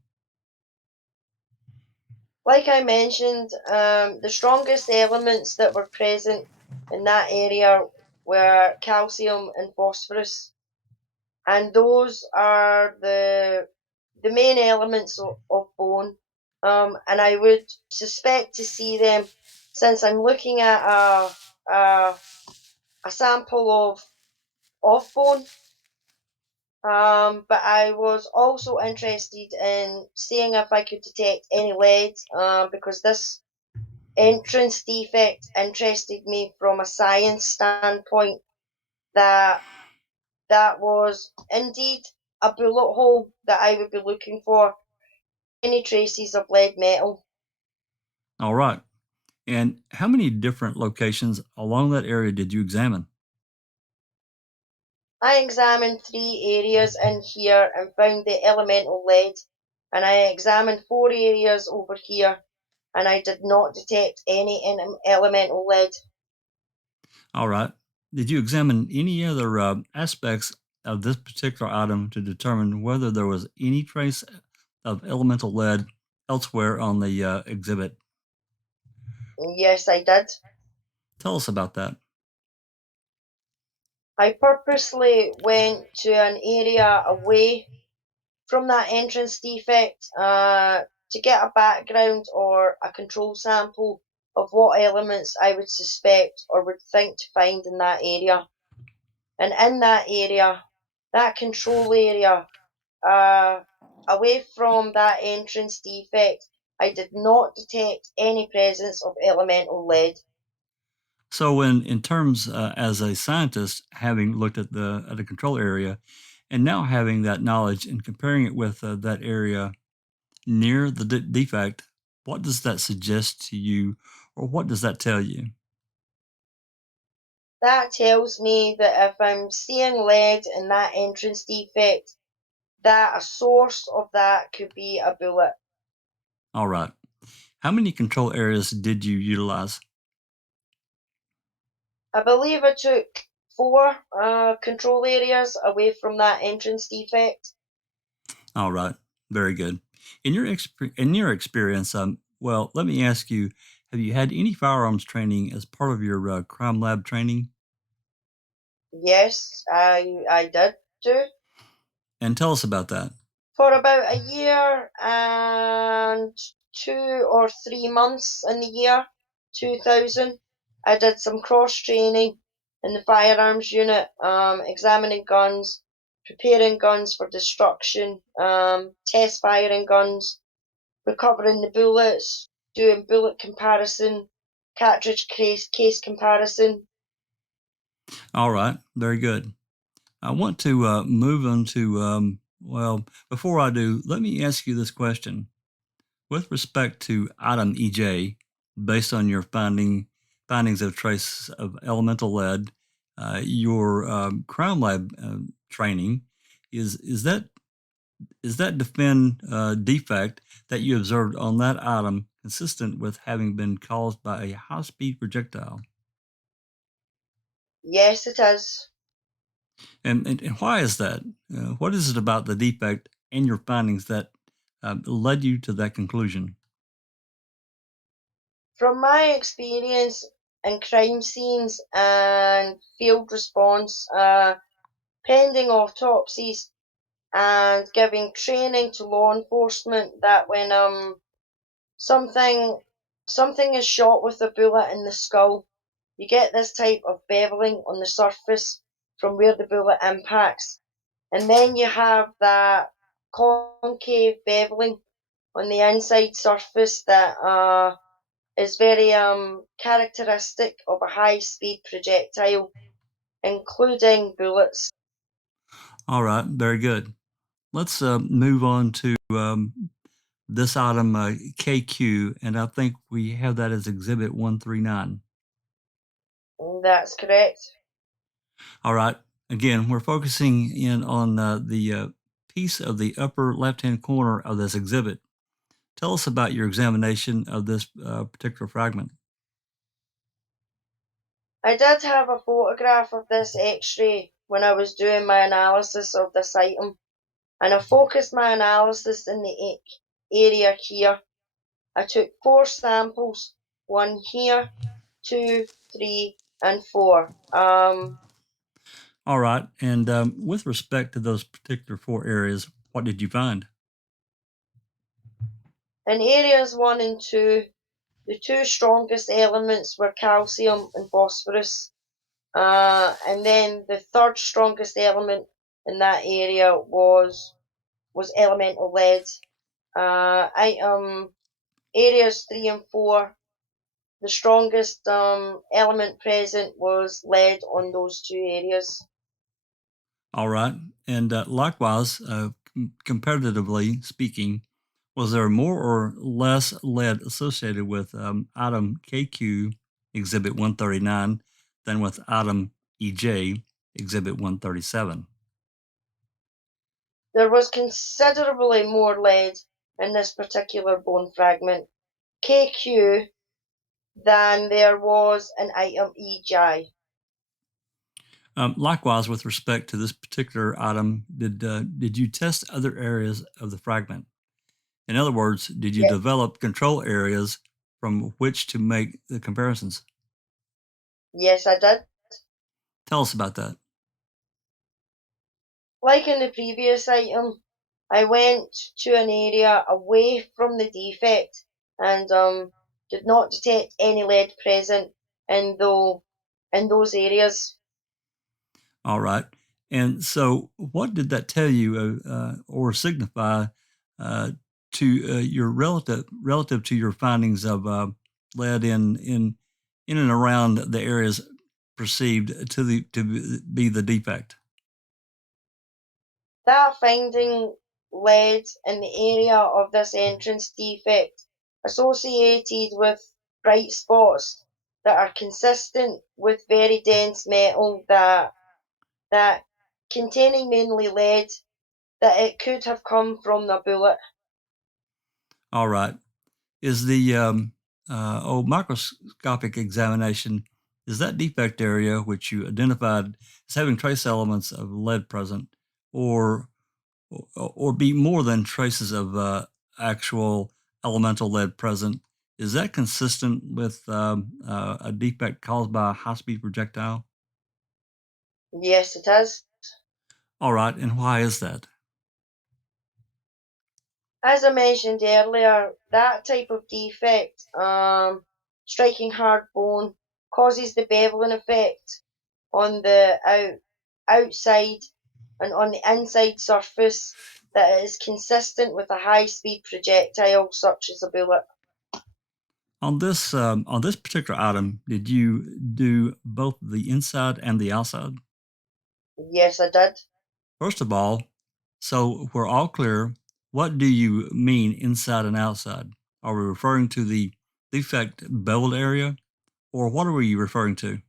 Like I mentioned, the strongest elements that were present in that area were calcium and phosphorus, and those are the main elements of bone. And I would suspect to see them, since I'm looking at a sample of bone. But I was also interested in seeing if I could detect any lead, because this entrance defect interested me from a science standpoint, that was indeed a bullet hole that I would be looking for any traces of lead metal. All right. And how many different locations along that area did you examine? I examined 3 areas in here and found the elemental lead, and I examined 4 areas over here and I did not detect any elemental lead. All right. Did you examine any other aspects of this particular item to determine whether there was any trace of elemental lead elsewhere on the exhibit? Yes, I did. Tell us about that. I purposely went to an area away from that entrance defect to get a background or a control sample of what elements I would suspect or would think to find in that area. And in that area, that control area, away from that entrance defect, I did not detect any presence of elemental lead. So, in terms as a scientist, having looked at the control area, and now having that knowledge and comparing it with that area near the defect, what does that suggest to you, or what does that tell you? That tells me that if I'm seeing lead in that entrance defect, that a source of that could be a bullet. All right. How many control areas did you utilize? I believe I took 4 control areas away from that entrance defect. All right. Very good. In your experience, well, let me ask you: have you had any firearms training as part of your crime lab training? Yes, I did do. And tell us about that. For about a year and 2 or 3 months in the year 2000, I did some cross training in the firearms unit, examining guns, preparing guns for destruction, test firing guns, recovering the bullets, doing bullet comparison, cartridge case comparison. All right. Very good. I want to move on to, well, before I do, let me ask you this question. With respect to item EJ, based on your findings of trace of elemental lead, your crime lab training, is that defect that you observed on that item consistent with having been caused by a high-speed projectile? Yes, it is. And why is that? What is it about the defect and your findings that led you to that conclusion? From my experience in crime scenes and field response, pending autopsies, and giving training to law enforcement that when something is shot with a bullet in the skull, you get this type of beveling on the surface from where the bullet impacts, and then you have that concave beveling on the inside surface that is very characteristic of a high-speed projectile, including bullets. All right, very good. Let's move on to this item, KQ, and I think we have that as Exhibit 139. That's correct. All right. Again, we're focusing in on the piece of the upper left-hand corner of this exhibit. Tell us about your examination of this particular fragment. I did have a photograph of this X-ray when I was doing my analysis of this item, and I focused my analysis in the area here. I took 4 samples, 1 here, 2, 3, and 4. All right. And with respect to those particular 4 areas, what did you find? In areas 1 and 2, the 2 strongest elements were calcium and phosphorus. And then the 3rd strongest element in that area was elemental lead. Areas 3 and 4, the strongest element present was lead on those 2 areas. All right. And likewise, comparatively speaking, was there more or less lead associated with item KQ, Exhibit 139, than with item EJ, Exhibit 137? There was considerably more lead in this particular bone fragment, KQ, than there was in item EJ. Likewise, with respect to this particular item, did you test other areas of the fragment? In other words, did you develop control areas from which to make the comparisons? Yes, I did. Tell us about that. Like in the previous item, I went to an area away from the defect and did not detect any lead present in those areas. All right. And so, what did that tell you or signify to your relative to your findings of lead in and around the areas perceived to be the defect? That finding led in the area of this entrance defect associated with bright spots that are consistent with very dense metal that containing mainly lead, that it could have come from the bullet. All right. Is the microscopic examination, is that defect area which you identified as having trace elements of lead present, or be more than traces of actual elemental lead present, is that consistent with a defect caused by a high-speed projectile? Yes, it is. All right, and why is that? As I mentioned earlier, that type of defect, striking hard bone, causes the beveling effect on the outside and on the inside surface that is consistent with a high-speed projectile such as a bullet. On this particular item, did you do both the inside and the outside? Yes, I did. First of all, so we're all clear, what do you mean inside and outside? Are we referring to the defect beveled area, or what are we referring to?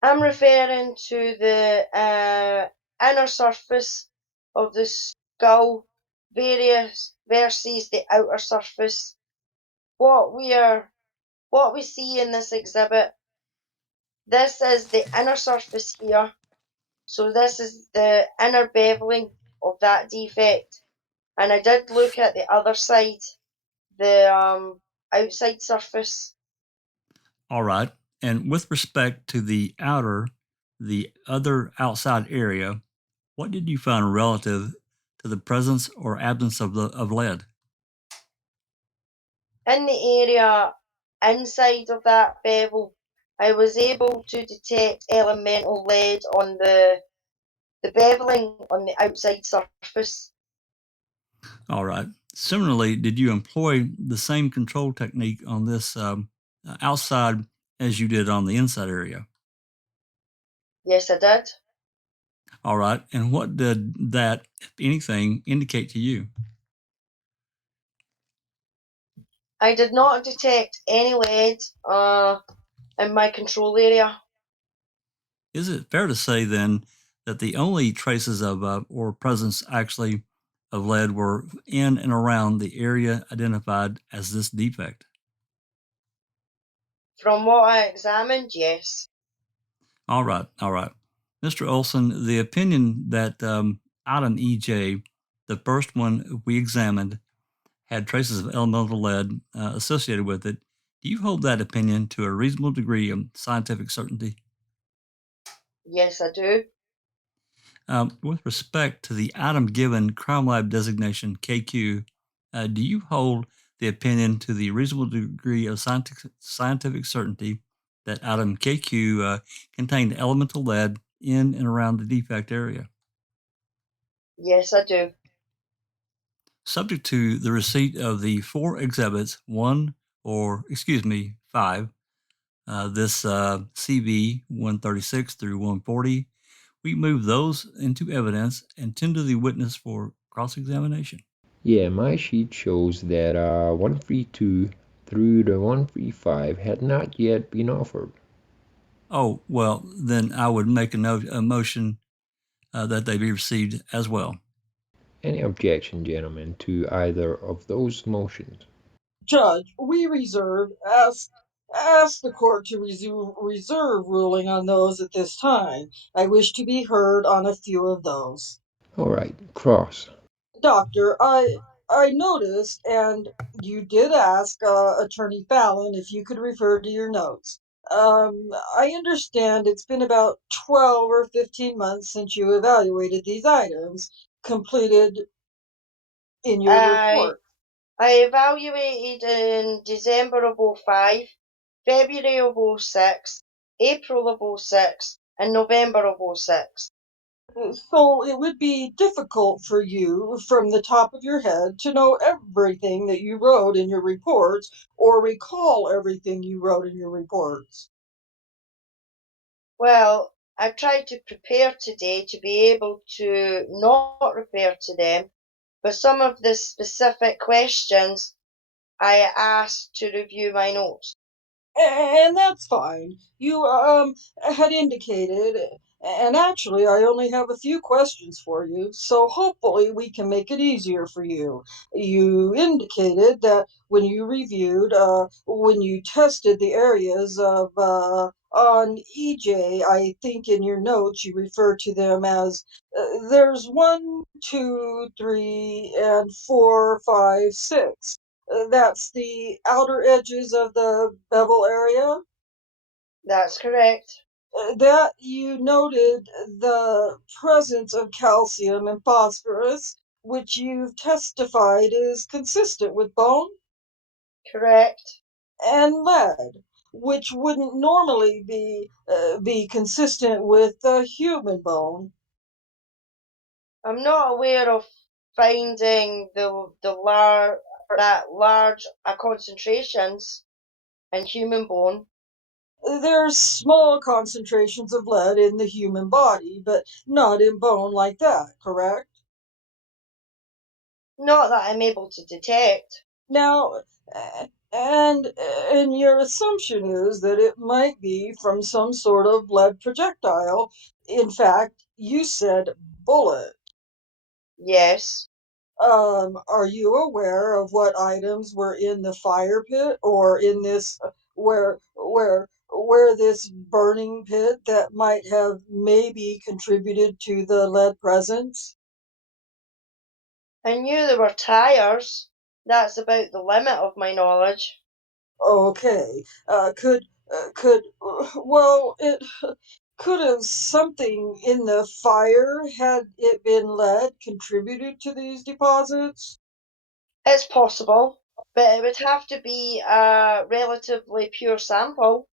I'm referring to the inner surface of the skull versus the outer surface. What we see in this exhibit, this is the inner surface here. So this is the inner beveling of that defect. And I did look at the other side, the outside surface. All right. And with respect to the other outside area, what did you find relative to the presence or absence of lead? In the area inside of that bevel, I was able to detect elemental lead on the beveling on the outside surface. All right. Similarly, did you employ the same control technique on this outside as you did on the inside area? Yes, I did. All right. And what did that, if anything, indicate to you? I did not detect any lead in my control area. Is it fair to say then that the only traces of or presence actually of lead were in and around the area identified as this defect? From what I examined, yes. All right, all right. Mr. Olson, the opinion that item EJ, the first one we examined, had traces of elemental lead associated with it, do you hold that opinion to a reasonable degree of scientific certainty? Yes, I do. With respect to the item given crime lab designation KQ, do you hold the opinion to the reasonable degree of scientific certainty that item KQ contained elemental lead in and around the defect area? Yes, I do. Subject to the receipt of the 4 exhibits, 5, this CV 136 through 140, we move those into evidence and tender the witness for cross-examination. Yeah, my sheet shows that 132 through the 135 had not yet been offered. Oh, well, then I would make a motion that they be received as well. Any objection, gentlemen, to either of those motions? Judge, we ask the court to resume reserve ruling on those at this time. I wish to be heard on a few of those. All right, cross. Doctor, I noticed, and you did ask Attorney Fallon if you could refer to your notes. I understand it's been about 12 or 15 months since you evaluated these items completed in your I report. evaluated in December of 05, February of 06, April of 06, and November of 06. So it would be difficult for you from the top of your head to know everything that you wrote in your reports or recall everything you wrote in your reports. Well, I've tried to prepare today to be able to not refer to them, but some of the specific questions I asked to review my notes. And that's fine. You had indicated, and actually I only have a few questions for you, so hopefully we can make it easier for you. You indicated that when you reviewed, when you tested the areas of on EJ, I think in your notes you refer to them as there's 1, 2, 3, and 4, 5, 6. That's the outer edges of the bevel area. That's correct. That you noted the presence of calcium and phosphorus, which you've testified is consistent with bone, Correct. and lead, which wouldn't normally be consistent with the human bone. I'm not aware of finding that large concentrations in human bone. There's small concentrations of lead in the human body, but not in bone like that, correct? Not that I'm able to detect. Now, and your assumption is that it might be from some sort of lead projectile. In fact, you said bullet. Yes. Are you aware of what items were in the fire pit or in this where this burning pit that might have maybe contributed to the lead presence? I knew there were tires. That's about the limit of my knowledge. Okay. It could have something in the fire, had it been lead, contributed to these deposits? It's possible, but it would have to be a relatively pure sample.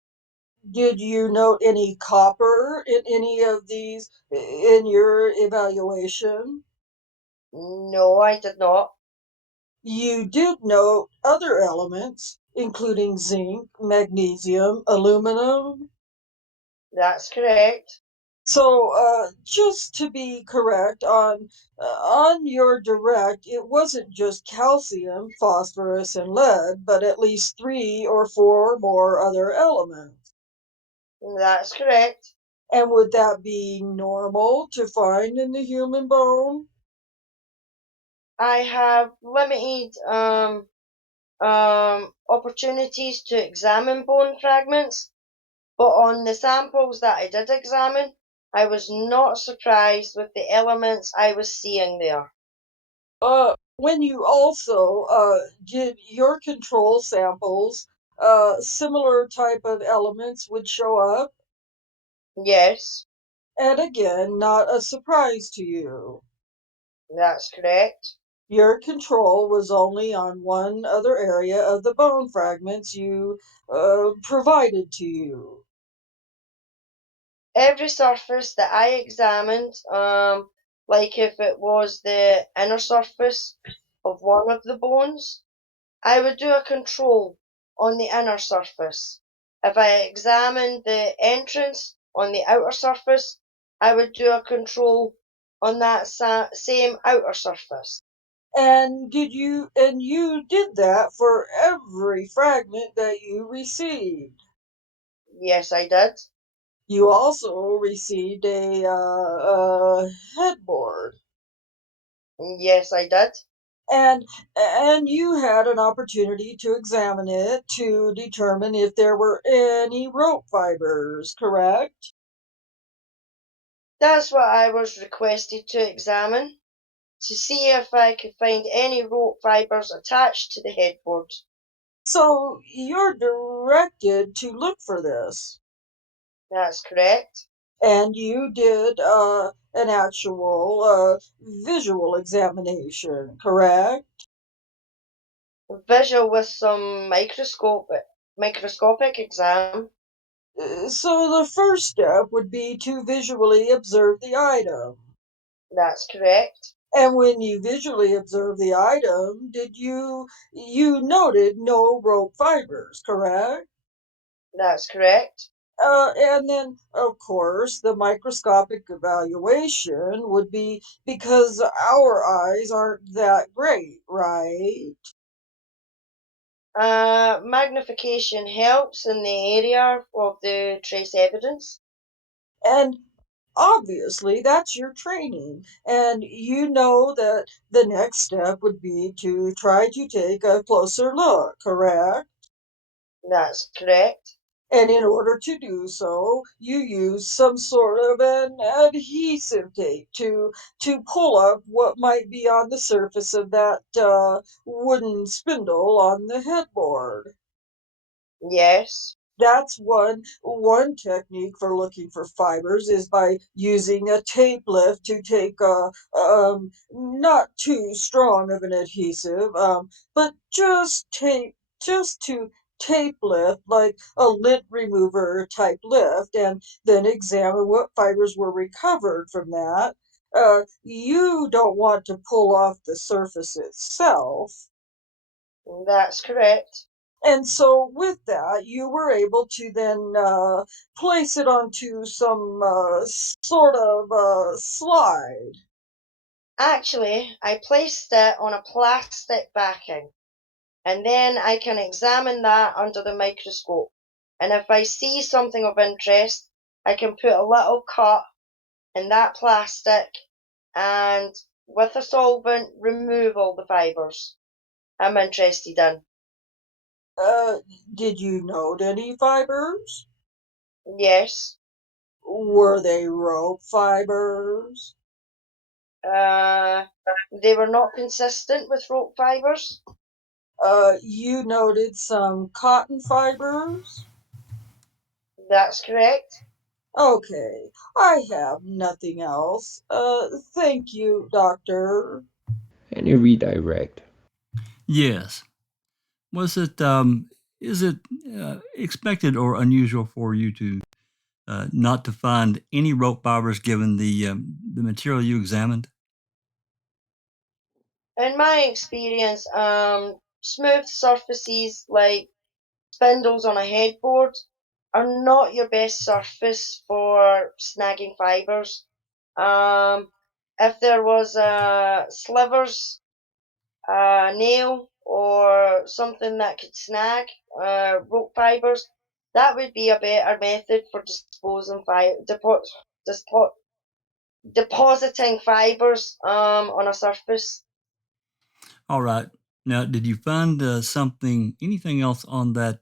Did you note any copper in any of these in your evaluation? No, I did not. You did note other elements, including zinc, magnesium, aluminum. That's correct. So, just to be correct on your direct, it wasn't just calcium, phosphorus, and lead, but at least three or four more other elements. That's correct. And would that be normal to find in the human bone? I have limited opportunities to examine bone fragments, but on the samples that I did examine, I was not surprised with the elements I was seeing there. When you also did your control samples, similar type of elements would show up, Yes, and again, not a surprise to you. that's correct. Your control was only on one other area of the bone fragments you provided to you. Every surface that I examined, like if it was the inner surface of one of the bones, I would do a control on the inner surface. If I examined the entrance on the outer surface, I would do a control on that same outer surface. And you did that for every fragment that you received. Yes, I did. You also received a headboard, Yes, I did. and and you had an opportunity to examine it to determine if there were any rope fibers, correct? That's what I was requested to examine, to see if I could find any rope fibres attached to the headboard. So you're directed to look for this, That's correct. and you did an actual visual examination, correct? Visual with some microscopic exam. So the first step would be to visually observe the item. That's correct. And when you visually observe the item, you noted no rope fibers, correct? That's correct. And then, of course, the microscopic evaluation would be because our eyes aren't that great, right? Magnification helps in the area of the trace evidence. And obviously, that's your training. And you know that the next step would be to try to take a closer look, correct? That's correct. And in order to do so, you use some sort of an adhesive tape to pull up what might be on the surface of that wooden spindle on the headboard. Yes. That's one technique for looking for fibers is by using a tape lift to take a not too strong of an adhesive, but just to tape lift like a lint remover type lift, and then examine what fibers were recovered from that. You don't want to pull off the surface itself. That's correct. And so, with that, you were able to then place it onto some sort of slide. Actually, I placed it on a plastic backing, and then I can examine that under the microscope. And if I see something of interest, I can put a little cut in that plastic and with a solvent remove all the fibres I'm interested in. Uh, did you note any fibers? Yes. Were they rope fibers? Uh, they were not consistent with rope fibres. You noted some cotton fibers? That's correct. Okay, I have nothing else. Thank you, Doctor. And you redirect. Yes. Was it, is it expected or unusual for you to not to find any rope fibers given the material you examined? In my experience, smooth surfaces like spindles on a headboard are not your best surface for snagging fibers. If there was slivers, a nail, or something that could snag rope fibers, that would be a better method for depositing fibers on a surface. All right. Now, did you find anything else on that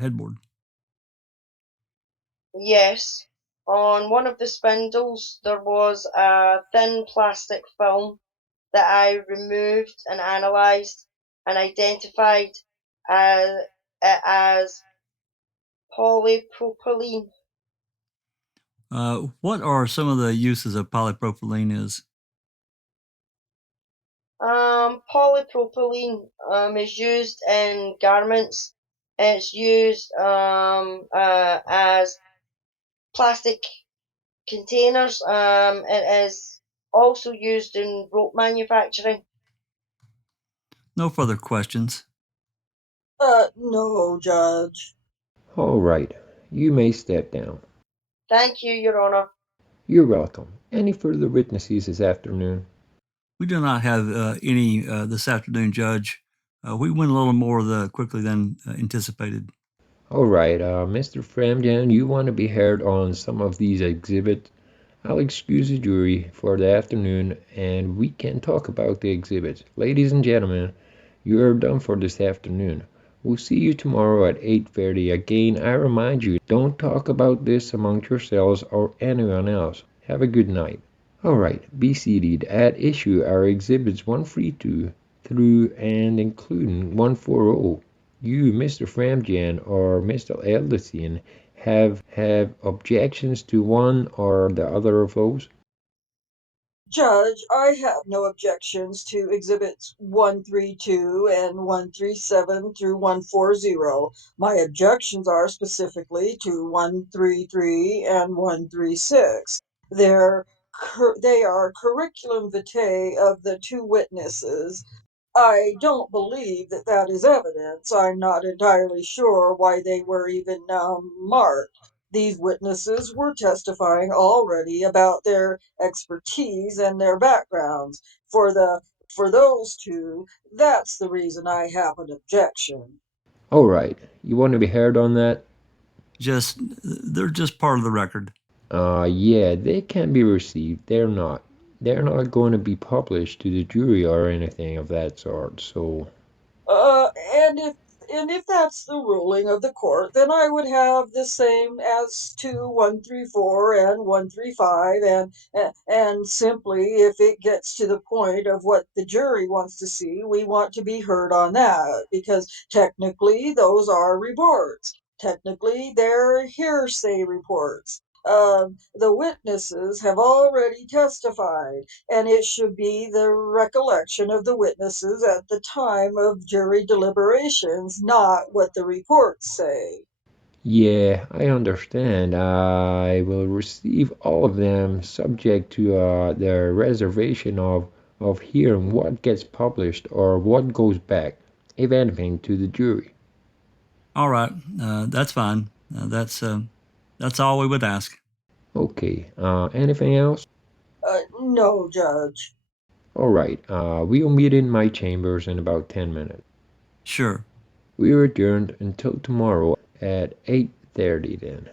headboard? Yes. On one of the spindles, there was a thin plastic film that I removed and analysed and identified as polypropylene. What are some of the uses of polypropylene is? Polypropylene is used in garments. It's used as plastic containers. It is also used in rope manufacturing. No further questions. No, Judge. All right, you may step down. Thank you, Your Honor. You're welcome. Any further witnesses this afternoon? We do not have any this afternoon, Judge. We went a little more quickly than anticipated. All right, Mr. Fremgen, you want to be heard on some of these exhibits? I'll excuse the jury for the afternoon and we can talk about the exhibits. Ladies and gentlemen, you are done for this afternoon. We'll see you tomorrow at 8:30. Again, I remind you, don't talk about this among yourselves or anyone else. Have a good night. All right, be seated. At issue are exhibits 132 through and including 140. You, Mr. Fremgen or Mr. Edelstein, have objections to one or the other of those? Judge, I have no objections to exhibits 132 and 137 through 140. My objections are specifically to 133 and 136. They are curriculum vitae of the two witnesses. I don't believe that that is evidence. I'm not entirely sure why they were even marked. These witnesses were testifying already about their expertise and their backgrounds. For those two, that's the reason I have an objection. All right, you want to be heard on that? They're just part of the record. Yeah, they can be received. They're not. They're not going to be published to the jury or anything of that sort, so. And if that's the ruling of the court, then I would have the same as to 134 and 135, and simply if it gets to the point of what the jury wants to see, we want to be heard on that because technically those are reports. Technically, they're hearsay reports. The witnesses have already testified, and it should be the recollection of the witnesses at the time of jury deliberations, not what the reports say. Yeah, I understand. I will receive all of them subject to the reservation of hearing what gets published or what goes back, if anything, to the jury. All right, that's fine. That's all we would ask. Okay, anything else? No, Judge. All right, we'll meet in my chambers in about 10 minutes. Sure. We are adjourned until tomorrow at 8:30 then.